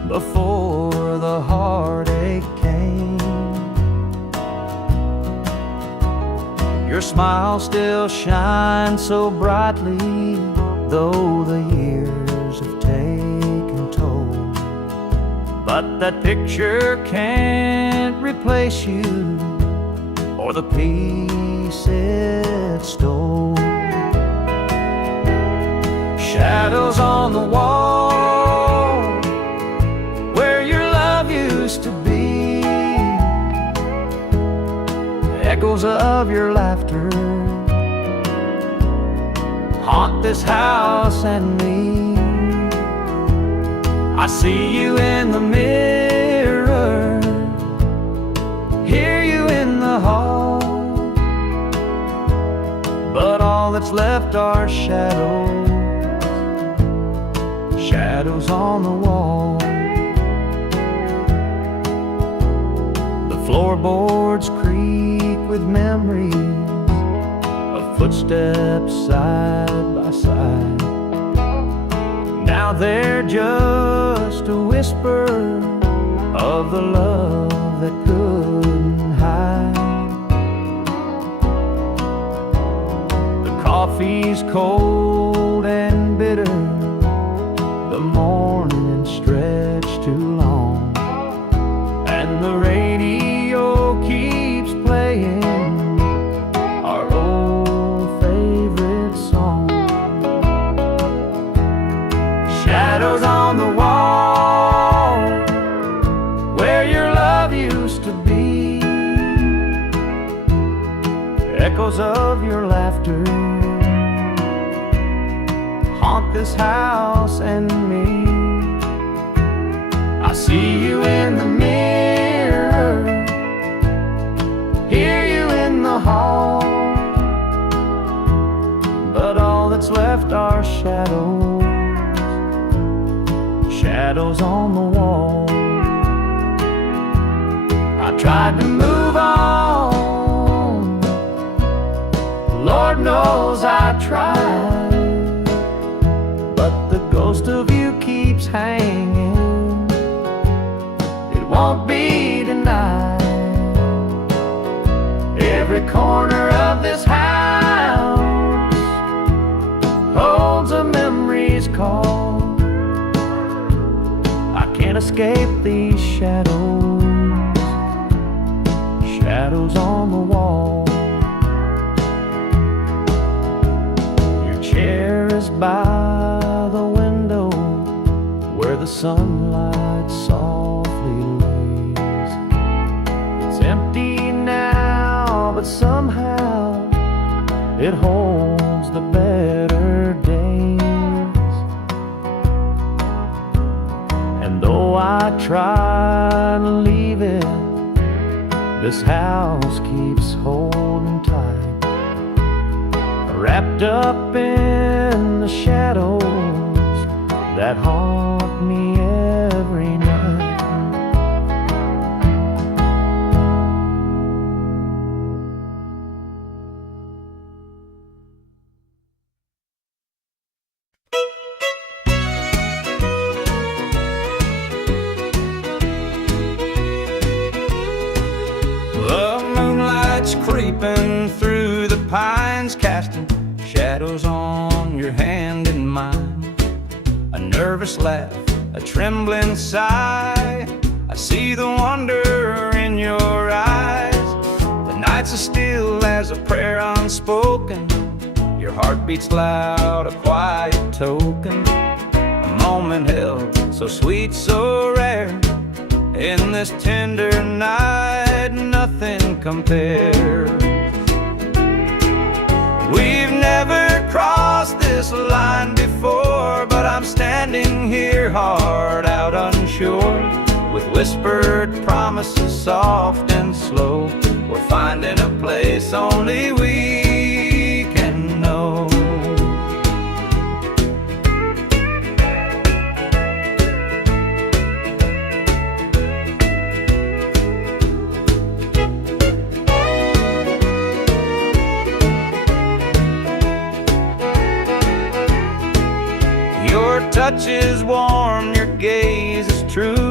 before the heartache came. Your smile still shines so brightly, though the years have taken toll. But that picture can't replace you or the peace it stole. Shadows on the wall where your love used to be, echoes of your laughter haunt this house and me. I see you in the mirror, hear you in the hall, but all that's left are shadows, shadows on the wall. The floorboards creak with memories of footsteps side by side. Now they're just a whisper of the love that couldn't hide. The coffee's cold and bitter, the morning stretched too long, and the radio keeps playing our old favorite song. Shadows on the wall where your love used to be, echoes of your laughter haunt this house and me. I see you in the mirror, hear you in the hall, but all that's left are shadows, shadows on the wall. I tried to move on, Lord knows I tried, but the ghost of you keeps hanging, it won't be denied. Every corner of this house holds a memory's call. I can't escape these shadows, shadows on the wall. Your chair is by the window where the sunlight softly lays. It's empty now, but somehow it holds the better days. And though I try to leave it, this house keeps holding tight, wrapped up in the shadows that haunt me every night. The moonlight's creeping through the pines, casting shadows on your hand and mine. A nervous laugh, a trembling sigh, I see the wonder in your eyes. The nights are still as a prayer unspoken, your heart beats loud, a quiet token. A moment held, so sweet, so rare, in this tender night, nothing compares. We've never crossed this line before, but I'm standing here hard out unsure, with whispered promises soft and slow. We're finding a place only we can know. Your touch is warm, your gaze is true,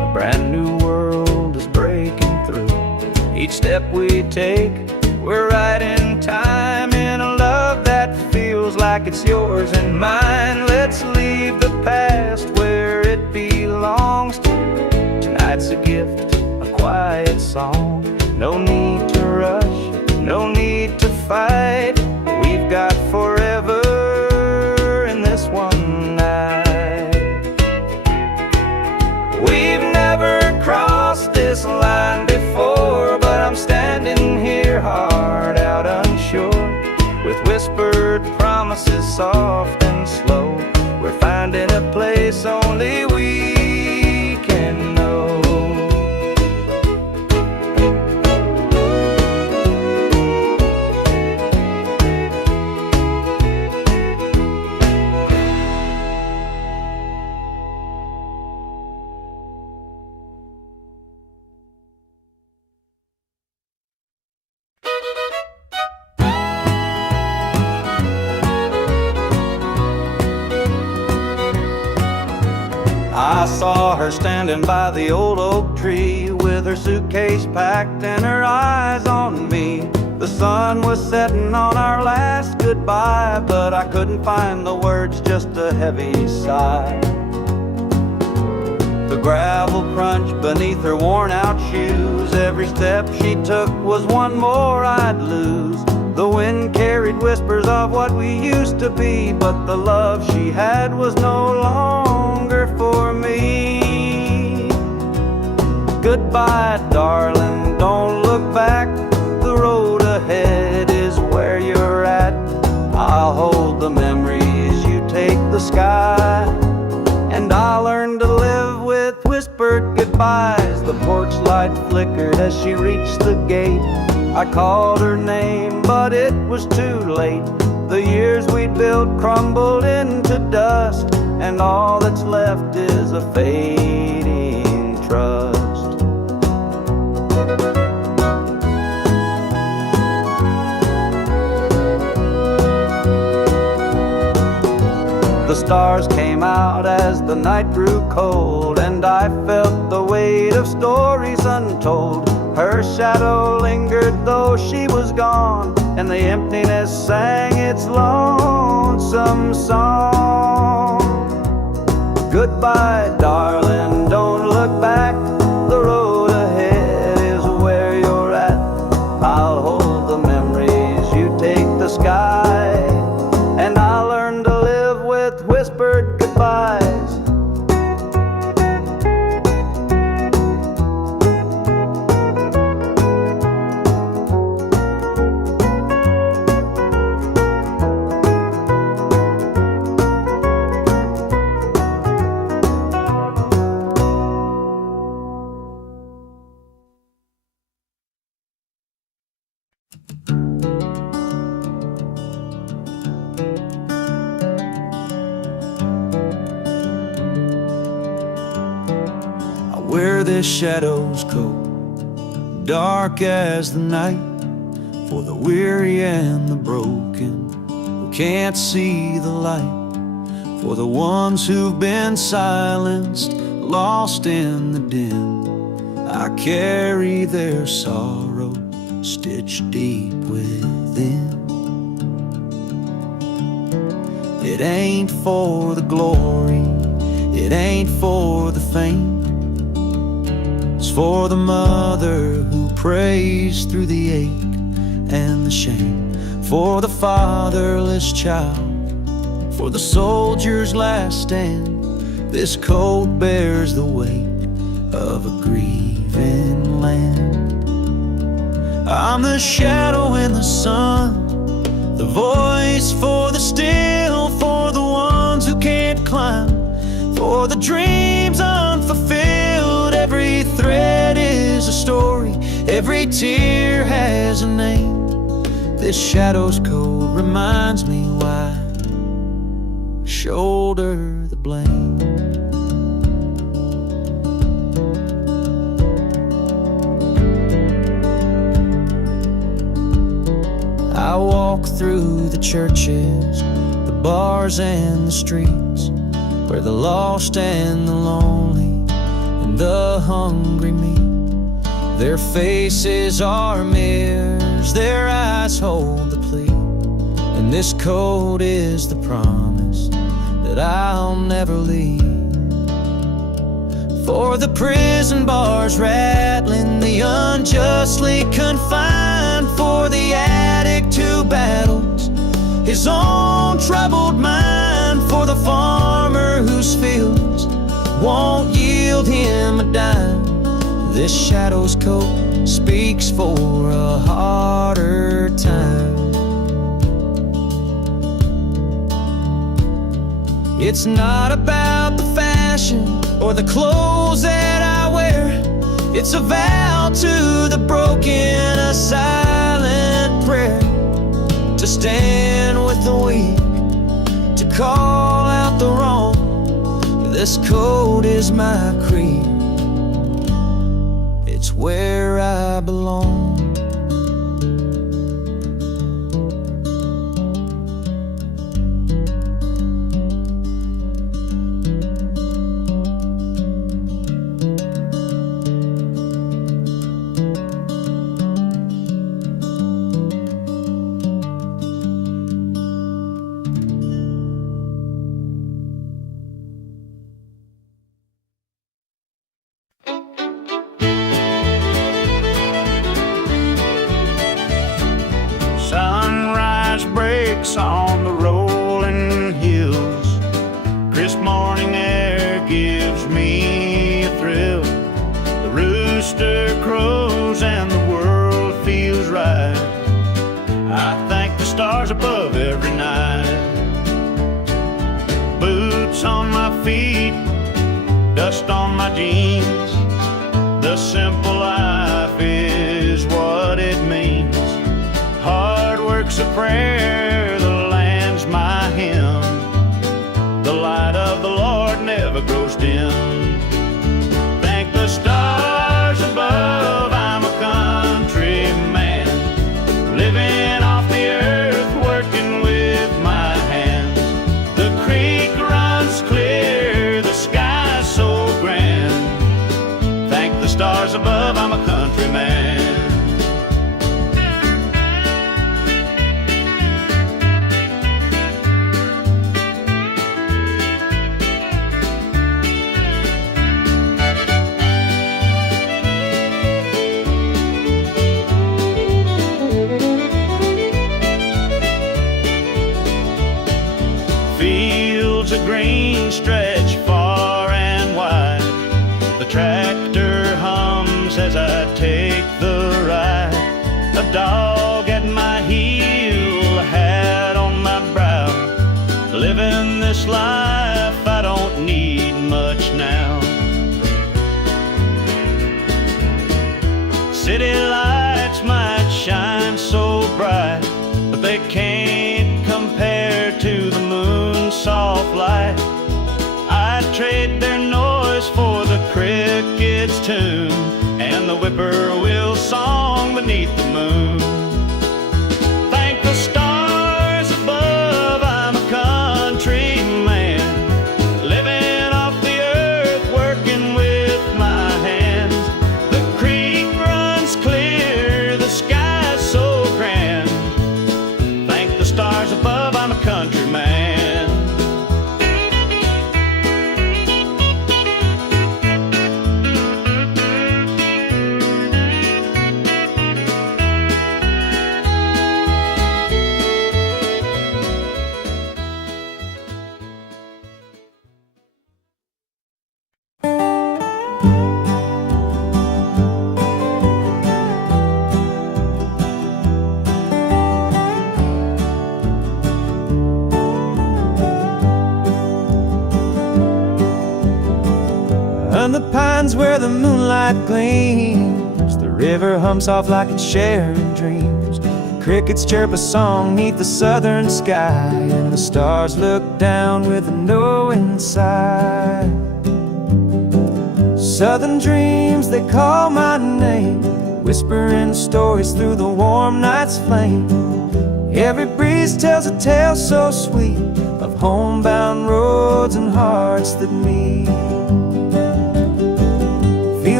brand new world is breaking through. Each step we take, we're right in time, in a love that feels like it's yours and mine. Let's leave the past where it belongs. Tonight's a gift, a quiet song. No need to rush, no need to fight. We've got forever in this one night. We've never crossed this line before, but I'm standing here, heart out unsure, with whispered promises soft and slow. We're finding a place only we can know. I saw her standing by the old oak tree, with her suitcase packed and her eyes on me. The sun was setting on our last goodbye, but I couldn't find the words, just a heavy sigh. The gravel crunched beneath her worn out shoes. Every step she took was one more I'd lose. The wind carried whispers of what we used to be, but the love she had was no longer for me. Goodbye, darling, don't look back. The road ahead is where you're at. I'll hold the memories, you take the sky, and I'll learn to live with whispered goodbyes. The porch light flickered as she reached the gate. I called her name, but it was too late. The years we'd built crumbled into dust, and all that's left is a fading trust. The stars came out as the night grew cold, and I felt the weight of stories untold. Her shadow lingered though she was gone, and the emptiness sang its lonesome song. Goodbye, darling, don't look back. The road ahead is where you're at. I'll hold the memories, you take the sky, and I'll learn to live with whispered goodbyes. Where the shadows go, dark as the night, for the weary and the broken who can't see the light, for the ones who've been silenced, lost in the dim. I carry their sorrow stitched deep within. It ain't for the glory, it ain't for the fame. It's for the mother who prays through the ache and the shame, for the fatherless child, for the soldier's last stand. This coat bears the weight of a grieving land. I'm the shadow in the sun, the voice for the still, for the ones who can't climb, for the dreams unfulfilled. Every thread is a story, every tear has a name. This shadow's code reminds me why I shoulder the blame. I walk through the churches, the bars and the streets, where the lost and the lonely and the a hungry meal. Their faces are mirrors, their eyes hold the plea, and this coat is the promise that I'll never leave. For the prison bars rattling, the unjustly confined, for the addict who battles his own troubled mind, for the farmer whose fields won't yield him a dime. This shadow's coat speaks for a harder time. It's not about the fashion or the clothes that I wear. It's a vow to the broken, a silent prayer, to stand with the weak, to call out the wrong. This coat is my creed, it's where I belong. On the rolling hills, crisp morning air gives me a thrill. The rooster crows and the world feels right. I thank the stars above every night. Boots on my feet, dust on my jeans, the simple life is what it means. Hard work's a prayer, the land's my hymn. The light of the Lord never grows dim. Thank the stars above, I'm a country man, living off the earth, working with my hands. The creek runs clear, the sky's so grand. Thank the stars above, I'm a country man. Green stretch far and wide. The tractor hums as I take the ride. A dog at my heel, a hat on my brow. Living this life, I don't need much now. City lights might shine so bright, but they can't compare to the moon's soft light. I'd trade their noise for the cricket's tune and the whippoorwill song beneath the moon. Thank the stars above, I'm a country man, living off the earth, working with my hands. The creek runs clear, the sky's so grand. Thank the stars above, I'm a country man. And the pines where the moonlight gleams, the river hums off like it's sharing dreams. The crickets chirp a song neath the southern sky, and the stars look down with a knowing sigh. Southern dreams, they call my name, whispering stories through the warm night's flame. Every breeze tells a tale so sweet of homebound roads and hearts that meet.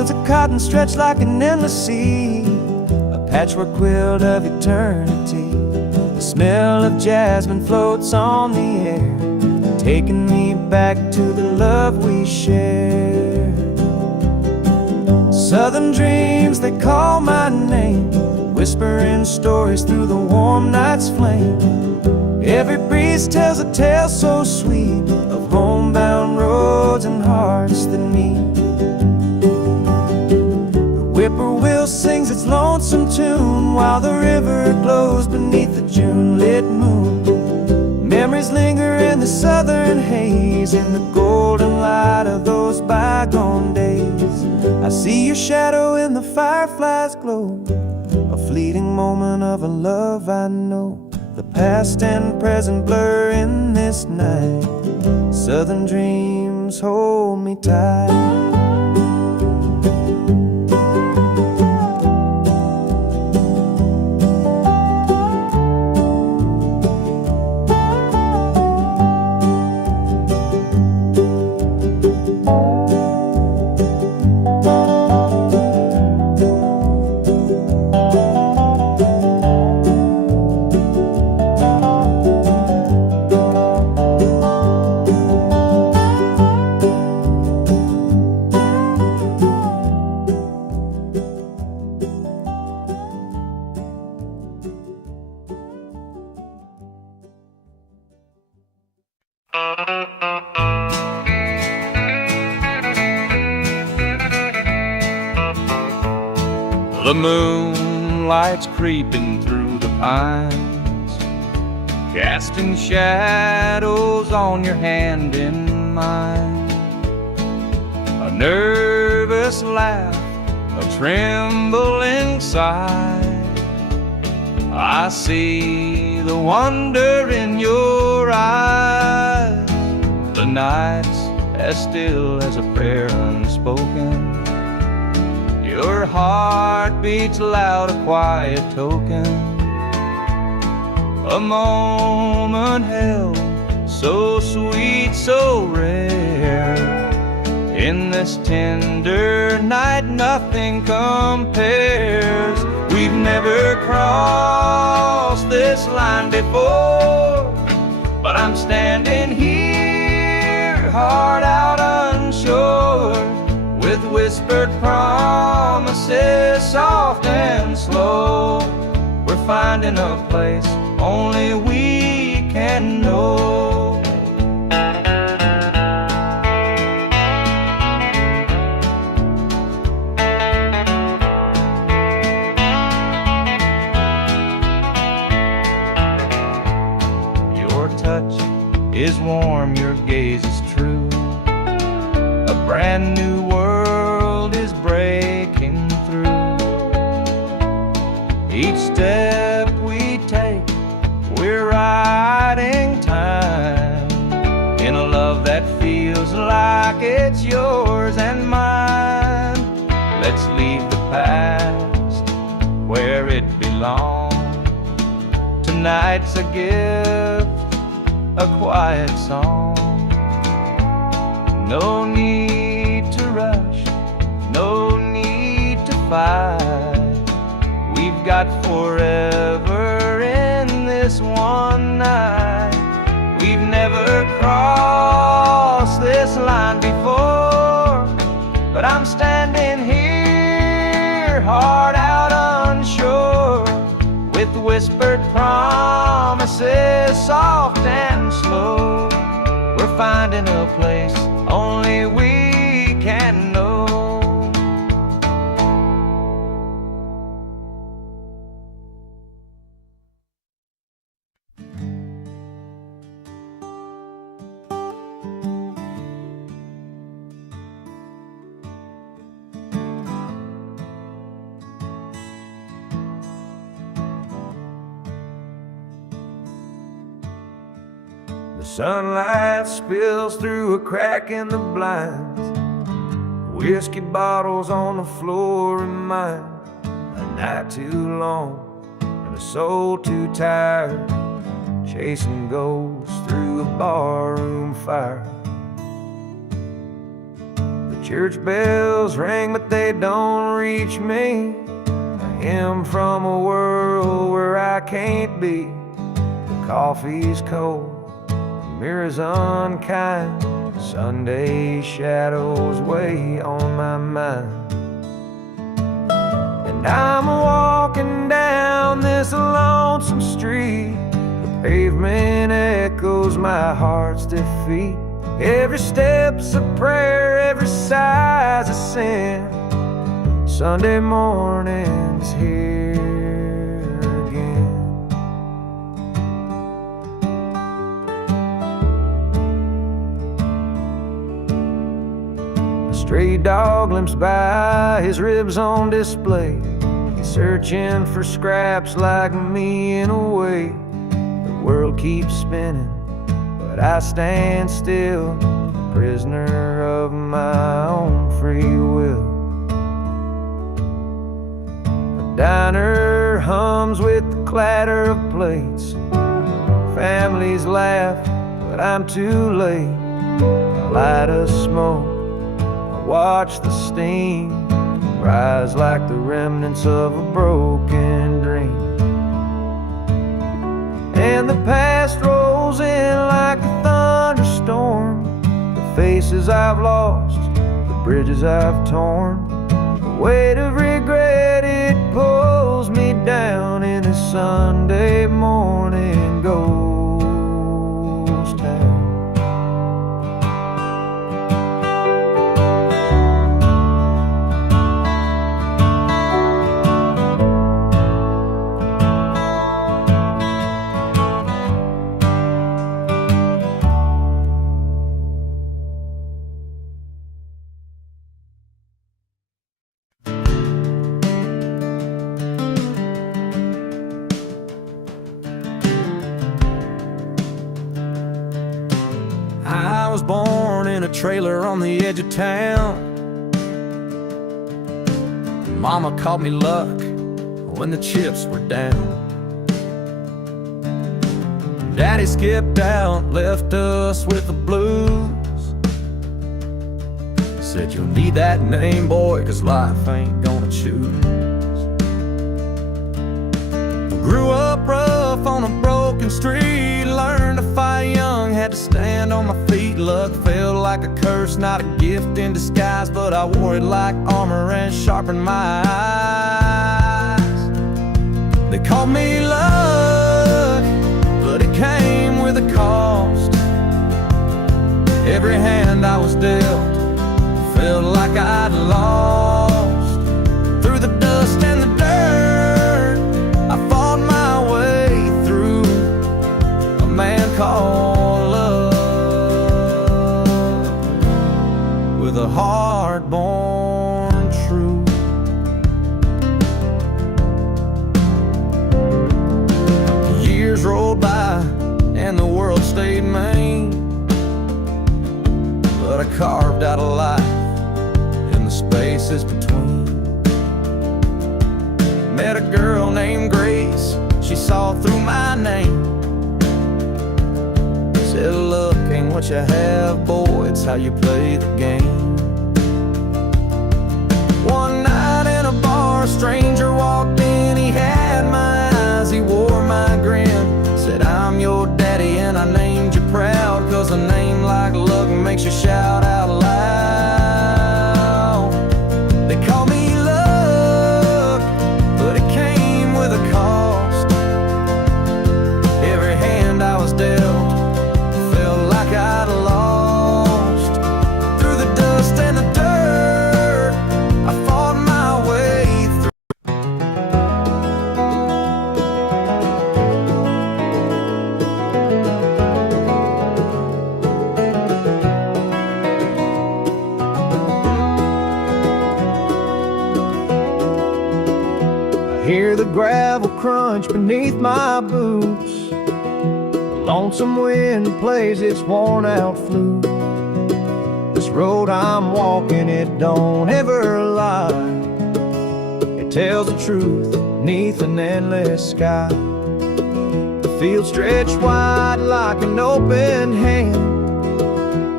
fields of cotton stretch like an endless sea, a patchwork quilt of eternity. The smell of jasmine floats on the air, taking me back to the love we shared. Southern dreams, they call my name, whispering stories through the warm night's flame. Every breeze tells a tale so sweet of homebound roads and hearts that meet. The whippoorwill sings its lonesome tune while the river glows beneath the June-lit moon. Memories linger in the southern haze, in the golden light of those bygone days. I see your shadow in the firefly's glow, a fleeting moment of a love I know. The past and present blur in this night. Southern dreams hold me tight. The moonlight's creeping through the pines, casting shadows on your hand in mine. A nervous laugh, a trembling sigh. I see the wonder in your eyes. The night's as still as a prayer unspoken. Your heart beats loud, a quiet token. A moment held, so sweet, so rare. In this tender night, nothing compares. We've never crossed this line before, but I'm standing here, heart out unsure, with whispered promises, soft and slow. We're finding a place only we can know. Your touch is warm, your gaze is true. A brand new world is breaking through. Each step we take, we're riding time in a love that feels like it's yours and mine. Let's leave the past where it belongs. Tonight's a gift, a quiet song. No need to rush, no need to fight. We've got forever in this one night. We've never crossed this line before, but I'm standing here, heart out unsure, with whispered promises, soft and slow. We're finding a place only we can know. The sunlight spills through a crack in the blinds. Whiskey bottles on the floor remind a night too long and a soul too tired, chasing ghosts through a barroom fire. The Church bells ring, but they don't reach me. I am from a world where I can't be. The coffee's cold, the mirror's unkind. Sunday shadows weigh on my mind. And I'm walking down this lonesome street. The pavement echoes my heart's defeat. Every step's a prayer, every sigh's a sin. Sunday morning's here again. A stray dog limps by, his ribs on display. He's searching for scraps like me in a way. The world keeps spinning, but I stand still, prisoner of my own free will. The diner hums with the clatter of plates. Families laugh, but I'm too late. I light a smoke, I watch the steam rise like the remnants of a broken dream. And the past rolls in like a thunderstorm. The faces I've lost, the bridges I've torn. The weight of regret, it pulls me down in this Sunday morning ghost town. I was born in a trailer on the edge of town. Mama called me luck when the chips were down. Daddy skipped out, left us with the blues. Said you'll need that name, boy, 'cause life ain't gonna choose. Grew up rough on a broken street, learned to fight young, had to stand on my feet. Luck felt like a curse, not a gift in disguise, but I wore it like armor and sharpened my eyes. They called me luck, but it came with a cost. Every hand I was dealt felt like I'd lost. Through the dust and the dirt, I fought my way through a man called love, with a heart born true. Years rolled by and the world stayed mean, but I carved out a life in the spaces between. Met a girl named Grace, she saw through my name. Said, look, ain't what you have, boy, it's how you play the game. One night in a bar, a stranger walked in, he had my eyes, he wore my grin. Said, I'm your daddy and I named you proud, 'cause a name like luck makes you shout out loud. They call me luck, but it came with a cost. Every hand I was dealt felt like I'd lost. Through the dust and the dirt, I fought my way through. Hear the gravel crunch beneath my boots. The lonesome wind plays its worn out flute. This road I'm walking, it don't ever lie. It tells the truth beneath an endless sky. The field stretched wide like an open hand.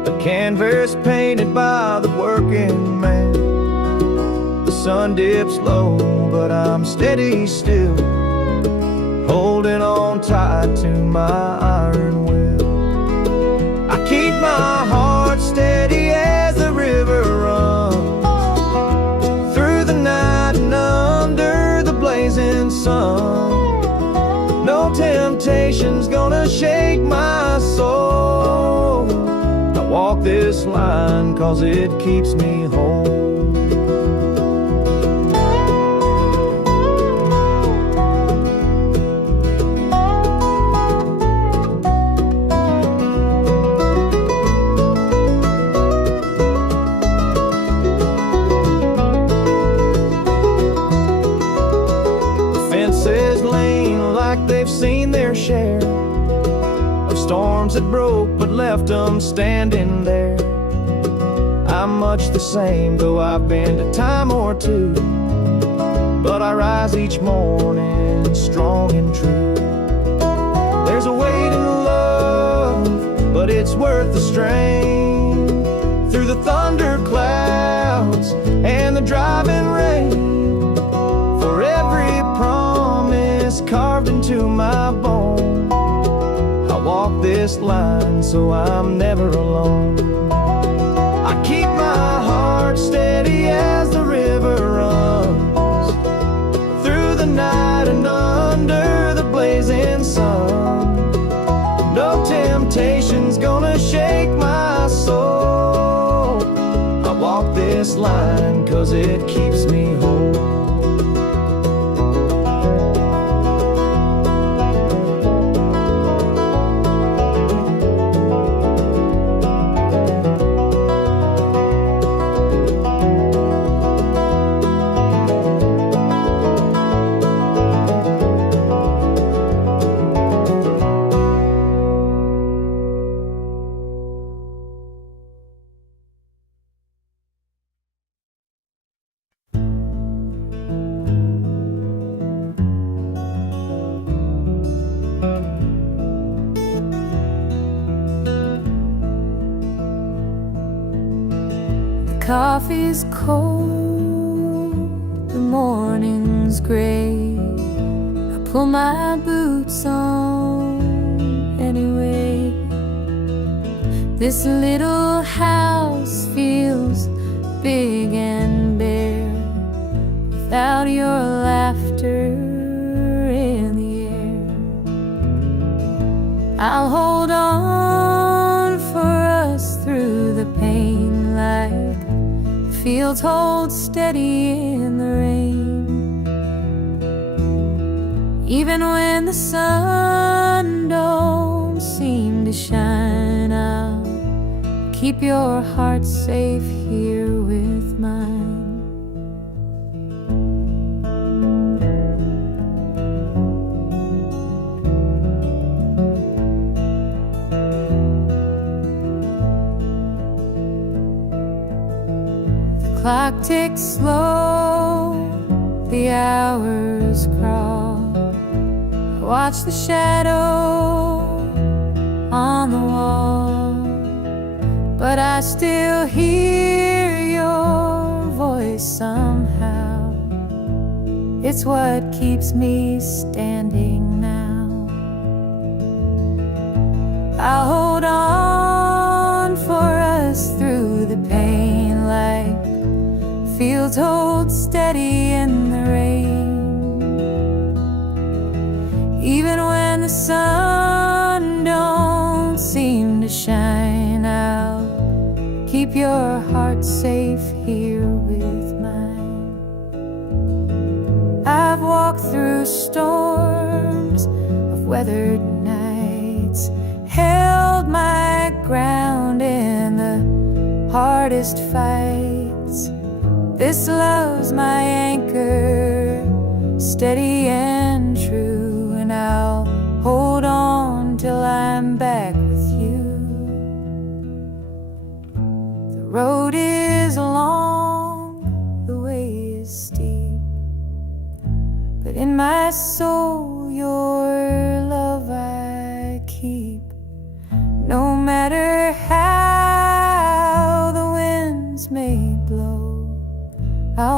a canvas painted by the working man. The sun dips low, but I'm steady still, holding on tight to my iron will. I keep my heart steady as the river runs through the night and under the blazing sun. No temptation's gonna shake my soul. I walk this line 'cause it keeps me whole. They've seen their share of storms that broke but left them standing there. I'm much the same, though I've been a time or two, but I rise each morning strong and true. There's a weight in love, but it's worth the strain. Through the thunder clouds and the driving rain, for every promise carved into my bone, I walk this line so I'm never alone. I keep my heart steady as the river runs through the night and under the blazing sun. No temptation's gonna shake my soul. I walk this line 'cause it keeps me whole. Coffee's cold, the morning's gray. I pull my boots on anyway. This little house feels big and bare without your laughter in the air. I'll hold on for us through the pain, like fields hold steady in the rain. Even when the sun don't seem to shine, I'll keep your heart safe here with mine. Clock ticks slow, the hours crawl. I watch the shadow on the wall, but I still hear your voice somehow. It's what keeps me standing now. I'll hold on for us through the pain, like fields hold steady in the rain. Even when the sun don't seem to shine, I'll keep your heart safe here with mine. I've walked through storms of weathered nights, held my ground in the hardest fights. This love's my anchor, steady and true, and I'll hold on till I'm back with you. The road is long, the way is steep, but in my soul your love I keep. No matter how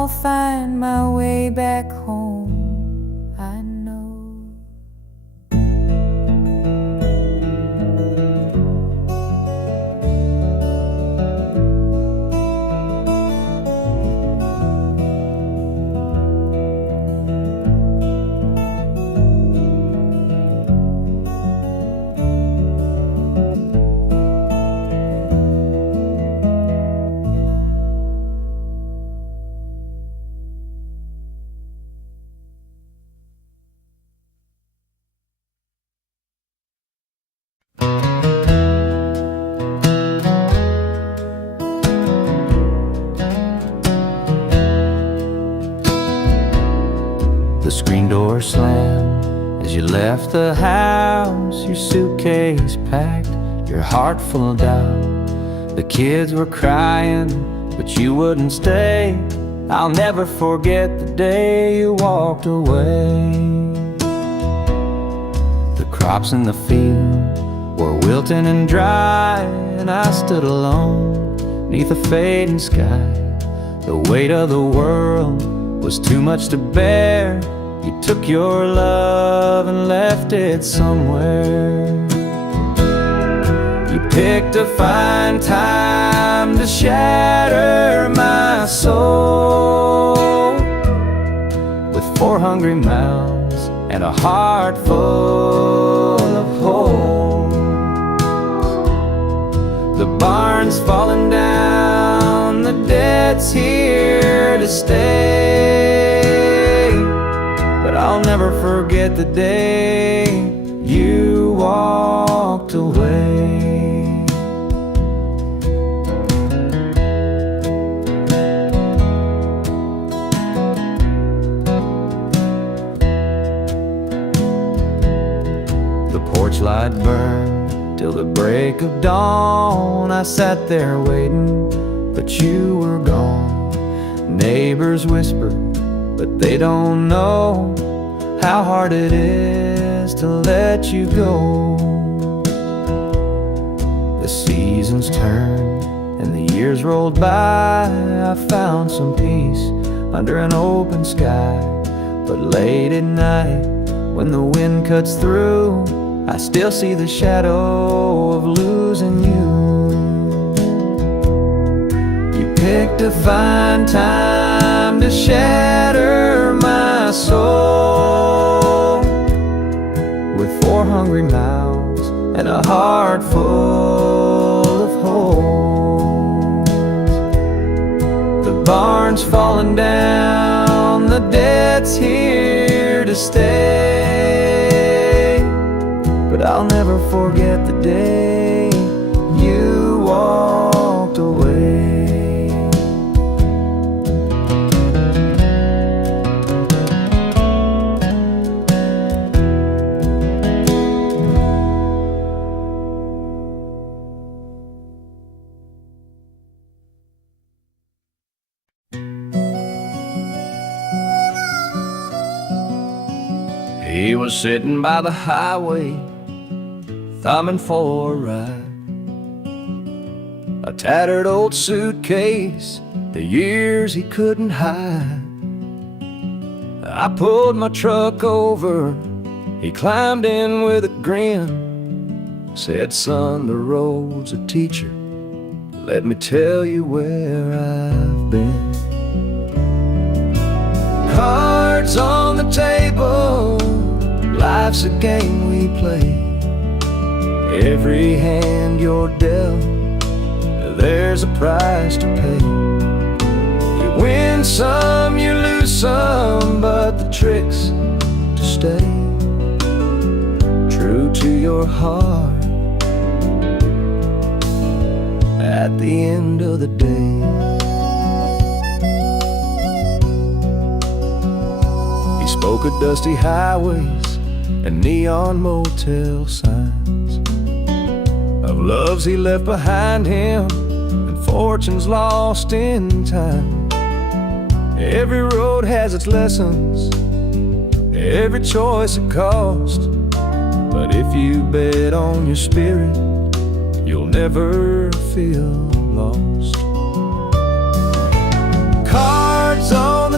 find my way back home, I know. The screen door slammed as you left the house, your suitcase packed, your heart full of doubt. The kids were crying, but you wouldn't stay. I'll never forget the day you walked away. The crops in the field were wilting and dry, and I stood alone neath a fading sky. The weight of the world was too much to bear. You took your love and left it somewhere. You picked a fine time to shatter my soul, with 4 hungry mouths and a heart full of holes. The barn's falling down, the debt's here to stay, but I'll never forget the day you walked away. The porch light burned till the break of dawn. I sat there waiting, but you were gone. Neighbors whispered, but they don't know how hard it is to let you go. The seasons turned and the years rolled by. I found some peace under an open sky, but late at night when the wind cuts through, I still see the shadow of losing you. You picked a fine time to shatter my soul, with 4 hungry mouths and a heart full of holes. The barn's falling down, the debt's here to stay, but I'll never forget the day you walked away. He was sitting by the highway, thumbing for a ride. A tattered old suitcase, the years he couldn't hide. I pulled my truck over, he climbed in with a grin. Said, son, the road's a teacher, let me tell you where I've been. Cards on the table, life's a game we play. Every hand you're dealt, there's a price to pay. You win some, you lose some, but the trick's to stay true to your heart at the end of the day. He spoke of dusty highways and neon motel signs, of loves he left behind him and fortunes lost in time. Every road has its lessons, every choice a cost, but if you bet on your spirit, you'll never feel lost. Cards on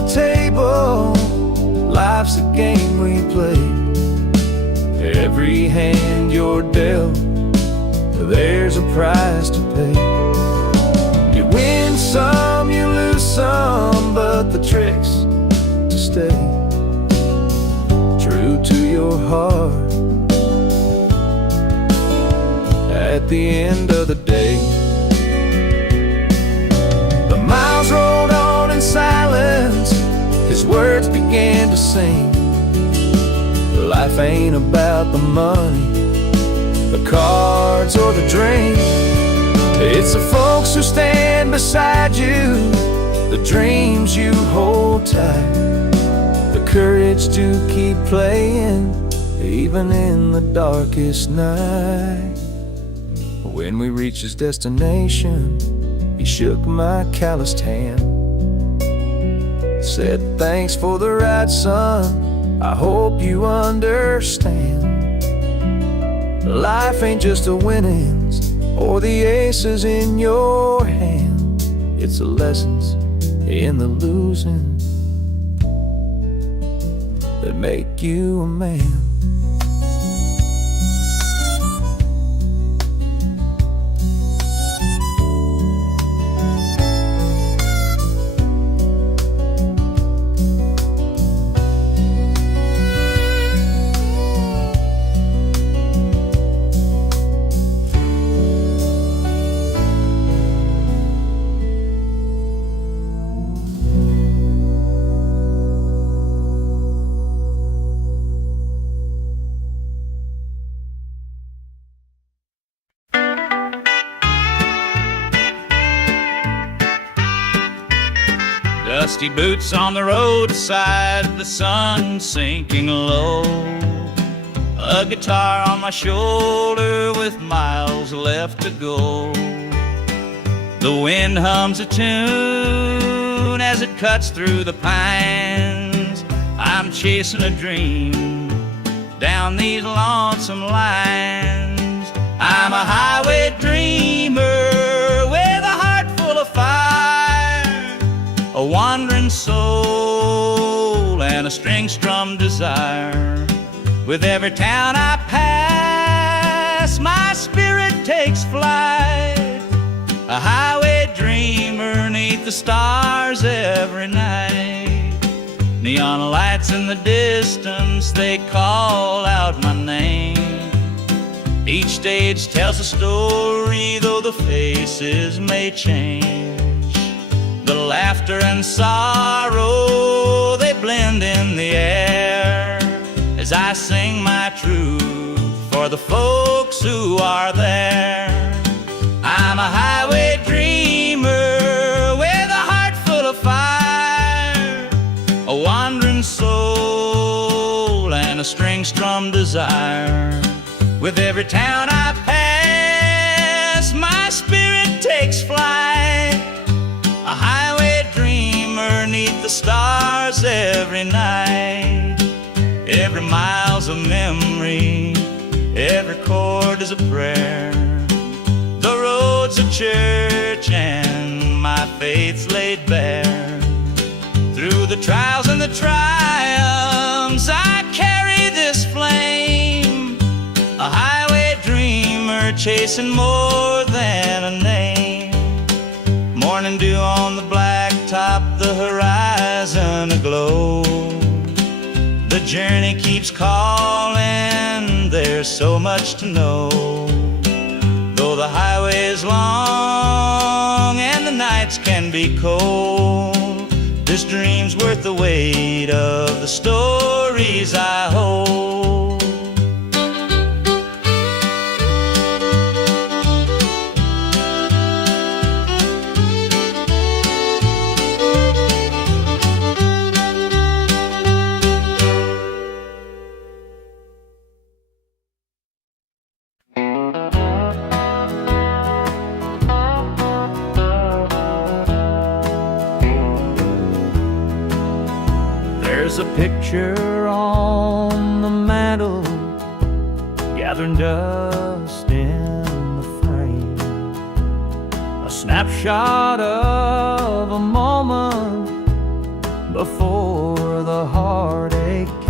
life's a game we play. Every hand you're dealt, there's a price to pay. You win some, you lose some, but the trick's to stay true to your heart. At the end of the day, the miles rolled on in silence. His words began to sing. Life ain't about the money, the cards, or the drink. It's the folks who stand beside you, the dreams you hold tight, the courage to keep playing, even in the darkest night. When we reached his destination, he shook my calloused hand, said, "Thanks for the ride, son, I hope you understand. Life ain't just the winnings or the aces in your hand. It's the lessons in the losing that make you a man." Dusty boots on the roadside, the sun sinking low. A guitar on my shoulder with miles left to go. The wind hums a tune as it cuts through the pines. I'm chasing a dream down these lonesome lines. I'm a highway dreamer with a heart full of fire, a wandering soul and a string-strummed desire. With every town I pass, my spirit takes flight, a highway dreamer 'neath the stars every night. Neon lights in the distance, they call out my name. Each stage tells a story, though the faces may change. The laughter and sorrow, they blend in the air as I sing my truth for the folks who are there. I'm a highway dreamer with a heart full of fire, a wandering soul and a string-strummed desire. With every town I pass, my spirit takes flight, a highway dreamer 'neath the stars every night. Every mile's a memory, every chord is a prayer. The road's a church and my faith's laid bare. Through the trials and the triumphs, I carry this flame, a highway dreamer chasing more than a name. Morning dew on the blacktop, the horizon aglow. The journey keeps calling, there's so much to know. Though the highway is long and the nights can be cold, this dream's worth the weight of the stories I hold. There's a picture on the mantle, gathering dust in the frame, a snapshot of a moment before the heartache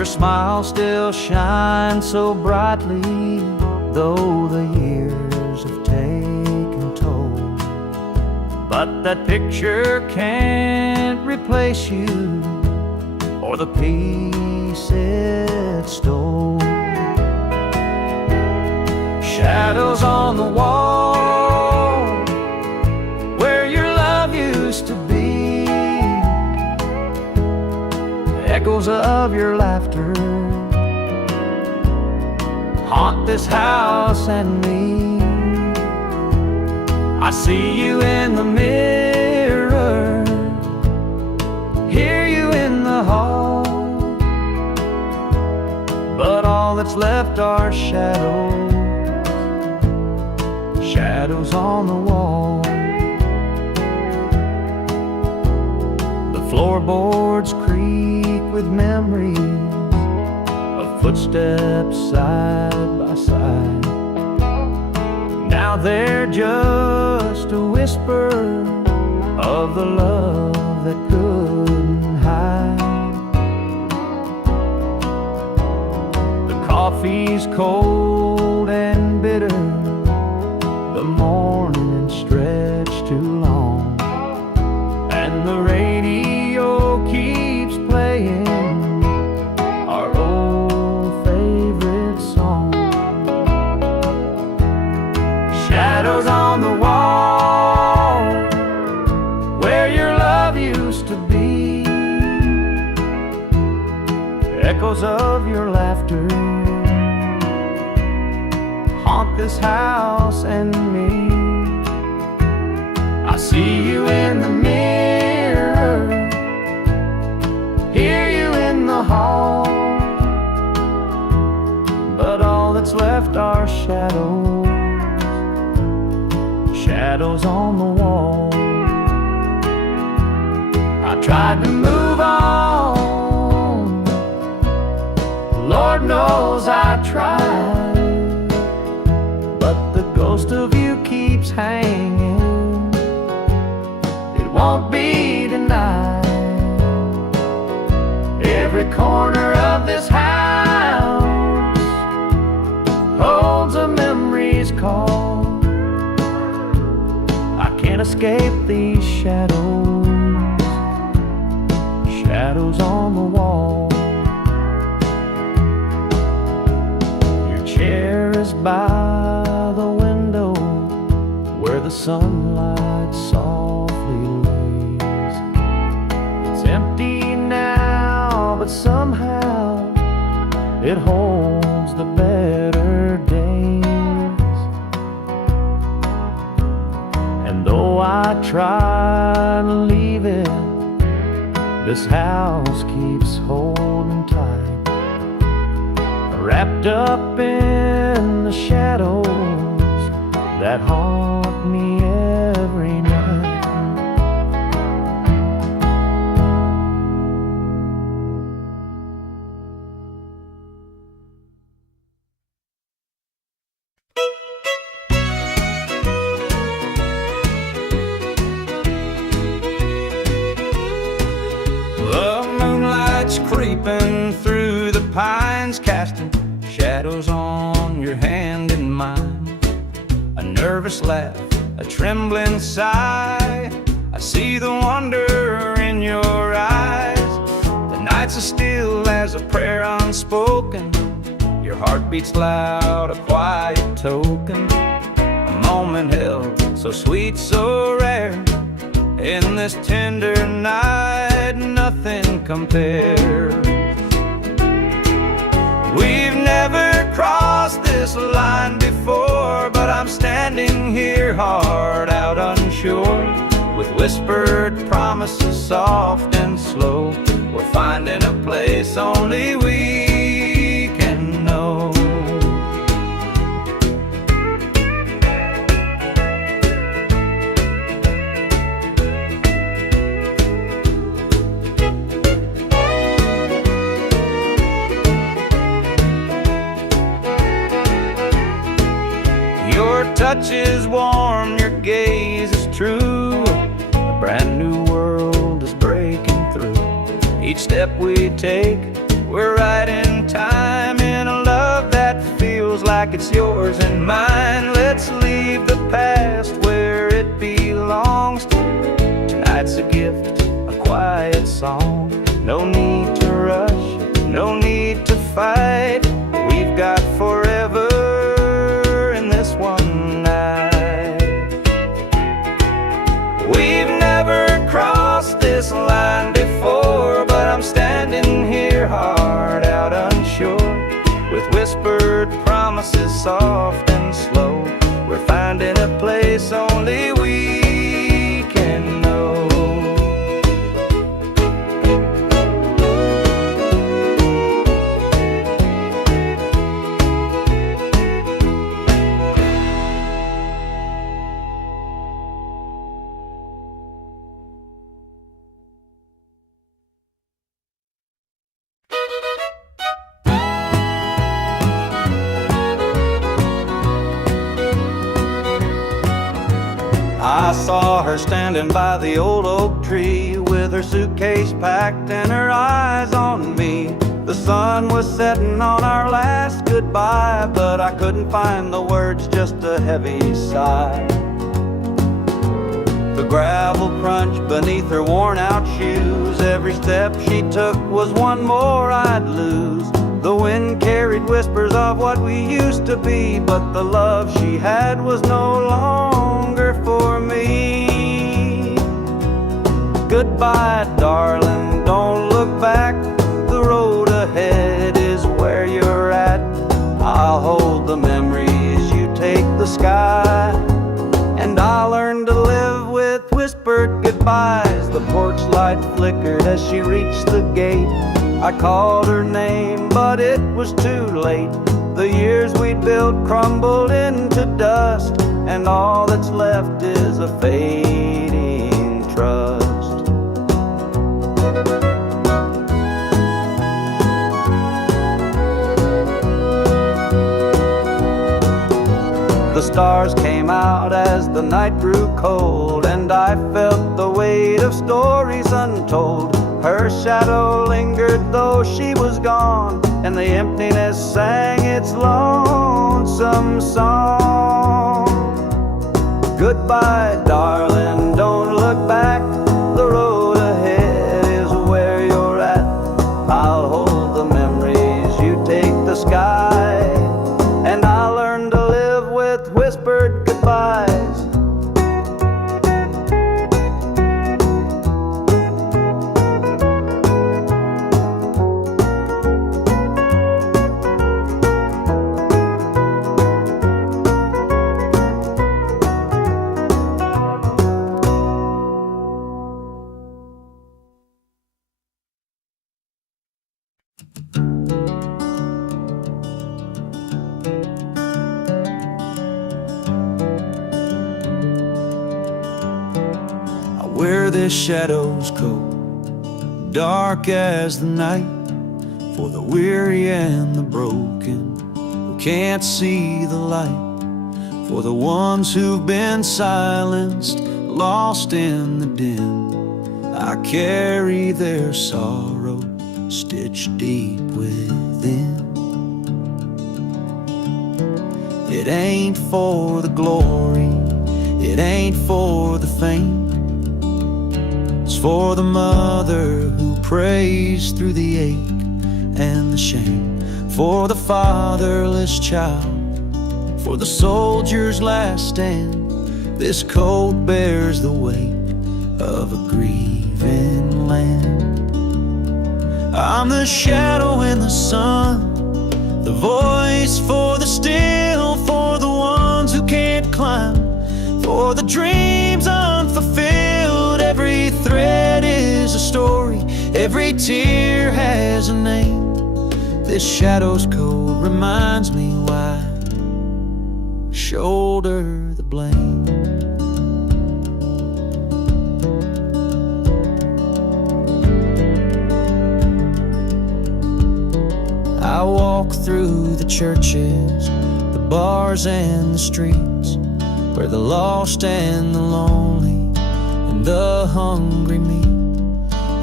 Your smile still shines so brightly, though the years have taken toll. But that picture can't replace you or the peace it stole. Shadows on the wall where your love used to be, echoes of your laughter haunt this house and me. I see you in the mirror, hear you in the hall, but all that's left are shadows, shadows on the wall. The floorboards creak with memories of footsteps side by side. Now they're just a whisper of the love that couldn't hide. The coffee's cold and bitter, the morning stretched too long, and the radio keeps playing our old favorite song. Shadows on the wall where your love used to be, echoes of your laughter haunt this house and me. I see you in the mirror, hear you in the hall, but all that's left are shadows, shadows on the wall. I tried to move on, Lord knows I tried, but the ghost of you keeps hanging, it won't be denied. Every corner of this house holds a memory's call. I can't escape these shadows, shadows on the wall. Your chair is by the window where the sunlight softly lays. It's empty now, but somehow it holds the better days. And though I try to leave it, this house keeps holding tight, wrapped up in the shadows that haunt me every night. The moonlight's creeping through the pines, casting shadows on your hand and mine. A nervous laugh, a trembling sigh, I see the wonder in your eyes. The nights are still as a prayer unspoken, your heart beats loud, a quiet token. A moment held, so sweet, so rare, in this tender night, nothing compares. We've never crossed this line before, but I'm standing here, heart out unsure, with whispered promises soft and slow. We're finding a place only we can know. Your touch is warm, your gaze is true, a brand new world is breaking through. Each step we take, We're right in time in a love that feels like it's yours and mine. Let's leave the past where it belongs. Tonight's a gift, a quiet song. No need to rush, no need to fight. We've got forever in this one night. We've never crossed this line before, but I'm standing here, heart out unsure, with whispered promises soft and slow. We're finding a place only we can know. I saw her standing by the old oak tree, with her suitcase packed and her eyes on me. The sun was setting on our last goodbye, but I couldn't find the words, just a heavy sigh. The gravel crunched beneath her worn out shoes. Every step she took was one more I'd lose. The wind carried whispers of what we used to be, but the love she had was no longer for me. Goodbye, darling, don't look back. The road ahead is where you're at. I'll hold the memories, you take the sky. And I'll learn to live with whispered goodbyes. The porch light flickered as she reached the gate. I called her name, but it was too late. The years we'd built crumbled into dust, and all that's left is a fading trust. The stars came out as the night grew cold, and I felt the weight of stories untold. Her shadow lingered though she was gone, and the emptiness sang its lonesome song. Goodbye, darling, don't look back. The road ahead is where you're at. I'll hold the memories, you take the sky. And I'll learn to live with whispered goodbyes. Where the shadows go, dark as the night, for the weary and the broken who can't see the light, for the ones who've been silenced, lost in the dim. I carry their sorrow stitched deep within. It ain't for the glory, it ain't for the fame. It's for the mother who prays through the ache and the shame, for the fatherless child, for the soldier's last stand. This coat bears the weight of a grieving land. I'm the shadow in the sun, the voice for the still, for the ones who can't climb, for the dreams unfulfilled. Every thread is a story, every tear has a name. This shadow's code reminds me why I shoulder the blame. I walk through the churches, the bars and the streets, where the lost and the lonely and the hungry meet.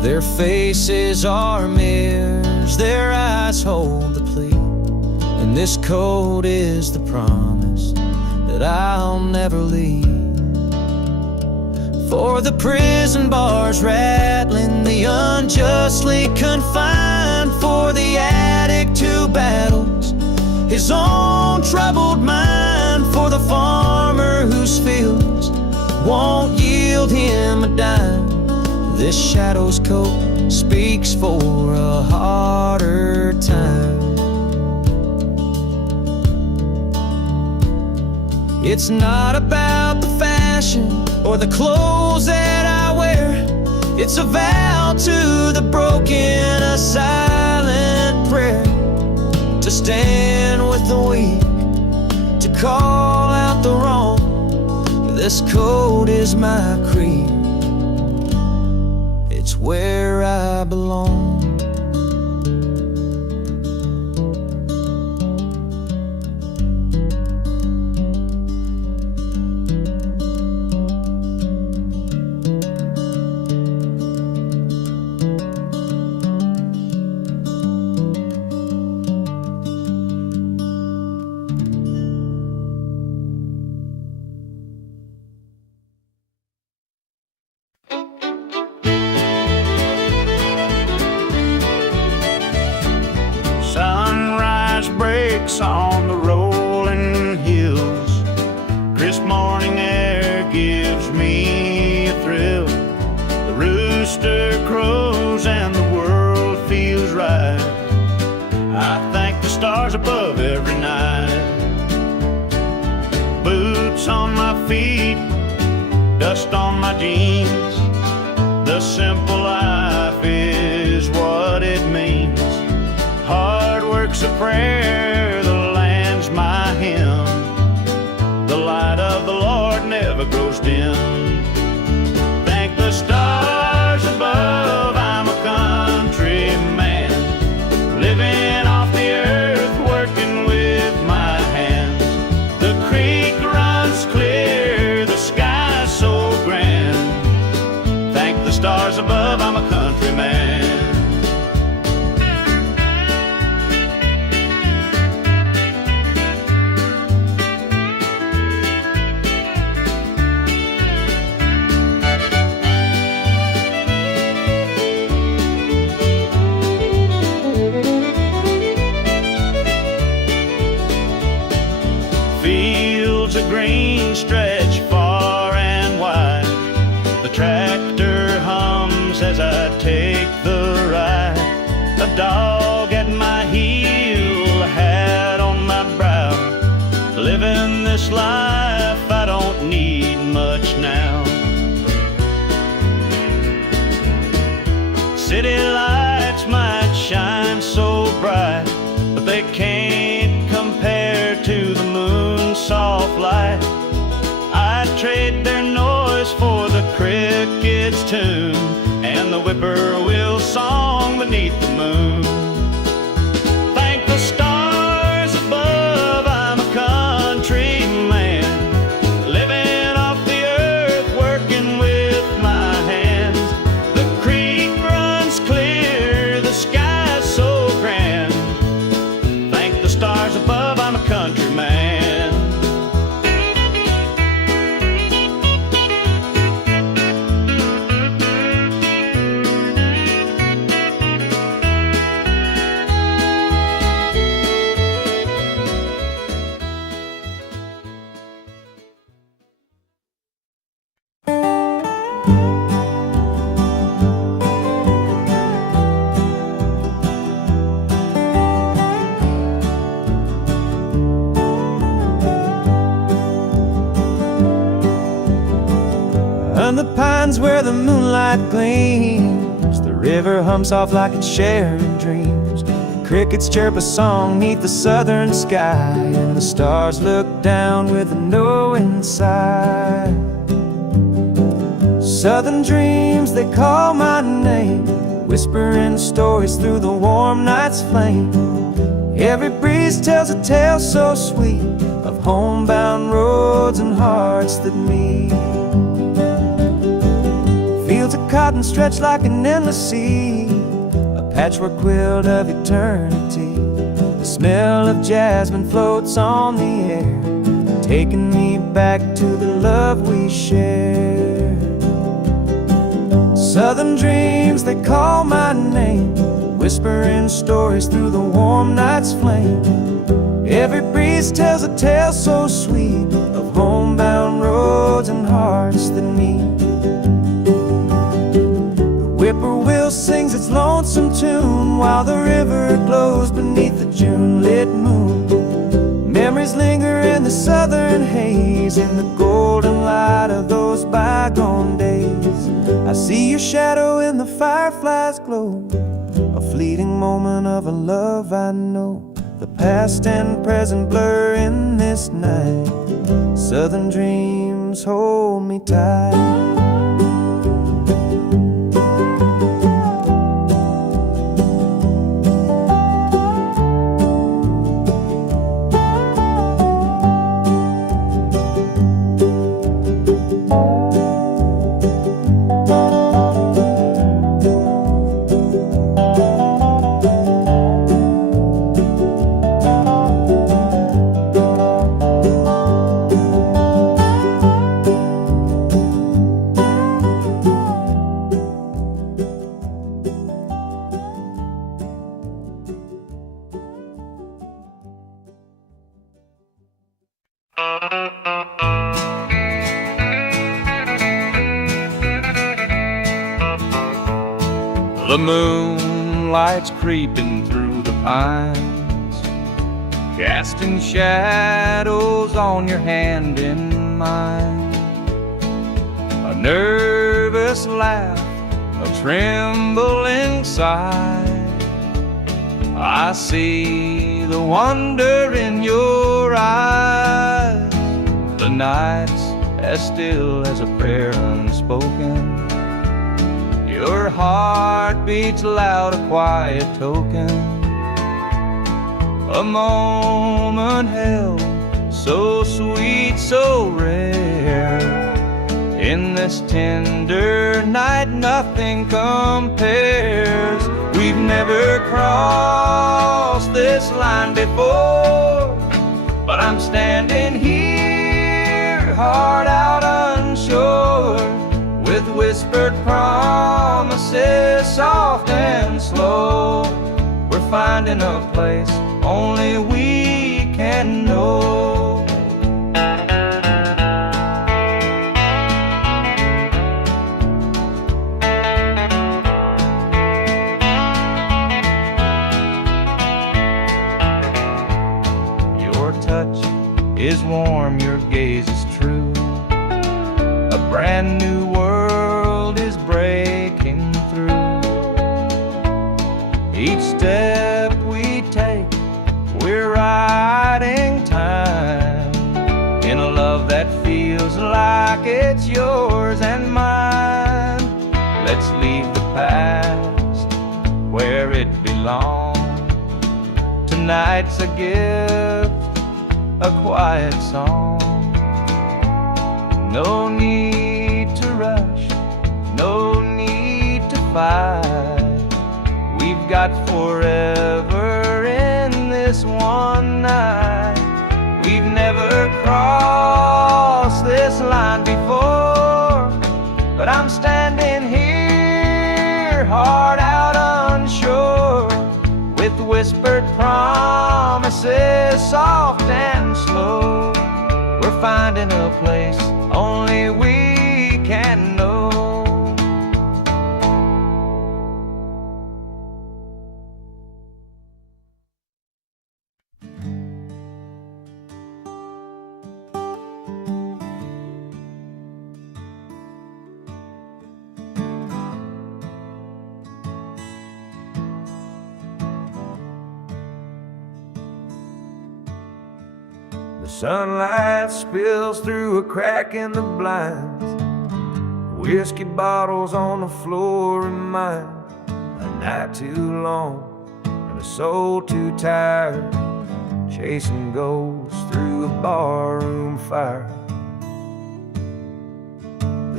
Their faces are mirrors, their eyes hold the plea, and this coat is the promise that I'll never leave. For the prison bars rattling, the unjustly confined, for the addict who battles his own troubled mind, for the farmer whose fields won't yield him a dime. This shadow's coat speaks for a harder time. It's not about the fashion or the clothes that I wear. It's a vow to the broken, a silent prayer, to stand with the weak, to call out the wrong. This coat is my creed, it's where I belong. Breaks on the rolling hills. Crisp morning air gives me a thrill. The rooster crows and the world feels right. I thank the stars above every night. Boots on my feet, dust on my jeans. The simple life is what it means. Hard work's a prayer, the land's my hymn. The light of the Lord never grows dim. Thank the stars above, I'm a country man, living off the earth, working with my hands. The creek runs clear, the sky's so grand. Thank the stars above, I'm a country man. Green stretch far and wide. The tractor hums as I take the ride. A dog at my heel, a hat on my brow. Living this life, I don't need much now. City lights might shine so bright, but they can't compare to the moon's soft light. I'd trade their noise for the cricket's tune and the whippoorwill song beneath the moon. Thank the stars above, I'm a country man, living off the earth, working with my hands. The creek runs clear, the sky's so grand. Thank the stars above, I'm a country man. And the pines where the moonlight gleams, the river hums off like it's sharing dreams. The crickets chirp a song neath the southern sky, and the stars look down with a knowing sigh. Southern dreams, they call my name, whispering stories through the warm night's flame. Every breeze tells a tale so sweet of homebound roads and hearts that meet. Fields of cotton stretched like an endless sea, a patchwork quilt of eternity. The smell of jasmine floats on the air, taking me back to the love we shared. Southern dreams, they call my name, whispering stories through the warm night's flame. Every breeze tells a tale so sweet of homebound roads and hearts that meet. The whippoorwill sings its lonesome tune while the river glows beneath the June-lit moon. Memories linger in the southern haze, in the golden light of those bygone days. I see your shadow in the firefly's glow, a fleeting moment of a love I know. The past and present blur in this night. Southern dreams hold me tight. The moonlight's creeping through the pines, casting shadows on your hand in mine. A nervous laugh, a trembling sigh. I see the wonder in your eyes. The night's as still as a prayer unspoken. Your heart beats loud, a quiet token. A moment held, so sweet, so rare. In this tender night, nothing compares. We've never crossed this line before, but I'm standing here, heart out unsure, with whispered promises, soft and slow. We're finding a place only we can know. Your touch is warm, your gaze is true. A brand new world is breaking through. Each step we take, we're riding time in a love that feels like it's yours and mine. Let's leave the past where it belongs. Tonight's a gift, a quiet song. No need to rush, no need to fight. We've got forever in this one night. We've never crossed this line before, but I'm standing here, heart out unsure, with whispered promises, soft and slow. We're finding a place only we can know. The sunlight spills through a crack in the blinds. Whiskey bottles on the floor remind a night too long and a soul too tired, chasing ghosts through a barroom fire. The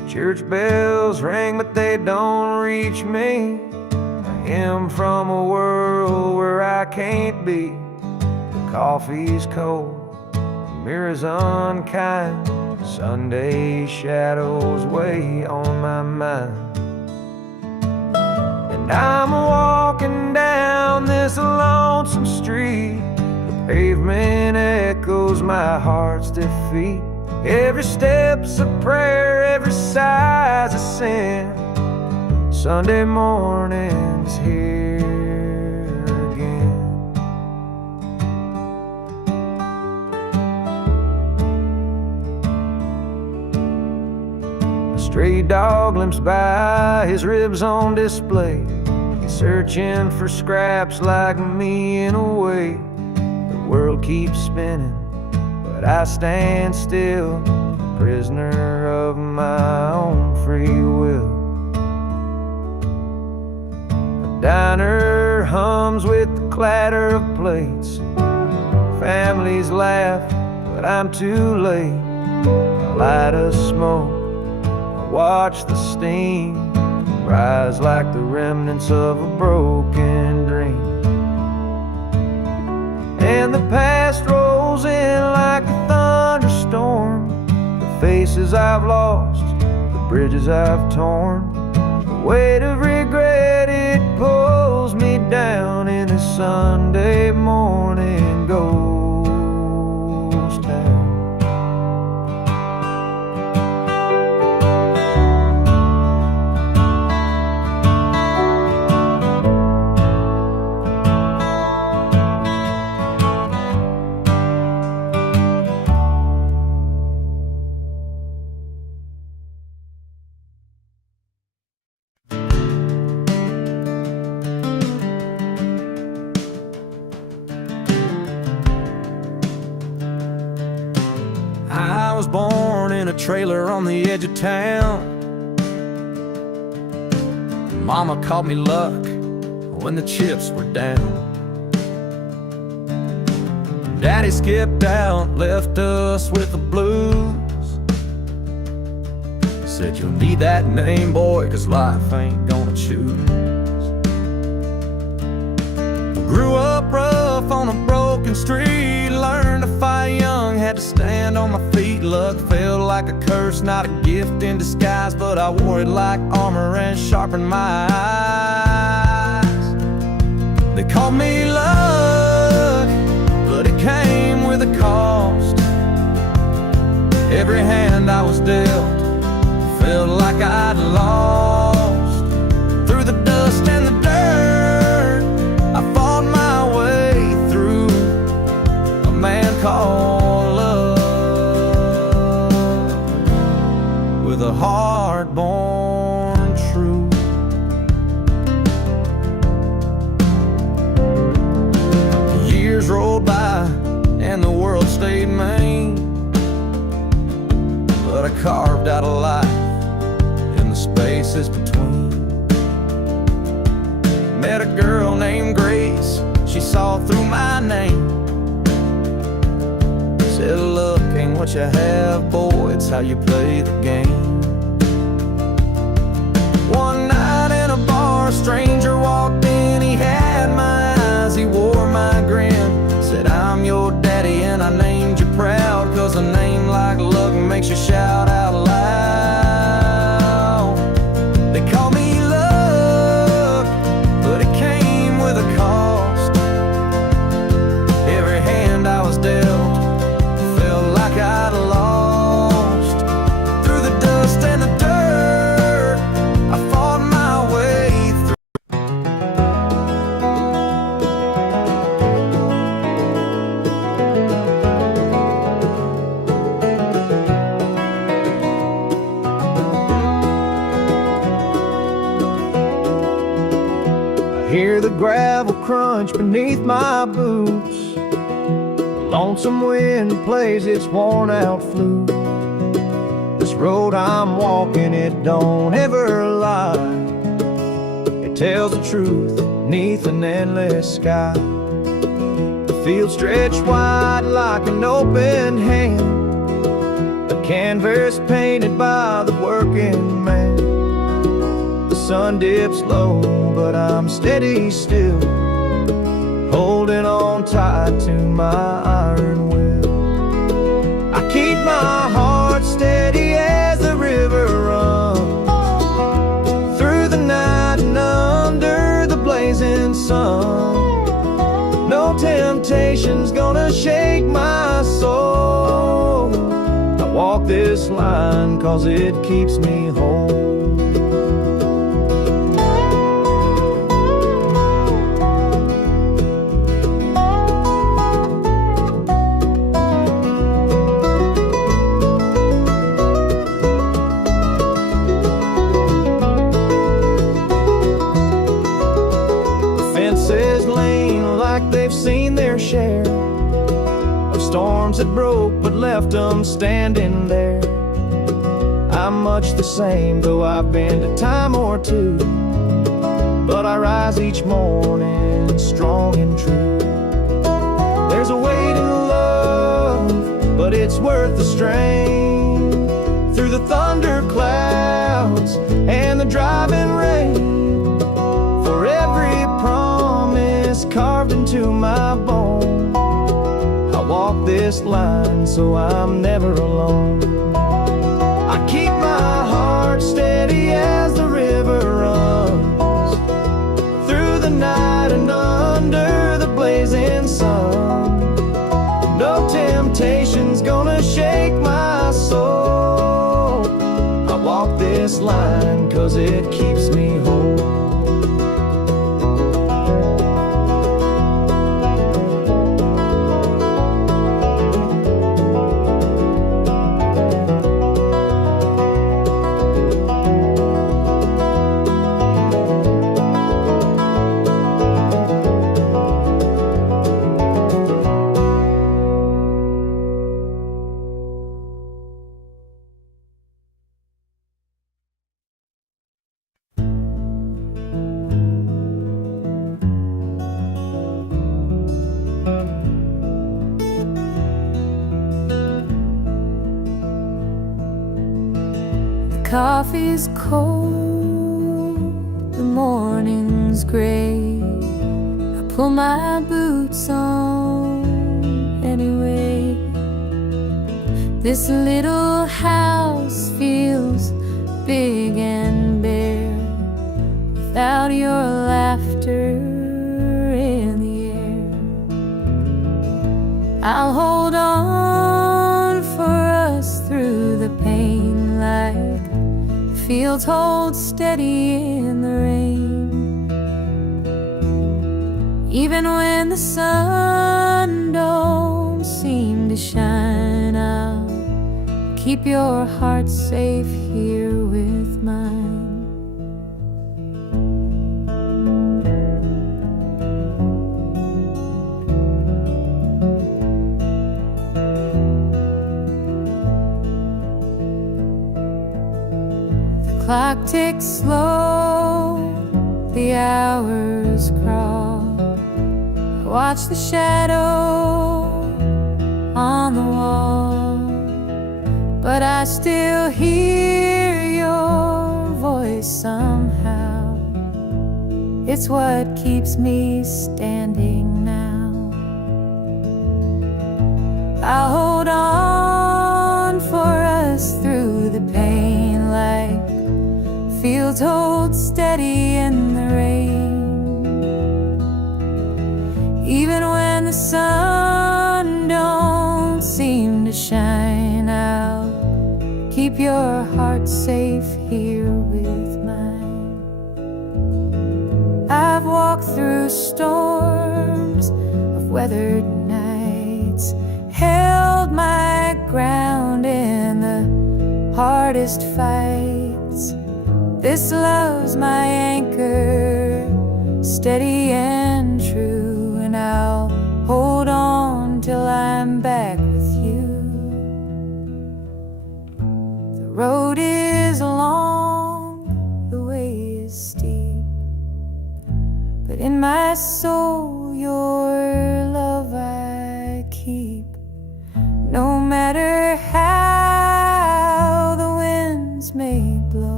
Church bells ring, but they don't reach me. A hymn from a world where I can't be. The coffee's cold, the mirror's unkind. Sunday shadows weigh on my mind. And I'm walking down this lonesome street. The pavement echoes my heart's defeat. Every step's a prayer, every sigh's a sin. Sunday morning's here again. A stray dog limps by, his ribs on display. He's searching for scraps like me in a way. The world keeps spinning, but I stand still, prisoner of my own free will. The diner hums with the clatter of plates. Families laugh, but I'm too late. I light a smoke, I watch the steam rise like the remnants of a broken dream. And the past rolls in like a thunderstorm. The faces I've lost, the bridges I've torn. The weight of regret, it pulls me down in this Sunday morning ghost town. I was born in a trailer on the edge of town. Mama called me luck when the chips were down. Daddy skipped out, left us with the blues. Said you'll need that name, boy, 'cause life ain't gonna choose. Grew up rough on a broken street, learned to fight young, had to stand on my feet. Luck felt like a curse, not a gift in disguise, but I wore it like armor and sharpened my eyes. They called me luck, but it came with a cost. Every hand I was dealt felt like I'd lost. Through the dust and the dirt, I fought my way through. A man called love, with a heart born true. Years rolled by and the world stayed mean, but I carved out a life in the spaces between. Met a girl named Grace, she saw through my name. Said, look, ain't what you have, boy, it's how you play the game. One night in a bar, a stranger walked in, he had my eyes, he wore my grin. Said, I'm your daddy and I named you proud, 'cause a name like luck makes you shout out loud. They call me luck, but it came with a cost. Every hand I was dealt felt like I'd lost. Through the dust and the dirt, I fought my way through. Hear the gravel crunch beneath my boots. The lonesome wind plays its worn out flute. This road I'm walking, it don't ever lie. It tells the truth neath an endless sky. The field stretched wide like an open hand. a canvas painted by the working man. The sun dips low, but I'm steady still, holding on tight to my iron will. I keep my heart steady as the river runs through the night and under the blazing sun. No temptation's gonna shake my soul. I walk this line 'cause it keeps me whole. Fences lean like they've seen their share of storms that broke but left them standing there. I'm much the same, though I've been a time or two, but I rise each morning strong and true. There's a weight in love, but it's worth the strain. Through the thunder clouds and the driving rain, for every promise carved into my bone, I walk this line so I'm never alone. I keep my heart steady as the river runs through the night and under the blazing sun. No temptation's gonna shake my soul. I walk this line 'cause it keeps me whole. Coffee's cold, the morning's gray. I pull my boots on anyway. This little house feels big and bare without your laughter in the air. I'll hold on for us through the pain like fields hold steady in the rain. Even when the sun don't seem to shine, I'll keep your heart safe here with mine. Clock ticks slow, the hours crawl. I watch the shadow on the wall, but I still hear your voice somehow. It's what keeps me standing now. I'll hold on for us through the pain like fields hold steady in the rain. Even when the sun don't seem to shine, I'll keep your heart safe here with mine. I've walked through storms of weathered nights, held my ground in the hardest fights. This love's my anchor, steady and true, and I'll hold on till I'm back with you. The road is long, the way is steep, but in my soul your love I keep. No matter how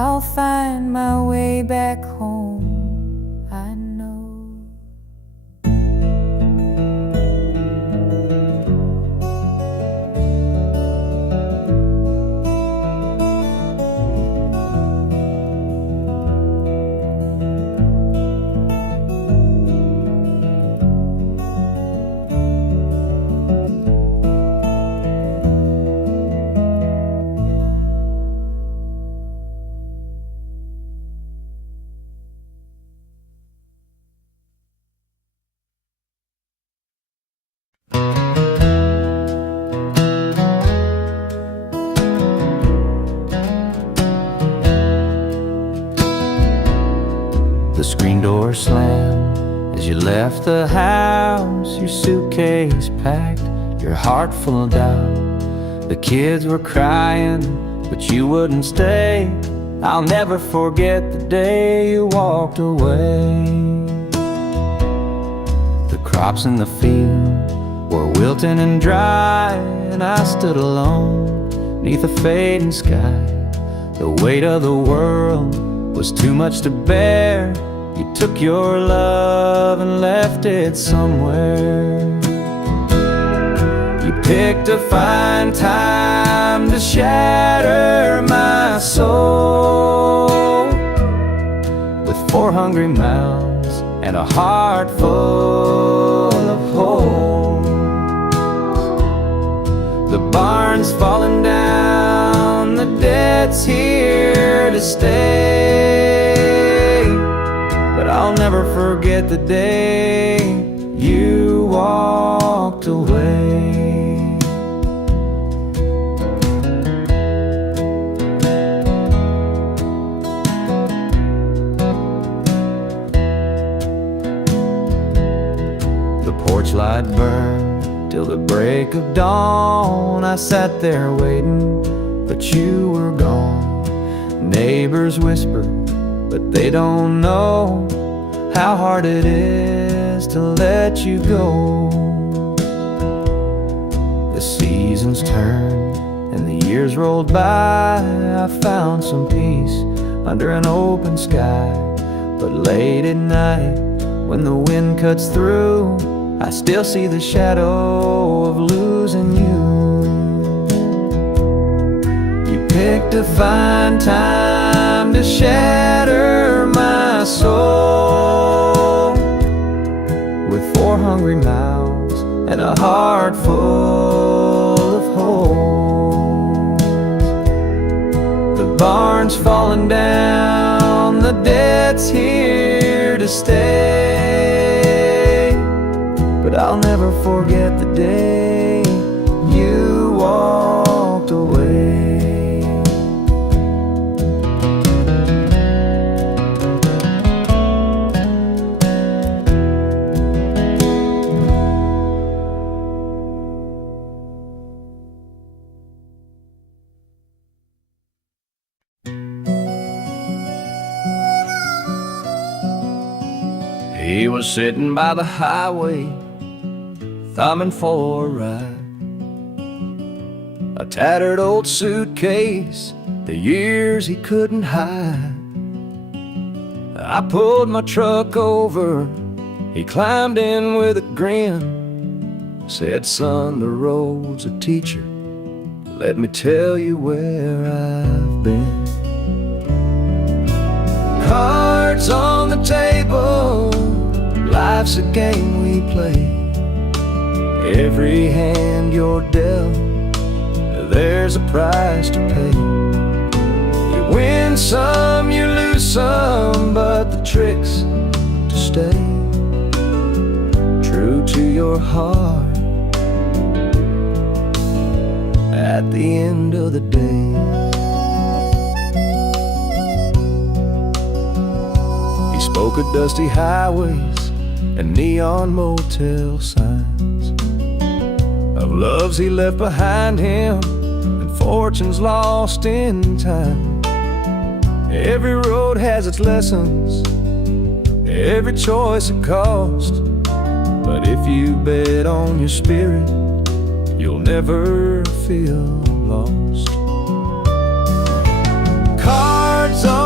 I'll find my way back home, I know. The screen door slammed as you left the house, your suitcase packed, your heart full of doubt. The kids were crying, but you wouldn't stay. I'll never forget the day you walked away. The crops in the field were wilting and dry, and I stood alone neath a fading sky. The weight of the world was too much to bear. You took your love and left it somewhere. You picked a fine time to shatter my soul with 4 hungry mouths and a heart full of hope. The barn's falling down, the debt's here to stay, but I'll never forget the day you walked away. The porch light burned till the break of dawn. I sat there waiting, but you were gone. Neighbors whispered, but they don't know how hard it is to let you go. The seasons turned and the years rolled by. I found some peace under an open sky, but late at night when the wind cuts through, I still see the shadow of losing you. You picked a fine time to shatter my soul with 4 hungry mouths and a heart full of holes. The barn's falling down, the debt's here to stay, but I'll never forget the day you walked away. He was sitting by the highway, thumbing for a ride. A tattered old suitcase, the years he couldn't hide. I pulled my truck over, he climbed in with a grin. Said, son, the road's a teacher, let me tell you where I've been. Cards on the table, life's a game we play. Every hand you're dealt, there's a price to pay. You win some, you lose some, but the trick's to stay true to your heart at the end of the day. He spoke of dusty highways and neon motel signs, of loves he left behind him and fortunes lost in time. Every road has its lessons, every choice a cost, but if you bet on your spirit, you'll never feel lost. Cards on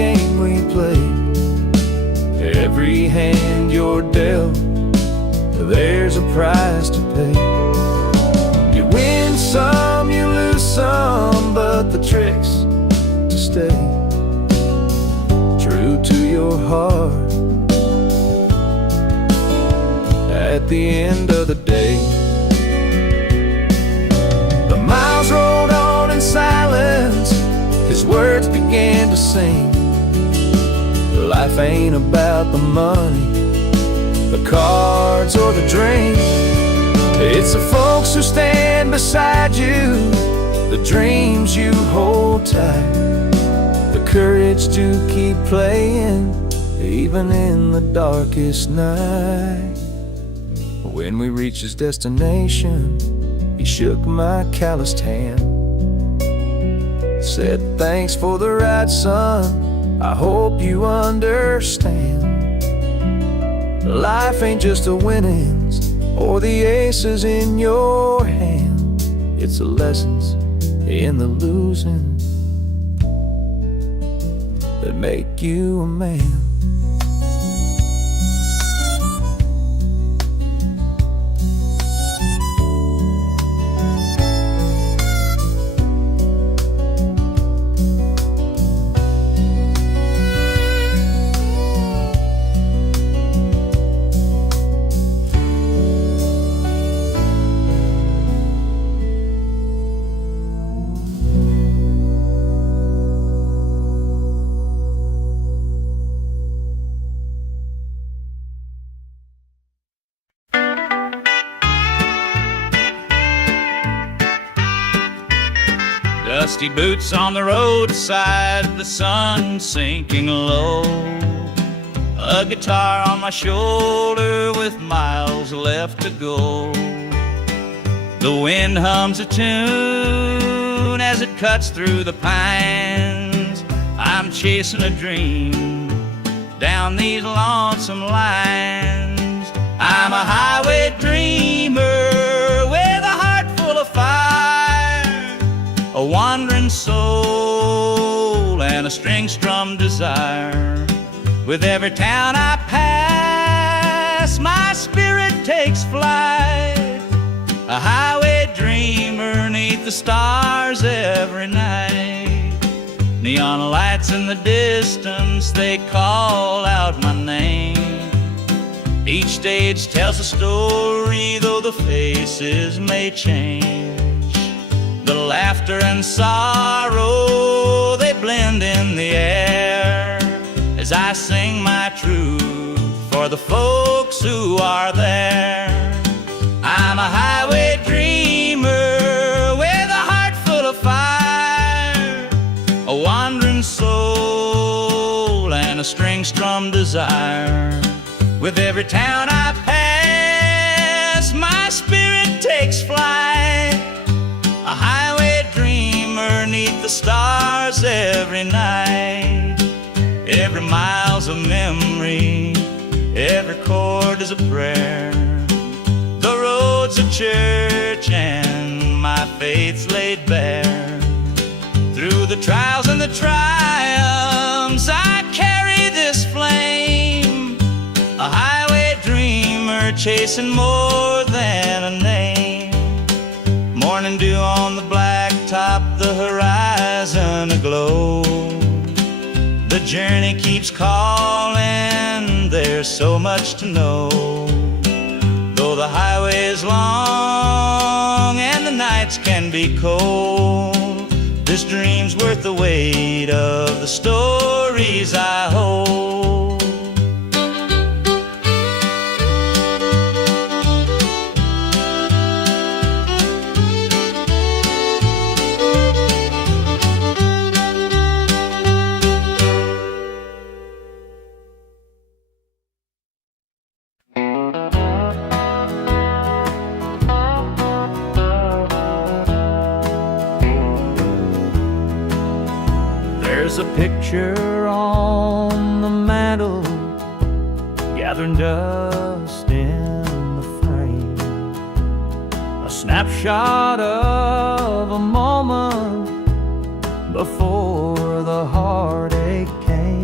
game we play. Every hand you're dealt, there's a price to pay. You win some, you lose some, but the trick's to stay true to your heart at the end of the day. The miles rolled on in silence, his words began to sing. Life ain't about the money, the cards or the drink. It's the folks who stand beside you, the dreams you hold tight, the courage to keep playing even in the darkest night. When we reached his destination, he shook my calloused hand, said, "Thanks for the ride, son, I hope you understand. Life ain't just the winnings or the aces in your hand. It's the lessons in the losing that make you a man." Dusty boots on the roadside, the sun sinking low. A guitar on my shoulder with miles left to go. The wind hums a tune as it cuts through the pines. I'm chasing a dream down these lonesome lines. I'm a highway dreamer with a heart full of fire, a wandering soul and a string-strummed desire. With every town I pass, my spirit takes flight, a highway dreamer 'neath the stars every night. Neon lights in the distance, they call out my name. Each stage tells a story, though the faces may change. The laughter and sorrow, they blend in the air as I sing my truth for the folks who are there. I'm a highway dreamer with a heart full of fire, a wandering soul and a string-strummed desire. With every town I pass, my spirit takes flight, a highway dreamer 'neath the stars every night. Every mile's a memory, every chord is a prayer. The road's a church and my faith's laid bare. Through the trials and the triumphs, I carry this flame, a highway dreamer chasing more than a name. Morning dew on the blacktop, the horizon aglow. The journey keeps calling, there's so much to know. Though the highway is long and the nights can be cold, this dream's worth the weight of the stories I hold. There's a picture on the mantle, gathering dust in the frame, a snapshot of a moment before the heartache came.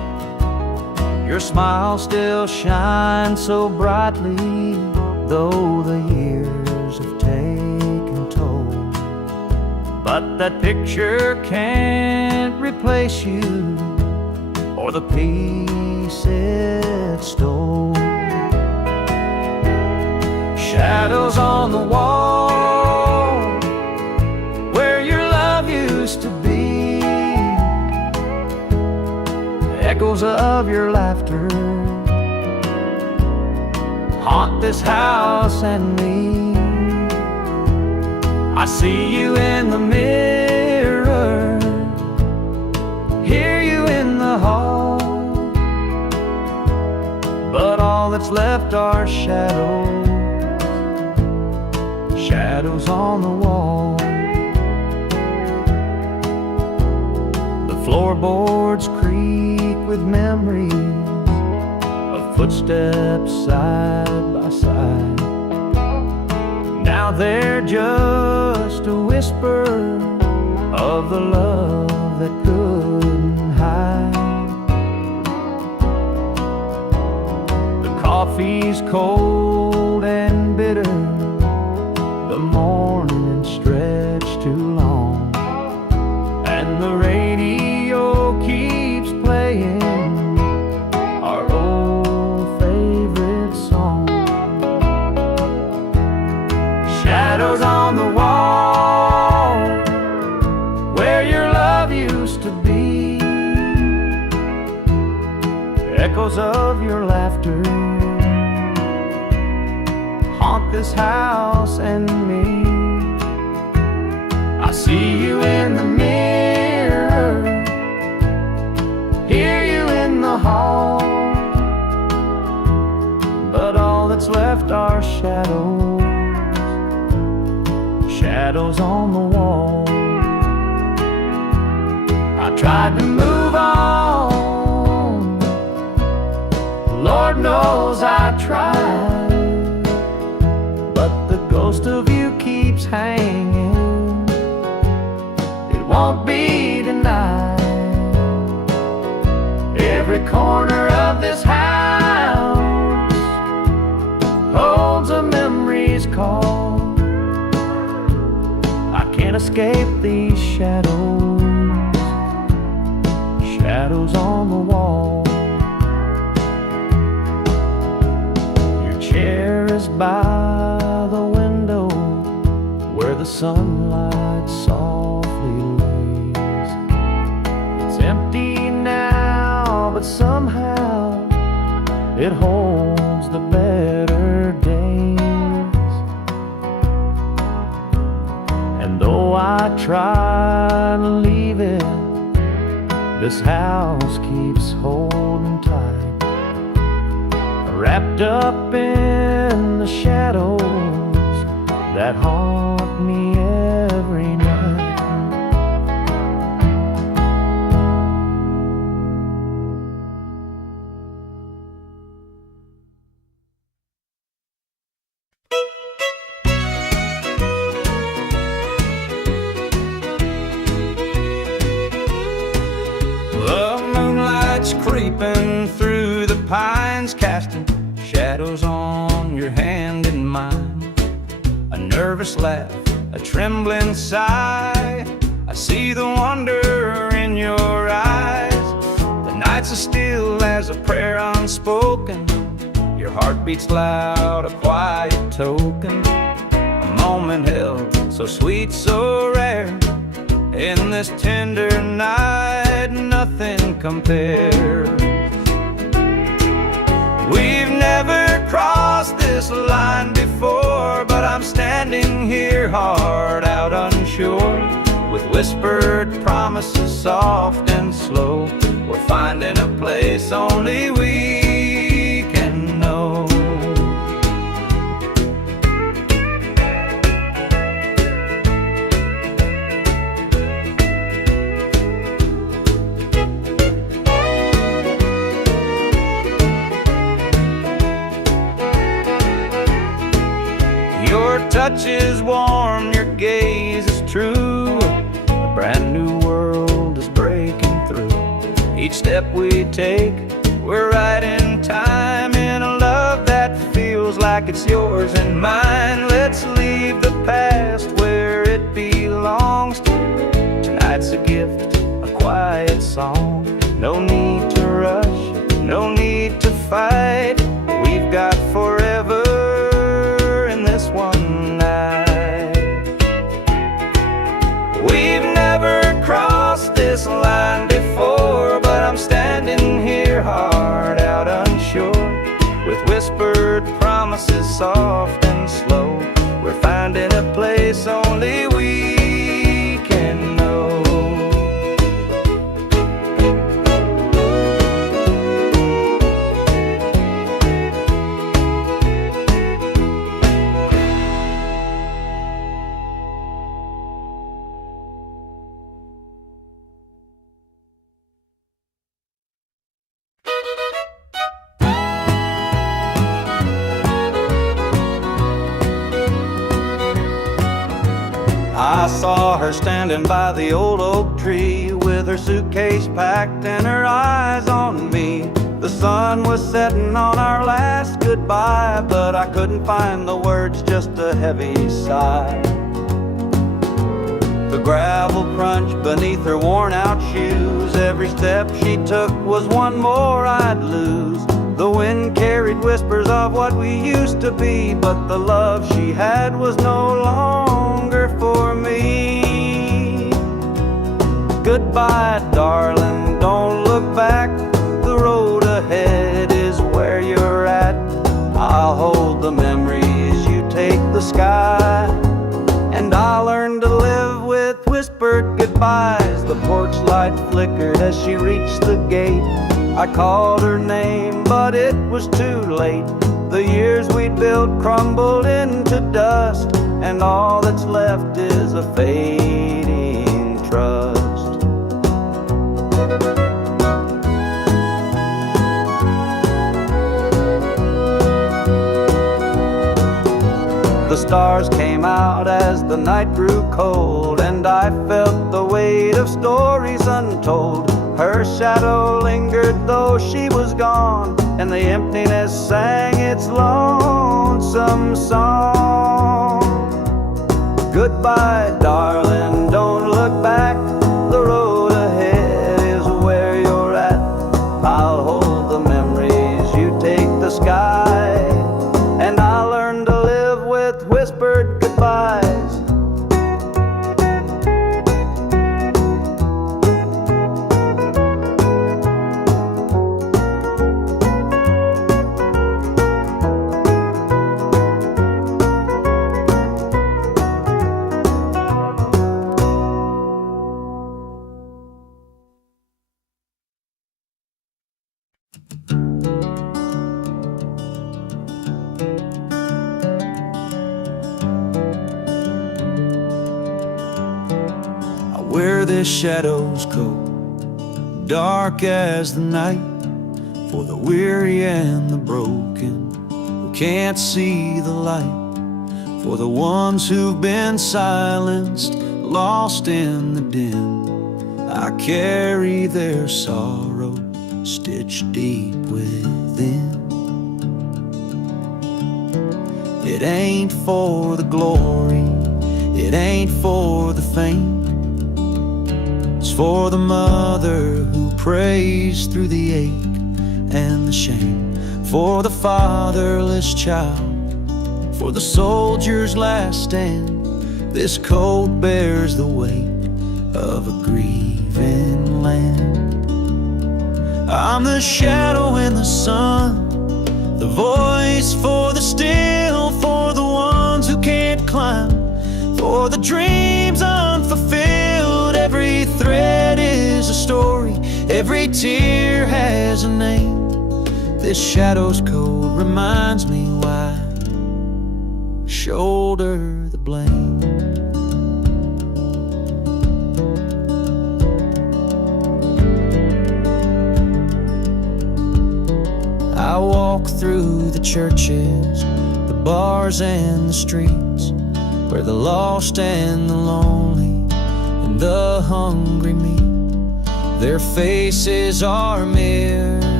Your smile still shines so brightly, though the years have taken toll. But that picture can't replace you or the peace it stole. Shadows on the wall where your love used to be, echoes of your laughter haunt this house and me. I see you in the mirror, hear you in the hall, but all that's left are shadows, shadows on the wall. The floorboards creak with memories of footsteps side by side. Now they're just a whisper of the love that couldn't hide. The coffee's cold and bitter, the morning stretched too long, and the radio keeps playing our old favorite song. Shadows on the wall where your love used to be, echoes of your laughter haunt this house and me. I see you in the mirror, hear you in the hall, but all that's left are shadows, shadows on the wall. I tried to move on, Lord knows I tried, but the ghost of you keeps hanging, it won't be denied. Every corner of this house holds a memory's call. I can't escape these shadows, shadows on the wall. Your chair is by the window where the sunlight softly lays. It's empty now, but somehow it holds the better days. And though I try to leave it, this house keeps holding tight, wrapped up in the shadows that haunt me every night. The moonlight's creeping through the pines, casting shadows on your hand and mine. A nervous laugh, a trembling sigh, I see the wonder in your eyes. The nights are still as a prayer unspoken, your heart beats loud, a quiet token. A moment held, so sweet, so rare, in this tender night, nothing compares. We've never crossed this line before, but I'm standing here, heart out unsure, with whispered promises soft and slow. We're finding a place only we can know. Your touch is warm, your gaze is true, a brand new world is breaking through. Each step we take, We're right in time in a love that feels like it's yours and mine. Let's leave the past where it belongs. Tonight's a gift, a quiet song. No need to rush, no need to fight. We've got forever in this one night. We've never crossed this line before, but I'm standing here, heart out unsure, with whispered promises soft and slow. We're finding a place only we can know. I saw her standing by the old oak tree, with her suitcase packed and her eyes on me. The sun was setting on our last goodbye, but I couldn't find the words, just a heavy sigh. The gravel crunched beneath her worn out shoes. Every step she took was one more I'd lose. The wind carried whispers of what we used to be, but the love she had was no longer for me. Goodbye, darling, don't look back. The road ahead is where you're at. I'll hold the memories, you take the sky. And I'll learn to live with whispered goodbyes. The porch light flickered as she reached the gate. I called her name, but it was too late. The years we'd built crumbled into dust, and all that's left is a fading trust. The stars came out as the night grew cold, and I felt the weight of stories untold. Her shadow lingered though she was gone, and the emptiness sang its lonesome song. Goodbye, darling, don't look back. The road ahead is where you're at. I'll hold the memories, you take the sky. And I'll learn to live with whispered goodbyes. Where the shadows go, dark as the night, for the weary and the broken who can't see the light, for the ones who've been silenced, lost in the dim. I carry their sorrow stitched deep within. It ain't for the glory, it ain't for the fame. It's for the mother who prays through the ache and the shame, for the fatherless child, for the soldier's last stand. This coat bears the weight of a grieving land. I'm the shadow in the sun, the voice for the still, for the ones who can't climb, for the dreams unfulfilled. Every thread is a story, every tear has a name. This shadow's code reminds me why I shoulder the blame. I walk through the churches, the bars and the streets, where the lost and the lonely and the hungry meet. Their faces are mirrors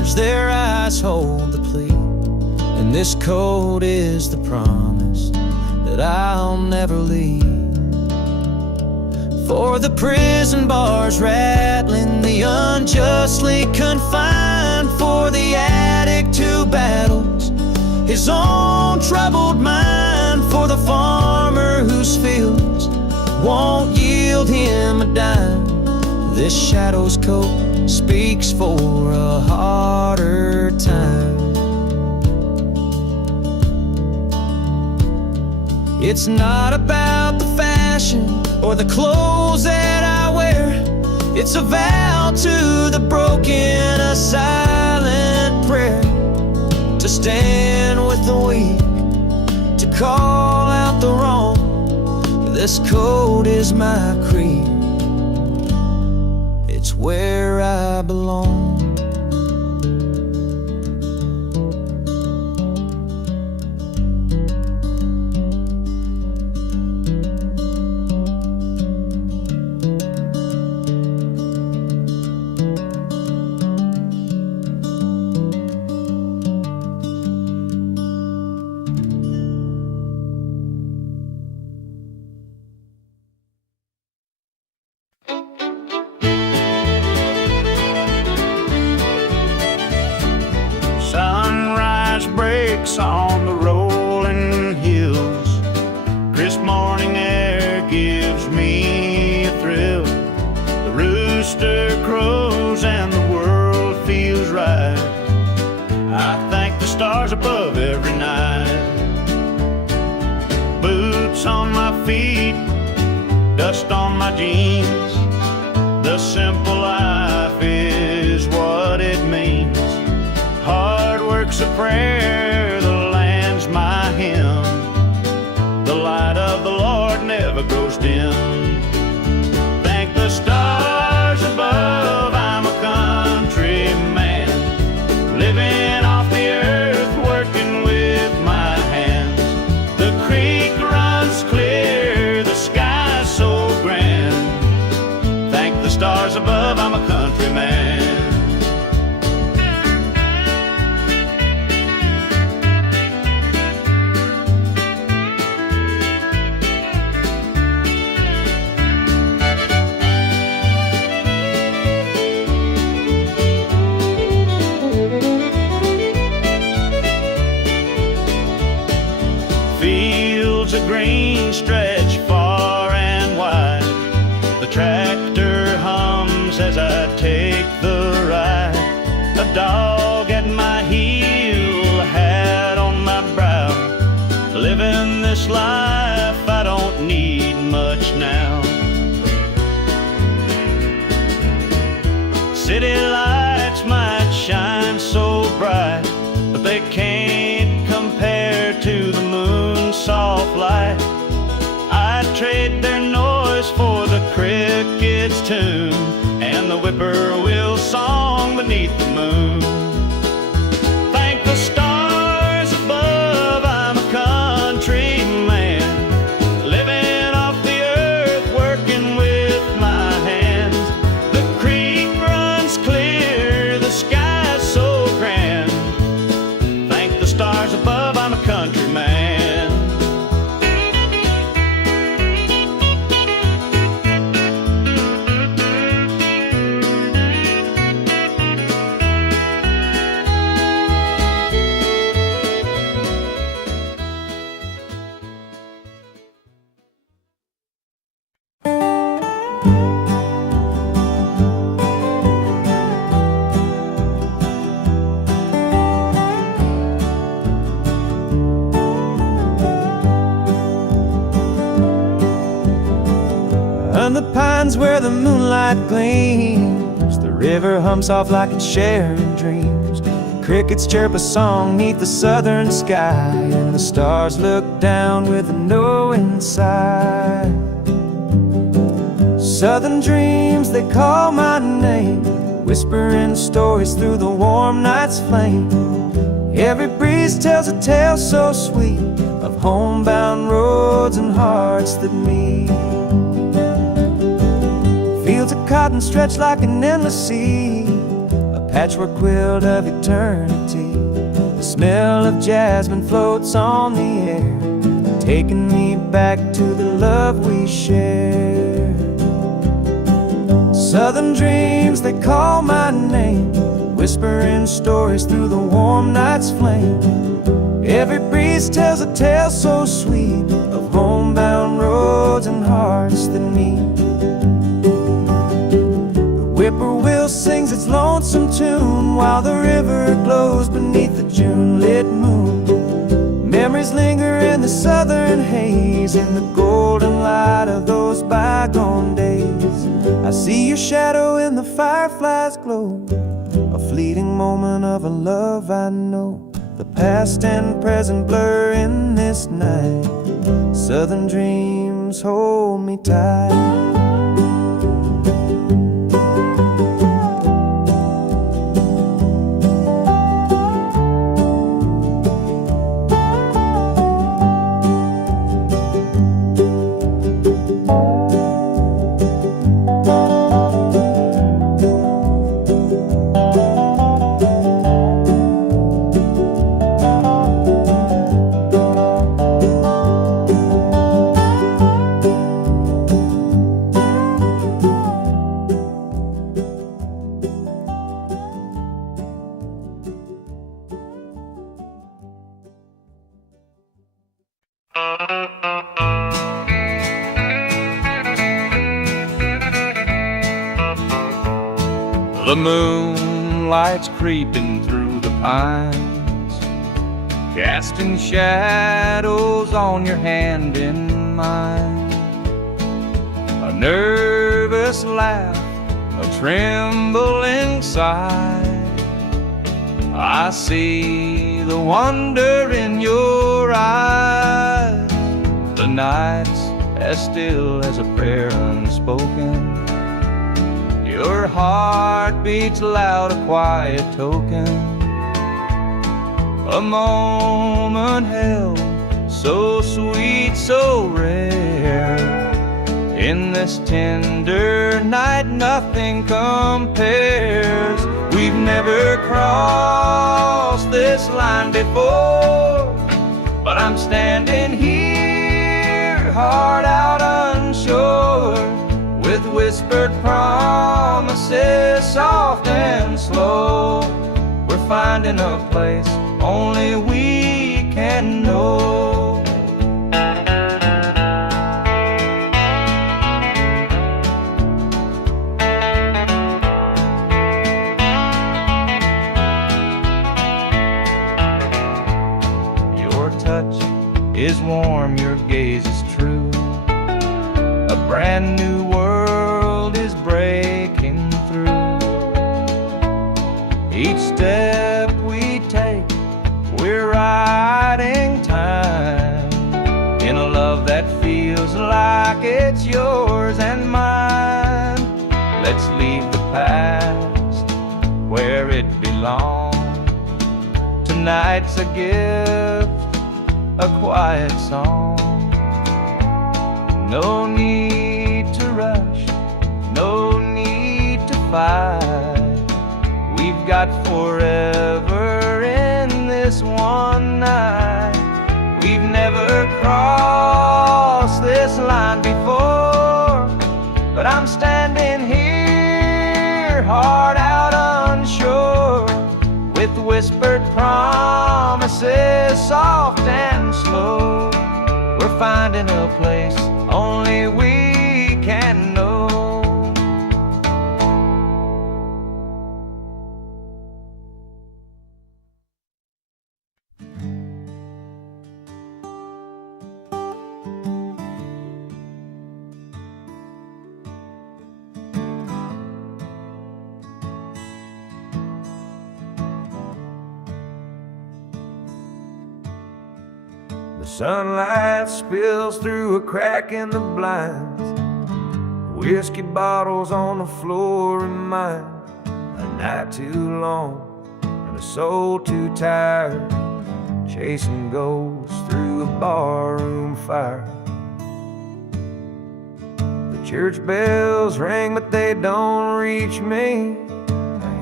stars, their eyes hold the plea, and this coat is the promise that I'll never leave. For the prison bars rattling, the unjustly confined, for the addict who battles his own troubled mind, for the farmer whose fields won't yield him a dime. This shadow's coat speaks for a harder time. It's not about the fashion or the clothes that I wear. It's a vow to the broken, a silent prayer, to stand with the weak, to call out the wrong. This coat is my creed, it's where I belong. Breaks on the rolling hills. Crisp morning air gives me a thrill. The rooster crows and the world feels right. I thank the stars above every night. Boots on my feet, dust on my jeans. The simple life is what it means. Hard work's a prayer, the land's my hymn. The light of the Lord never grows dim. Thank the stars above, I'm a country man, living off the earth, working with my hands. The creek runs clear, the sky's so grand. Thank the stars above, I'm a country man. Green stretch far and wide. The tractor hums as I take the ride. A dog at my heel, a hat on my brow. Living this life, I don't need much now. City lights might shine so bright, but they can't compare to the moon's soft light. I'd trade their noise for the cricket's tune and the whippoorwill song beneath the moon. Thank the stars above, I'm a country man, living off the earth, working with my hands. The creek runs clear, the sky's so grand. Thank the stars above, I'm a country man. And the pines where the moonlight gleams, the river hums off like it's sharing dreams. Crickets chirp a song neath the southern sky, and the stars look down with a knowing sigh. Southern dreams, they call my name, whispering stories through the warm night's flame. Every breeze tells a tale so sweet of homebound roads and hearts that meet. Fields of cotton stretch like an endless sea, a patchwork quilt of eternity. The smell of jasmine floats on the air, taking me back to the love we shared. Southern dreams, they call my name, whispering stories through the warm night's flame. Every breeze tells a tale so sweet of homebound roads and hearts that meet. The whippoorwill sings its lonesome tune while the river glows beneath the June-lit moon. Memories linger in the southern haze, in the golden light of those bygone days. I see your shadow in the firefly's glow, a fleeting moment of a love I know. The past and present blur in this night. Southern dreams hold me tight. The moonlight's creeping through the pines, casting shadows on your hand in mine. A nervous laugh, a trembling sigh. I see the wonder in your eyes. The night's as still as a prayer unspoken. Your heart beats loud, a quiet token. A moment held, so sweet, so rare. In this tender night, nothing compares. We've never crossed this line before, but I'm standing here, heart out unsure, with whispered promises, soft and slow. We're finding a place only we can know. Your touch is warm, your gaze is true. A brand new world is breaking through. Each step we take, we're riding time in a love that feels like it's yours and mine. Let's leave the past where it belongs. Tonight's a gift, a quiet song. No need to rush, no need to fight. We've got forever in this one night. We've never crossed this line before, but I'm standing here, heart out unsure, with whispered promises, soft and slow. We're finding a place only we can know. The sunlight spills through a crack in the blinds. Whiskey bottles on the floor remind a night too long and a soul too tired, chasing ghosts through a barroom fire. The church bells ring, but they don't reach me. A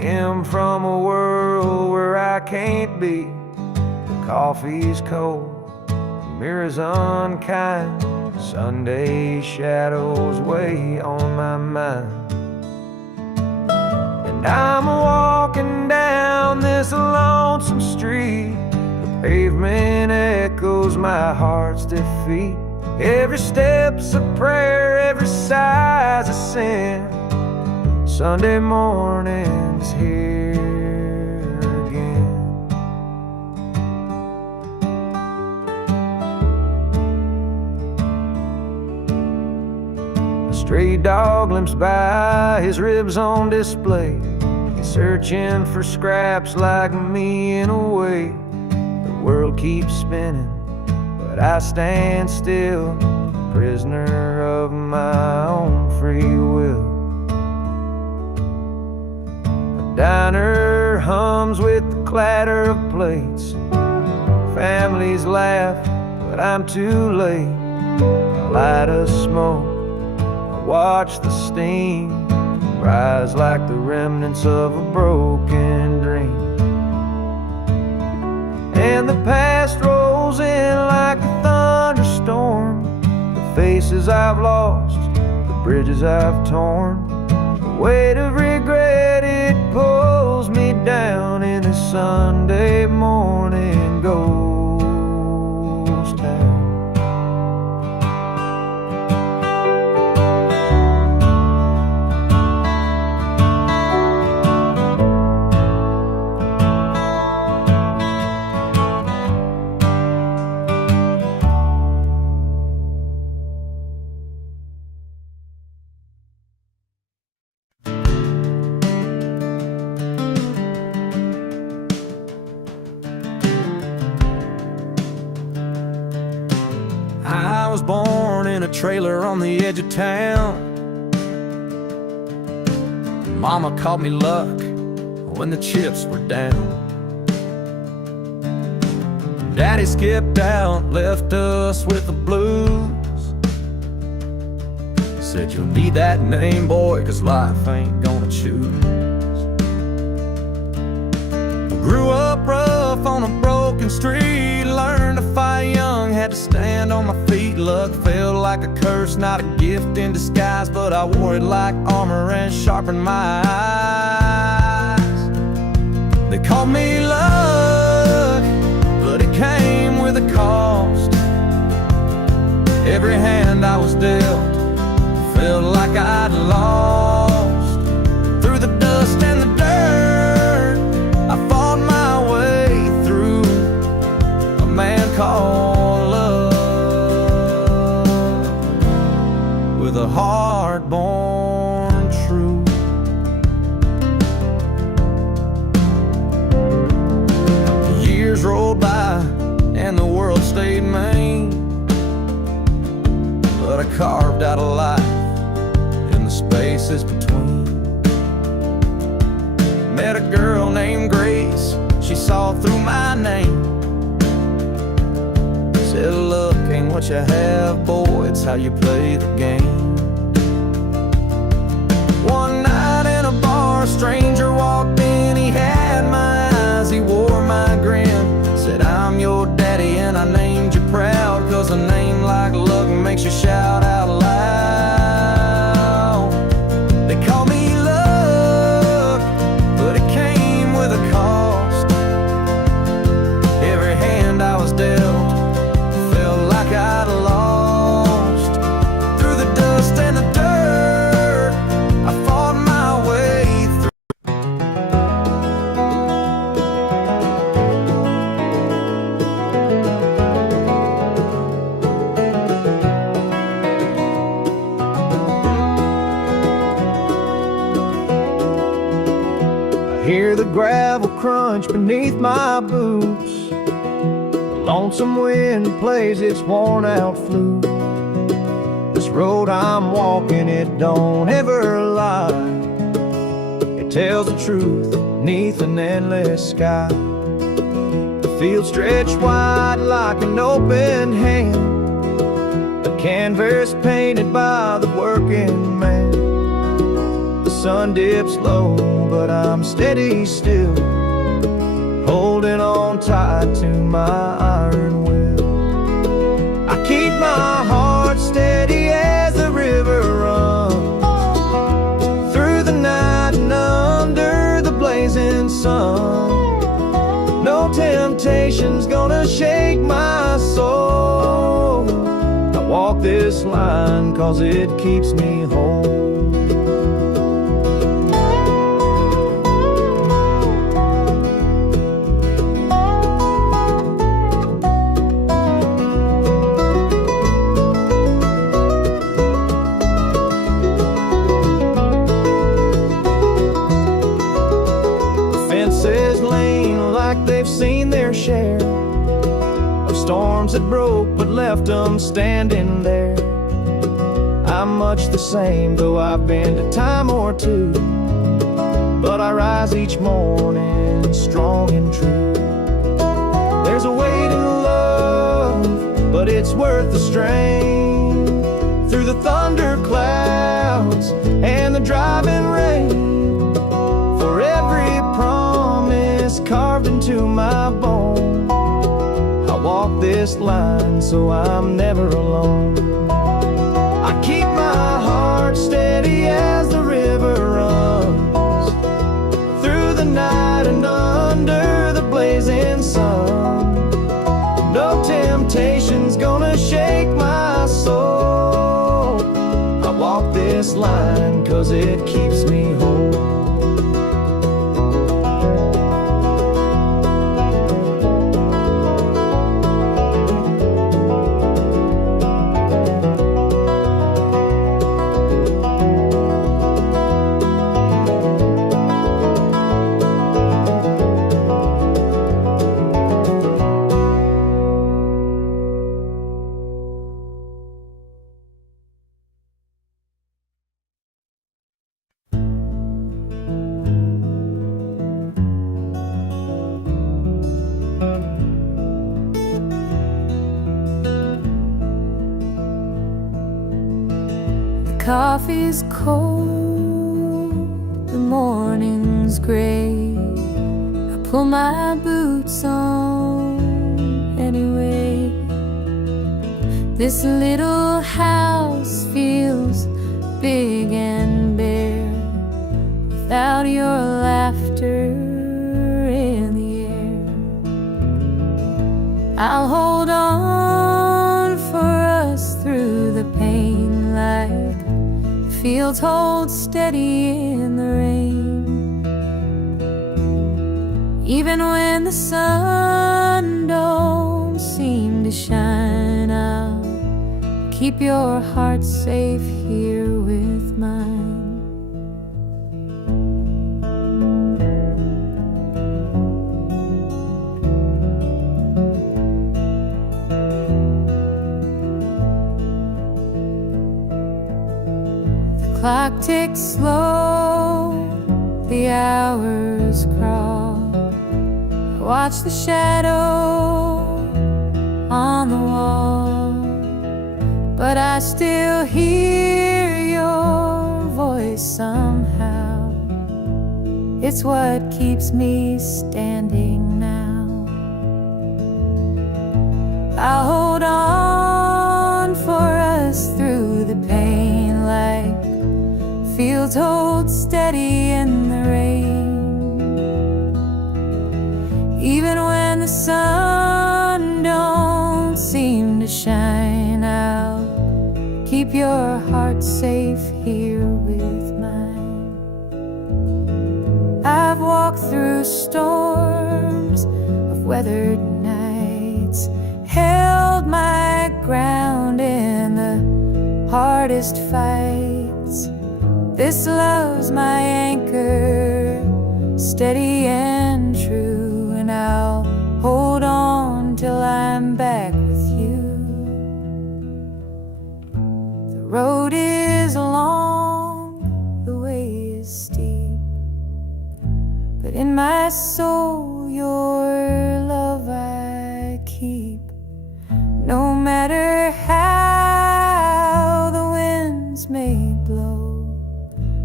am from a world where I can't be. The coffee's cold, the mirror's unkind, Sunday shadows weigh on my mind. And I'm walking down this lonesome street. The pavement echoes my heart's defeat. Every step's a prayer, every sigh's a sin. Sunday morning's here again. A stray dog limps by, his ribs on display. He's searching for scraps like me in a way. The world keeps spinning, but I stand still, prisoner of my own free will. The diner hums with the clatter of plates. Families laugh, but I'm too late. I light a smoke, I watch the steam rise like the remnants of a broken dream. And the past rolls in like a thunderstorm. The faces I've lost, the bridges I've torn. The weight of regret, it pulls me down in this Sunday morning ghost town. I was born in a trailer on the edge of town. Mama called me luck when the chips were down. Daddy skipped out, left us with the blues. Said you'll need that name, boy, 'cause life ain't gonna choose. Grew up rough on a broken street, learned to fight young, had to stand on my feet. Luck felt like a curse, not a gift in disguise, but I wore it like armor and sharpened my eyes. They called me luck, but it came with a cost. Every hand I was dealt felt like I'd lost. Through the dust and the dirt, I fought my way through a man called love, with a heart-born truth. Years rolled by and the world stayed mean, but I carved out a life in the spaces between. Met a girl named Grace, she saw through my name. Said luck ain't what you have, boy, it's how you play the game. One night in a bar, a stranger walked in, he had my eyes, he wore my grin. Said I'm your daddy and I named you proud, 'cause a name like luck makes you shout out loud. They call me luck, but it came with a cost. Every hand I was dealt felt like I'd lost. Through the dust and the dirt, I fought my way through. Hear the gravel crunch beneath my boots. The lonesome wind plays its worn out flute. This road I'm walking, it don't ever lie. It tells the truth beneath an endless sky. The field stretched wide like an open hand, a canvas painted by the working man. The sun dips low, but I'm steady still, holding on tight to my iron will. I keep my heart steady as the river runs through the night and under the blazing sun. No temptation's gonna shake my soul. I walk this line 'cause it keeps me whole. They've seen their share of storms that broke but left them standing there. I'm much the same, though I've been a time or two, but I rise each morning strong and true. There's a weight in love, but it's worth the strain. Through the thunder clouds and the driving rain, for every promise carved into my bone, I walk this line so I'm never alone. I keep my heart steady as the river runs through the night and under the blazing sun. No temptation's gonna shake my soul. I walk this line 'cause it keeps me whole. Coffee's cold, the morning's gray. I pull my boots on anyway. This little house feels big and bare without your laughter in the air. I'll hold on for us through the pain, like fields hold steady in the rain. Even when the sun don't seem to shine, I'll keep your heart safe here with mine. Clock ticks slow, the hours crawl. I watch the shadow on the wall, but I still hear your voice somehow. It's what keeps me standing now. I'll hold on for us through the pain, like fields hold steady in the rain. Even when the sun don't seem to shine, I'll keep your heart safe here with mine. I've walked through storms of weathered nights, held my ground in the hardest fights. This love's my anchor, steady and true, and I'll hold on till I'm back with you. The road is long, the way is steep, but in my soul your love I keep. No matter how the winds may blow,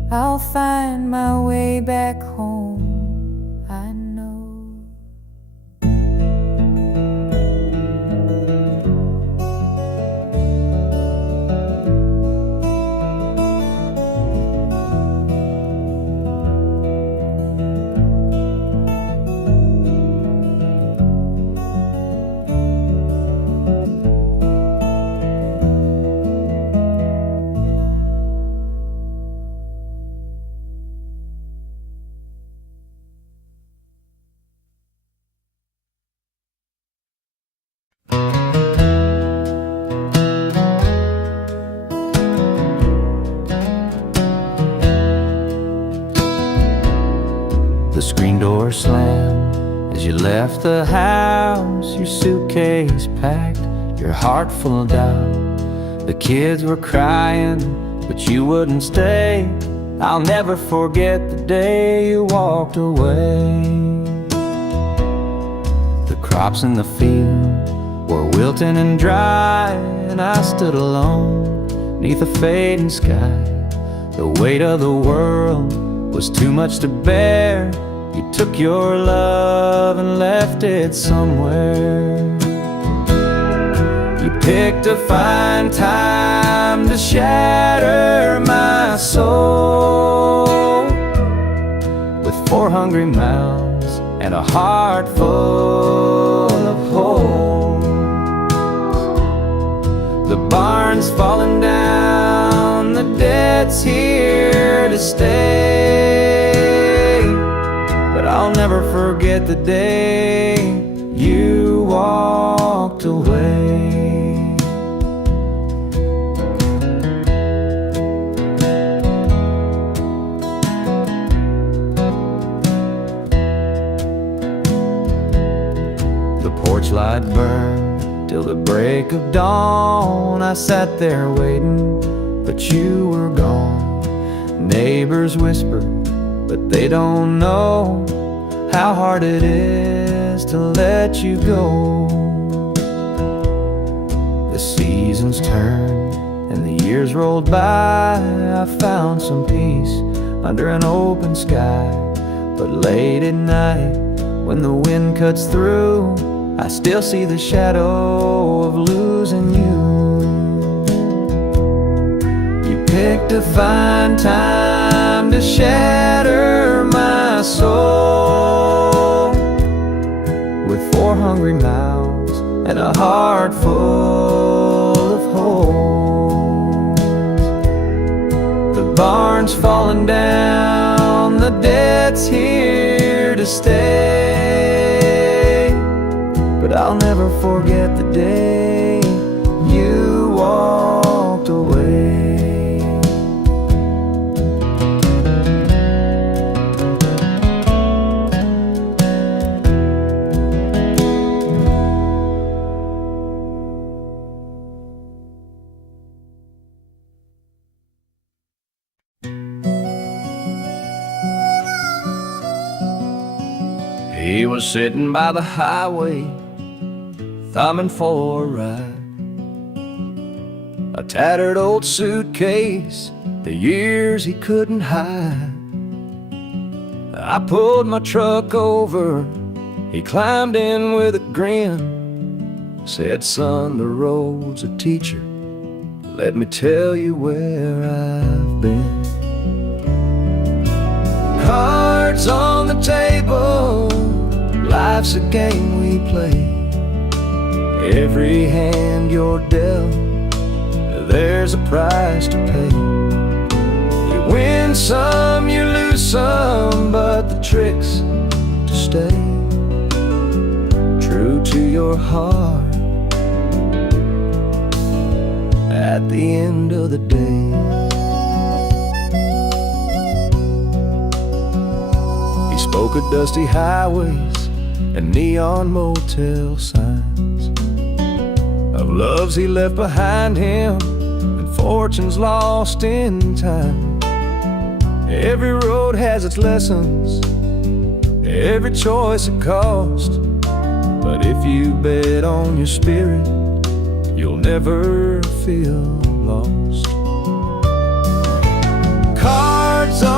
I'll find my way back home, I know. The screen door slammed as you left the house, your suitcase packed, your heart full of doubt. The kids were crying, but you wouldn't stay. I'll never forget the day you walked away. The crops in the field were wilting and dry, and I stood alone neath a fading sky. The weight of the world was too much to bear. You took your love and left it somewhere. You picked a fine time to shatter my soul with 4 hungry mouths and a heart full of holes. The barn's falling down, the debt's here to stay, but I'll never forget the day you walked away. The porch light burned till the break of dawn. I sat there waiting, but you were gone. Neighbors whispered, but they don't know how hard it is to let you go. The seasons turned and the years rolled by. I found some peace under an open sky, but late at night when the wind cuts through, I still see the shadow of losing you. You picked a fine time to shatter my soul with 4 hungry mouths and a heart full of holes. The barn's falling down, the debt's here to stay, but I'll never forget the day you walked away. He was sitting by the highway, thumbing for a ride. A tattered old suitcase, the years he couldn't hide. I pulled my truck over, he climbed in with a grin. Said, son, the road's a teacher, let me tell you where I've been. Cards on the table, life's a game we play. Every hand you're dealt, there's a price to pay. You win some, you lose some, but the trick's to stay true to your heart at the end of the day. He spoke of dusty highways and neon motel signs, of loves he left behind him and fortunes lost in time. Every road has its lessons, every choice a cost, but if you bet on your spirit, you'll never feel lost. Cards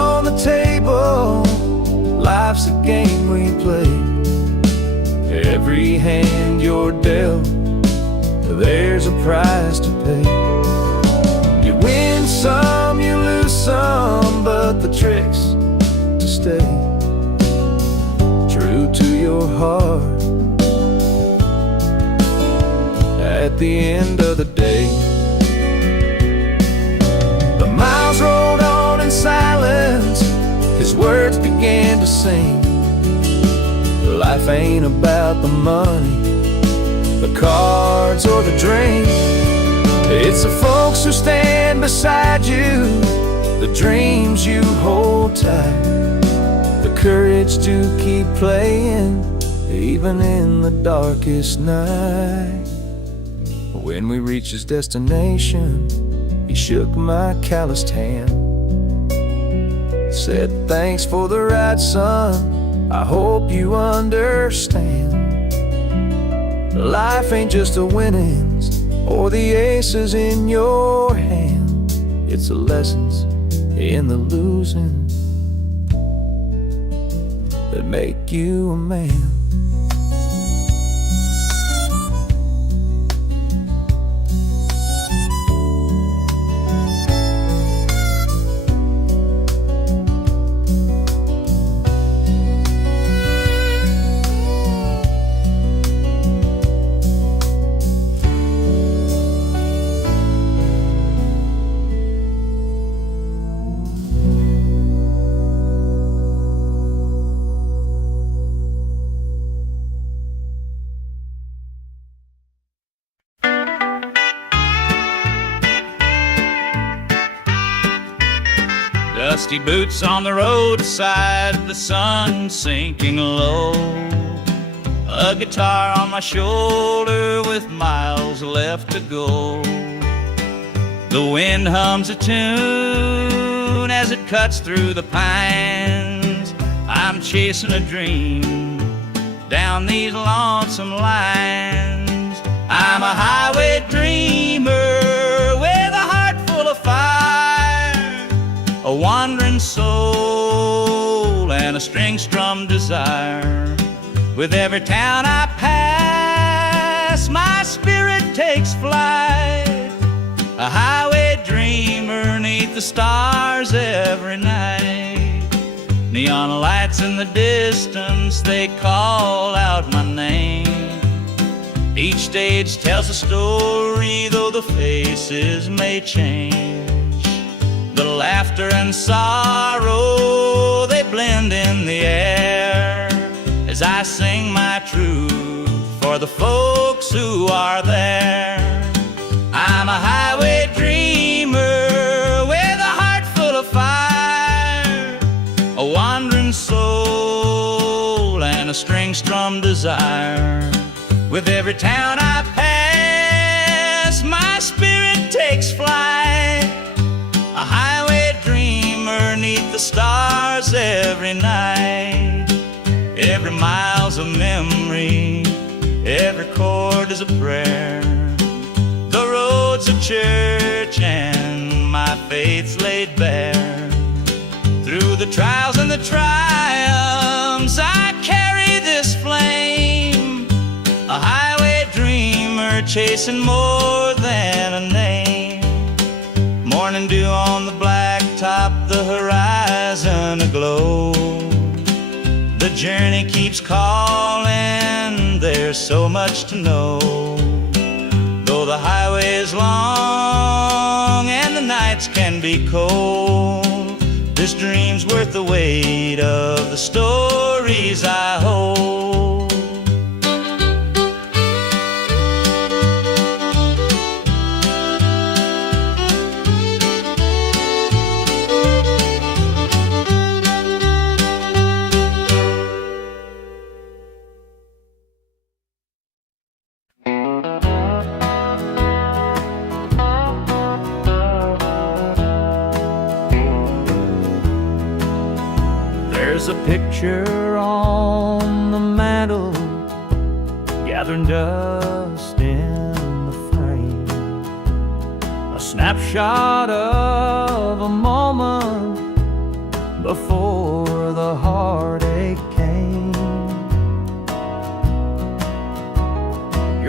life's a game we play. Every hand you're dealt, there's a price to pay. You win some, you lose some, but the trick's to stay true to your heart at the end of the day. The miles rolled on in silence, his words began to sing. Life ain't about the money, the cards or the drink. It's the folks who stand beside you, the dreams you hold tight, the courage to keep playing even in the darkest night. When we reached his destination, he shook my calloused hand, said, "Thanks for the ride, son, I hope you understand. Life ain't just the winnings or the aces in your hand. It's the lessons in the losing that make you a man." Dusty boots on the roadside, the sun sinking low. A guitar on my shoulder with miles left to go. The wind hums a tune as it cuts through the pines. I'm chasing a dream down these lonesome lines. I'm a highway dreamer with a heart full of fire, a wandering soul and a string-strummed desire. With every town I pass, my spirit takes flight, a highway dreamer 'neath the stars every night. Neon lights in the distance, they call out my name. Each stage tells a story, though the faces may change. The laughter and sorrow, they blend in the air as I sing my truth for the folks who are there. I'm a highway dreamer with a heart full of fire, a wandering soul and a string-strummed desire. With every town I pass, my spirit takes flight, a highway dreamer 'neath the stars every night. Every mile's a memory, every chord is a prayer. The road's a church and my faith's laid bare. Through the trials and the triumphs, I carry this flame, a highway dreamer chasing more than a name. Morning dew on the blacktop, the horizon aglow. The journey keeps calling, there's so much to know. Though the highway is long and the nights can be cold, this dream's worth the weight of the stories I hold. There's a picture on the mantle, gathering dust in the frame, a snapshot of a moment before the heartache came.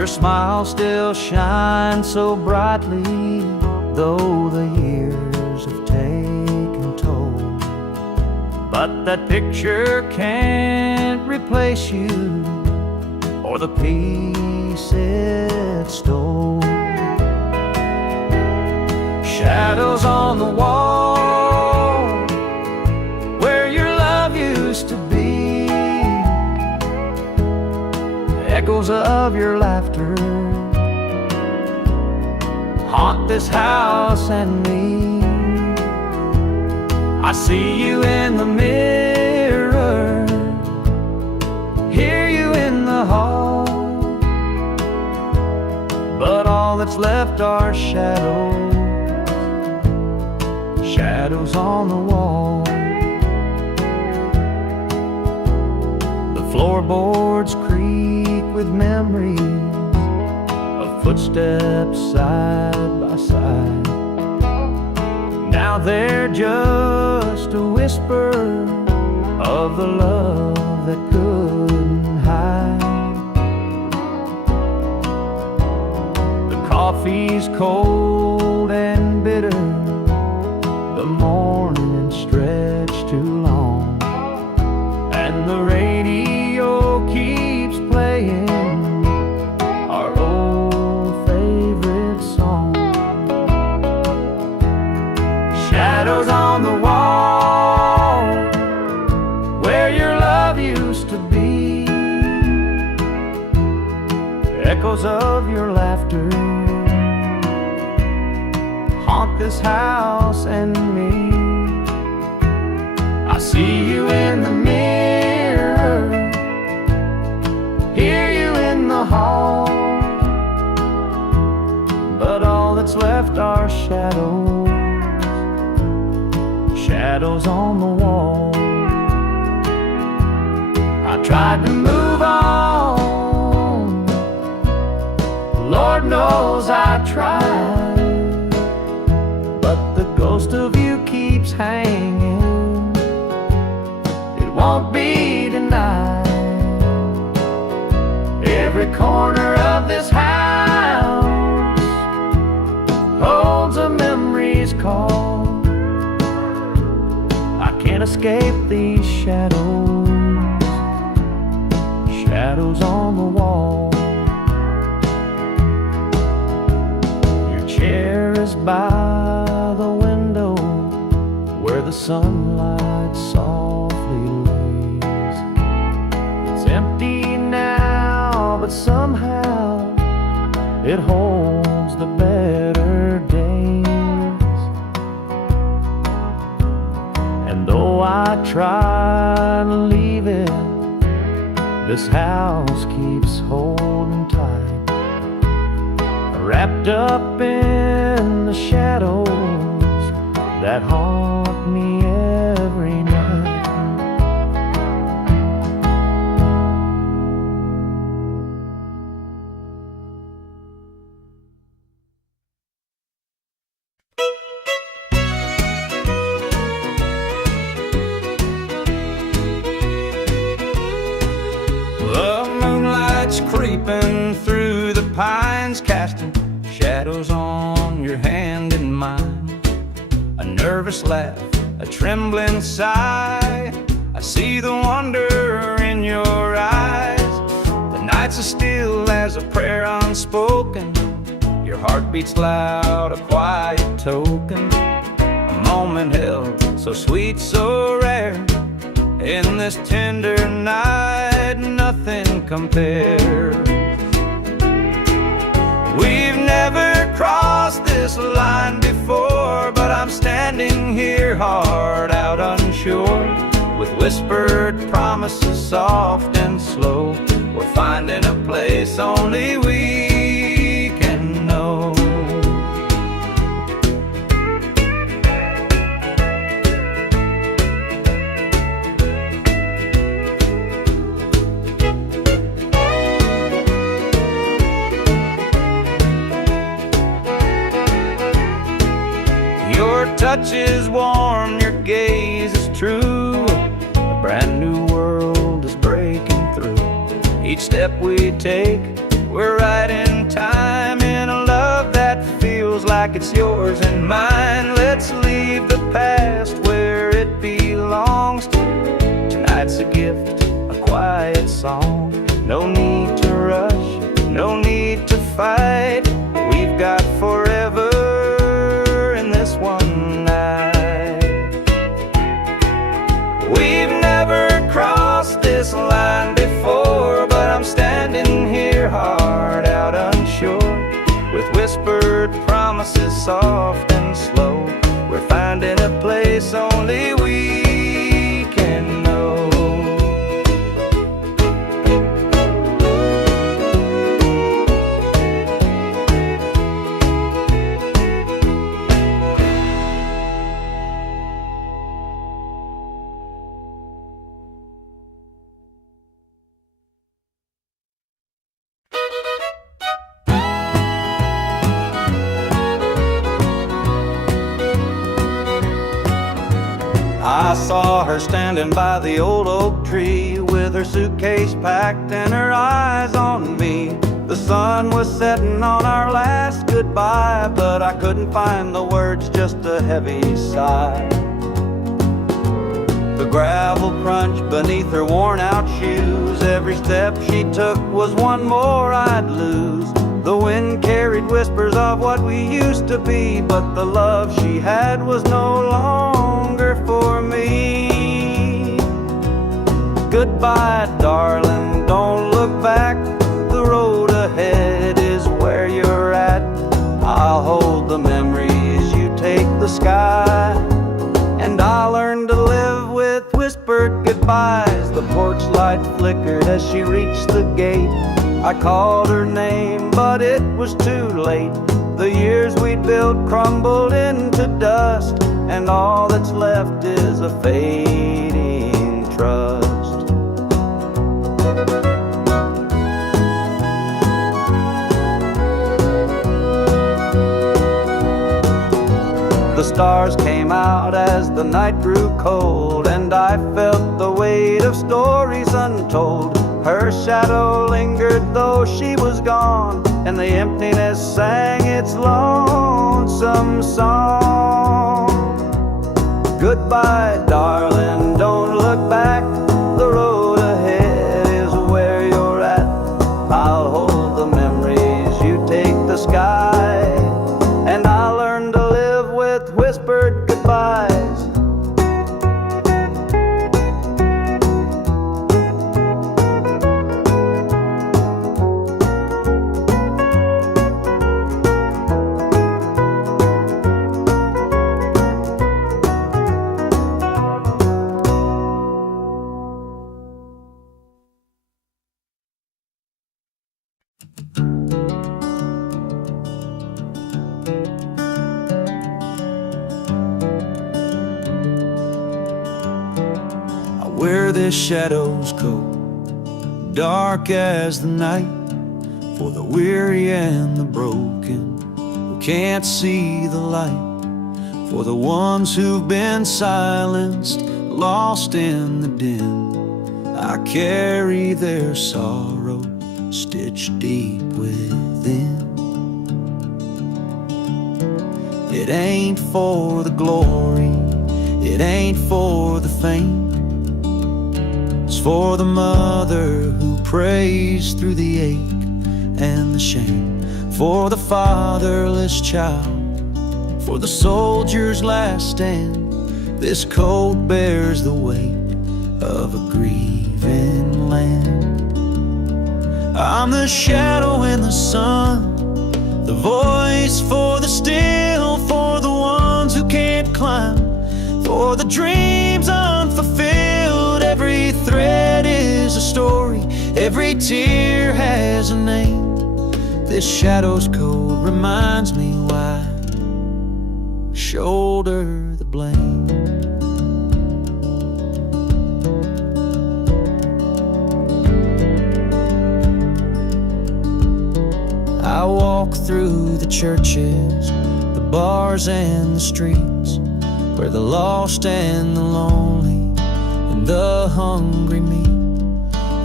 Your smile still shines so brightly, though the years have taken toll. But that picture can't replace you or the peace it stole. Shadows on the wall where your love used to be, echoes of your laughter haunt this house and me. I see you in the mirror, hear you in the hall, but all that's left are shadows, shadows on the wall. The floorboards creak with memories of footsteps side by side. Now they're just a whisper of the love that couldn't hide. The coffee's cold and bitter, the morning stretched too long, and the radio keeps playing our old favorite song. Shadows on the wall where your love used to be, echoes of your laughter haunt this house and me. I see you in the mirror, hear you in the hall, but all that's left are shadows, shadows on the wall. I tried to move on, Lord knows I tried, but the ghost of you keeps hanging, it won't be denied. Every corner of this house holds a memory's call. I can't escape these shadows, shadows on the wall. Your chair is by the window where the sunlight softly lays. It's empty now, but somehow it holds the better days. And though I try to leave it, this house keeps holding tight, wrapped up in the shadows that haunt me every night. The moonlight's creeping through the pines, casting shadows on your hand and mine. A nervous laugh, a trembling sigh, I see the wonder in your eyes. The nights are still as a prayer unspoken, your heart beats loud, a quiet token. A moment held, so sweet, so rare, in this tender night, nothing compares. We've never crossed this line before, but I'm standing here, heart out unsure, with whispered promises soft and slow. We're finding a place only we can know. Your touch is warm, your gaze is true, a brand new world is breaking through. Each step we take We're right in time in a love that feels like it's yours and mine. Let's leave the past where it belongs. Tonight's a gift, a quiet song. No need to rush, no need to fight. We've got forever in this one night. We've never crossed this line before, but I'm standing here, heart out unsure, with whispered promises soft and slow. We're finding a place only we can know. I saw her standing by the old oak tree, with her suitcase packed and her eyes on me. The sun was setting on our last goodbye, but I couldn't find the words, just a heavy sigh. The gravel crunched beneath her worn-out shoes. Every step she took was one more I'd lose. The wind carried whispers of what we used to be, but the love she had was no longer for me. Goodbye, darling, don't look back. The road ahead is where you're at. I'll hold the memories, you take the sky, and I'll learn to live with whispered goodbyes. The porch light flickered as she reached the gate. I called her name, but it was too late. The years we'd built crumbled into dust, and all that's left is a fading trust. The stars came out as the night grew cold, and I felt the weight of stories untold. Her shadow lingered though she was gone, and the emptiness sang its lonesome song. Goodbye, darling, don't look back. The road ahead is where you're at. I'll hold the memories, you take the sky, and I'll learn to live with whispered goodbyes. Where the shadows go, dark as the night, for the weary and the broken who can't see the light, for the ones who've been silenced, lost in the din. I carry their sorrow stitched deep within. It ain't for the glory, it ain't for the fame. It's for the mother who prays through the ache and the shame, for the fatherless child, for the soldier's last stand. This coat bears the weight of a grieving land. I'm the shadow in the sun, the voice for the still, for the ones who can't climb, for the dreams unfulfilled. Every thread is a story, every tear has a name. This shadow's code reminds me why I shoulder the blame. I walk through the churches, the bars and the streets, where the lost and the lonely and the hungry meet.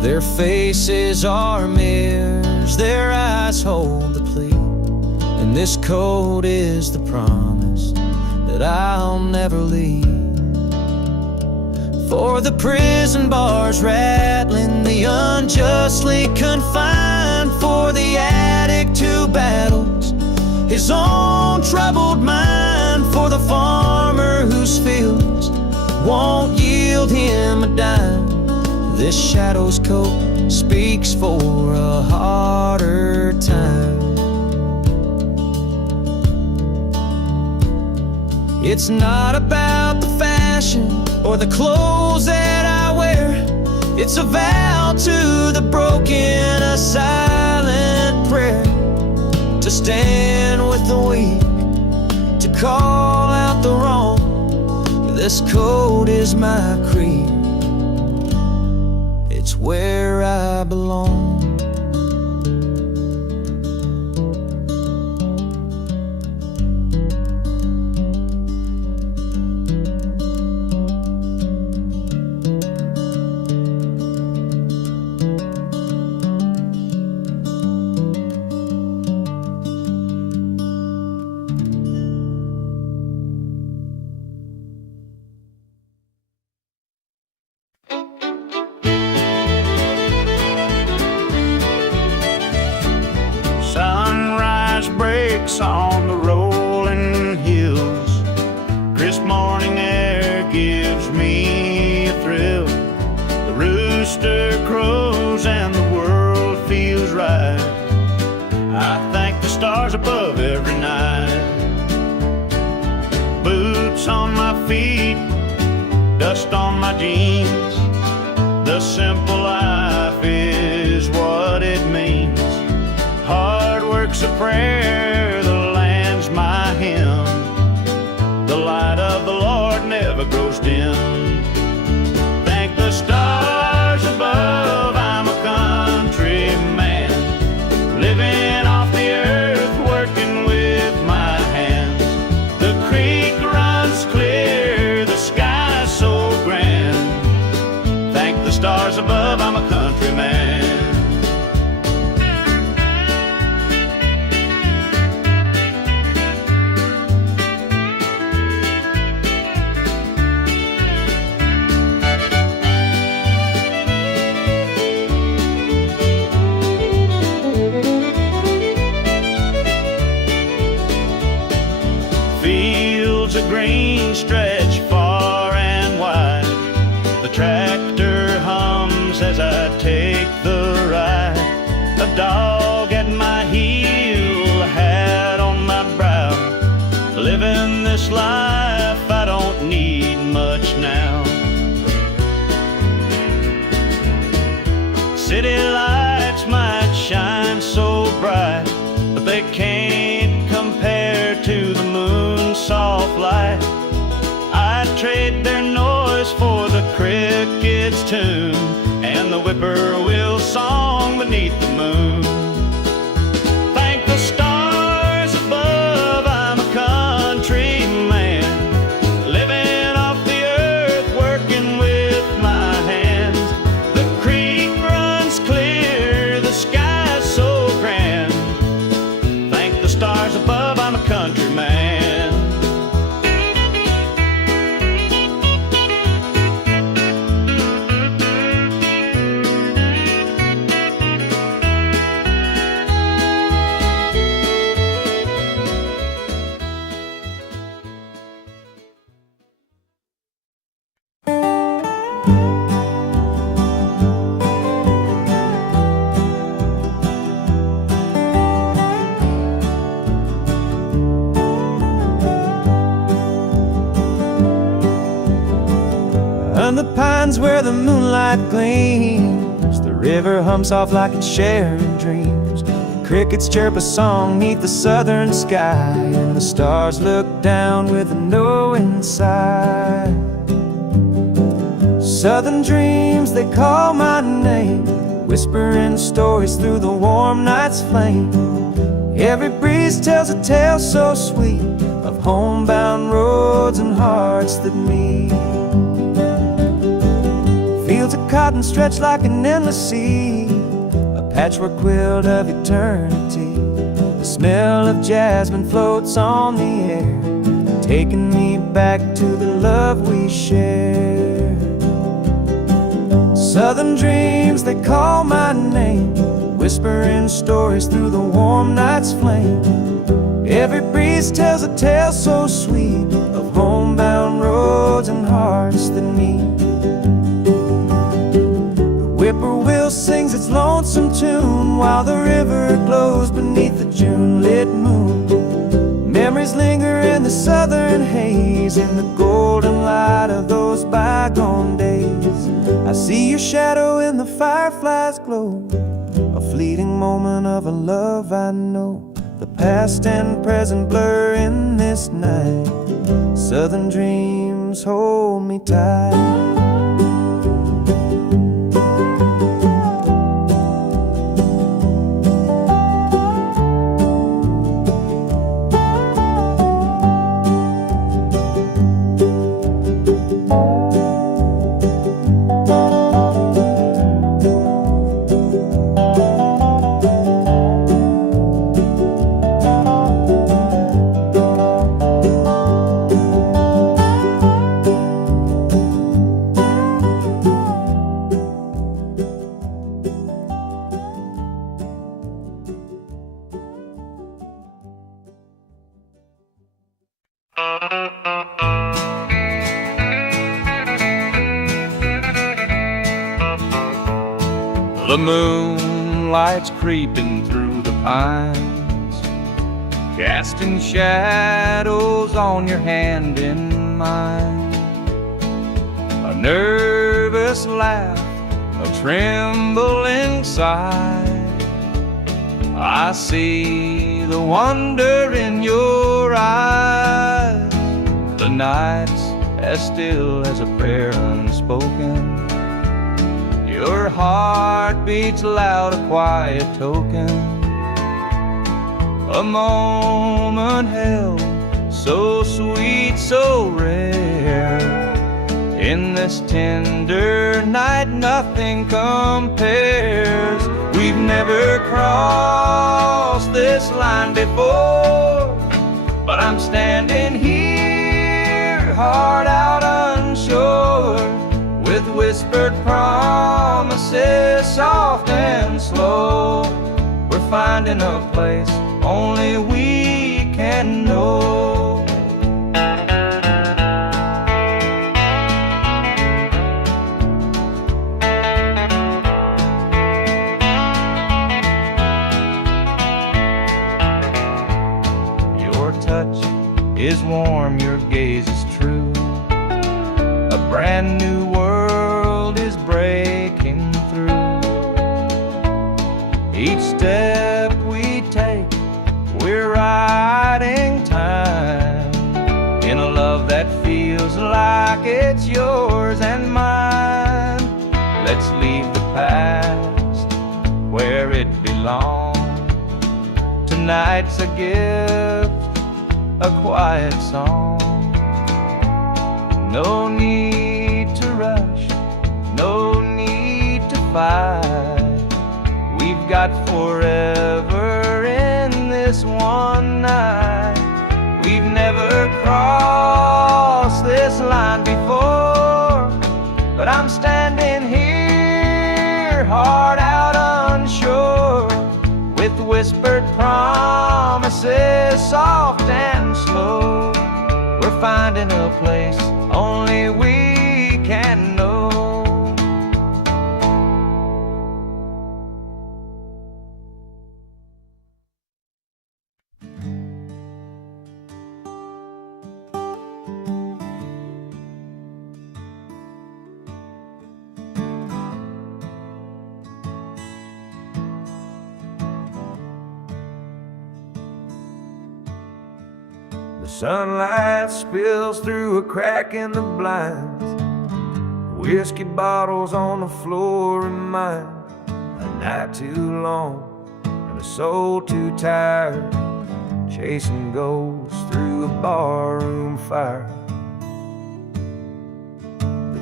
Their faces are mirrors, their eyes hold the plea, and this coat is the promise that I'll never leave. For the prison bars rattling, the unjustly confined, for the addict who battles his own troubled mind, for the farmer whose fields won't yield him a dime. This shadow's coat speaks for a harder time. It's not about the fashion or the clothes that I wear. It's a vow to the broken, a silent prayer, to stand with the weak, to call out the wrong. This coat is my creed, it's where I belong. Sunrise breaks on the rolling hills. Crisp morning air gives me a thrill. The rooster crows and the world feels right. I thank the stars above every night. Boots on my feet, dust on my jeans. The simple life is what it means. Hard work's a prayer, the land's my hymn. The light of the Lord never grows dim. Thank the stars above, I'm a country man, living off the earth, working with my hands. The creek runs clear, the sky's so grand. Thank the stars above, I'm a country man. Green stretch far and wide. The tractor hums as I take the ride. A dog at my heel, a hat on my brow. Living this life, I don't need much now. City lights might shine so bright, but they can't compare to the moon's soft light. I'd trade their noise for the cricket's tune and the whippoorwill song beneath the moon. Thank the stars above, I'm a country man, living off the earth, working with my hands. The creek runs clear, the sky's so grand. Thank the stars above, I'm a country man. And the pines where the moonlight gleams, the river hums off like it's sharing dreams. The crickets chirp a song neath the southern sky, and the stars look down with a knowing sigh. Southern dreams, they call my name, whispering stories through the warm night's flame. Every breeze tells a tale so sweet of homebound roads and hearts that meet. Fields of cotton stretched like an endless sea, a patchwork quilt of eternity. The smell of jasmine floats on the air, taking me back to the love we shared. Southern dreams, they call my name, whispering stories through the warm night's flame. Every breeze tells a tale so sweet of homebound roads and hearts that meet. The whippoorwill sings its lonesome tune while the river glows beneath the June-lit moon. Memories linger in the southern haze, in the golden light of those bygone days. I see your shadow in the firefly's glow, a fleeting moment of a love I know. The past and present blur in this night. Southern dreams hold me tight. The moonlight's creeping through the pines, casting shadows on your hand in mine. A nervous laugh, a trembling sigh. I see the wonder in your eyes. The night's as still as a prayer unspoken. Your heart beats loud, a quiet token. A moment held, so sweet, so rare. In this tender night, nothing compares. We've never crossed this line before, but I'm standing here, heart out unsure, with whispered promises, soft and slow. We're finding a place only we can know. Your touch is warm, your gaze is true. A brand new world is breaking through. Each step we take, we're riding time in a love that feels like it's yours and mine. Let's leave the past where it belongs. Tonight's a gift, a quiet song. No need to rush, no need to fight. We've got forever in this one night. We've never crossed this line before, but I'm standing here, heart out unsure, with whispered promises, soft and slow. We're finding a place only we can know. The sunlight spills through a crack in the blinds. Whiskey bottles on the floor remind a night too long and a soul too tired, chasing ghosts through a barroom fire. The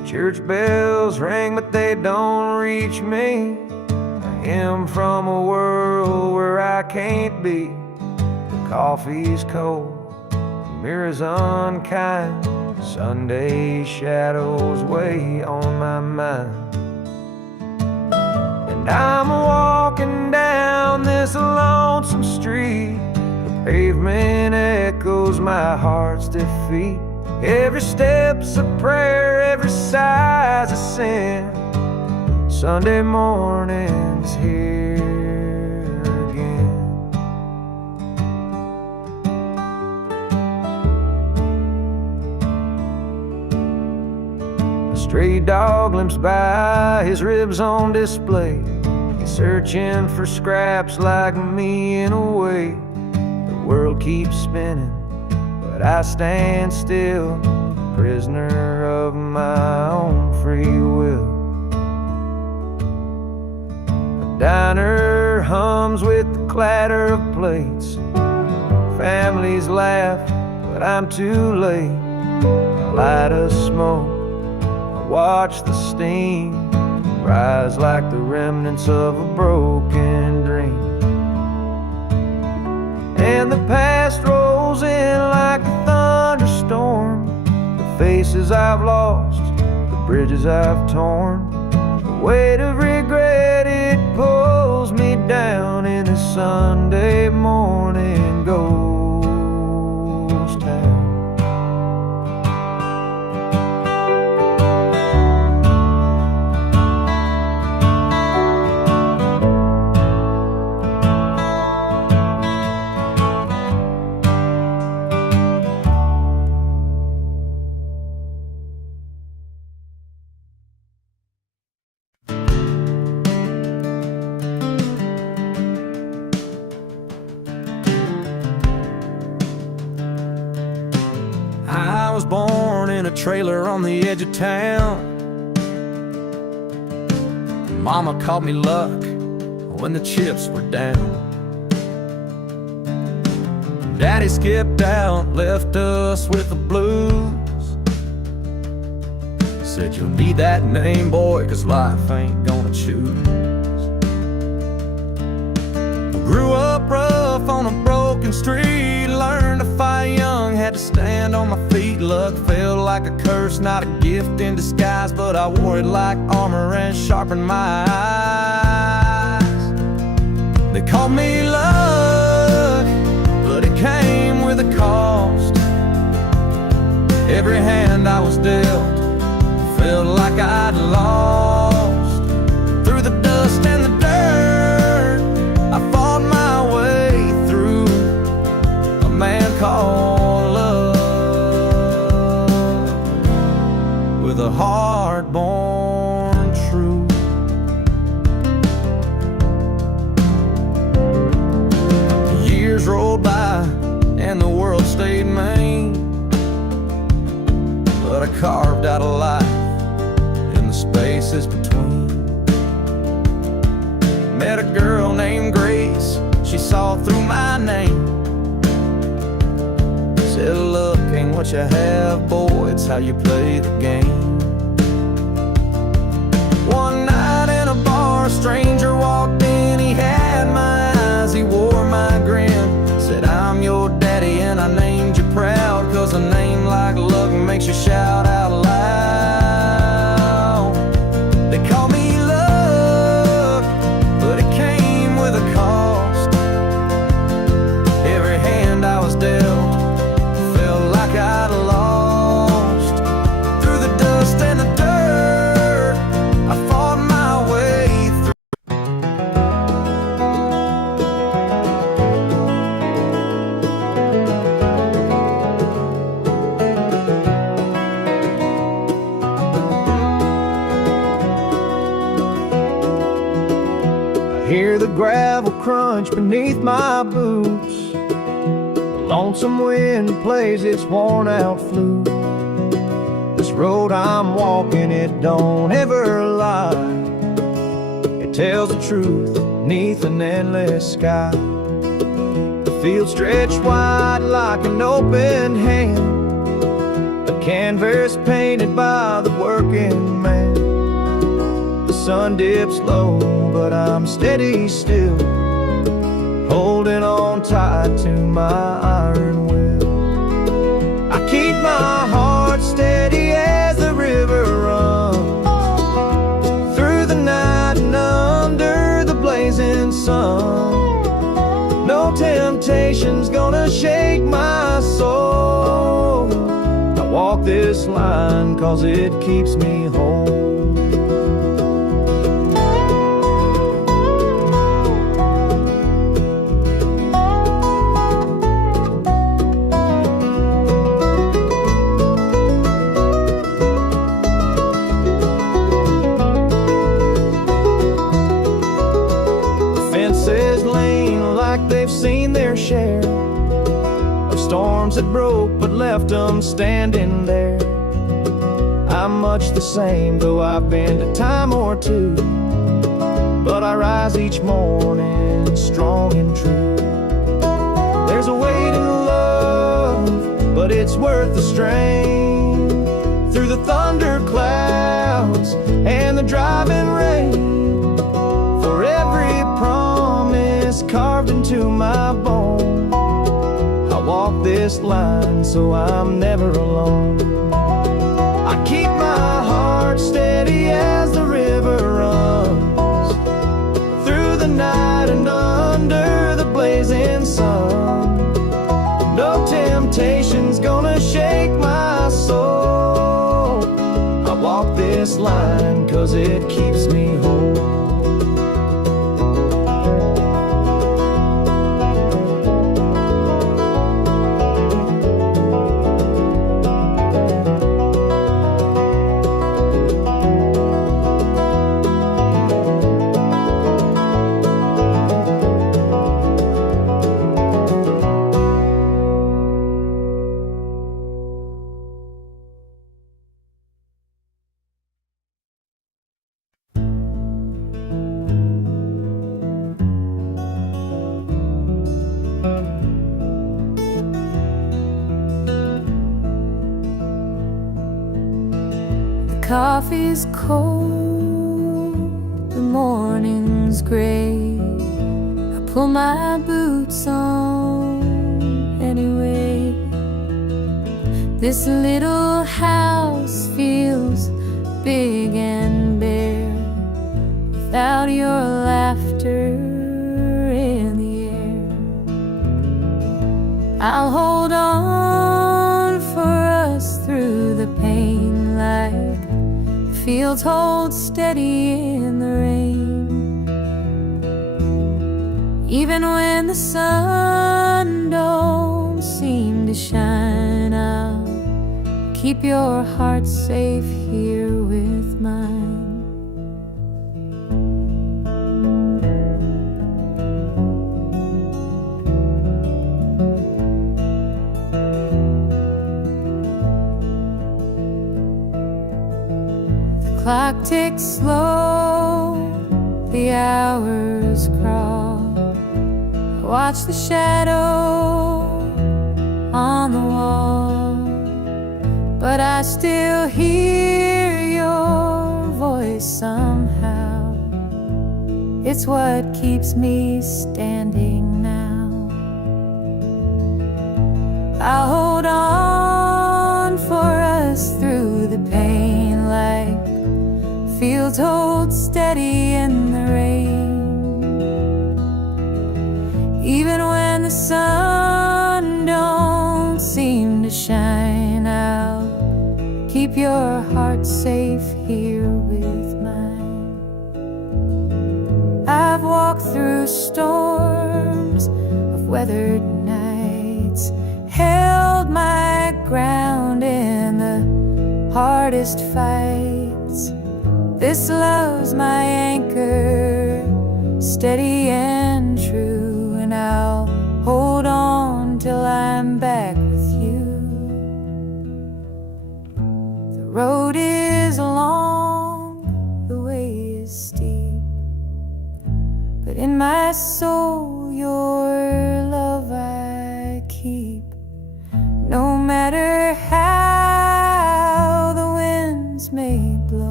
Church bells ring, but they don't reach me. I am from a world where I can't be. The coffee's cold, the mirror's unkind. Sunday shadows weigh on my mind. And I'm walking down this lonesome street. The pavement echoes my heart's defeat. Every step's a prayer, every sigh's a sin. Sunday morning's here again. A stray dog limps by, his ribs on display. He's searching for scraps like me in a way. The world keeps spinning, but I stand still, prisoner of my own free will. The diner hums with the clatter of plates. Families laugh, but I'm too late. I light a smoke, I watch the steam rise like the remnants of a broken dream. And the past rolls in like a thunderstorm. The faces I've lost, the bridges I've torn. The weight of regret, it pulls me down in this Sunday morning ghost town. I was born in a trailer on the edge of town. Mama called me luck when the chips were down. Daddy skipped out, left us with the blues. Said you'll need that name, boy, 'cause life ain't gonna choose. Grew up rough on a broken street, learned to fight young, had to stand on my feet. Luck felt like a curse, not a gift in disguise, but I wore it like armor and sharpened my eyes. They called me luck, but it came with a cost. Every hand I was dealt felt like I'd lost. Through the dust and the dirt, I fought my way through. A man called love, with a heart born true. Years rolled by and the world stayed mean, but I carved out a life in the spaces between. Met a girl named Grace, she saw through my name. Said luck ain't what you have, boy, it's how you play the game. One night in a bar, a stranger walked in, he had my eyes, he wore my grin. Said I'm your daddy and I named you proud, 'cause a name like luck makes you shout out loud. They call me luck, but it came with a cost. Every hand I was dealt felt like I'd lost. Through the dust and the dirt, I fought my way through. Hear the gravel crunch beneath my boots. The lonesome wind plays its worn out flute. This road I'm walking, it don't ever lie. It tells the truth beneath an endless sky. The field stretched wide like an open hand. a canvas painted by the working man. The sun dips low, but I'm steady still, holding on tight to my iron will. I keep my heart steady as the river runs through the night and under the blazing sun. No temptation's gonna shake my soul. I walk this line 'cause it keeps me whole. They've seen their share of storms that broke but left them standing there. I'm much the same, though I've been a time or two, but I rise each morning strong and true. There's a weight in love, but it's worth the strain. Through the thunder clouds and the driving rain, for every promise carved into my bone, I walk this line so I'm never alone. I keep my heart steady as the river runs through the night and under the blazing sun. No temptation's gonna shake my soul. I walk this line 'cause it keeps me whole. Coffee's cold, the morning's gray. I pull my boots on anyway. This little house feels big and bare without your laughter in the air. I'll hold on for us through the pain, like fields hold steady in the rain. Even when the sun don't seem to shine, I'll keep your heart safe here with mine. Clock ticks slow, the hours crawl. I watch the shadow on the wall, but I still hear your voice somehow. It's what keeps me standing now. I'll hold on for us through the pain, like fields hold steady in the rain. Even when the sun don't seem to shine, I'll keep your heart safe here with mine. I've walked through storms of weathered nights, held my ground in the hardest fights. This love's my anchor, steady and true, and I'll hold on till I'm back with you. The road is long, the way is steep, but in my soul your love I keep. No matter how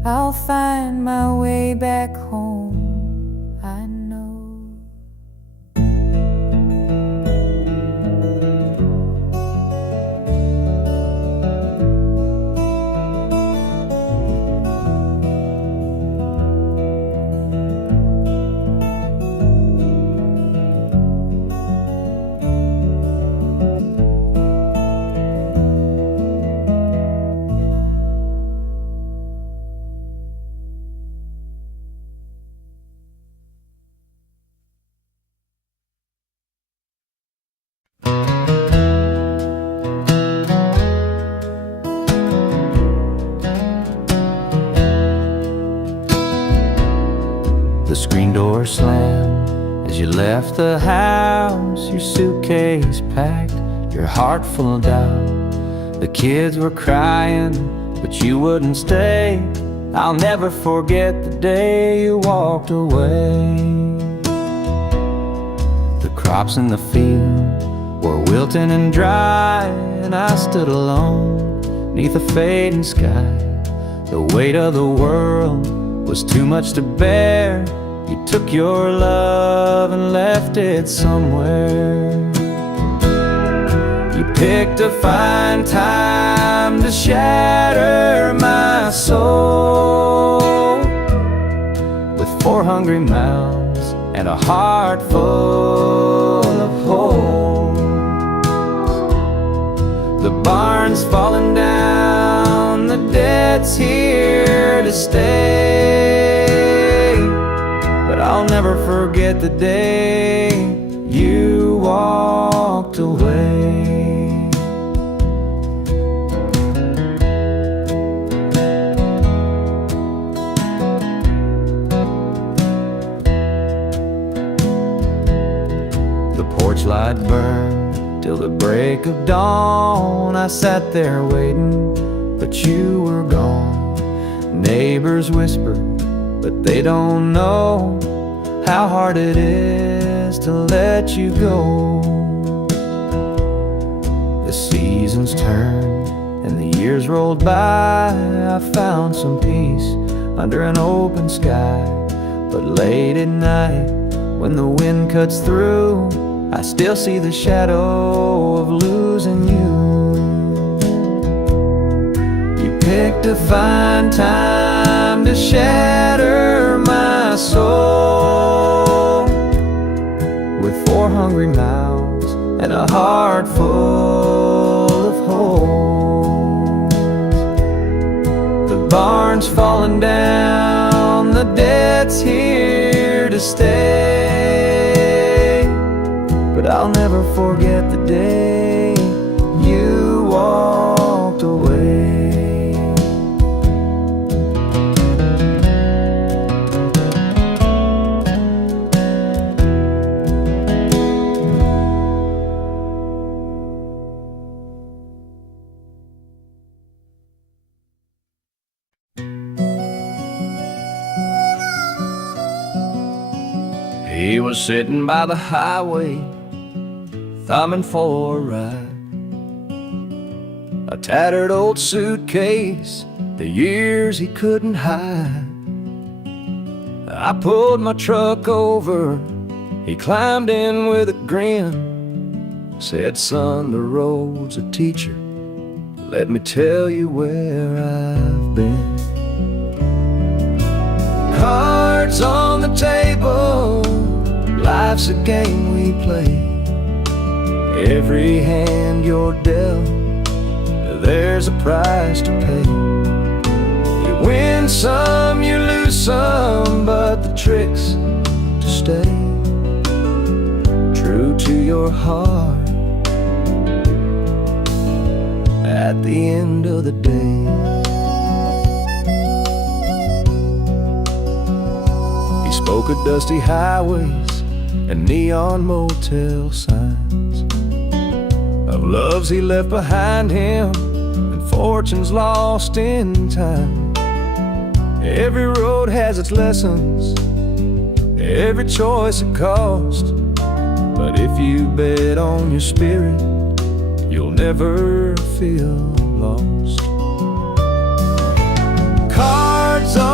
I'll find my way back home, I know. The screen door slammed as you left the house, your suitcase packed, your heart full of doubt. The kids were crying, but you wouldn't stay. I'll never forget the day you walked away. The crops in the field were wilting and dry, and I stood alone neath a fading sky. The weight of the world was too much to bear. You took your love and left it somewhere. You picked a fine time to shatter my soul with 4 hungry mouths and a heart full of holes. The barn's falling down, the debt's here to stay, but I'll never forget the day you walked away. The porch light burned till the break of dawn. I sat there waiting, but you were gone. Neighbors whispered, but they don't know how hard it is to let you go. The seasons turned and the years rolled by. I found some peace under an open sky, but late at night when the wind cuts through, I still see the shadow of losing you. You picked a fine time to shatter my soul with 4 hungry mouths and a heart full of holes. The barn's falling down, the debt's here to stay, but I'll never forget the day you walked away. He was sitting by the highway, thumbing for a ride. A tattered old suitcase, the years he couldn't hide. I pulled my truck over, he climbed in with a grin. Said, son, the road's a teacher, let me tell you where I've been. Cards on the table, life's a game we play. Every hand you're dealt, there's a price to pay. You win some, you lose some, but the trick's to stay true to your heart at the end of the day. He spoke of dusty highways and neon motel signs, of loves he left behind him and fortunes lost in time. Every road has its lessons, every choice a cost, but if you bet on your spirit, you'll never feel lost. Cards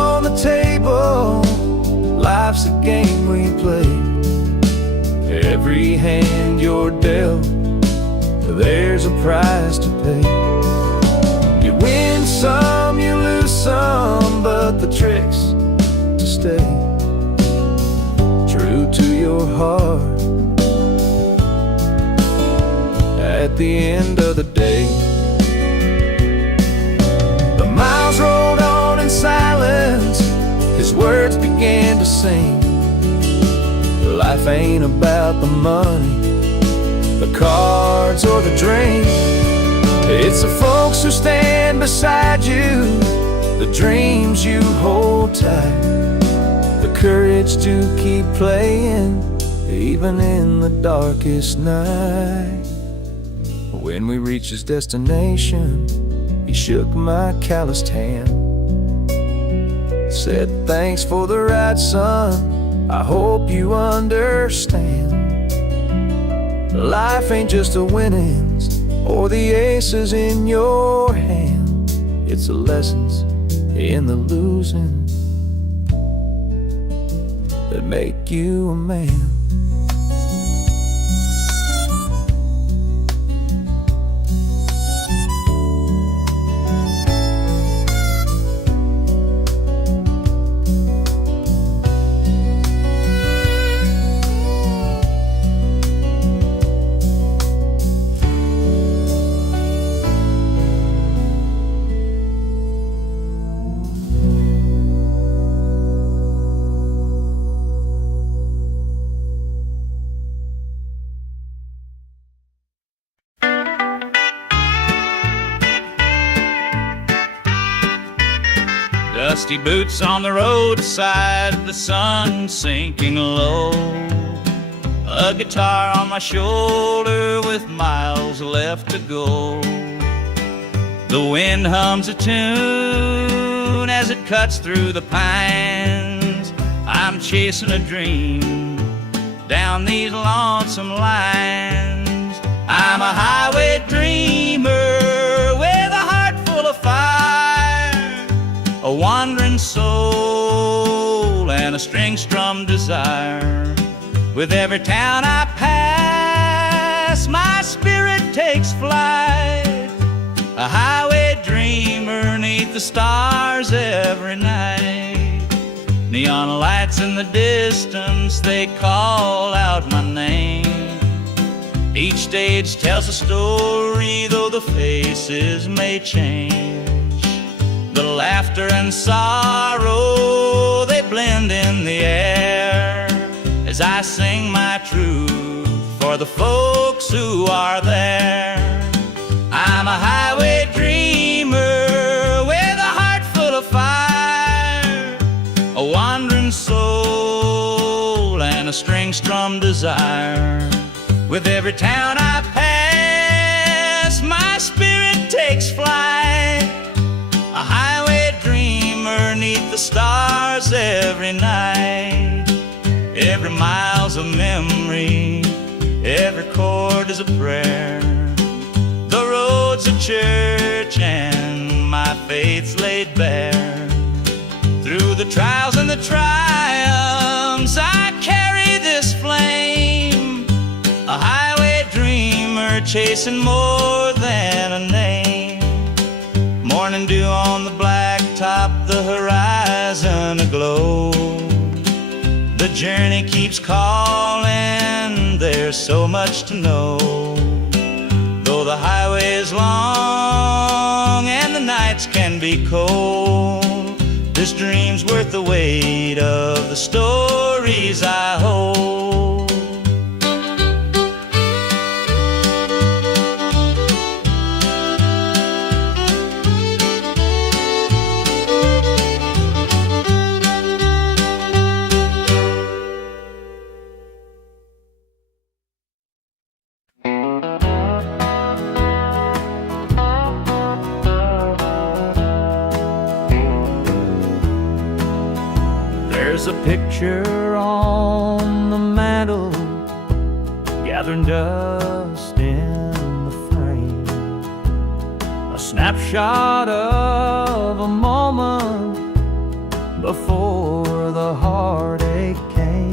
game we play. Every hand you're dealt, there's a price to pay. You win some, you lose some, but the trick's to stay true to your heart. At the end of the day, the miles rolled on in silence. His words began to sing. Life ain't about the money, the cards, or the drink. It's the folks who stand beside you, the dreams you hold tight, the courage to keep playing, even in the darkest night. When we reached his destination, he shook my calloused hand, said, "Thanks for the ride, son, I hope you understand. Life ain't just the winnings or the aces in your hand. It's the lessons in the losing that make you a man." Dusty boots on the roadside, the sun sinking low. A guitar on my shoulder with miles left to go. The wind hums a tune as it cuts through the pines. I'm chasing a dream down these lonesome lines. I'm a highway dreamer with a heart full of fire, a wandering soul and a string-strummed desire. With every town I pass, my spirit takes flight, a highway dreamer 'neath the stars every night. Neon lights in the distance, they call out my name. Each stage tells a story, though the faces may change. The laughter and sorrow, they blend in the air as I sing my truth for the folks who are there. I'm a highway dreamer with a heart full of fire, a wandering soul and a string-strummed desire. With every town I pass, my spirit takes flight, a highway dreamer 'neath the stars every night. Every mile's a memory, every chord is a prayer. The road's a church and my faith's laid bare. Through the trials and the triumphs, I carry this flame, a highway dreamer chasing more than a name. Morning dew on the blacktop, the horizon aglow. The journey keeps calling, there's so much to know. Though the highway is long and the nights can be cold, this dream's worth the weight of the stories I hold. There's a picture on the mantle, gathering dust in the frame, a snapshot of a moment before the heartache came.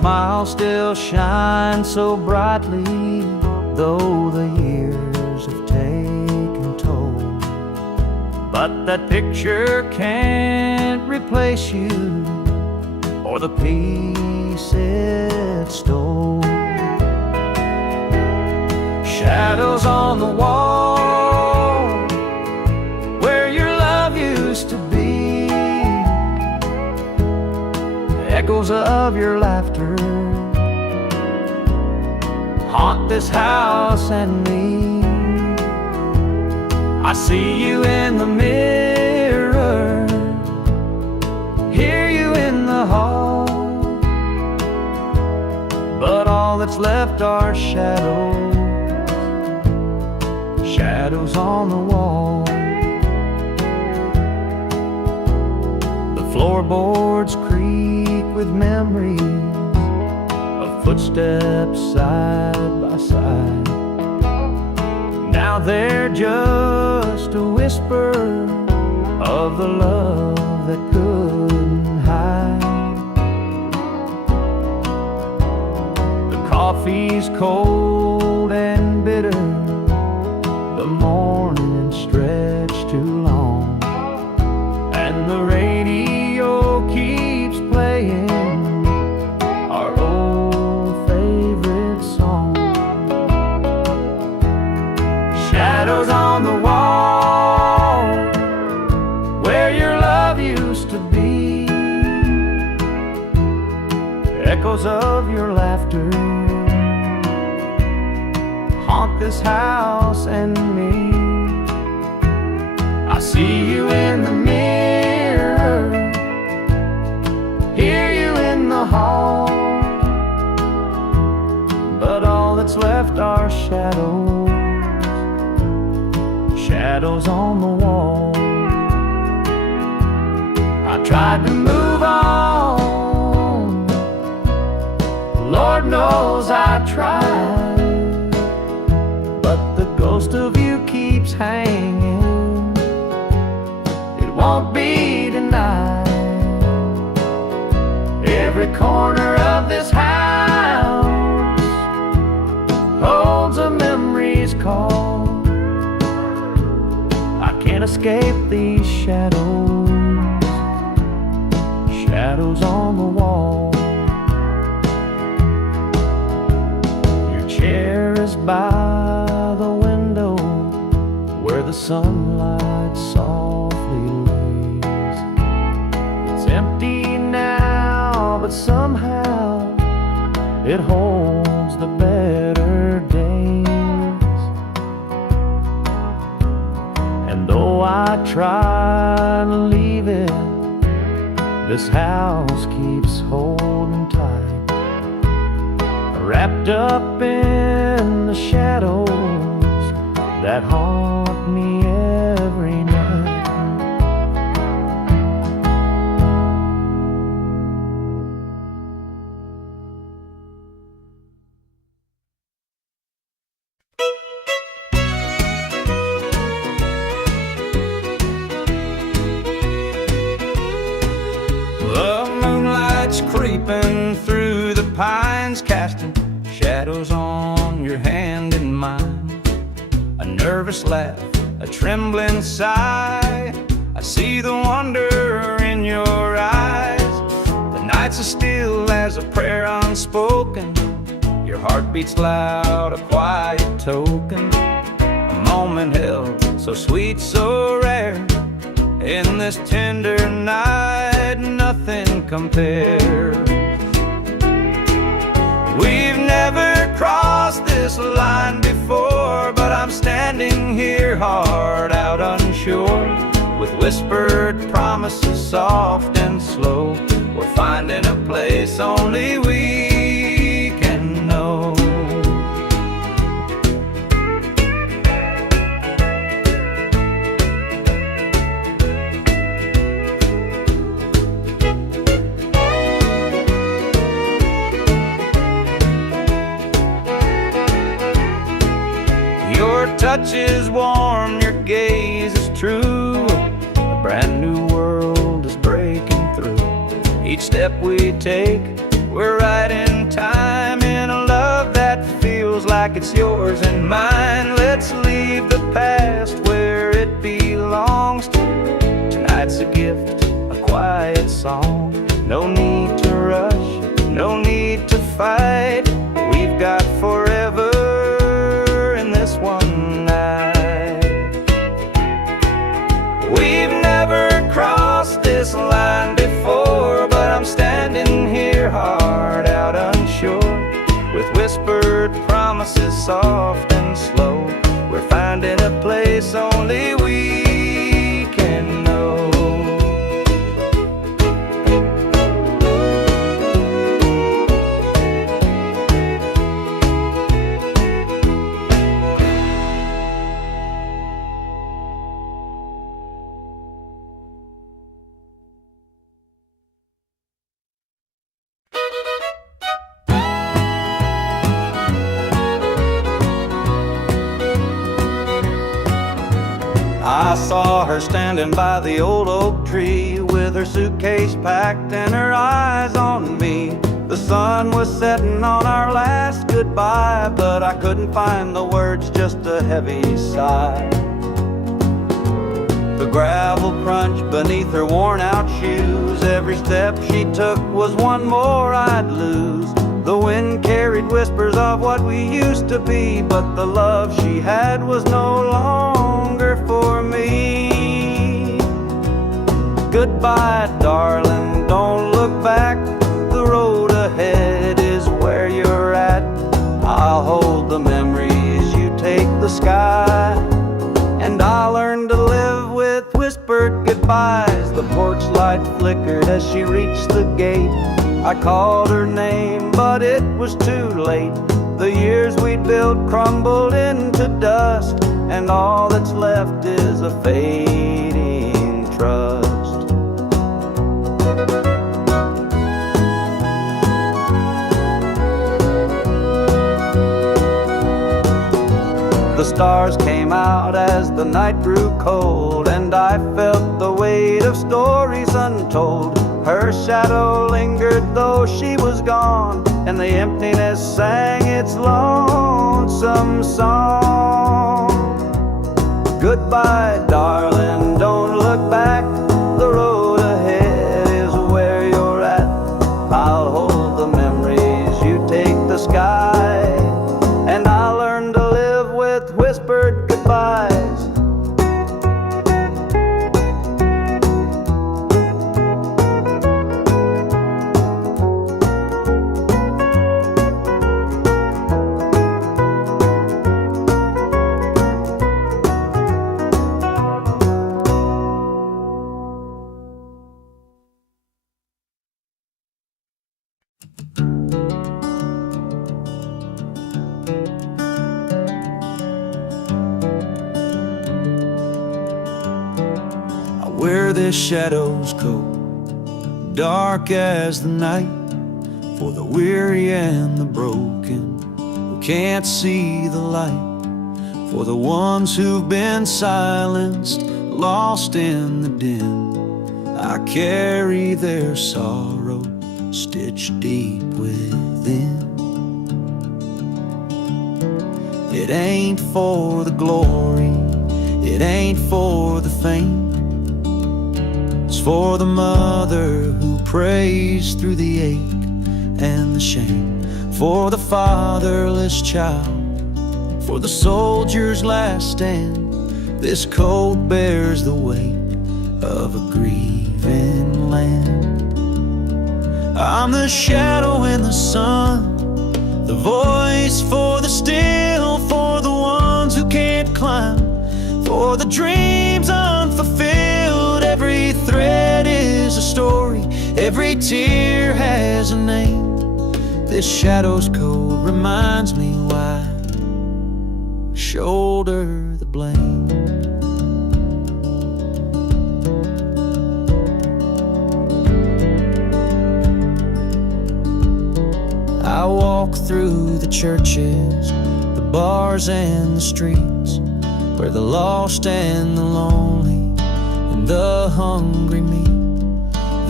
smile still shines so brightly, though the years have taken toll. But that picture can't replace you or the peace it stole. Shadows on the wall where your love used to be, echoes of your laughter haunt this house and me. I see you in the mirror, hear you in the hall, but all that's left are shadows, shadows on the wall. The floorboards creak with memories of footsteps side by side. Now they're just a whisper of the love that couldn't hide. The coffee's cold and bitter, the morning stretched too long, and the radio keeps playing our old favorite song. Shadows on the wall where your love used to be, echoes of your laughter haunt this house and me. I see you in the mirror, hear you in the hall, but all that's left are shadows, shadows on the wall. I tried to move on, Lord knows I tried, but the ghost of you keeps hanging, it won't be denied. Every corner of this house holds a memory's call. I can't escape these shadows, shadows on the wall. Your chair is by the window where the sunlight softly lays. It's empty now, but somehow it holds the better days. And though I try to leave it, this house keeps holding tight, wrapped up in the shadows that haunt me every night. The moonlight's creeping through the pines, casting shadows on your hand and mine. A nervous laugh, a trembling sigh, I see the wonder in your eyes. The nights are still as a prayer unspoken, your heart beats loud, a quiet token. A moment held, so sweet, so rare, in this tender night, nothing compares. We've never crossed this line before, but I'm standing here, heart out unsure, with whispered promises soft and slow. We're finding a place only we can know. Your touch is warm, your gaze is true, a brand new world is breaking through. Each step we take We're right in time in a love that feels like it's yours and mine. Let's leave the past where it belongs. Tonight's a gift, a quiet song. No need to rush, no need to fight. We've got forever in this one night. We've never crossed this line before, but I'm standing here, heart out unsure, with whispered promises soft and slow. We're finding a place only we can know. I saw her standing by the old oak tree, with her suitcase packed and her eyes on me. The sun was setting on our last goodbye, but I couldn't find the words, just a heavy sigh. The gravel crunched beneath her worn out shoes. Every step she took was one more I'd lose. The wind carried whispers of what we used to be, but the love she had was no longer for me. Goodbye, darling, don't look back. The road ahead is where you're at. I'll hold the memories, you take the sky, and I'll learn to live with whispered goodbyes. The porch light flickered as she reached the gate. I called her name, but it was too late. The years we'd built crumbled into dust, and all that's left is a fading trust. The stars came out as the night grew cold, and I felt the weight of stories untold. Her shadow lingered though she was gone, and the emptiness sang its lonesome song. Goodbye, darling, don't look back. The road ahead is where you're at. I'll hold the memories, you take the sky, and I'll learn to live with whispered goodbyes. Where the shadows go, dark as the night, for the weary and the broken who can't see the light, for the ones who've been silenced, lost in the din. I carry their sorrow stitched deep within. It ain't for the glory, it ain't for the fame. It's for the mother who prays through the ache and the shame, for the fatherless child, for the soldier's last stand. This coat bears the weight of a grieving land. I'm the shadow in the sun, the voice for the still, for the ones who can't climb, for the dreams unfulfilled. Every thread is a story, every tear has a name. This shadow's code reminds me why I shoulder the blame. I walk through the churches, the bars and the streets, where the lost and the lonely and the hungry meet.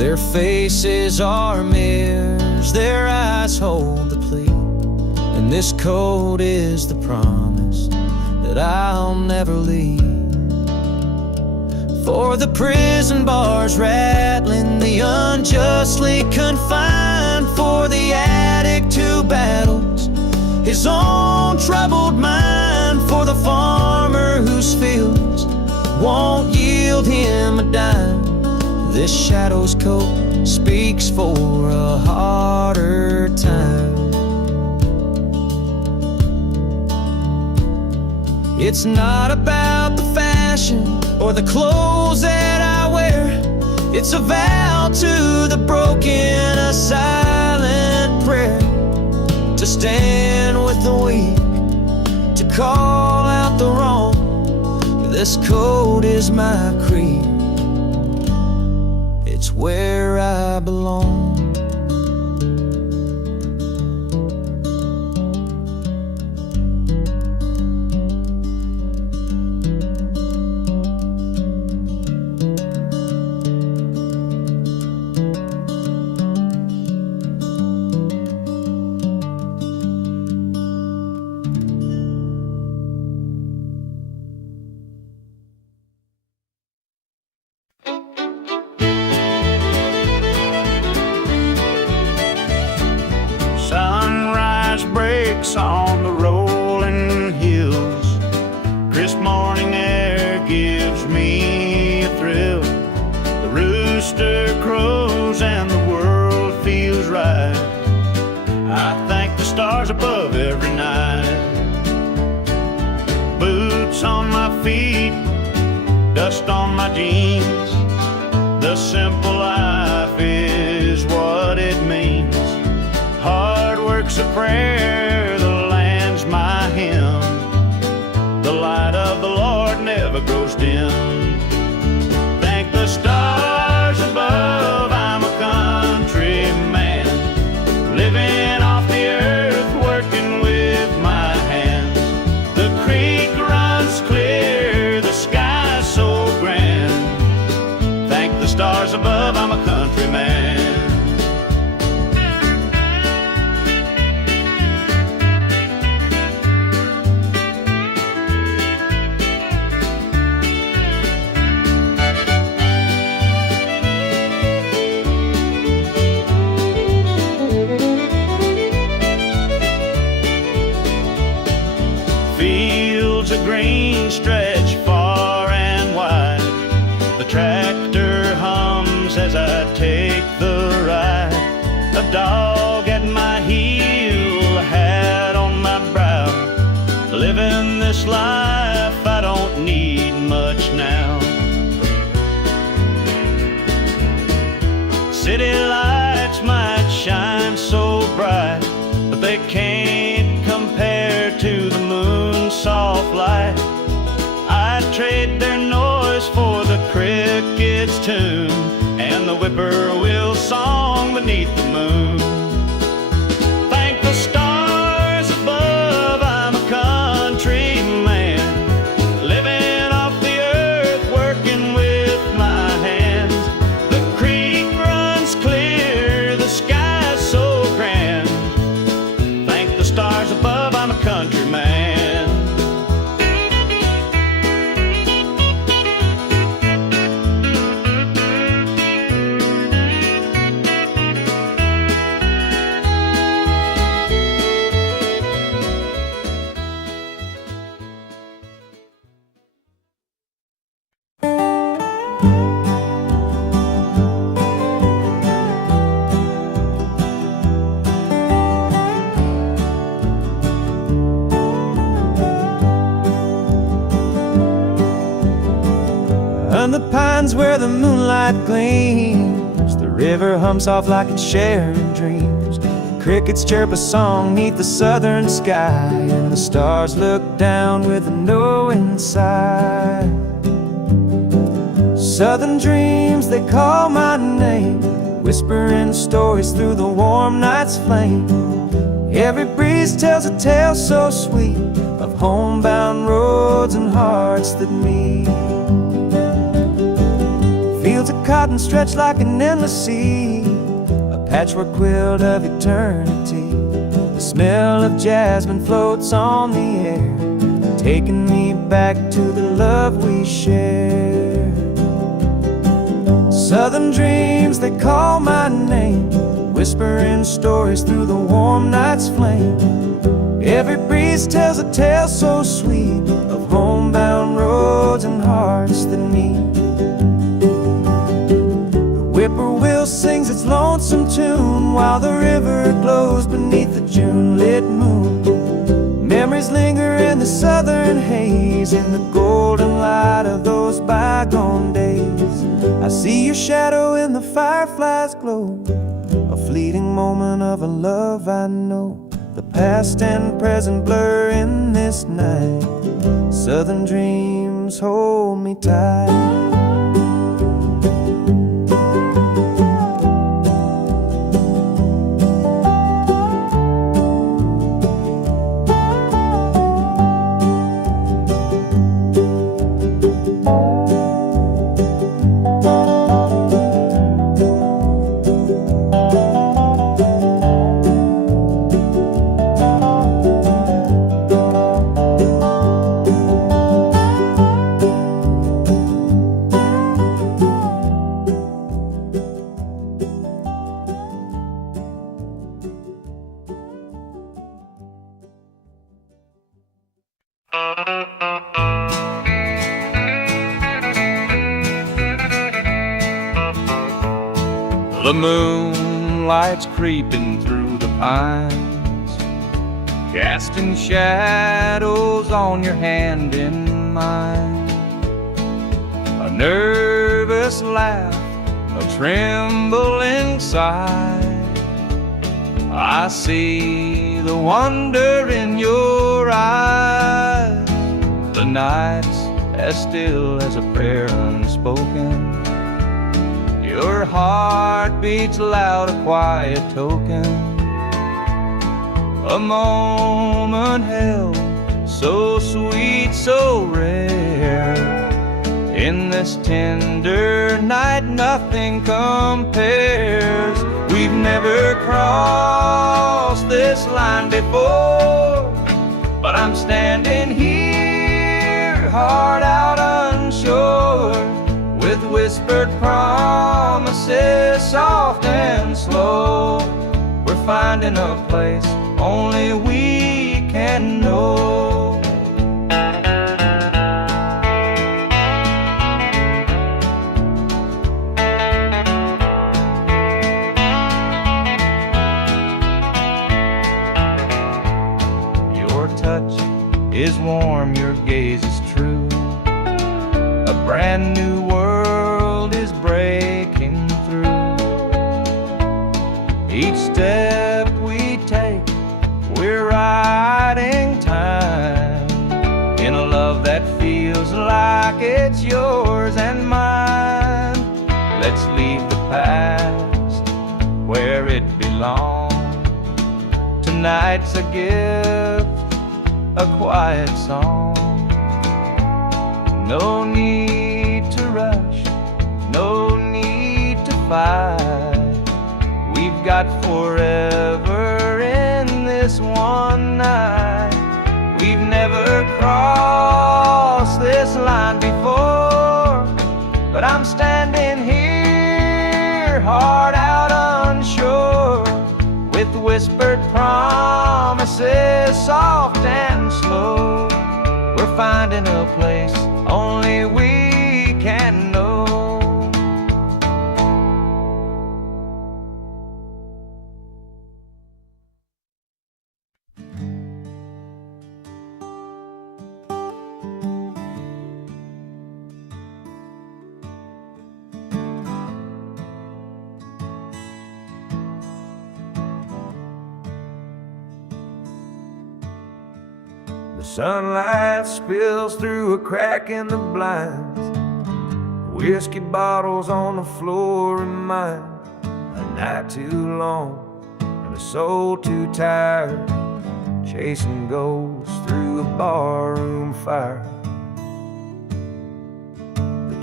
Their faces are mirrors, their eyes hold the plea, and this coat is the promise that I'll never leave. For the prison bars rattling, the unjustly confined, for the addict who battles his own troubled mind, for the farmer whose fields won't yield him a dime. This shadow's coat speaks for a harder time. It's not about the fashion or the clothes that I wear. It's a vow to the broken, a silent prayer, to stand with the weak, to call out the wrong. This coat is my creed, it's where I belong. Sunrise breaks on the rolling hills. Crisp morning air gives me a thrill. The rooster crows and the world feels right. I thank the stars above every night. Boots on my feet, dust on my jeans. The simple life is what it means. Hard work's a prayer, the land's my hymn. The light of the Lord never grows dim. Thank the stars above, I'm a country man, living off the earth, working with my hands. The creek runs clear, the sky's so grand. Thank the stars above, I'm a country man. Fields of green stretch far and wide. The tractor hums as I take the ride. A dog at my heel, a hat on my brow. Living this life, I don't need much now. City lights might shine so bright, but they can't compare to the moon's soft light. I'd trade their noise for the cricket's tune and the whippoorwill song beneath the moon. Thank the stars above, I'm a country man, living off the earth, working with my hands. The creek runs clear, the sky's so grand. Thank the stars above, I'm a country man. And the pines where the moonlight gleams, the river hums off like it's sharing dreams. Crickets chirp a song neath the southern sky, and the stars look down with a knowing sigh. Southern dreams, they call my name, whispering stories through the warm night's flame. Every breeze tells a tale so sweet of homebound roads and hearts that meet. Fields of cotton stretched like an endless sea, a patchwork quilt of eternity. The smell of jasmine floats on the air, taking me back to the love we shared. Southern dreams, they call my name, whispering stories through the warm night's flame. Every breeze tells a tale so sweet of homebound roads and hearts that meet. The whippoorwill sings its lonesome tune while the river glows beneath the June-lit moon. Memories linger in the southern haze, in the golden light of those bygone days. I see your shadow in the firefly's glow, a fleeting moment of a love I know. The past and present blur in this night. Southern dreams hold me tight. The moonlight's creeping through the pines, casting shadows on your hand in mine. A nervous laugh, a trembling sigh. I see the wonder in your eyes. The night's as still as a prayer unspoken. Your heart beats loud, a quiet token. A moment held, so sweet, so rare. In this tender night, nothing compares. We've never crossed this line before, but I'm standing here, heart out unsure, with whispered promises, soft and slow. We're finding a place only we can know. Your touch is warm, your gaze is true. A brand new world is breaking through. Each step we take, we're riding time in a love that feels like it's yours and mine. Let's leave the past where it belongs. Tonight's a gift, a quiet song. No need to rush, no need to fight. We've got forever in this one night. We've never crossed this line before, but I'm standing here, heart out unsure, with whispered promises, soft and slow. We're finding a place only we can know. The sunlight spills through a crack in the blinds. Whiskey bottles on the floor remind a night too long and a soul too tired, chasing ghosts through a barroom fire. The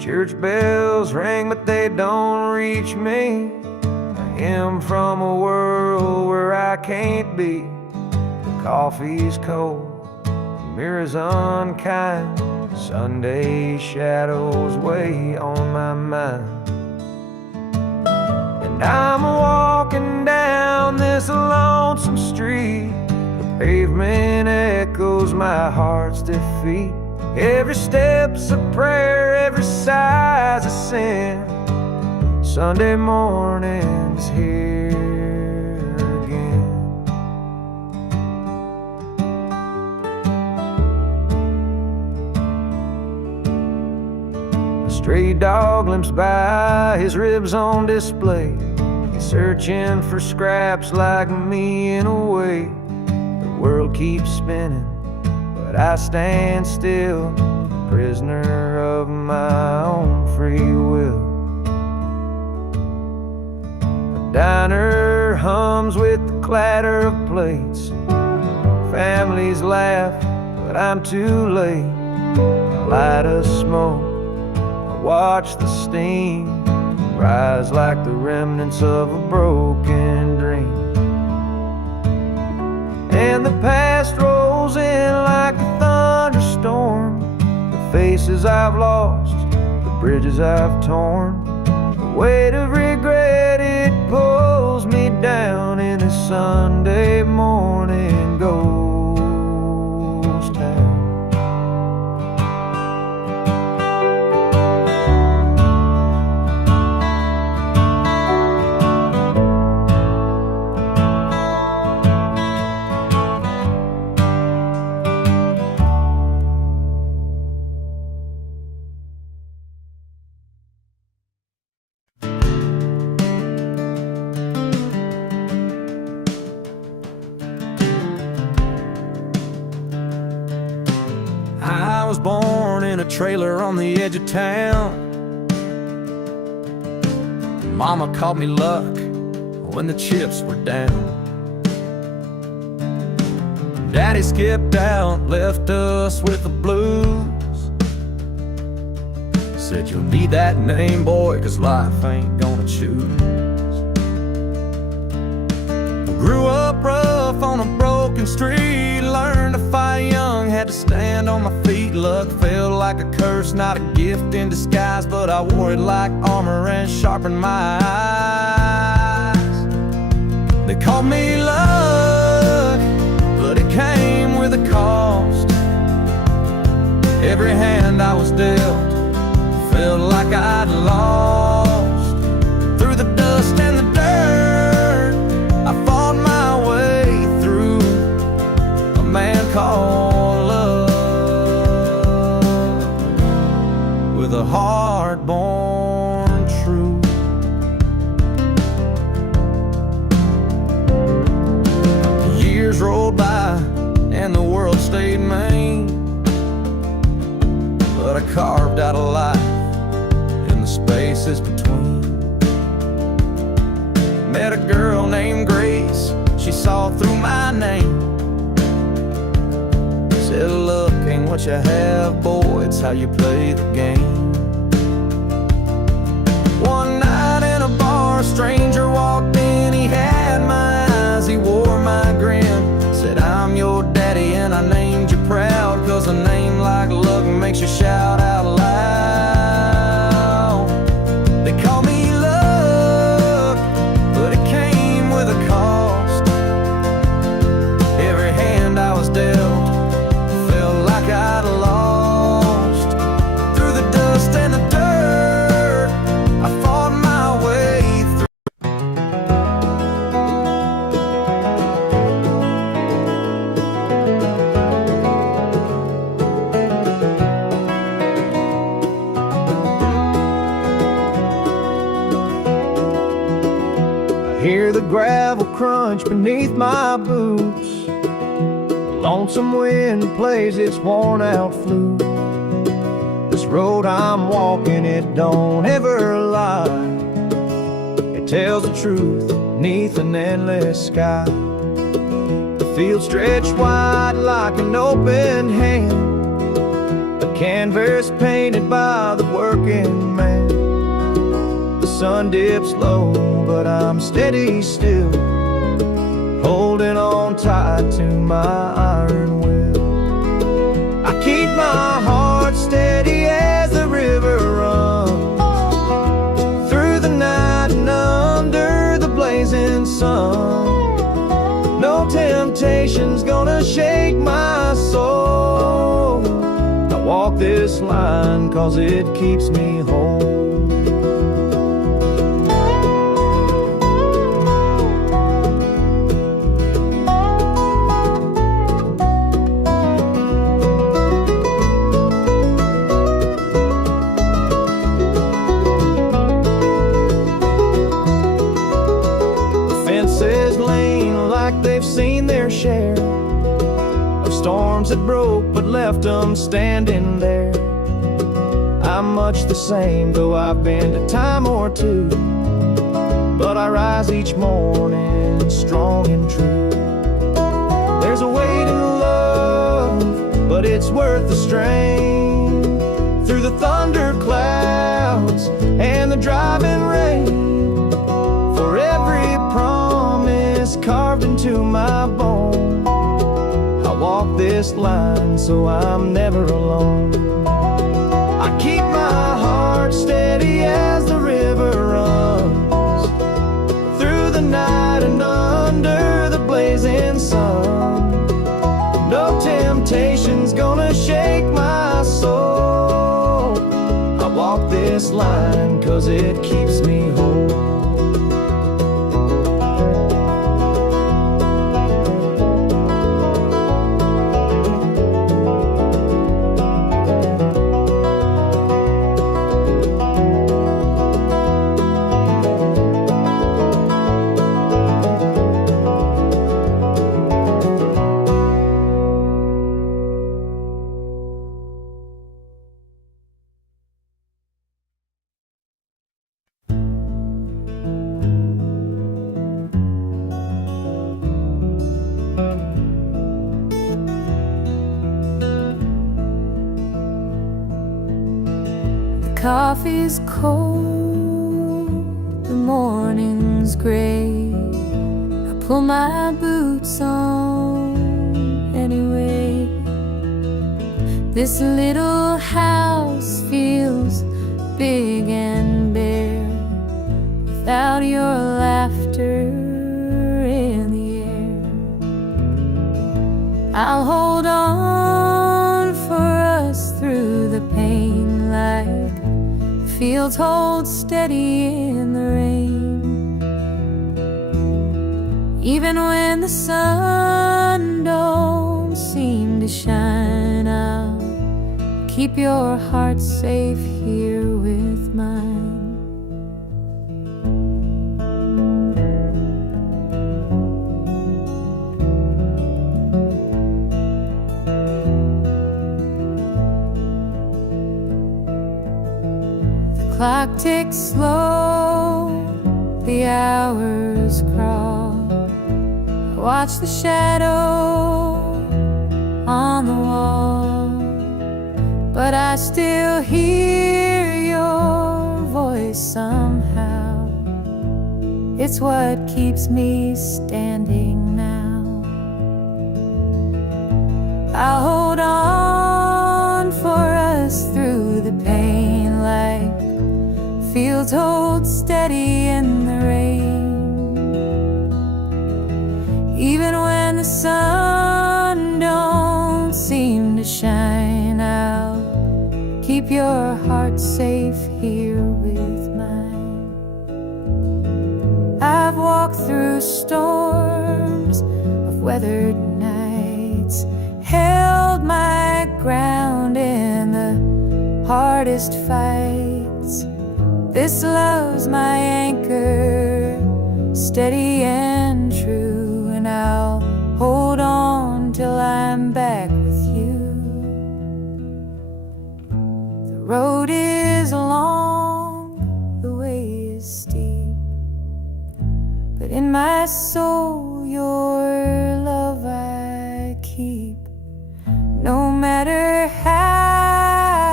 Church bells ring, but they don't reach me. I am from a world where I can't be. The coffee's cold, the mirror's unkind. Sunday shadows weigh on my mind. And I'm walking down this lonesome street. The pavement echoes my heart's defeat. Every step's a prayer, every sigh's a sin. Sunday morning's here again. A stray dog limps by, his ribs on display. He's searching for scraps like me in a way. The world keeps spinning, but I stand still, prisoner of my own free will. The diner hums with the clatter of plates. Families laugh, but I'm too late. I light a smoke, I watch the steam rise like the remnants of a broken dream. And the past rolls in like a thunderstorm. The faces I've lost, the bridges I've torn. The weight of regret, it pulls me down in this Sunday morning ghost town. I was born in a trailer on the edge of town. Mama called me luck when the chips were down. Daddy skipped out, left us with the blues. Said you'll need that name, boy, 'cause life ain't gonna choose. Grew up rough on a broken street, learned to fight young, had to stand on my feet. Luck felt like a curse, not a gift in disguise, but I wore it like armor and sharpened my eyes. They called me luck, but it came with a cost. Every hand I was dealt felt like I'd lost. Through the dust and the dirt, I fought my way through. A man called love, with a heart born true. The years rolled by and the world stayed mean, but I carved out a life in the spaces between. Met a girl named Grace, she saw through my name. Said luck ain't what you have, boy, it's how you play the game. One night in a bar, a stranger walked in, he had my eyes, he wore my grin. Said I'm your daddy and I named you proud, 'cause a name like luck makes you shout out loud. They call me luck, but it came with a cost. Every hand I was dealt felt like I'd lost. Through the dust and the dirt, I fought my way through. Hear the gravel crunch beneath my boots. The lonesome wind plays its worn out flute. This road I'm walking, it don't ever lie. It tells the truth beneath an endless sky. The field stretched wide like an open hand. A canvas painted by the working man. The sun dips low, but I'm steady still, holding on tight to my iron will. I keep my heart steady as the river runs through the night and under the blazing sun. No temptation's gonna shake my soul. I walk this line 'cause it keeps me whole. They've seen their share of storms that broke but left them standing there. I'm much the same, though I've been a time or two, but I rise each morning strong and true. There's a way to love, but it's worth the strain. Through the thunder clouds and the driving rain, for every promise carved into my bone, I walk this line so I'm never alone. I keep my heart steady as the river runs through the night and under the blazing sun. No temptation's gonna shake my soul. I walk this line 'cause it keeps me whole. Coffee's cold, the morning's gray. I pull my boots on anyway. This little house feels big and bare without your laughter in the air. I'll hold on for us through the pain, like fields hold steady in the rain. Even when the sun don't seem to shine, I'll keep your heart safe here with mine. Clock ticks slow, the hours crawl. I watch the shadow on the wall, but I still hear your voice somehow. It's what keeps me standing now. I'll hold on for us through the pain, like fields hold steady in the rain. Even when the sun don't seem to shine, I'll keep your heart safe here with mine. I've walked through storms of weathered nights, held my ground in the hardest fights. This love's my anchor, steady and true, and I'll hold on till I'm back with you. The road is long, the way is steep, but in my soul your love I keep. No matter how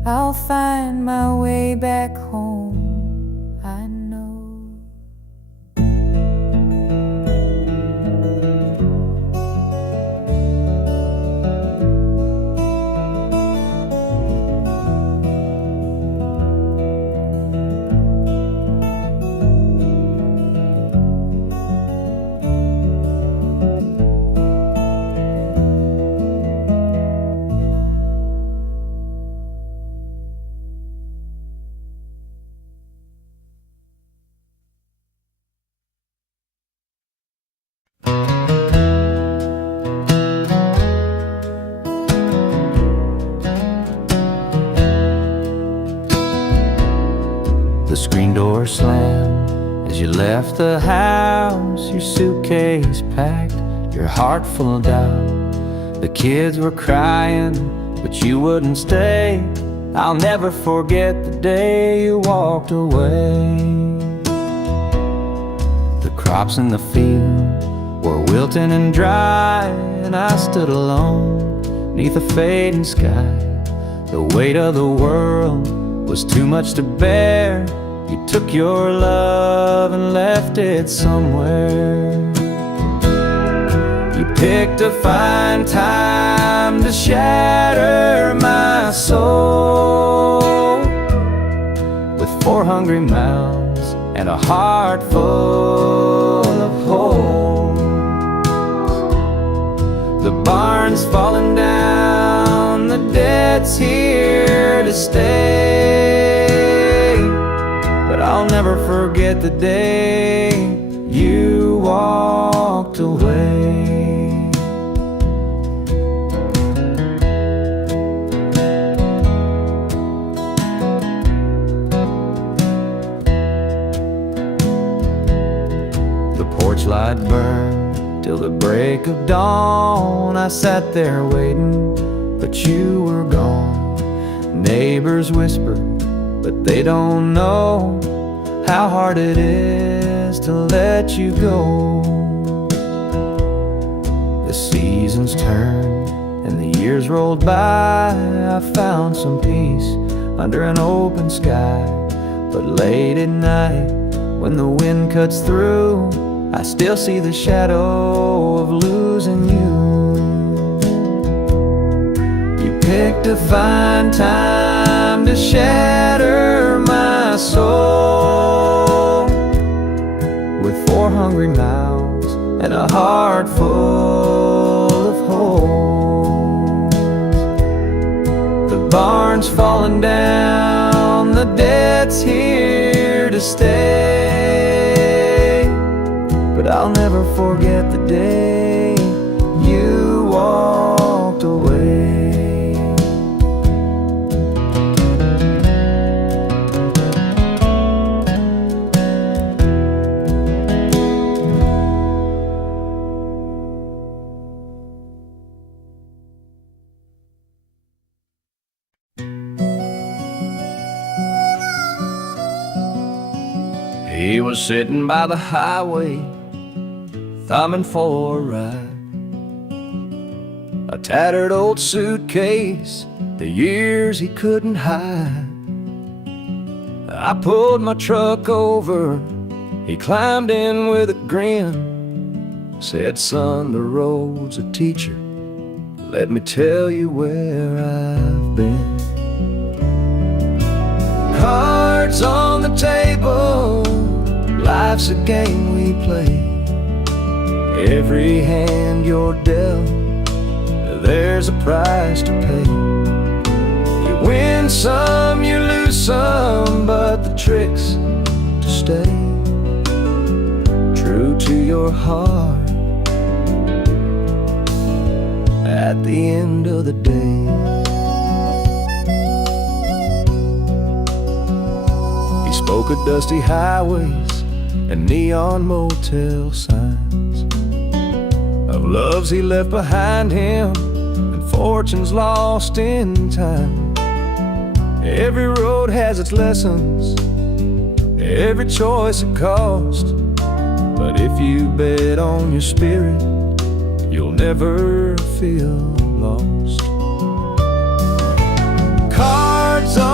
I'll find my way back home, I know. The screen door slammed as you left the house, your suitcase packed, your heart full of doubt. The kids were crying, but you wouldn't stay. I'll never forget the day you walked away. The crops in the field were wilting and dry, and I stood alone neath a fading sky. The weight of the world was too much to bear. You took your love and left it somewhere. You picked a fine time to shatter my soul with 4 hungry mouths and a heart full of holes. The barn's falling down, the debt's here to stay, but I'll never forget the day you walked away. The porch light burned till the break of dawn. I sat there waiting, but you were gone. Neighbors whispered, but they don't know how hard it is to let you go. The seasons turned and the years rolled by. I found some peace under an open sky, but late at night when the wind cuts through, I still see the shadow of losing you. You picked a fine time to shatter my soul with 4 hungry mouths and a heart full of holes. The barn's falling down, the debt's here to stay, but I'll never forget the day you walked away. He was sitting by the highway, thumbing for a ride. A tattered old suitcase, the years he couldn't hide. I pulled my truck over, he climbed in with a grin. Said, son, the road's a teacher, let me tell you where I've been. Cards on the table, life's a game we play. Every hand you're dealt, there's a price to pay. You win some, you lose some, but the trick's to stay true to your heart at the end of the day. He spoke of dusty highways and neon motel signs, of loves he left behind him and fortunes lost in time. Every road has its lessons, every choice a cost, but if you bet on your spirit, you'll never feel lost. Cards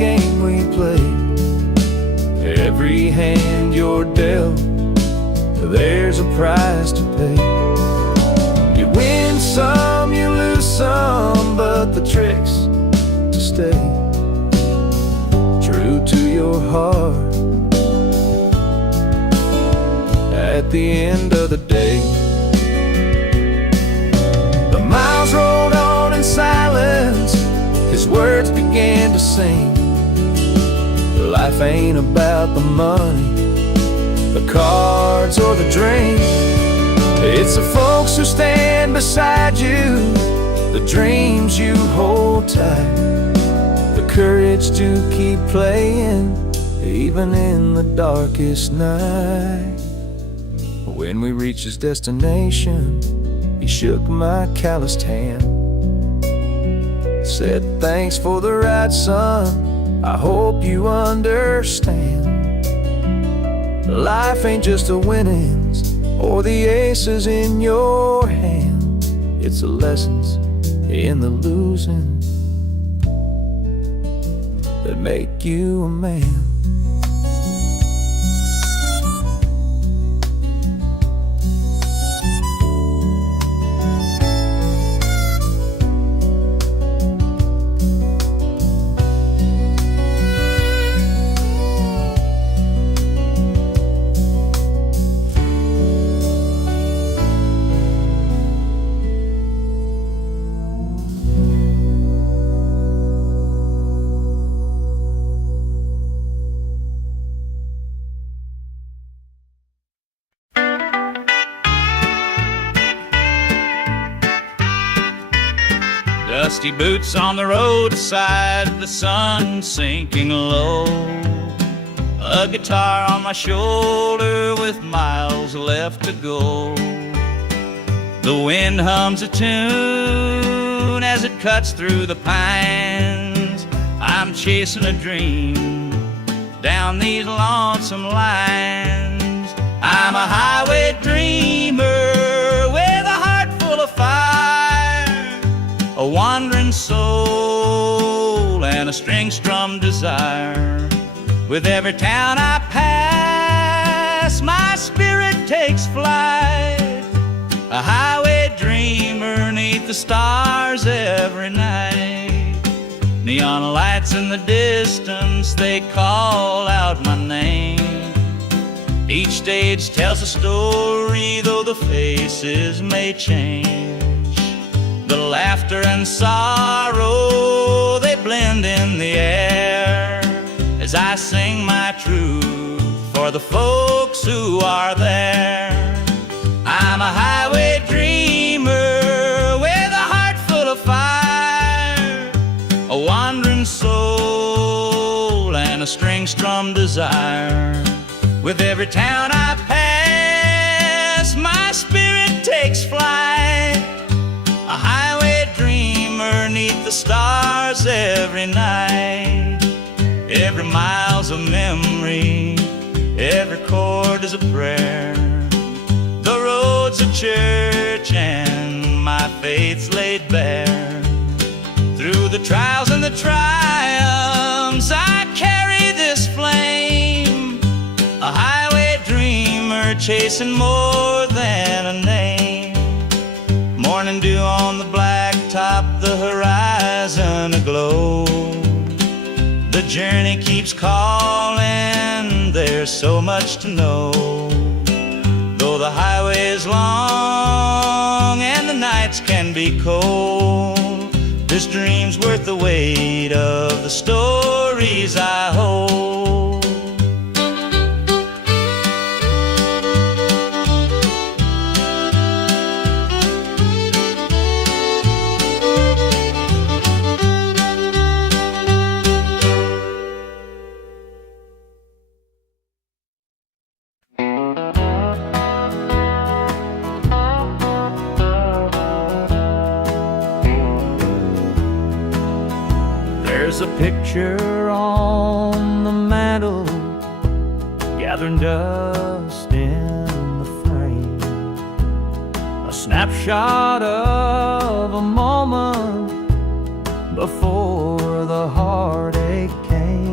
game we play. Every hand you're dealt, there's a price to pay. You win some, you lose some, but the trick's to stay true to your heart. At the end of the day, the miles rolled on in silence. His words began to sing. Life ain't about the money, the cards, or the drink. It's the folks who stand beside you, the dreams you hold tight, the courage to keep playing, even in the darkest night. When we reached his destination, he shook my calloused hand, said, "Thanks for the ride, son. I hope you understand. Life ain't just the winnings or the aces in your hand. It's the lessons in the losing that make you a man." Dusty boots on the roadside, the sun sinking low. A guitar on my shoulder with miles left to go. The wind hums a tune as it cuts through the pines. I'm chasing a dream down these lonesome lines. I'm a highway dreamer with a heart full of fire, a wandering soul and a string-strummed desire. With every town I pass, my spirit takes flight, a highway dreamer 'neath the stars every night. Neon lights in the distance, they call out my name. Each stage tells a story, though the faces may change. The laughter and sorrow, they blend in the air, as I sing my truth for the folks who are there. I'm a highway dreamer with a heart full of fire, a wandering soul and a string-strummed desire. With every town I pass, my spirit takes flight, a highway dreamer 'neath the stars every night. Every mile's a memory, every chord is a prayer. The road's a church and my faith's laid bare. Through the trials and the triumphs, I carry this flame, a highway dreamer chasing more than a name. Morning dew on the blacktop, the horizon aglow. The journey keeps calling, there's so much to know. Though the highway is long and the nights can be cold, this dream's worth the weight of the stories I hold. There's a picture on the mantle, gathering dust in the frame, a snapshot of a moment before the heartache came.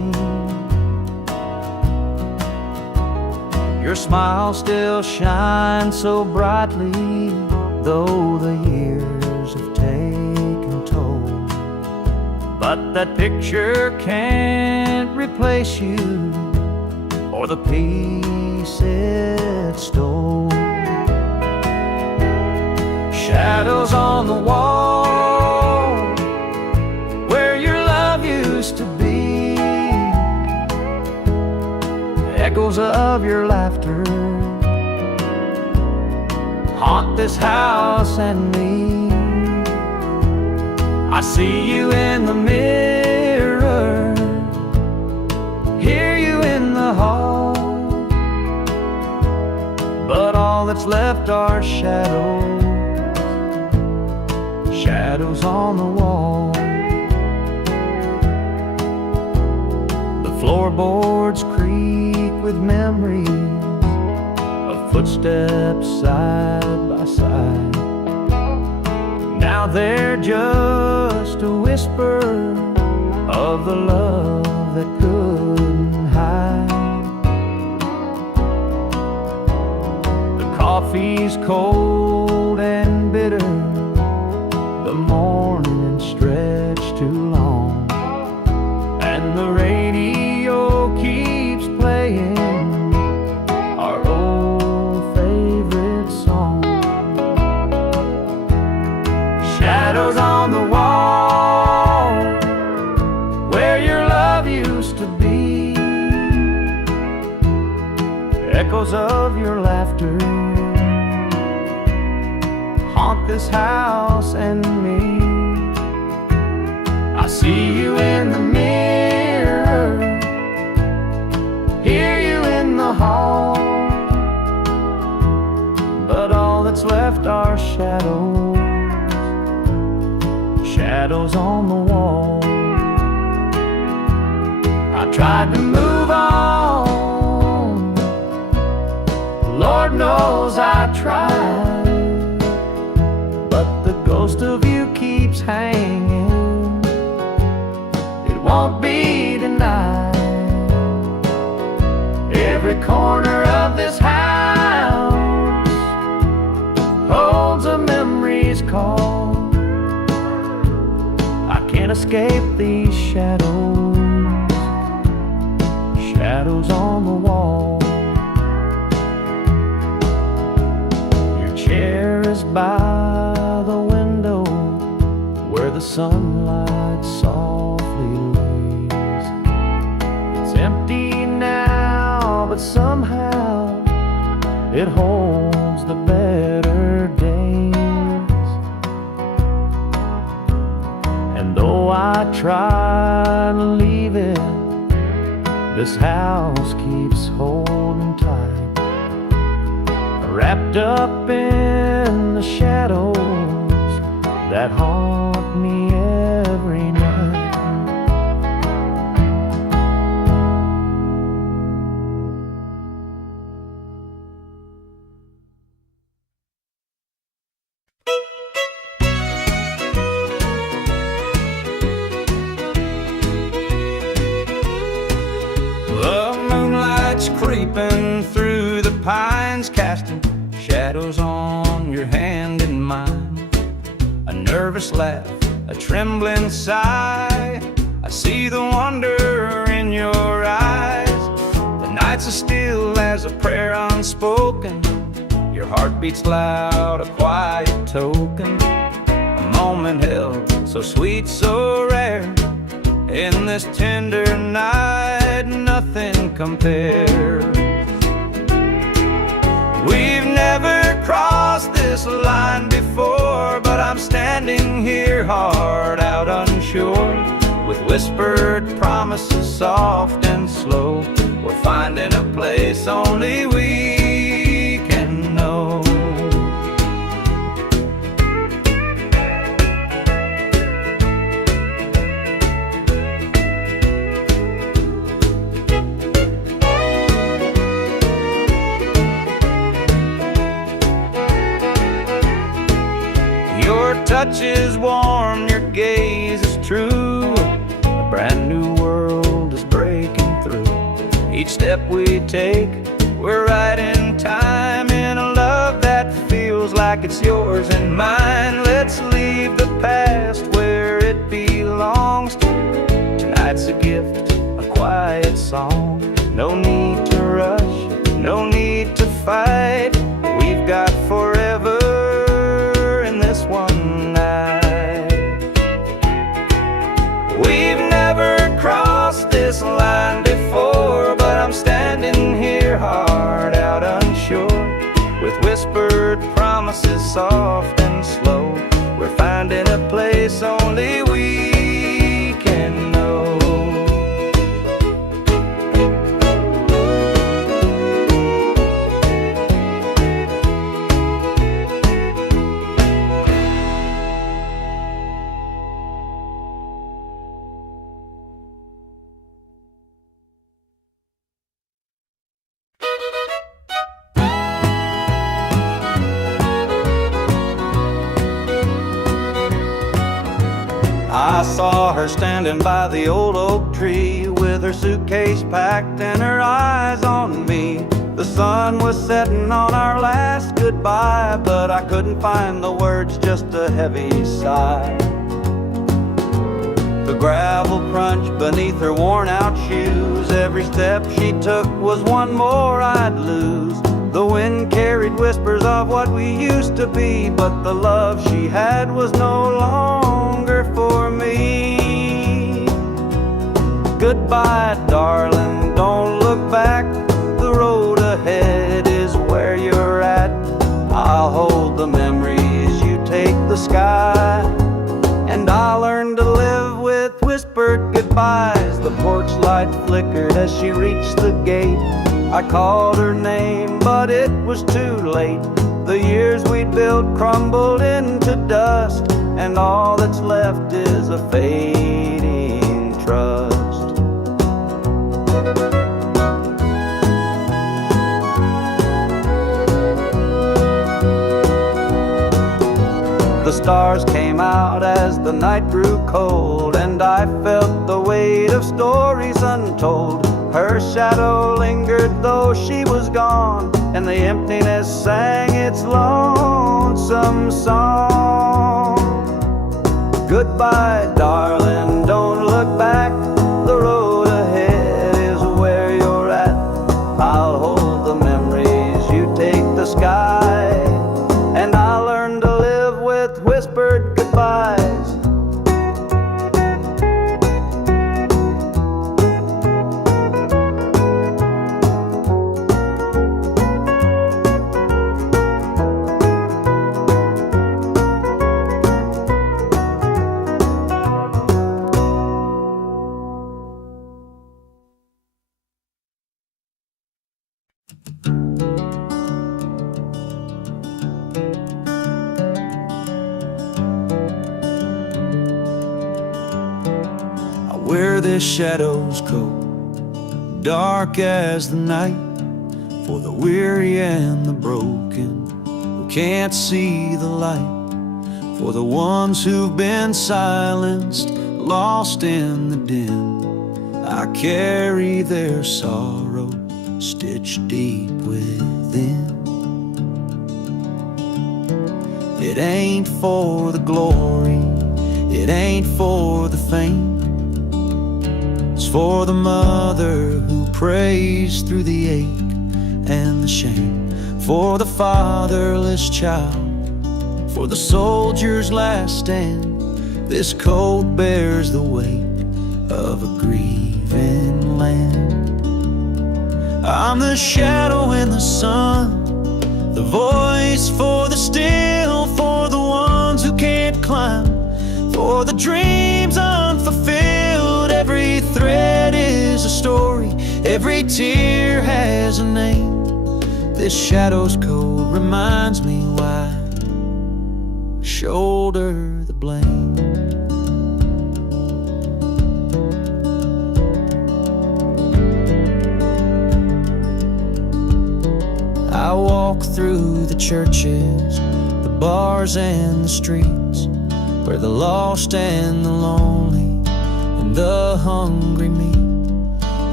smile still shines so brightly, though the years have taken toll. But that picture can't replace you or the peace it stole. Shadows on the wall where your love used to be, echoes of your laughter haunt this house and me. I see you in the mirror, hear you in the hall, but all that's left are shadows, shadows on the wall. The floorboards creak with memories of footsteps side by side. Now they're just a whisper of the love that couldn't hide. The coffee's cold and bitter, the morning stretched too long, and the radio keeps playing our old favorite song. Shadows on the wall where your love used to be, echoes of your laughter haunt this house and me. I see you in the mirror, hear you in the hall, but all that's left are shadows, shadows on the wall. I tried to move on, Lord knows I tried, but the ghost of you keeps hanging, it won't be denied. Every corner of this house holds a memory's call. I can't escape these shadows, shadows on the wall. Your chair is by the window where the sunlight softly lays. It's empty now, but somehow it holds the better days. And though I try to leave it, this house keeps holding tight, wrapped up in the shadows that haunt me every night. Creeping through the pines, casting shadows on your hand and mine. A nervous laugh, a trembling sigh, I see the wonder in your eyes. The nights are still as a prayer unspoken, your heart beats loud, a quiet token. A moment held, so sweet, so rare, in this tender night, nothing compares. We've never crossed this line before, but I'm standing here, heart out unsure, with whispered promises soft and slow. We're finding a place only we can know. Your touch is warm, your gaze is true, a brand new world is breaking through. Each step we take, we're writing time in a love that feels like it's yours and mine. Let's leave the past where it belongs. Tonight's a gift, a quiet song. No need to rush, no need to fight. We've got forever in this one night. We've never crossed this line before, but I'm standing here, heart out unsure, with whispered promises soft and slow. We're finding a place only we can know. I saw her standing by the old oak tree, with her suitcase packed and her eyes on me. The sun was setting on our last goodbye, but I couldn't find the words, just a heavy sigh. The gravel crunched beneath her worn out shoes. Every step she took was one more I'd lose. The wind carried whispers of what we used to be, but the love she had was no longer for me. Goodbye, darling, don't look back. The road ahead is where you're at. I'll hold the memories, you take the sky, and I'll learn to live with whispered goodbyes. The porch light flickered as she reached the gate. I called her name, but it was too late. The years we'd built crumbled into dust, and all that's left is a fading trust. The stars came out as the night grew cold, and I felt the weight of stories untold. Her shadow lingered though she was gone, and the emptiness sang its lonesome song. Goodbye, darling, don't look back. The road ahead is where you're at. I'll hold the memories, you take the sky, and I'll learn to live with whispered goodbyes. Where the shadows go, dark as the night, for the weary and the broken who can't see the light, for the ones who've been silenced, lost in the dim. I carry their sorrow stitched deep within. It ain't for the glory, it ain't for the fame. It's for the mother who prays through the ache and the shame, for the fatherless child, for the soldier's last stand. This coat bears the weight of a grieving land. I'm the shadow in the sun, the voice for the still, for the ones who can't climb, for the dreams unfulfilled. Every thread is a story, every tear has a name. This shadow's code reminds me why I shoulder the blame. I walk through the churches, the bars and the streets, where the lost and the lonely and the hungry meet.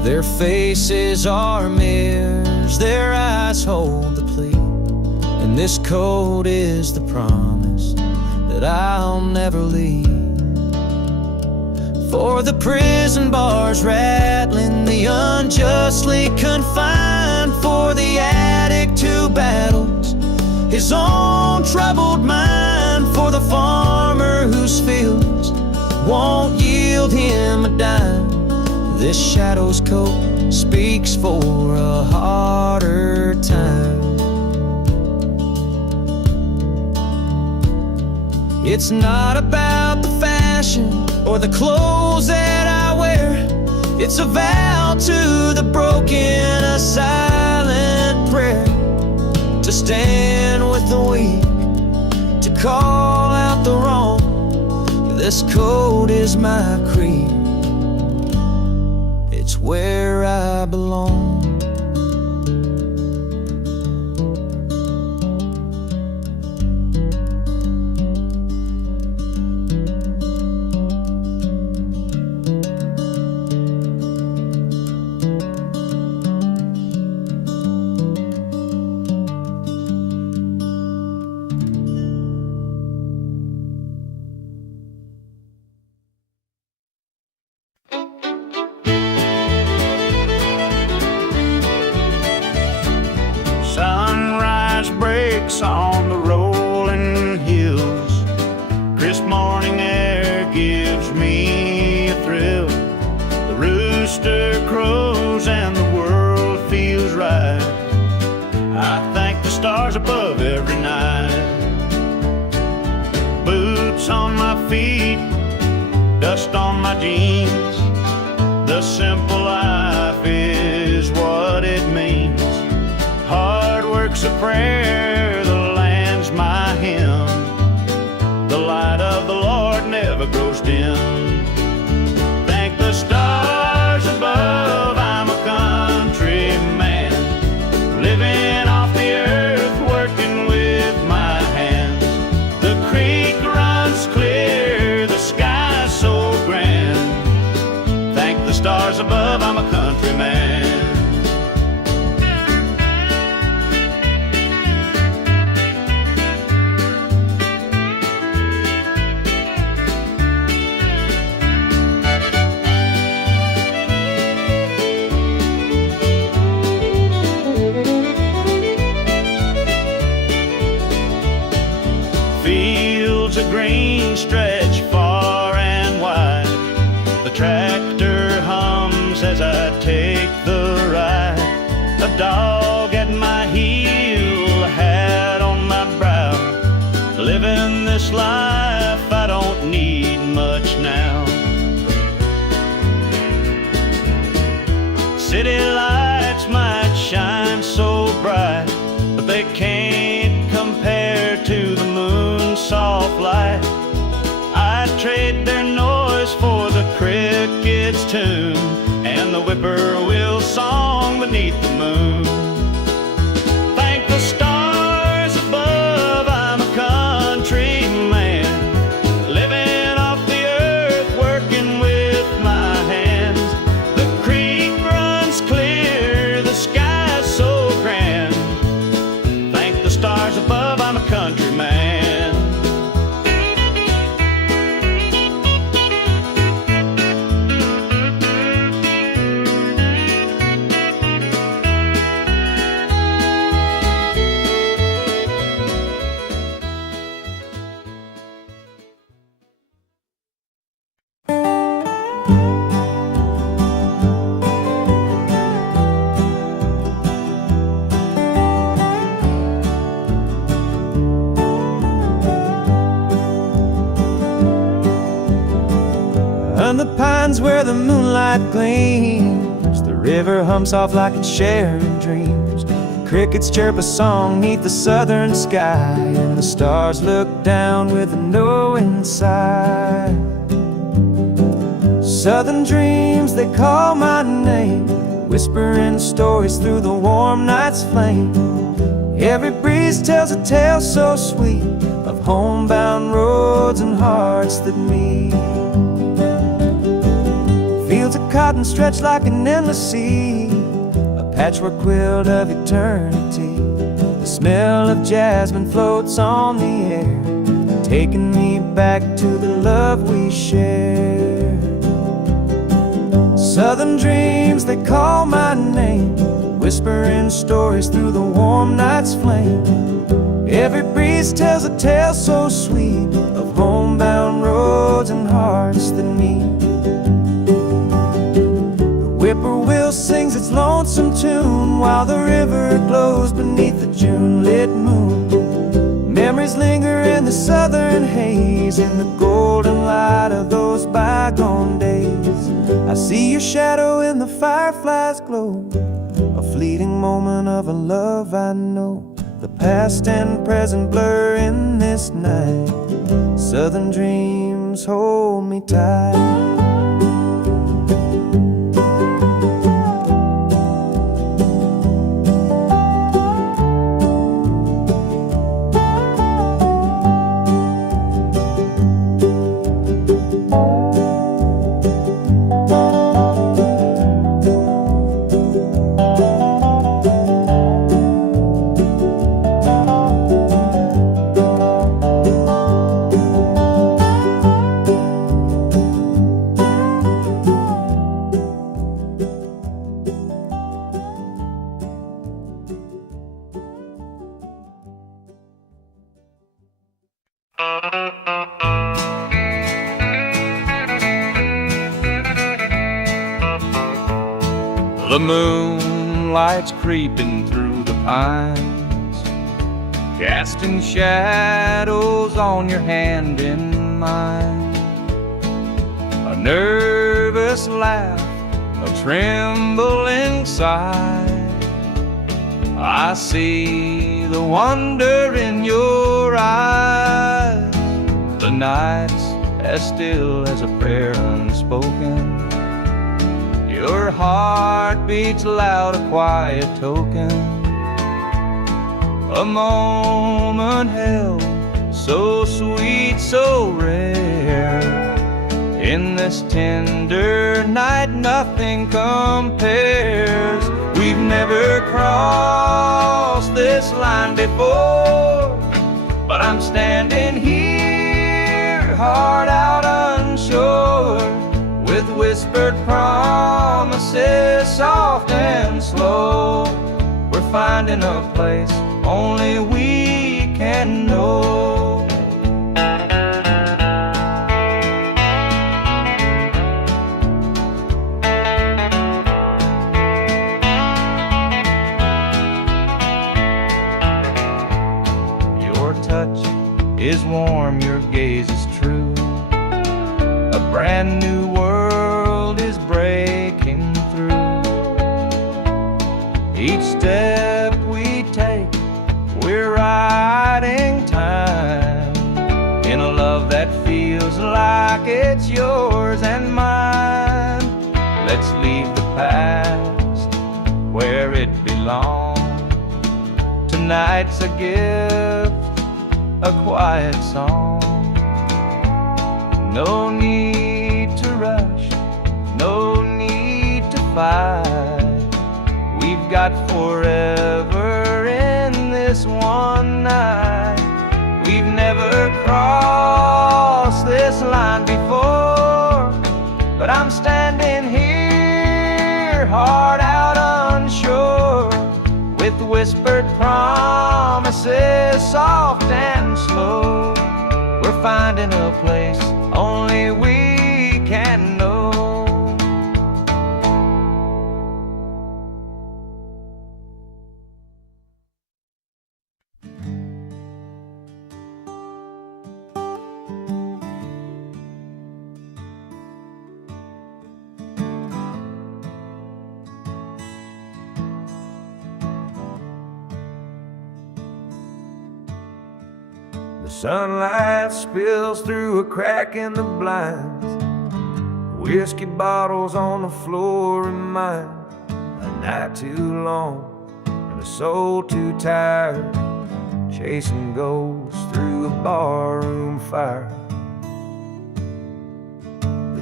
Their faces are mirrors, their eyes hold the plea, and this coat is the promise that I'll never leave. For the prison bars rattling, the unjustly confined, for the addict who battles his own troubled mind, for the farmer whose fields won't yield him a dime. This shadow's coat speaks for a harder time. It's not about the fashion or the clothes that I wear. It's a vow to the broken, a silent prayer, to stand with the weak, to call out the wrong. This coat is my creed, it's where I belong. Sunrise breaks on the rolling hills. Crisp morning air gives me a thrill. The rooster crows and the world feels right. I thank the stars above every night. Boots on my feet, dust on my jeans. The simple life is what it means. Hard work's a prayer, the land's my hymn. The light of the Lord never grows dim. Thank the stars above, I'm a country man, living off the earth, working with my hands. The creek runs clear, the sky's so grand. Thank the stars above, I'm a country man. Fields of green stretch far and wide. The tractor hums as I take the ride. A dog at my heel, a hat on my brow. Living this life, I don't need much now. City lights might shine so bright, but they can't compare to the moon's soft light. I'd trade their noise for the cricket's tune and the whippoorwill song beneath the moon. Thank the stars above, I'm a country man, living off the earth, working with my hands. The creek runs clear, the sky's so grand. Thank the stars above, I'm a country man. And the pines where the moonlight gleams, the river hums off like it's sharing dreams. Crickets chirp a song neath the southern sky, and the stars look down with a knowing sigh. Southern dreams, they call my name, whispering stories through the warm night's flame. Every breeze tells a tale so sweet of homebound roads and hearts that meet. Fields of cotton stretched like an endless sea, a patchwork quilt of eternity. The smell of jasmine floats on the air, taking me back to the love we shared. Southern dreams, they call my name, whispering stories through the warm night's flame. Every breeze tells a tale so sweet of homebound roads and hearts that meet. The whippoorwill sings its lonesome tune while the river glows beneath the June-lit moon. Memories linger in the southern haze, in the golden light of those bygone days. I see your shadow in the firefly's glow, a fleeting moment of a love I know. The past and present blur in this night. Southern dreams hold me tight. The moonlight's creeping through the pines, casting shadows on your hand in mine. A nervous laugh, a trembling sigh. I see the wonder in your eyes. The night's as still as a prayer unspoken. Your heart beats loud, a quiet token. A moment held, so sweet, so rare. In this tender night, nothing compares. We've never crossed this line before, but I'm standing here, heart out unsure, with whispered promises, soft and slow. We're finding a place only we can know. Your touch is warm, your gaze is true. A brand new world is breaking through. Each step we take, we're riding time in a love that feels like it's yours and mine. Let's leave the past where it belongs. Tonight's a gift, a quiet song. No need to rush, no need to fight. We've got forever in this one night. We've never crossed this line before, but I'm standing here, heart out unsure, with whispered promises, soft and slow. We're finding a place only we can know. The sunlight spills through a crack in the blinds. Whiskey bottles on the floor remind a night too long and a soul too tired, chasing ghosts through a barroom fire. The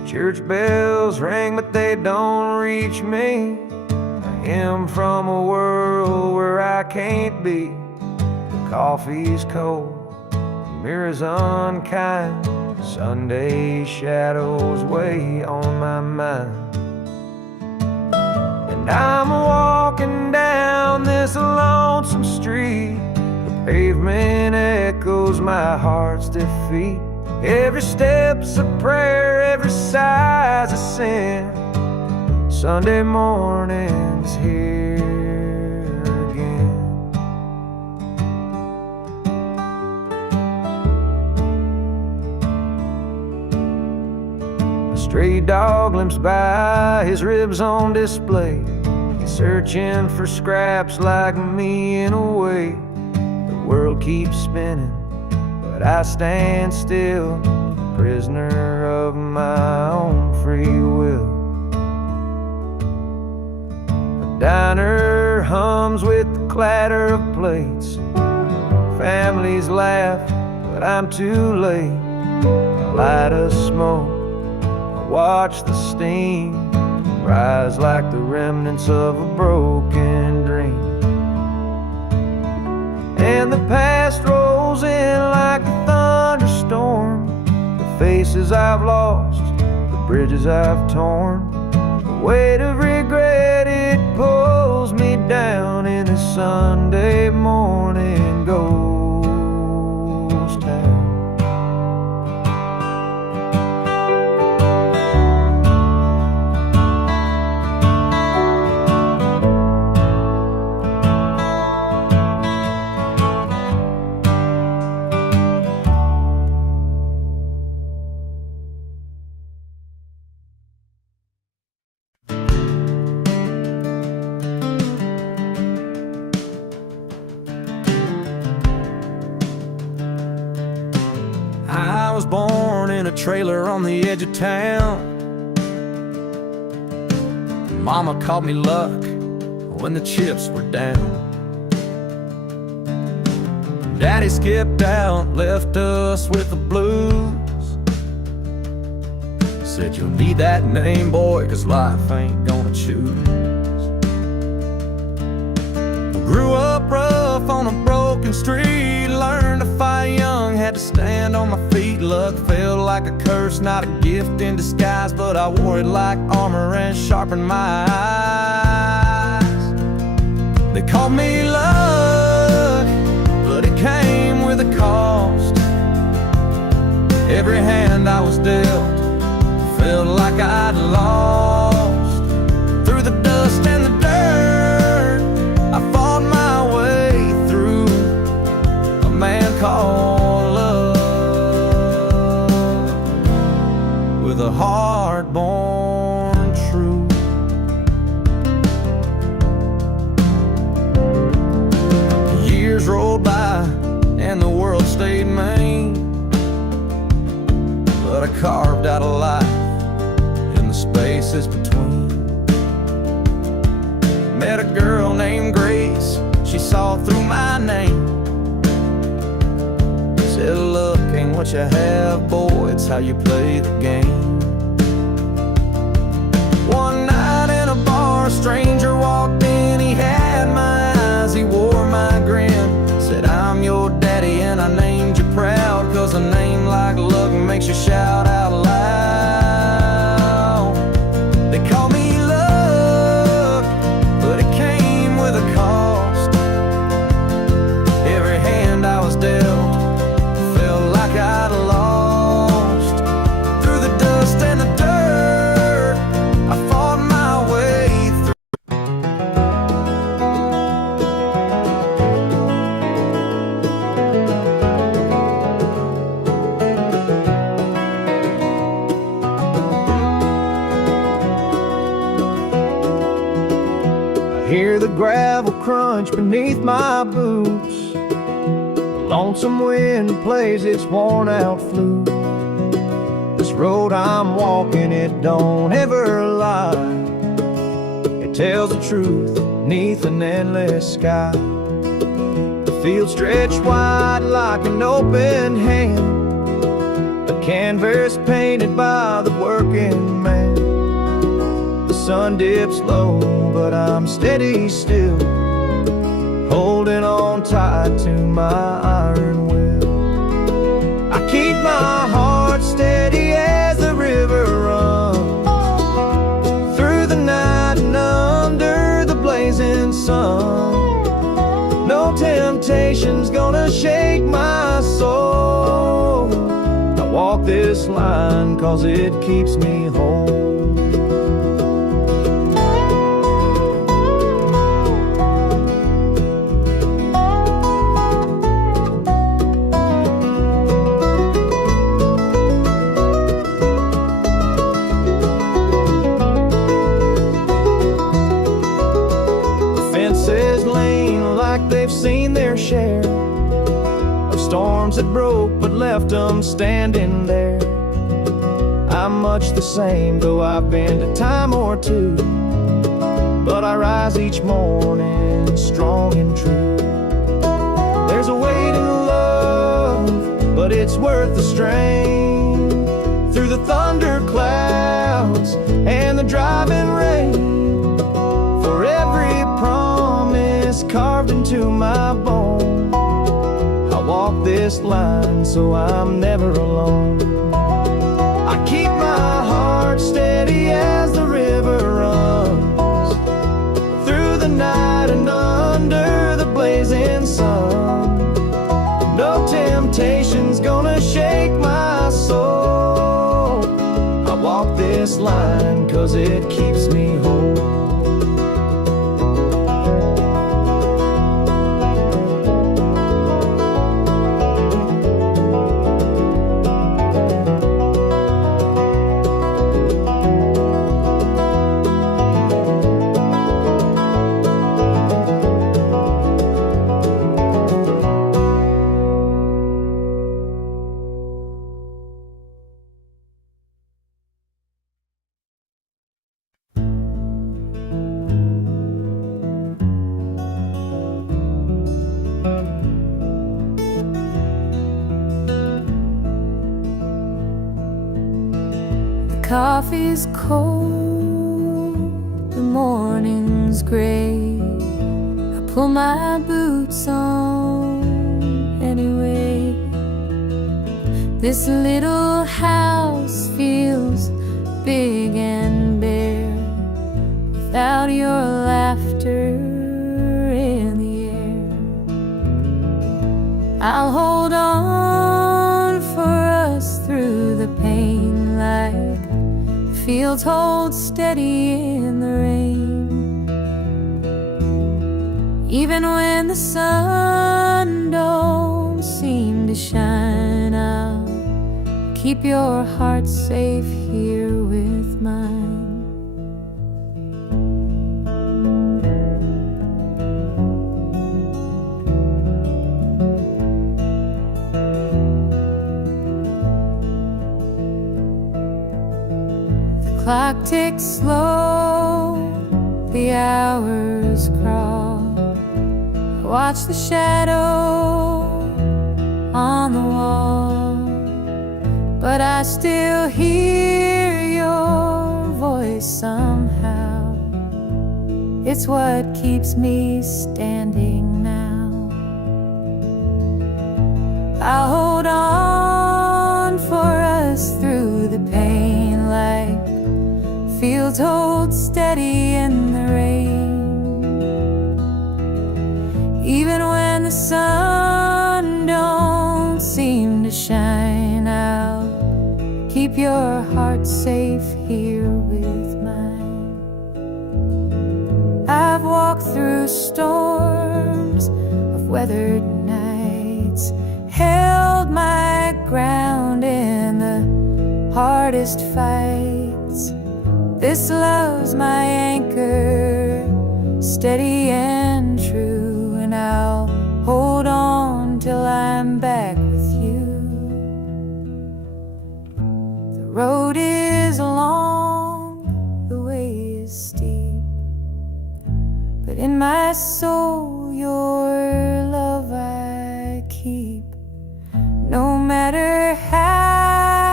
Church bells ring, but they don't reach me. I am from a world where I can't be. The coffee's cold, the mirror's unkind. Sunday shadows weigh on my mind. And I'm walking down this lonesome street. The pavement echoes my heart's defeat. Every step's a prayer, every sigh's a sin. Sunday morning's here again. A stray dog limps by, his ribs on display. He's searching for scraps like me in a way. The world keeps spinning, but I stand still, prisoner of my own free will. The diner hums with the clatter of plates. Families laugh, but I'm too late. I light a smoke, I watch the steam rise like the remnants of a broken dream. And the past rolls in like a thunderstorm. The faces I've lost, the bridges I've torn. The weight of regret, it pulls me down in a Sunday morning ghost town. I was born in a trailer on the edge of town. Mama called me luck when the chips were down. Daddy skipped out, left us with the blues. Said you'll need that name, boy, 'cause life ain't gonna choose. Grew up rough on a broken street, learned to fight young, had to stand on my feet. Luck felt like a curse, not a gift in disguise, but I wore it like armor and sharpened my eyes. They called me luck, but it came with a cost. Every hand I was dealt felt like I'd lost. Through the dust and the dirt, I fought my way through. A man called love, with a heart born true. Years rolled by and the world stayed mean, but I carved out a life in the spaces between. Met a girl named Grace, she saw through my name. Said, look, ain't what you have, boy, it's how you play the game. One night in a bar, a stranger walked in, he had my eyes, he wore my grin. Said, I'm your daddy and I named you proud, 'cause a name like luck makes you shout out loud. They call me luck, but it came with a cost. Every hand I was dealt felt like I'd lost. Through the dust and the dirt, I fought my way through. Hear the gravel crunch beneath my boots. The lonesome wind plays its worn out flute. This road I'm walking, it don't ever lie. It tells the truth neath an endless sky. The field stretched wide like an open hand. a canvas painted by the working man. The sun dips low, but I'm steady still, holding on tight to my iron will. I keep my heart steady as the river runs through the night and under the blazing sun. No temptation's gonna shake my soul. I walk this line 'cause it keeps me whole. They've seen their share of storms that broke but left them standing there. I'm much the same, though I've been a time or two, but I rise each morning strong and true. There's a weight in love, but it's worth the strain. Through the thunder clouds and the driving rain, for every promise carved into my bone, I walk this line so I'm never alone. I keep my heart steady as the river runs through the night and under the blazing sun. No temptation's gonna shake my soul. I walk this line 'cause it keeps me whole. Coffee's cold, the morning's gray. I pull my boots on anyway. This little house feels big and bare without your laughter in the air. I'll hold on for us through the pain, like fields hold steady in the rain. Even when the sun don't seem to shine, I'll keep your heart safe here with mine. Clock ticks slow, the hours crawl. I watch the shadow on the wall, but I still hear your voice somehow. It's what keeps me standing now. I'll hold on for us through the pain, like fields hold steady in the rain. Even when the sun don't seem to shine, I'll keep your heart safe here with mine. I've walked through storms of weathered nights, held my ground in the hardest fights. This love's my anchor, steady and true, and I'll hold on till I'm back with you. The road is long, the way is steep, but in my soul your love I keep. No matter how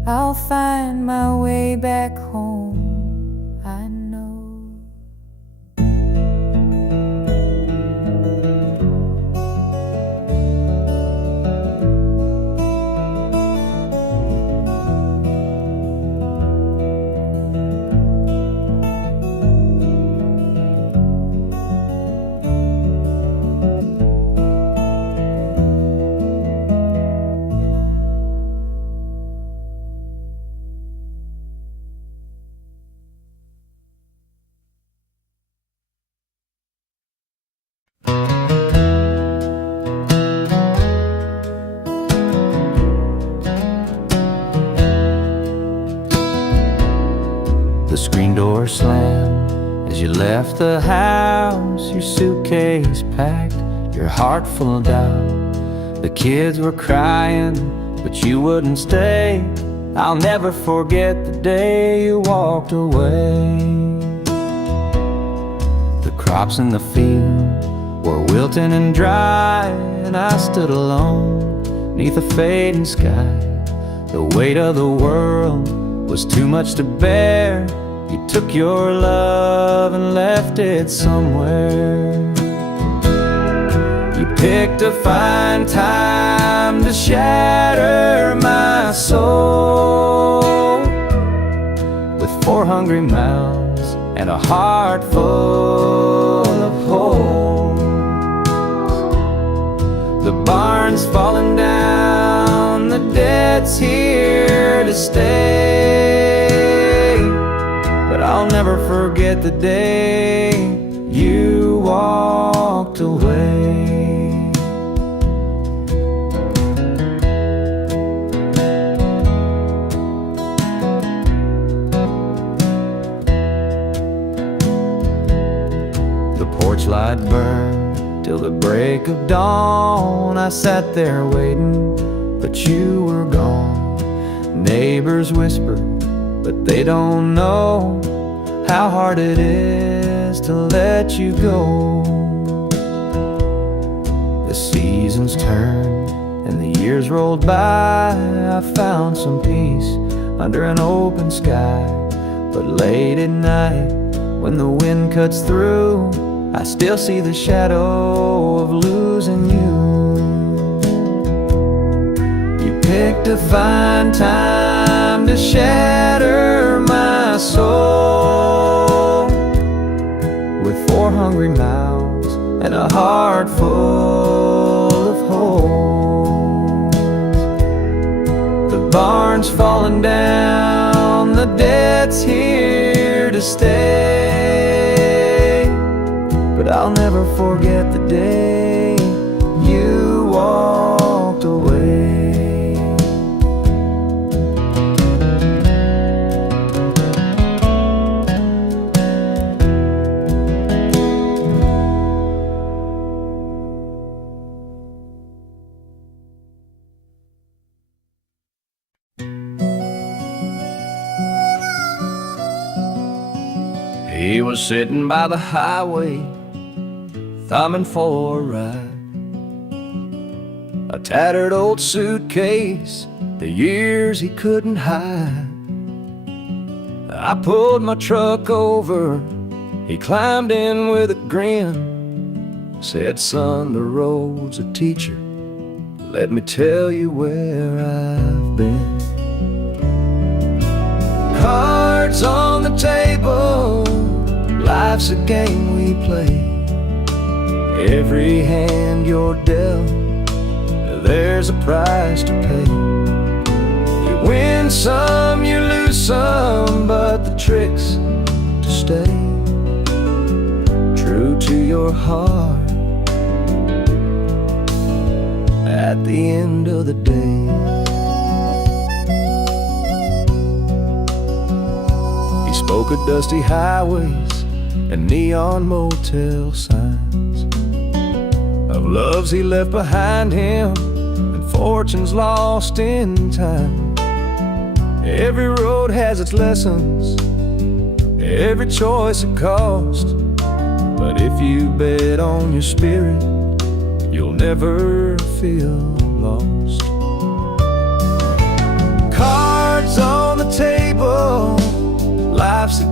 I'll find my way back home, I know. The screen door slammed as you left the house, your suitcase packed, your heart full of doubt. The kids were crying, but you wouldn't stay. I'll never forget the day you walked away. The crops in the field were wilting and dry, and I stood alone neath a fading sky. The weight of the world was too much to bear. You took your love and left it somewhere. You picked a fine time to shatter my soul with 4 hungry mouths and a heart full of holes. The barn's falling down, the debt's here to stay, but I'll never forget the day you walked away. The porch light burned till the break of dawn. I sat there waiting, but you were gone. Neighbors whispered, but they don't know how hard it is to let you go. The seasons turned and the years rolled by. I found some peace under an open sky, but late at night when the wind cuts through, I still see the shadow of losing you. You picked a fine time to shatter my soul with 4 hungry mouths and a heart full of holes. The barn's falling down, the debt's here to stay, but I'll never forget the day you walked away. He was sitting by the highway, thumbing for a ride. A tattered old suitcase, the years he couldn't hide. I pulled my truck over, he climbed in with a grin. Said, son, the road's a teacher, let me tell you where I've been. Cards on the table, life's a game we play. Every hand you're dealt, there's a price to pay. You win some, you lose some, but the trick's to stay true to your heart at the end of the day. He spoke of dusty highways and neon motel signs, of loves he left behind him and fortunes lost in time. Every road has its lessons, every choice a cost, but if you bet on your spirit, you'll never feel lost. Cards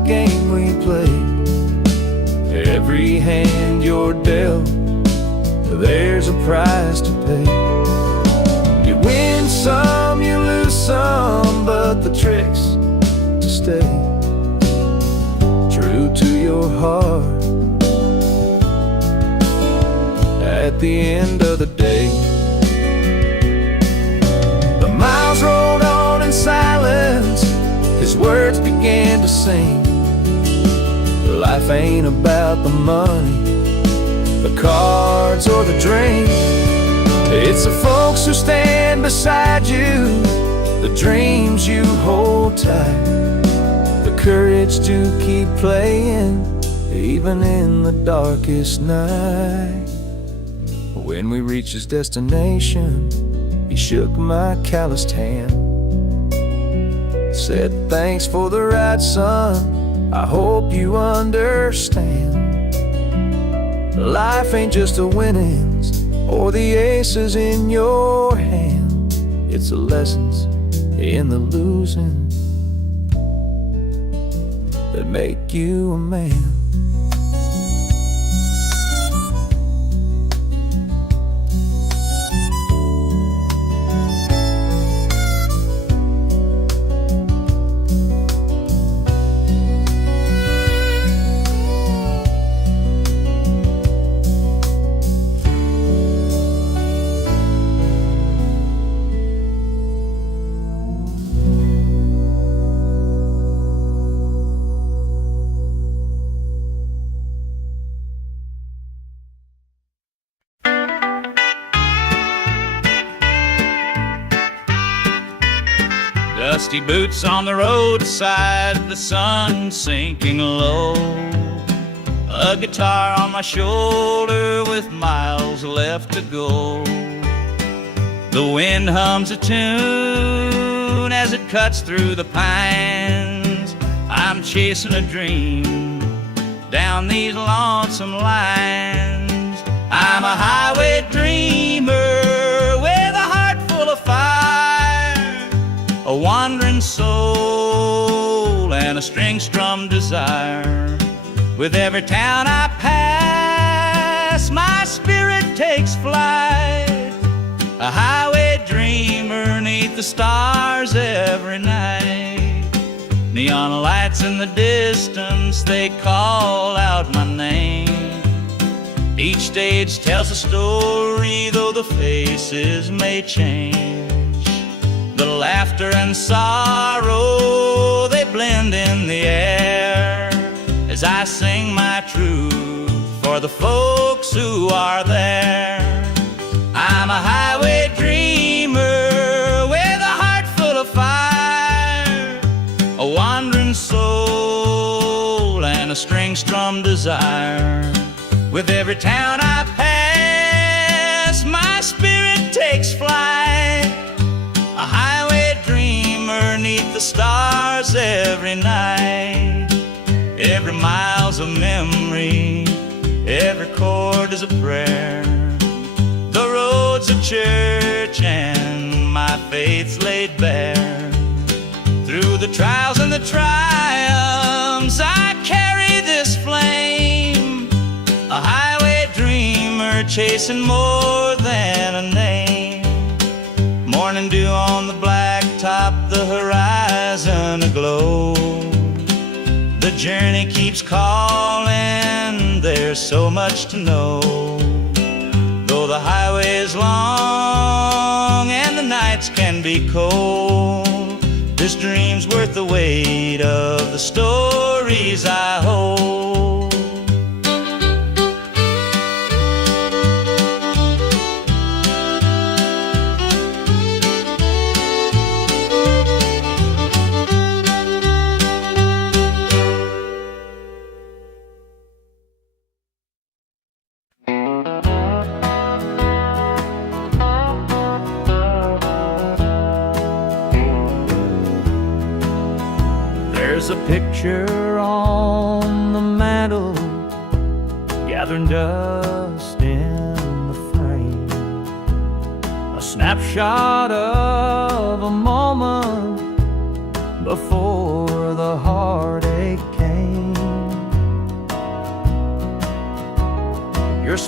game we play. Every hand you're dealt, there's a price to pay. You win some, you lose some, but the trick's to stay true to your heart. At the end of the day, the miles rolled on in silence. His words began to sing. Life ain't about the money, the cards, or the drink. It's the folks who stand beside you, the dreams you hold tight, the courage to keep playing even in the darkest night. When we reached his destination, he shook my calloused hand, said, "Thanks for the ride, son, I hope you understand. Life ain't just the winnings or the aces in your hand. It's the lessons in the losing that make you a man." Dusty boots on the roadside, the sun sinking low. A guitar on my shoulder with miles left to go. The wind hums a tune as it cuts through the pines. I'm chasing a dream down these lonesome lines. I'm a highway dreamer with a heart full of fire, a wandering soul and a string-strummed desire. With every town I pass, my spirit takes flight, a highway dreamer 'neath the stars every night. Neon lights in the distance, they call out my name. Each stage tells a story, though the faces may change. The laughter and sorrow, they blend in the air as I sing my truth for the folks who are there. I'm a highway dreamer with a heart full of fire, a wandering soul and a string-strummed desire. With every town I pass, my spirit takes flight, a highway dreamer 'neath the stars every night. Every mile's a memory, every chord is a prayer. The road's a church and my faith's laid bare. Through the trials and the triumphs, I carry this flame, a highway dreamer chasing more than a name. Morning dew on the blacktop, the horizon aglow. The journey keeps calling, there's so much to know. Though the highway is long and the nights can be cold, this dream's worth the weight of the stories I hold. There's a picture on the mantle, gathering dust in the frame, a snapshot of a moment before the heartache came.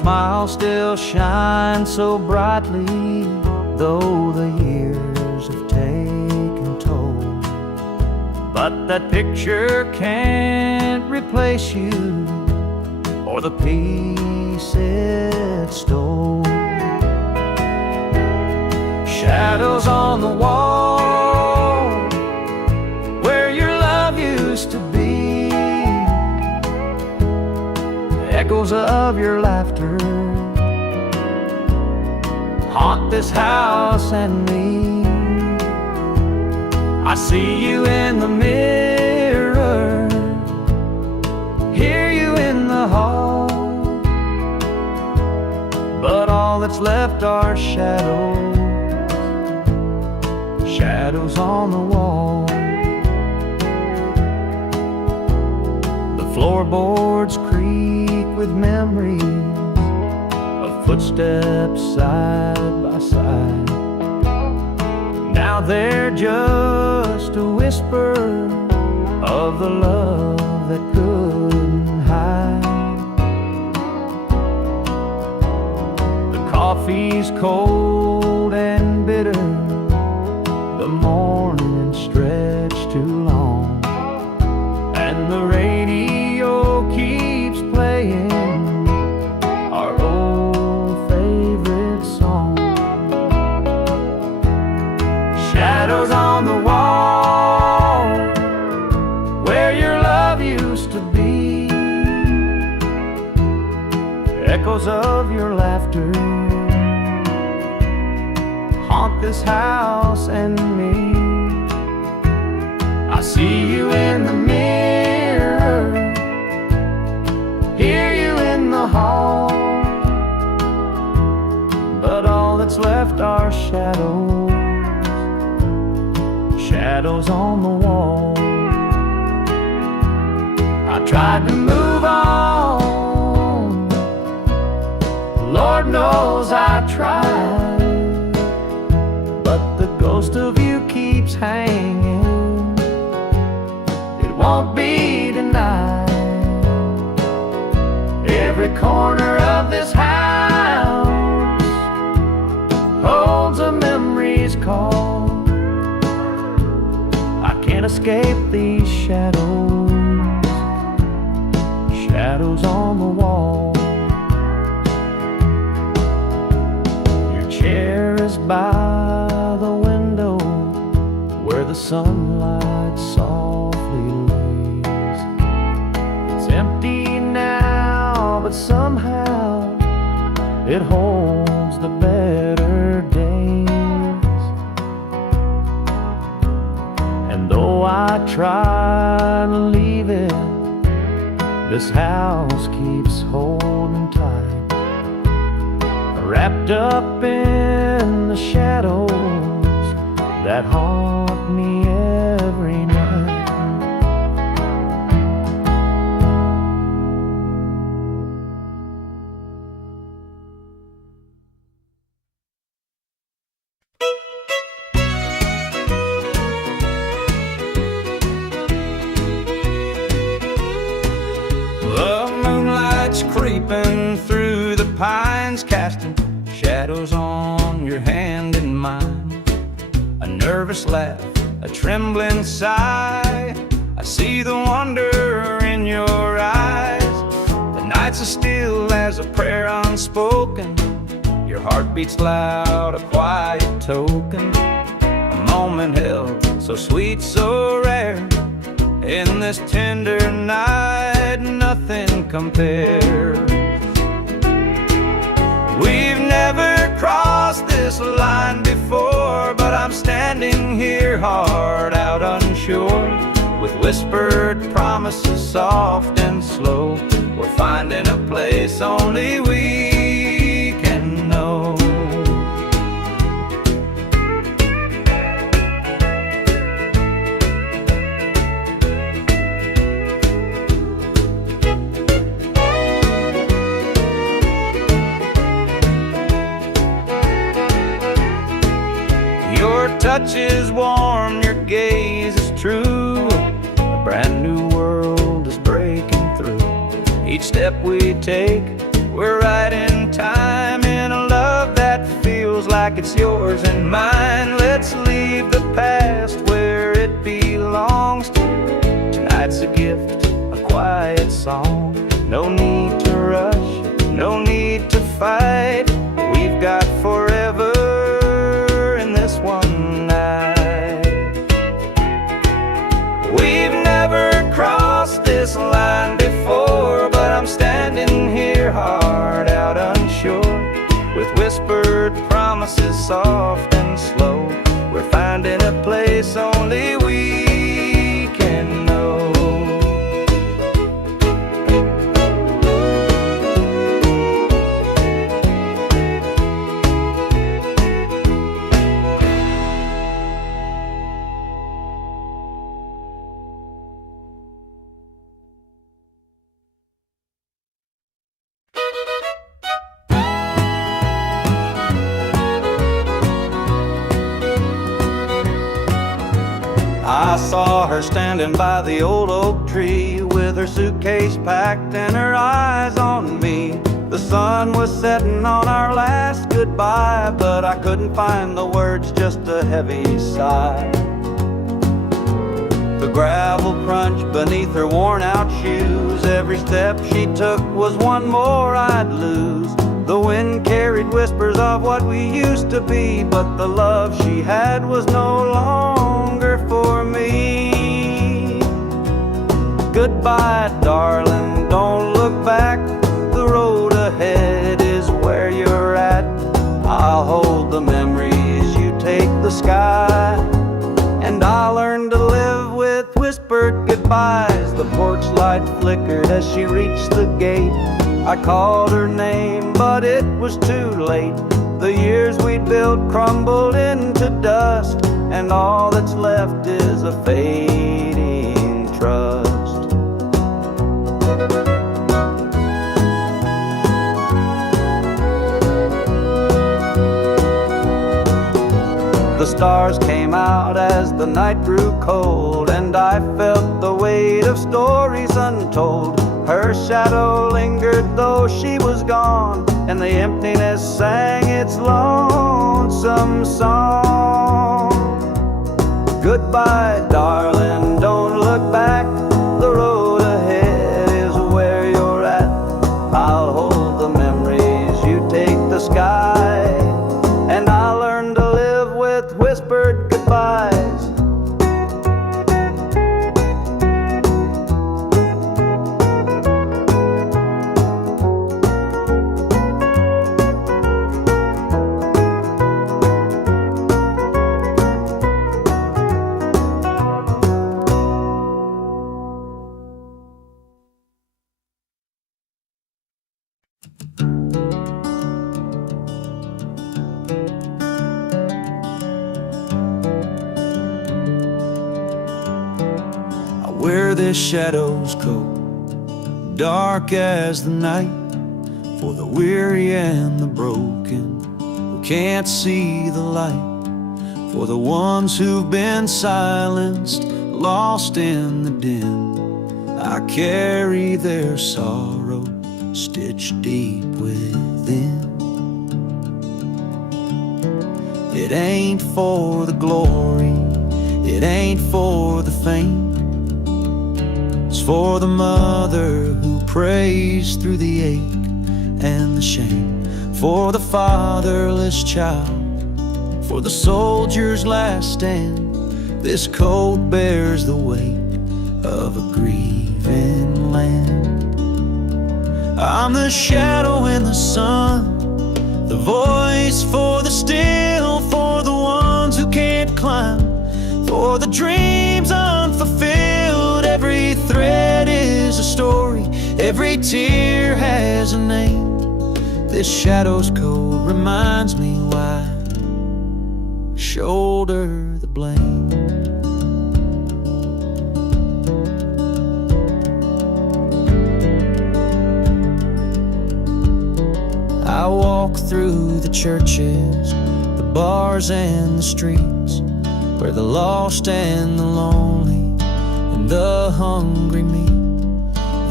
smile still shines so brightly, though the years have taken toll. But that picture can't replace you or the peace it stole. Shadows on the wall where your love used to be, echoes of your laughter haunt this house and me. I see you in the mirror, hear you in the hall, but all that's left are shadows, shadows on the wall. The floorboards creak with memories of footsteps side by side. Now they're just a whisper of the love that couldn't hide. The coffee's cold and bitter, the morning stretched too long, and the radio keeps playing our old favorite song. Shadows on the wall where your love used to be, echoes of your laughter haunt this house and me. I see you in the mirror, hear you in the hall, but all that's left are shadows, shadows on the wall. I tried to move on, Lord knows I tried, but the ghost of you keeps hanging, it won't be denied. Every corner of this house holds a memory's call. I can't escape these shadows, shadows on the wall. Your chair is by the window where the sunlight softly lays. It's empty now, but somehow it holds the better days. And though I try to leave it, this house keeps holding tight, wrapped up in the shadows that haunt me every night. The moonlight's creeping through the pines, casting shadows on your hand and mine. A nervous laugh, a trembling sigh, I see the wonder in your eyes. The nights are still as a prayer unspoken, your heart beats loud, a quiet token. A moment held, so sweet, so rare, in this tender night, nothing compares. We've never crossed this line before, but I'm standing here, heart out unsure, with whispered promises soft and slow. We're finding a place only we can know. Your touch is warm, your gaze is true, a brand new world is breaking through. Each step we take, we're writing time in a love that feels like it's yours and mine. Let's leave the past where it belongs. Tonight's a gift, a quiet song. No need to rush, no need to fight. We've got forever in this one night. We've never crossed this line before, but I'm standing here, heart out unsure, with whispered promises soft and slow. We're finding a place only we can know. I saw her standing by the old oak tree, with her suitcase packed and her eyes on me. The sun was setting on our last goodbye, but I couldn't find the words, just a heavy sigh. The gravel crunched beneath her worn out shoes. Every step she took was one more I'd lose. The wind carried whispers of what we used to be, but the love she had was no longer for me. Goodbye, darling, don't look back. The road ahead is where you're at. I'll hold the memories, you take the sky, and I'll learn to live with whispered goodbyes. The porch light flickered as she reached the gate. I called her name, but it was too late. The years we'd built crumbled into dust, and all that's left is a fading trust. The stars came out as the night grew cold, and I felt the weight of stories untold. Her shadow lingered though she was gone, and the emptiness sang its lonesome song. Goodbye, darling, don't look back. The road ahead is where you're at. I'll hold the memories, you take the sky, and I'll learn to live with whispered goodbyes. Wear this shadow's coat, dark as the night, for the weary and the broken who can't see the light, for the ones who've been silenced, lost in the din. I carry their sorrow stitched deep within. It ain't for the glory, it ain't for the fame. It's for the mother who prays through the ache and the shame, for the fatherless child, for the soldier's last stand. This coat bears the weight of a grieving land. I'm the shadow in the sun, the voice for the still, for the ones who can't climb, for the dreams unfulfilled. Every thread is a story, every tear has a name. This shadow's code reminds me why I shoulder the blame. I walk through the churches, the bars and the streets, where the lost and the lonely and the hungry meet.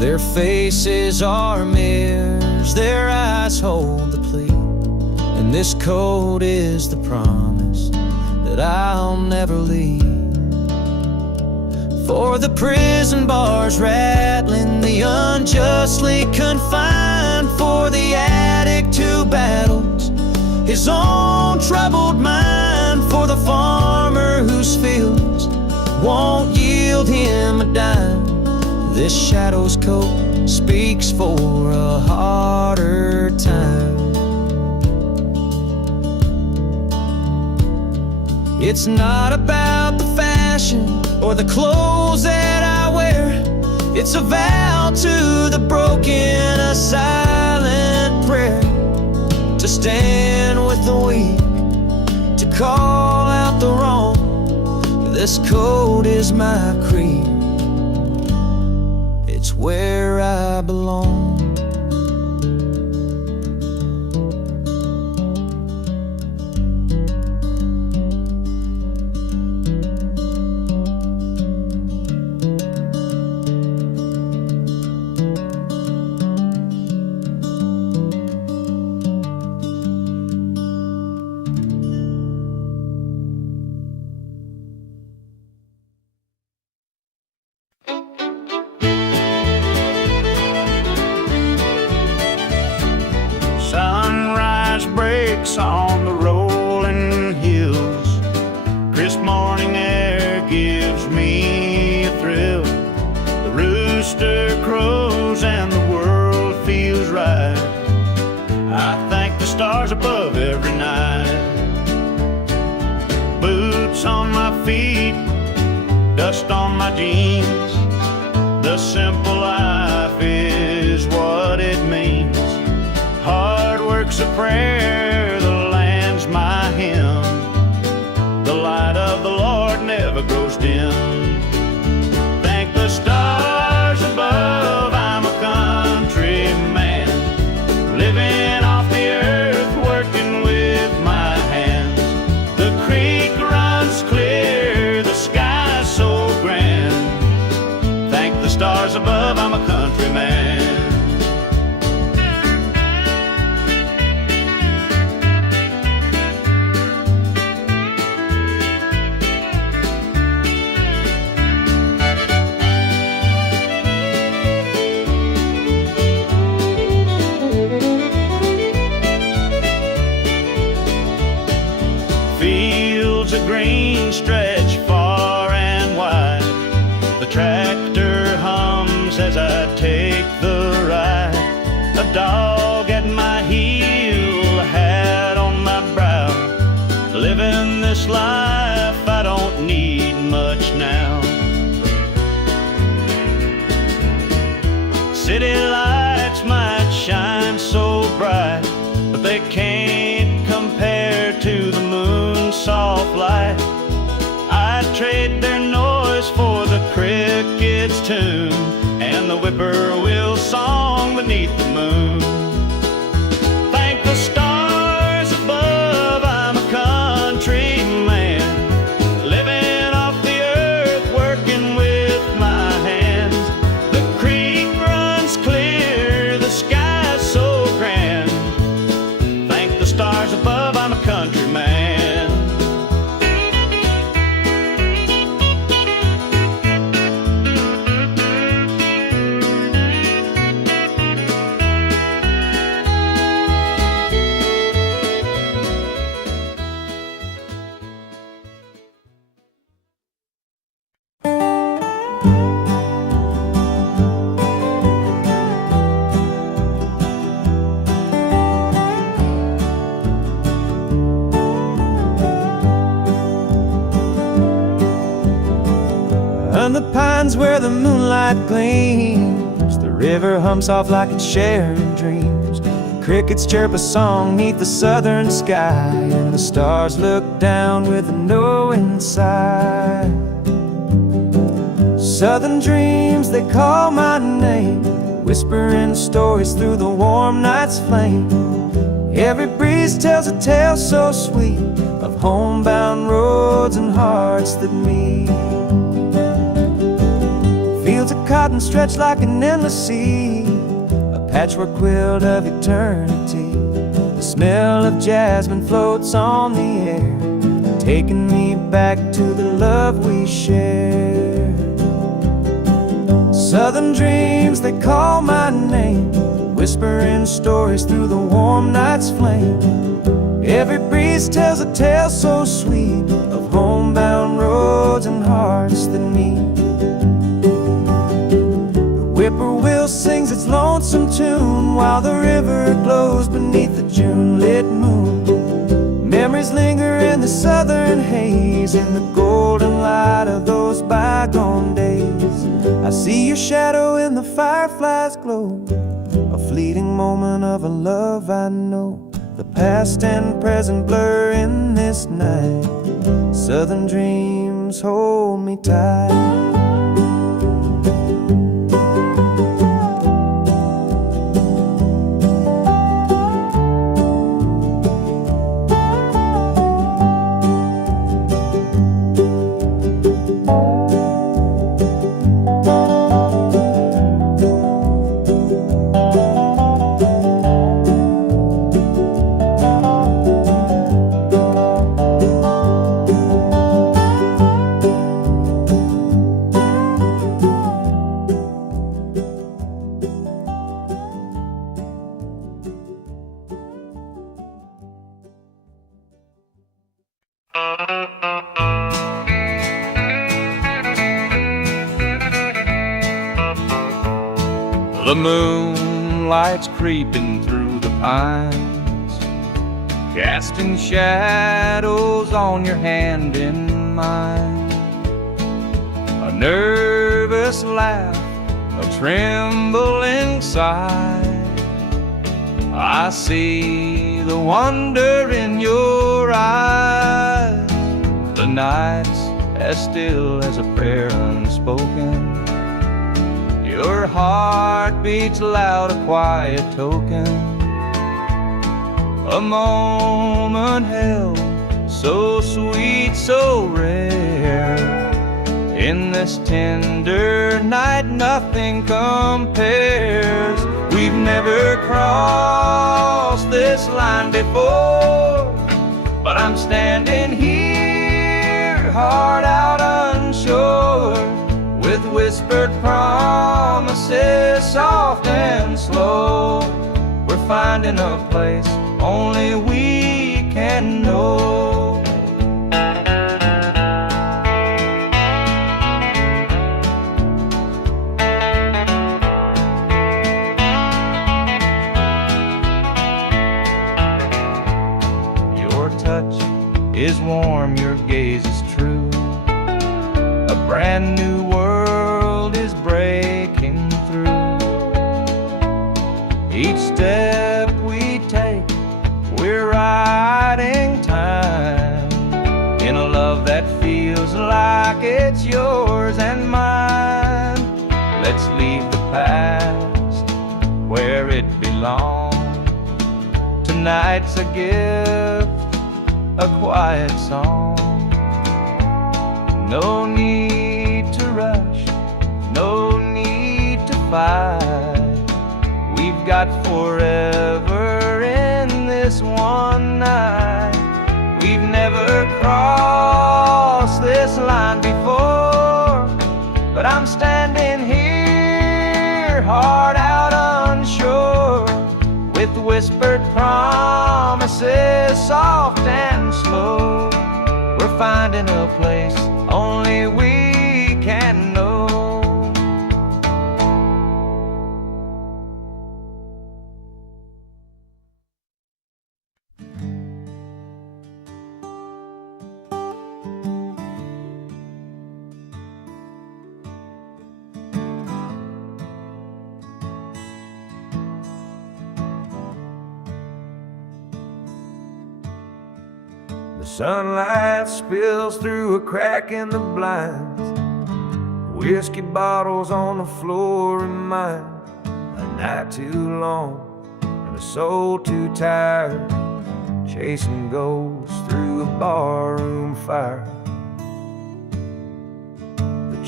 Their faces are mirrors, their eyes hold the plea, and this coat is the promise that I'll never leave. For the prison bars rattling, the unjustly confined, for the addict who battles his own troubled mind, for the farmer whose fields won't yield him a dime. This shadow's coat speaks for a harder time. It's not about the fashion or the clothes that I wear. It's a vow to the broken, a silent prayer, to stand with the weak, to call out the wrong. This coat is my creed, it's where I belong. Breaks on the rolling hills. Crisp morning air gives me a thrill. The rooster crows and the world feels right. I thank the stars above every night. Boots on my feet, dust on my jeans. The simple life is what it means. Hard work's a prayer, the land's my hymn. The light of the Lord never grows dim. Thank the stars above, I'm a country man, living off the earth, working with my hands. The creek runs clear, the sky's so grand. Thank the stars above, I'm a country man. Green stretch far and wide. The tractor hums as I take the ride. A dog at my heel, a hat on my brow. Living this life, I don't need much now. City lights might shine so bright, but they can't compare to the moon's soft light. I'd trade their noise for the cricket's tune and the whippoorwill song beneath the moon. Thank the stars above, I'm a country man, living off the earth, working with my hands. The creek runs clear, the sky's so grand. Thank the stars above, I'm a country man. And the pines where the moonlight gleams, the river hums off like it's sharing dreams. The crickets chirp a song neath the southern sky, and the stars look down with a knowing sigh. Southern dreams, they call my name, whispering stories through the warm night's flame. Every breeze tells a tale so sweet of homebound roads and hearts that meet. Fields of cotton stretched like an endless sea, a patchwork quilt of eternity. The smell of jasmine floats on the air, taking me back to the love we shared. Southern dreams, they call my name, whispering stories through the warm night's flame. Every breeze tells a tale so sweet of homebound roads and hearts that meet. The whippoorwill sings its lonesome tune while the river glows beneath the June-lit moon. Memories linger in the southern haze, in the golden light of those bygone days. I see your shadow in the firefly's glow, a fleeting moment of a love I know. The past and present blur in this night. Southern dreams hold me tight. The moonlight's creeping through the pines, casting shadows on your hand in mine. A nervous laugh, a trembling sigh. I see the wonder in your eyes. The night's as still as a prayer unspoken. Your heart beats loud, a quiet token. A moment held, so sweet, so rare. In this tender night, nothing compares. We've never crossed this line before, but I'm standing here, heart out unsure, with whispered promises, soft and slow. We're finding a place only we can know. Your touch is warm, your gaze is true. A brand new world is breaking through. Each step we take, we're riding time in a love that feels like it's yours and mine. Let's leave the past where it belongs. Tonight's a gift, a quiet song. No need to rush, no need to fight. We've got forever in this one night. We've never crossed this line before, but I'm standing here, heart out unsure, with whispered promises, soft and slow. We're finding a place only we can know. The sunlight spills through a crack in the blinds. Whiskey bottles on the floor remind a night too long and a soul too tired, chasing ghosts through a barroom fire. The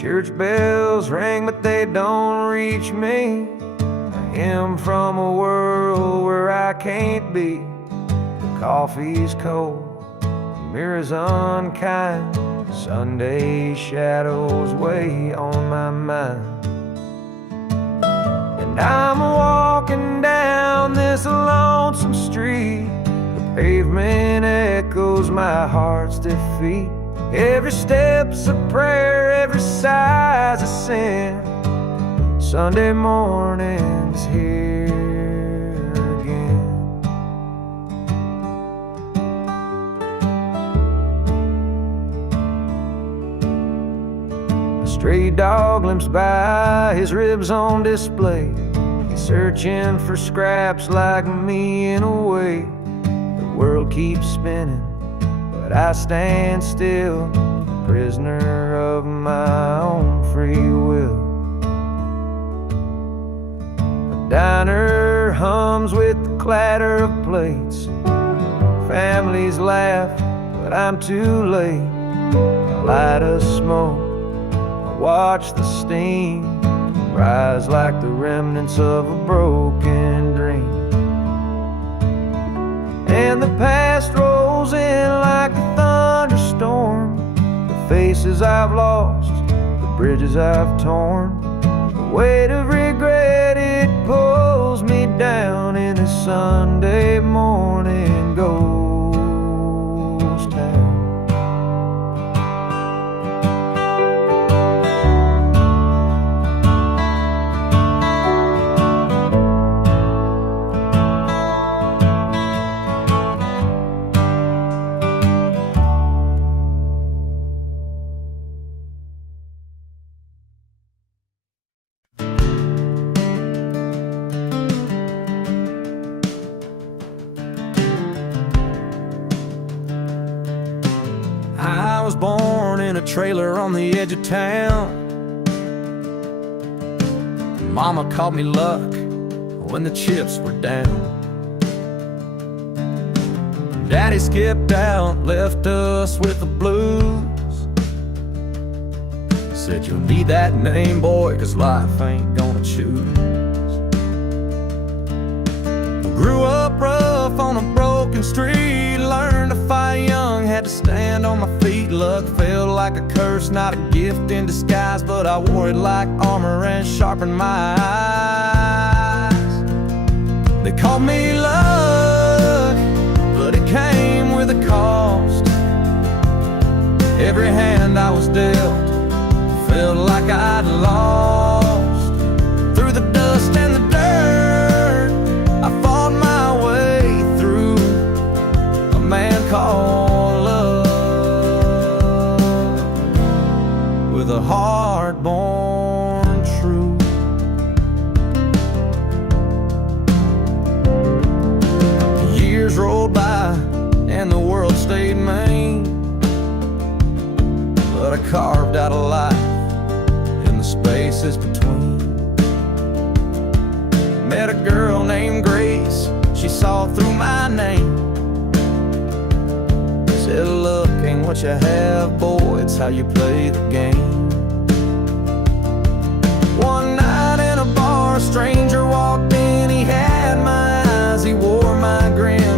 Church bells ring, but they don't reach me. A hymn from a world where I can't be. The coffee's cold, the mirror's unkind. Sunday shadows weigh on my mind. And I'm walking down this lonesome street. The pavement echoes my heart's defeat. Every step's a prayer, every sigh's a sin. Sunday morning's here again. A stray dog limps by, his ribs on display. He's searching for scraps like me in a way. The world keeps spinning, but I stand still, prisoner of my own free will. The diner hums with the clatter of plates. Families laugh, but I'm too late. I light a smoke, I watch the steam rise like the remnants of a broken dream. And the past rolls in like a thunderstorm. The faces I've lost, the bridges I've torn. The weight of regret, it pulls me down in this Sunday morning ghost town. I was born in a trailer on the edge of town. Mama called me luck when the chips were down. Daddy skipped out, left us with the blues. Said you'll need that name, boy, 'cause life ain't gonna choose. Grew up rough on a broken street, learned to fight young, had to stand on my feet. Luck felt like a curse, not a gift in disguise, but I wore it like armor and sharpened my eyes. They called me luck, but it came with a cost. Every hand I was dealt felt like I'd lost. Through the dust and the dirt, I fought my way through. A man called love, with a heart born true. Years rolled by and the world stayed mean, but I carved out a life in the spaces between. Met a girl named Grace, she saw through my name. Said luck ain't what you have, boy, it's how you play the game. One night in a bar, a stranger walked in, he had my eyes, he wore my grin.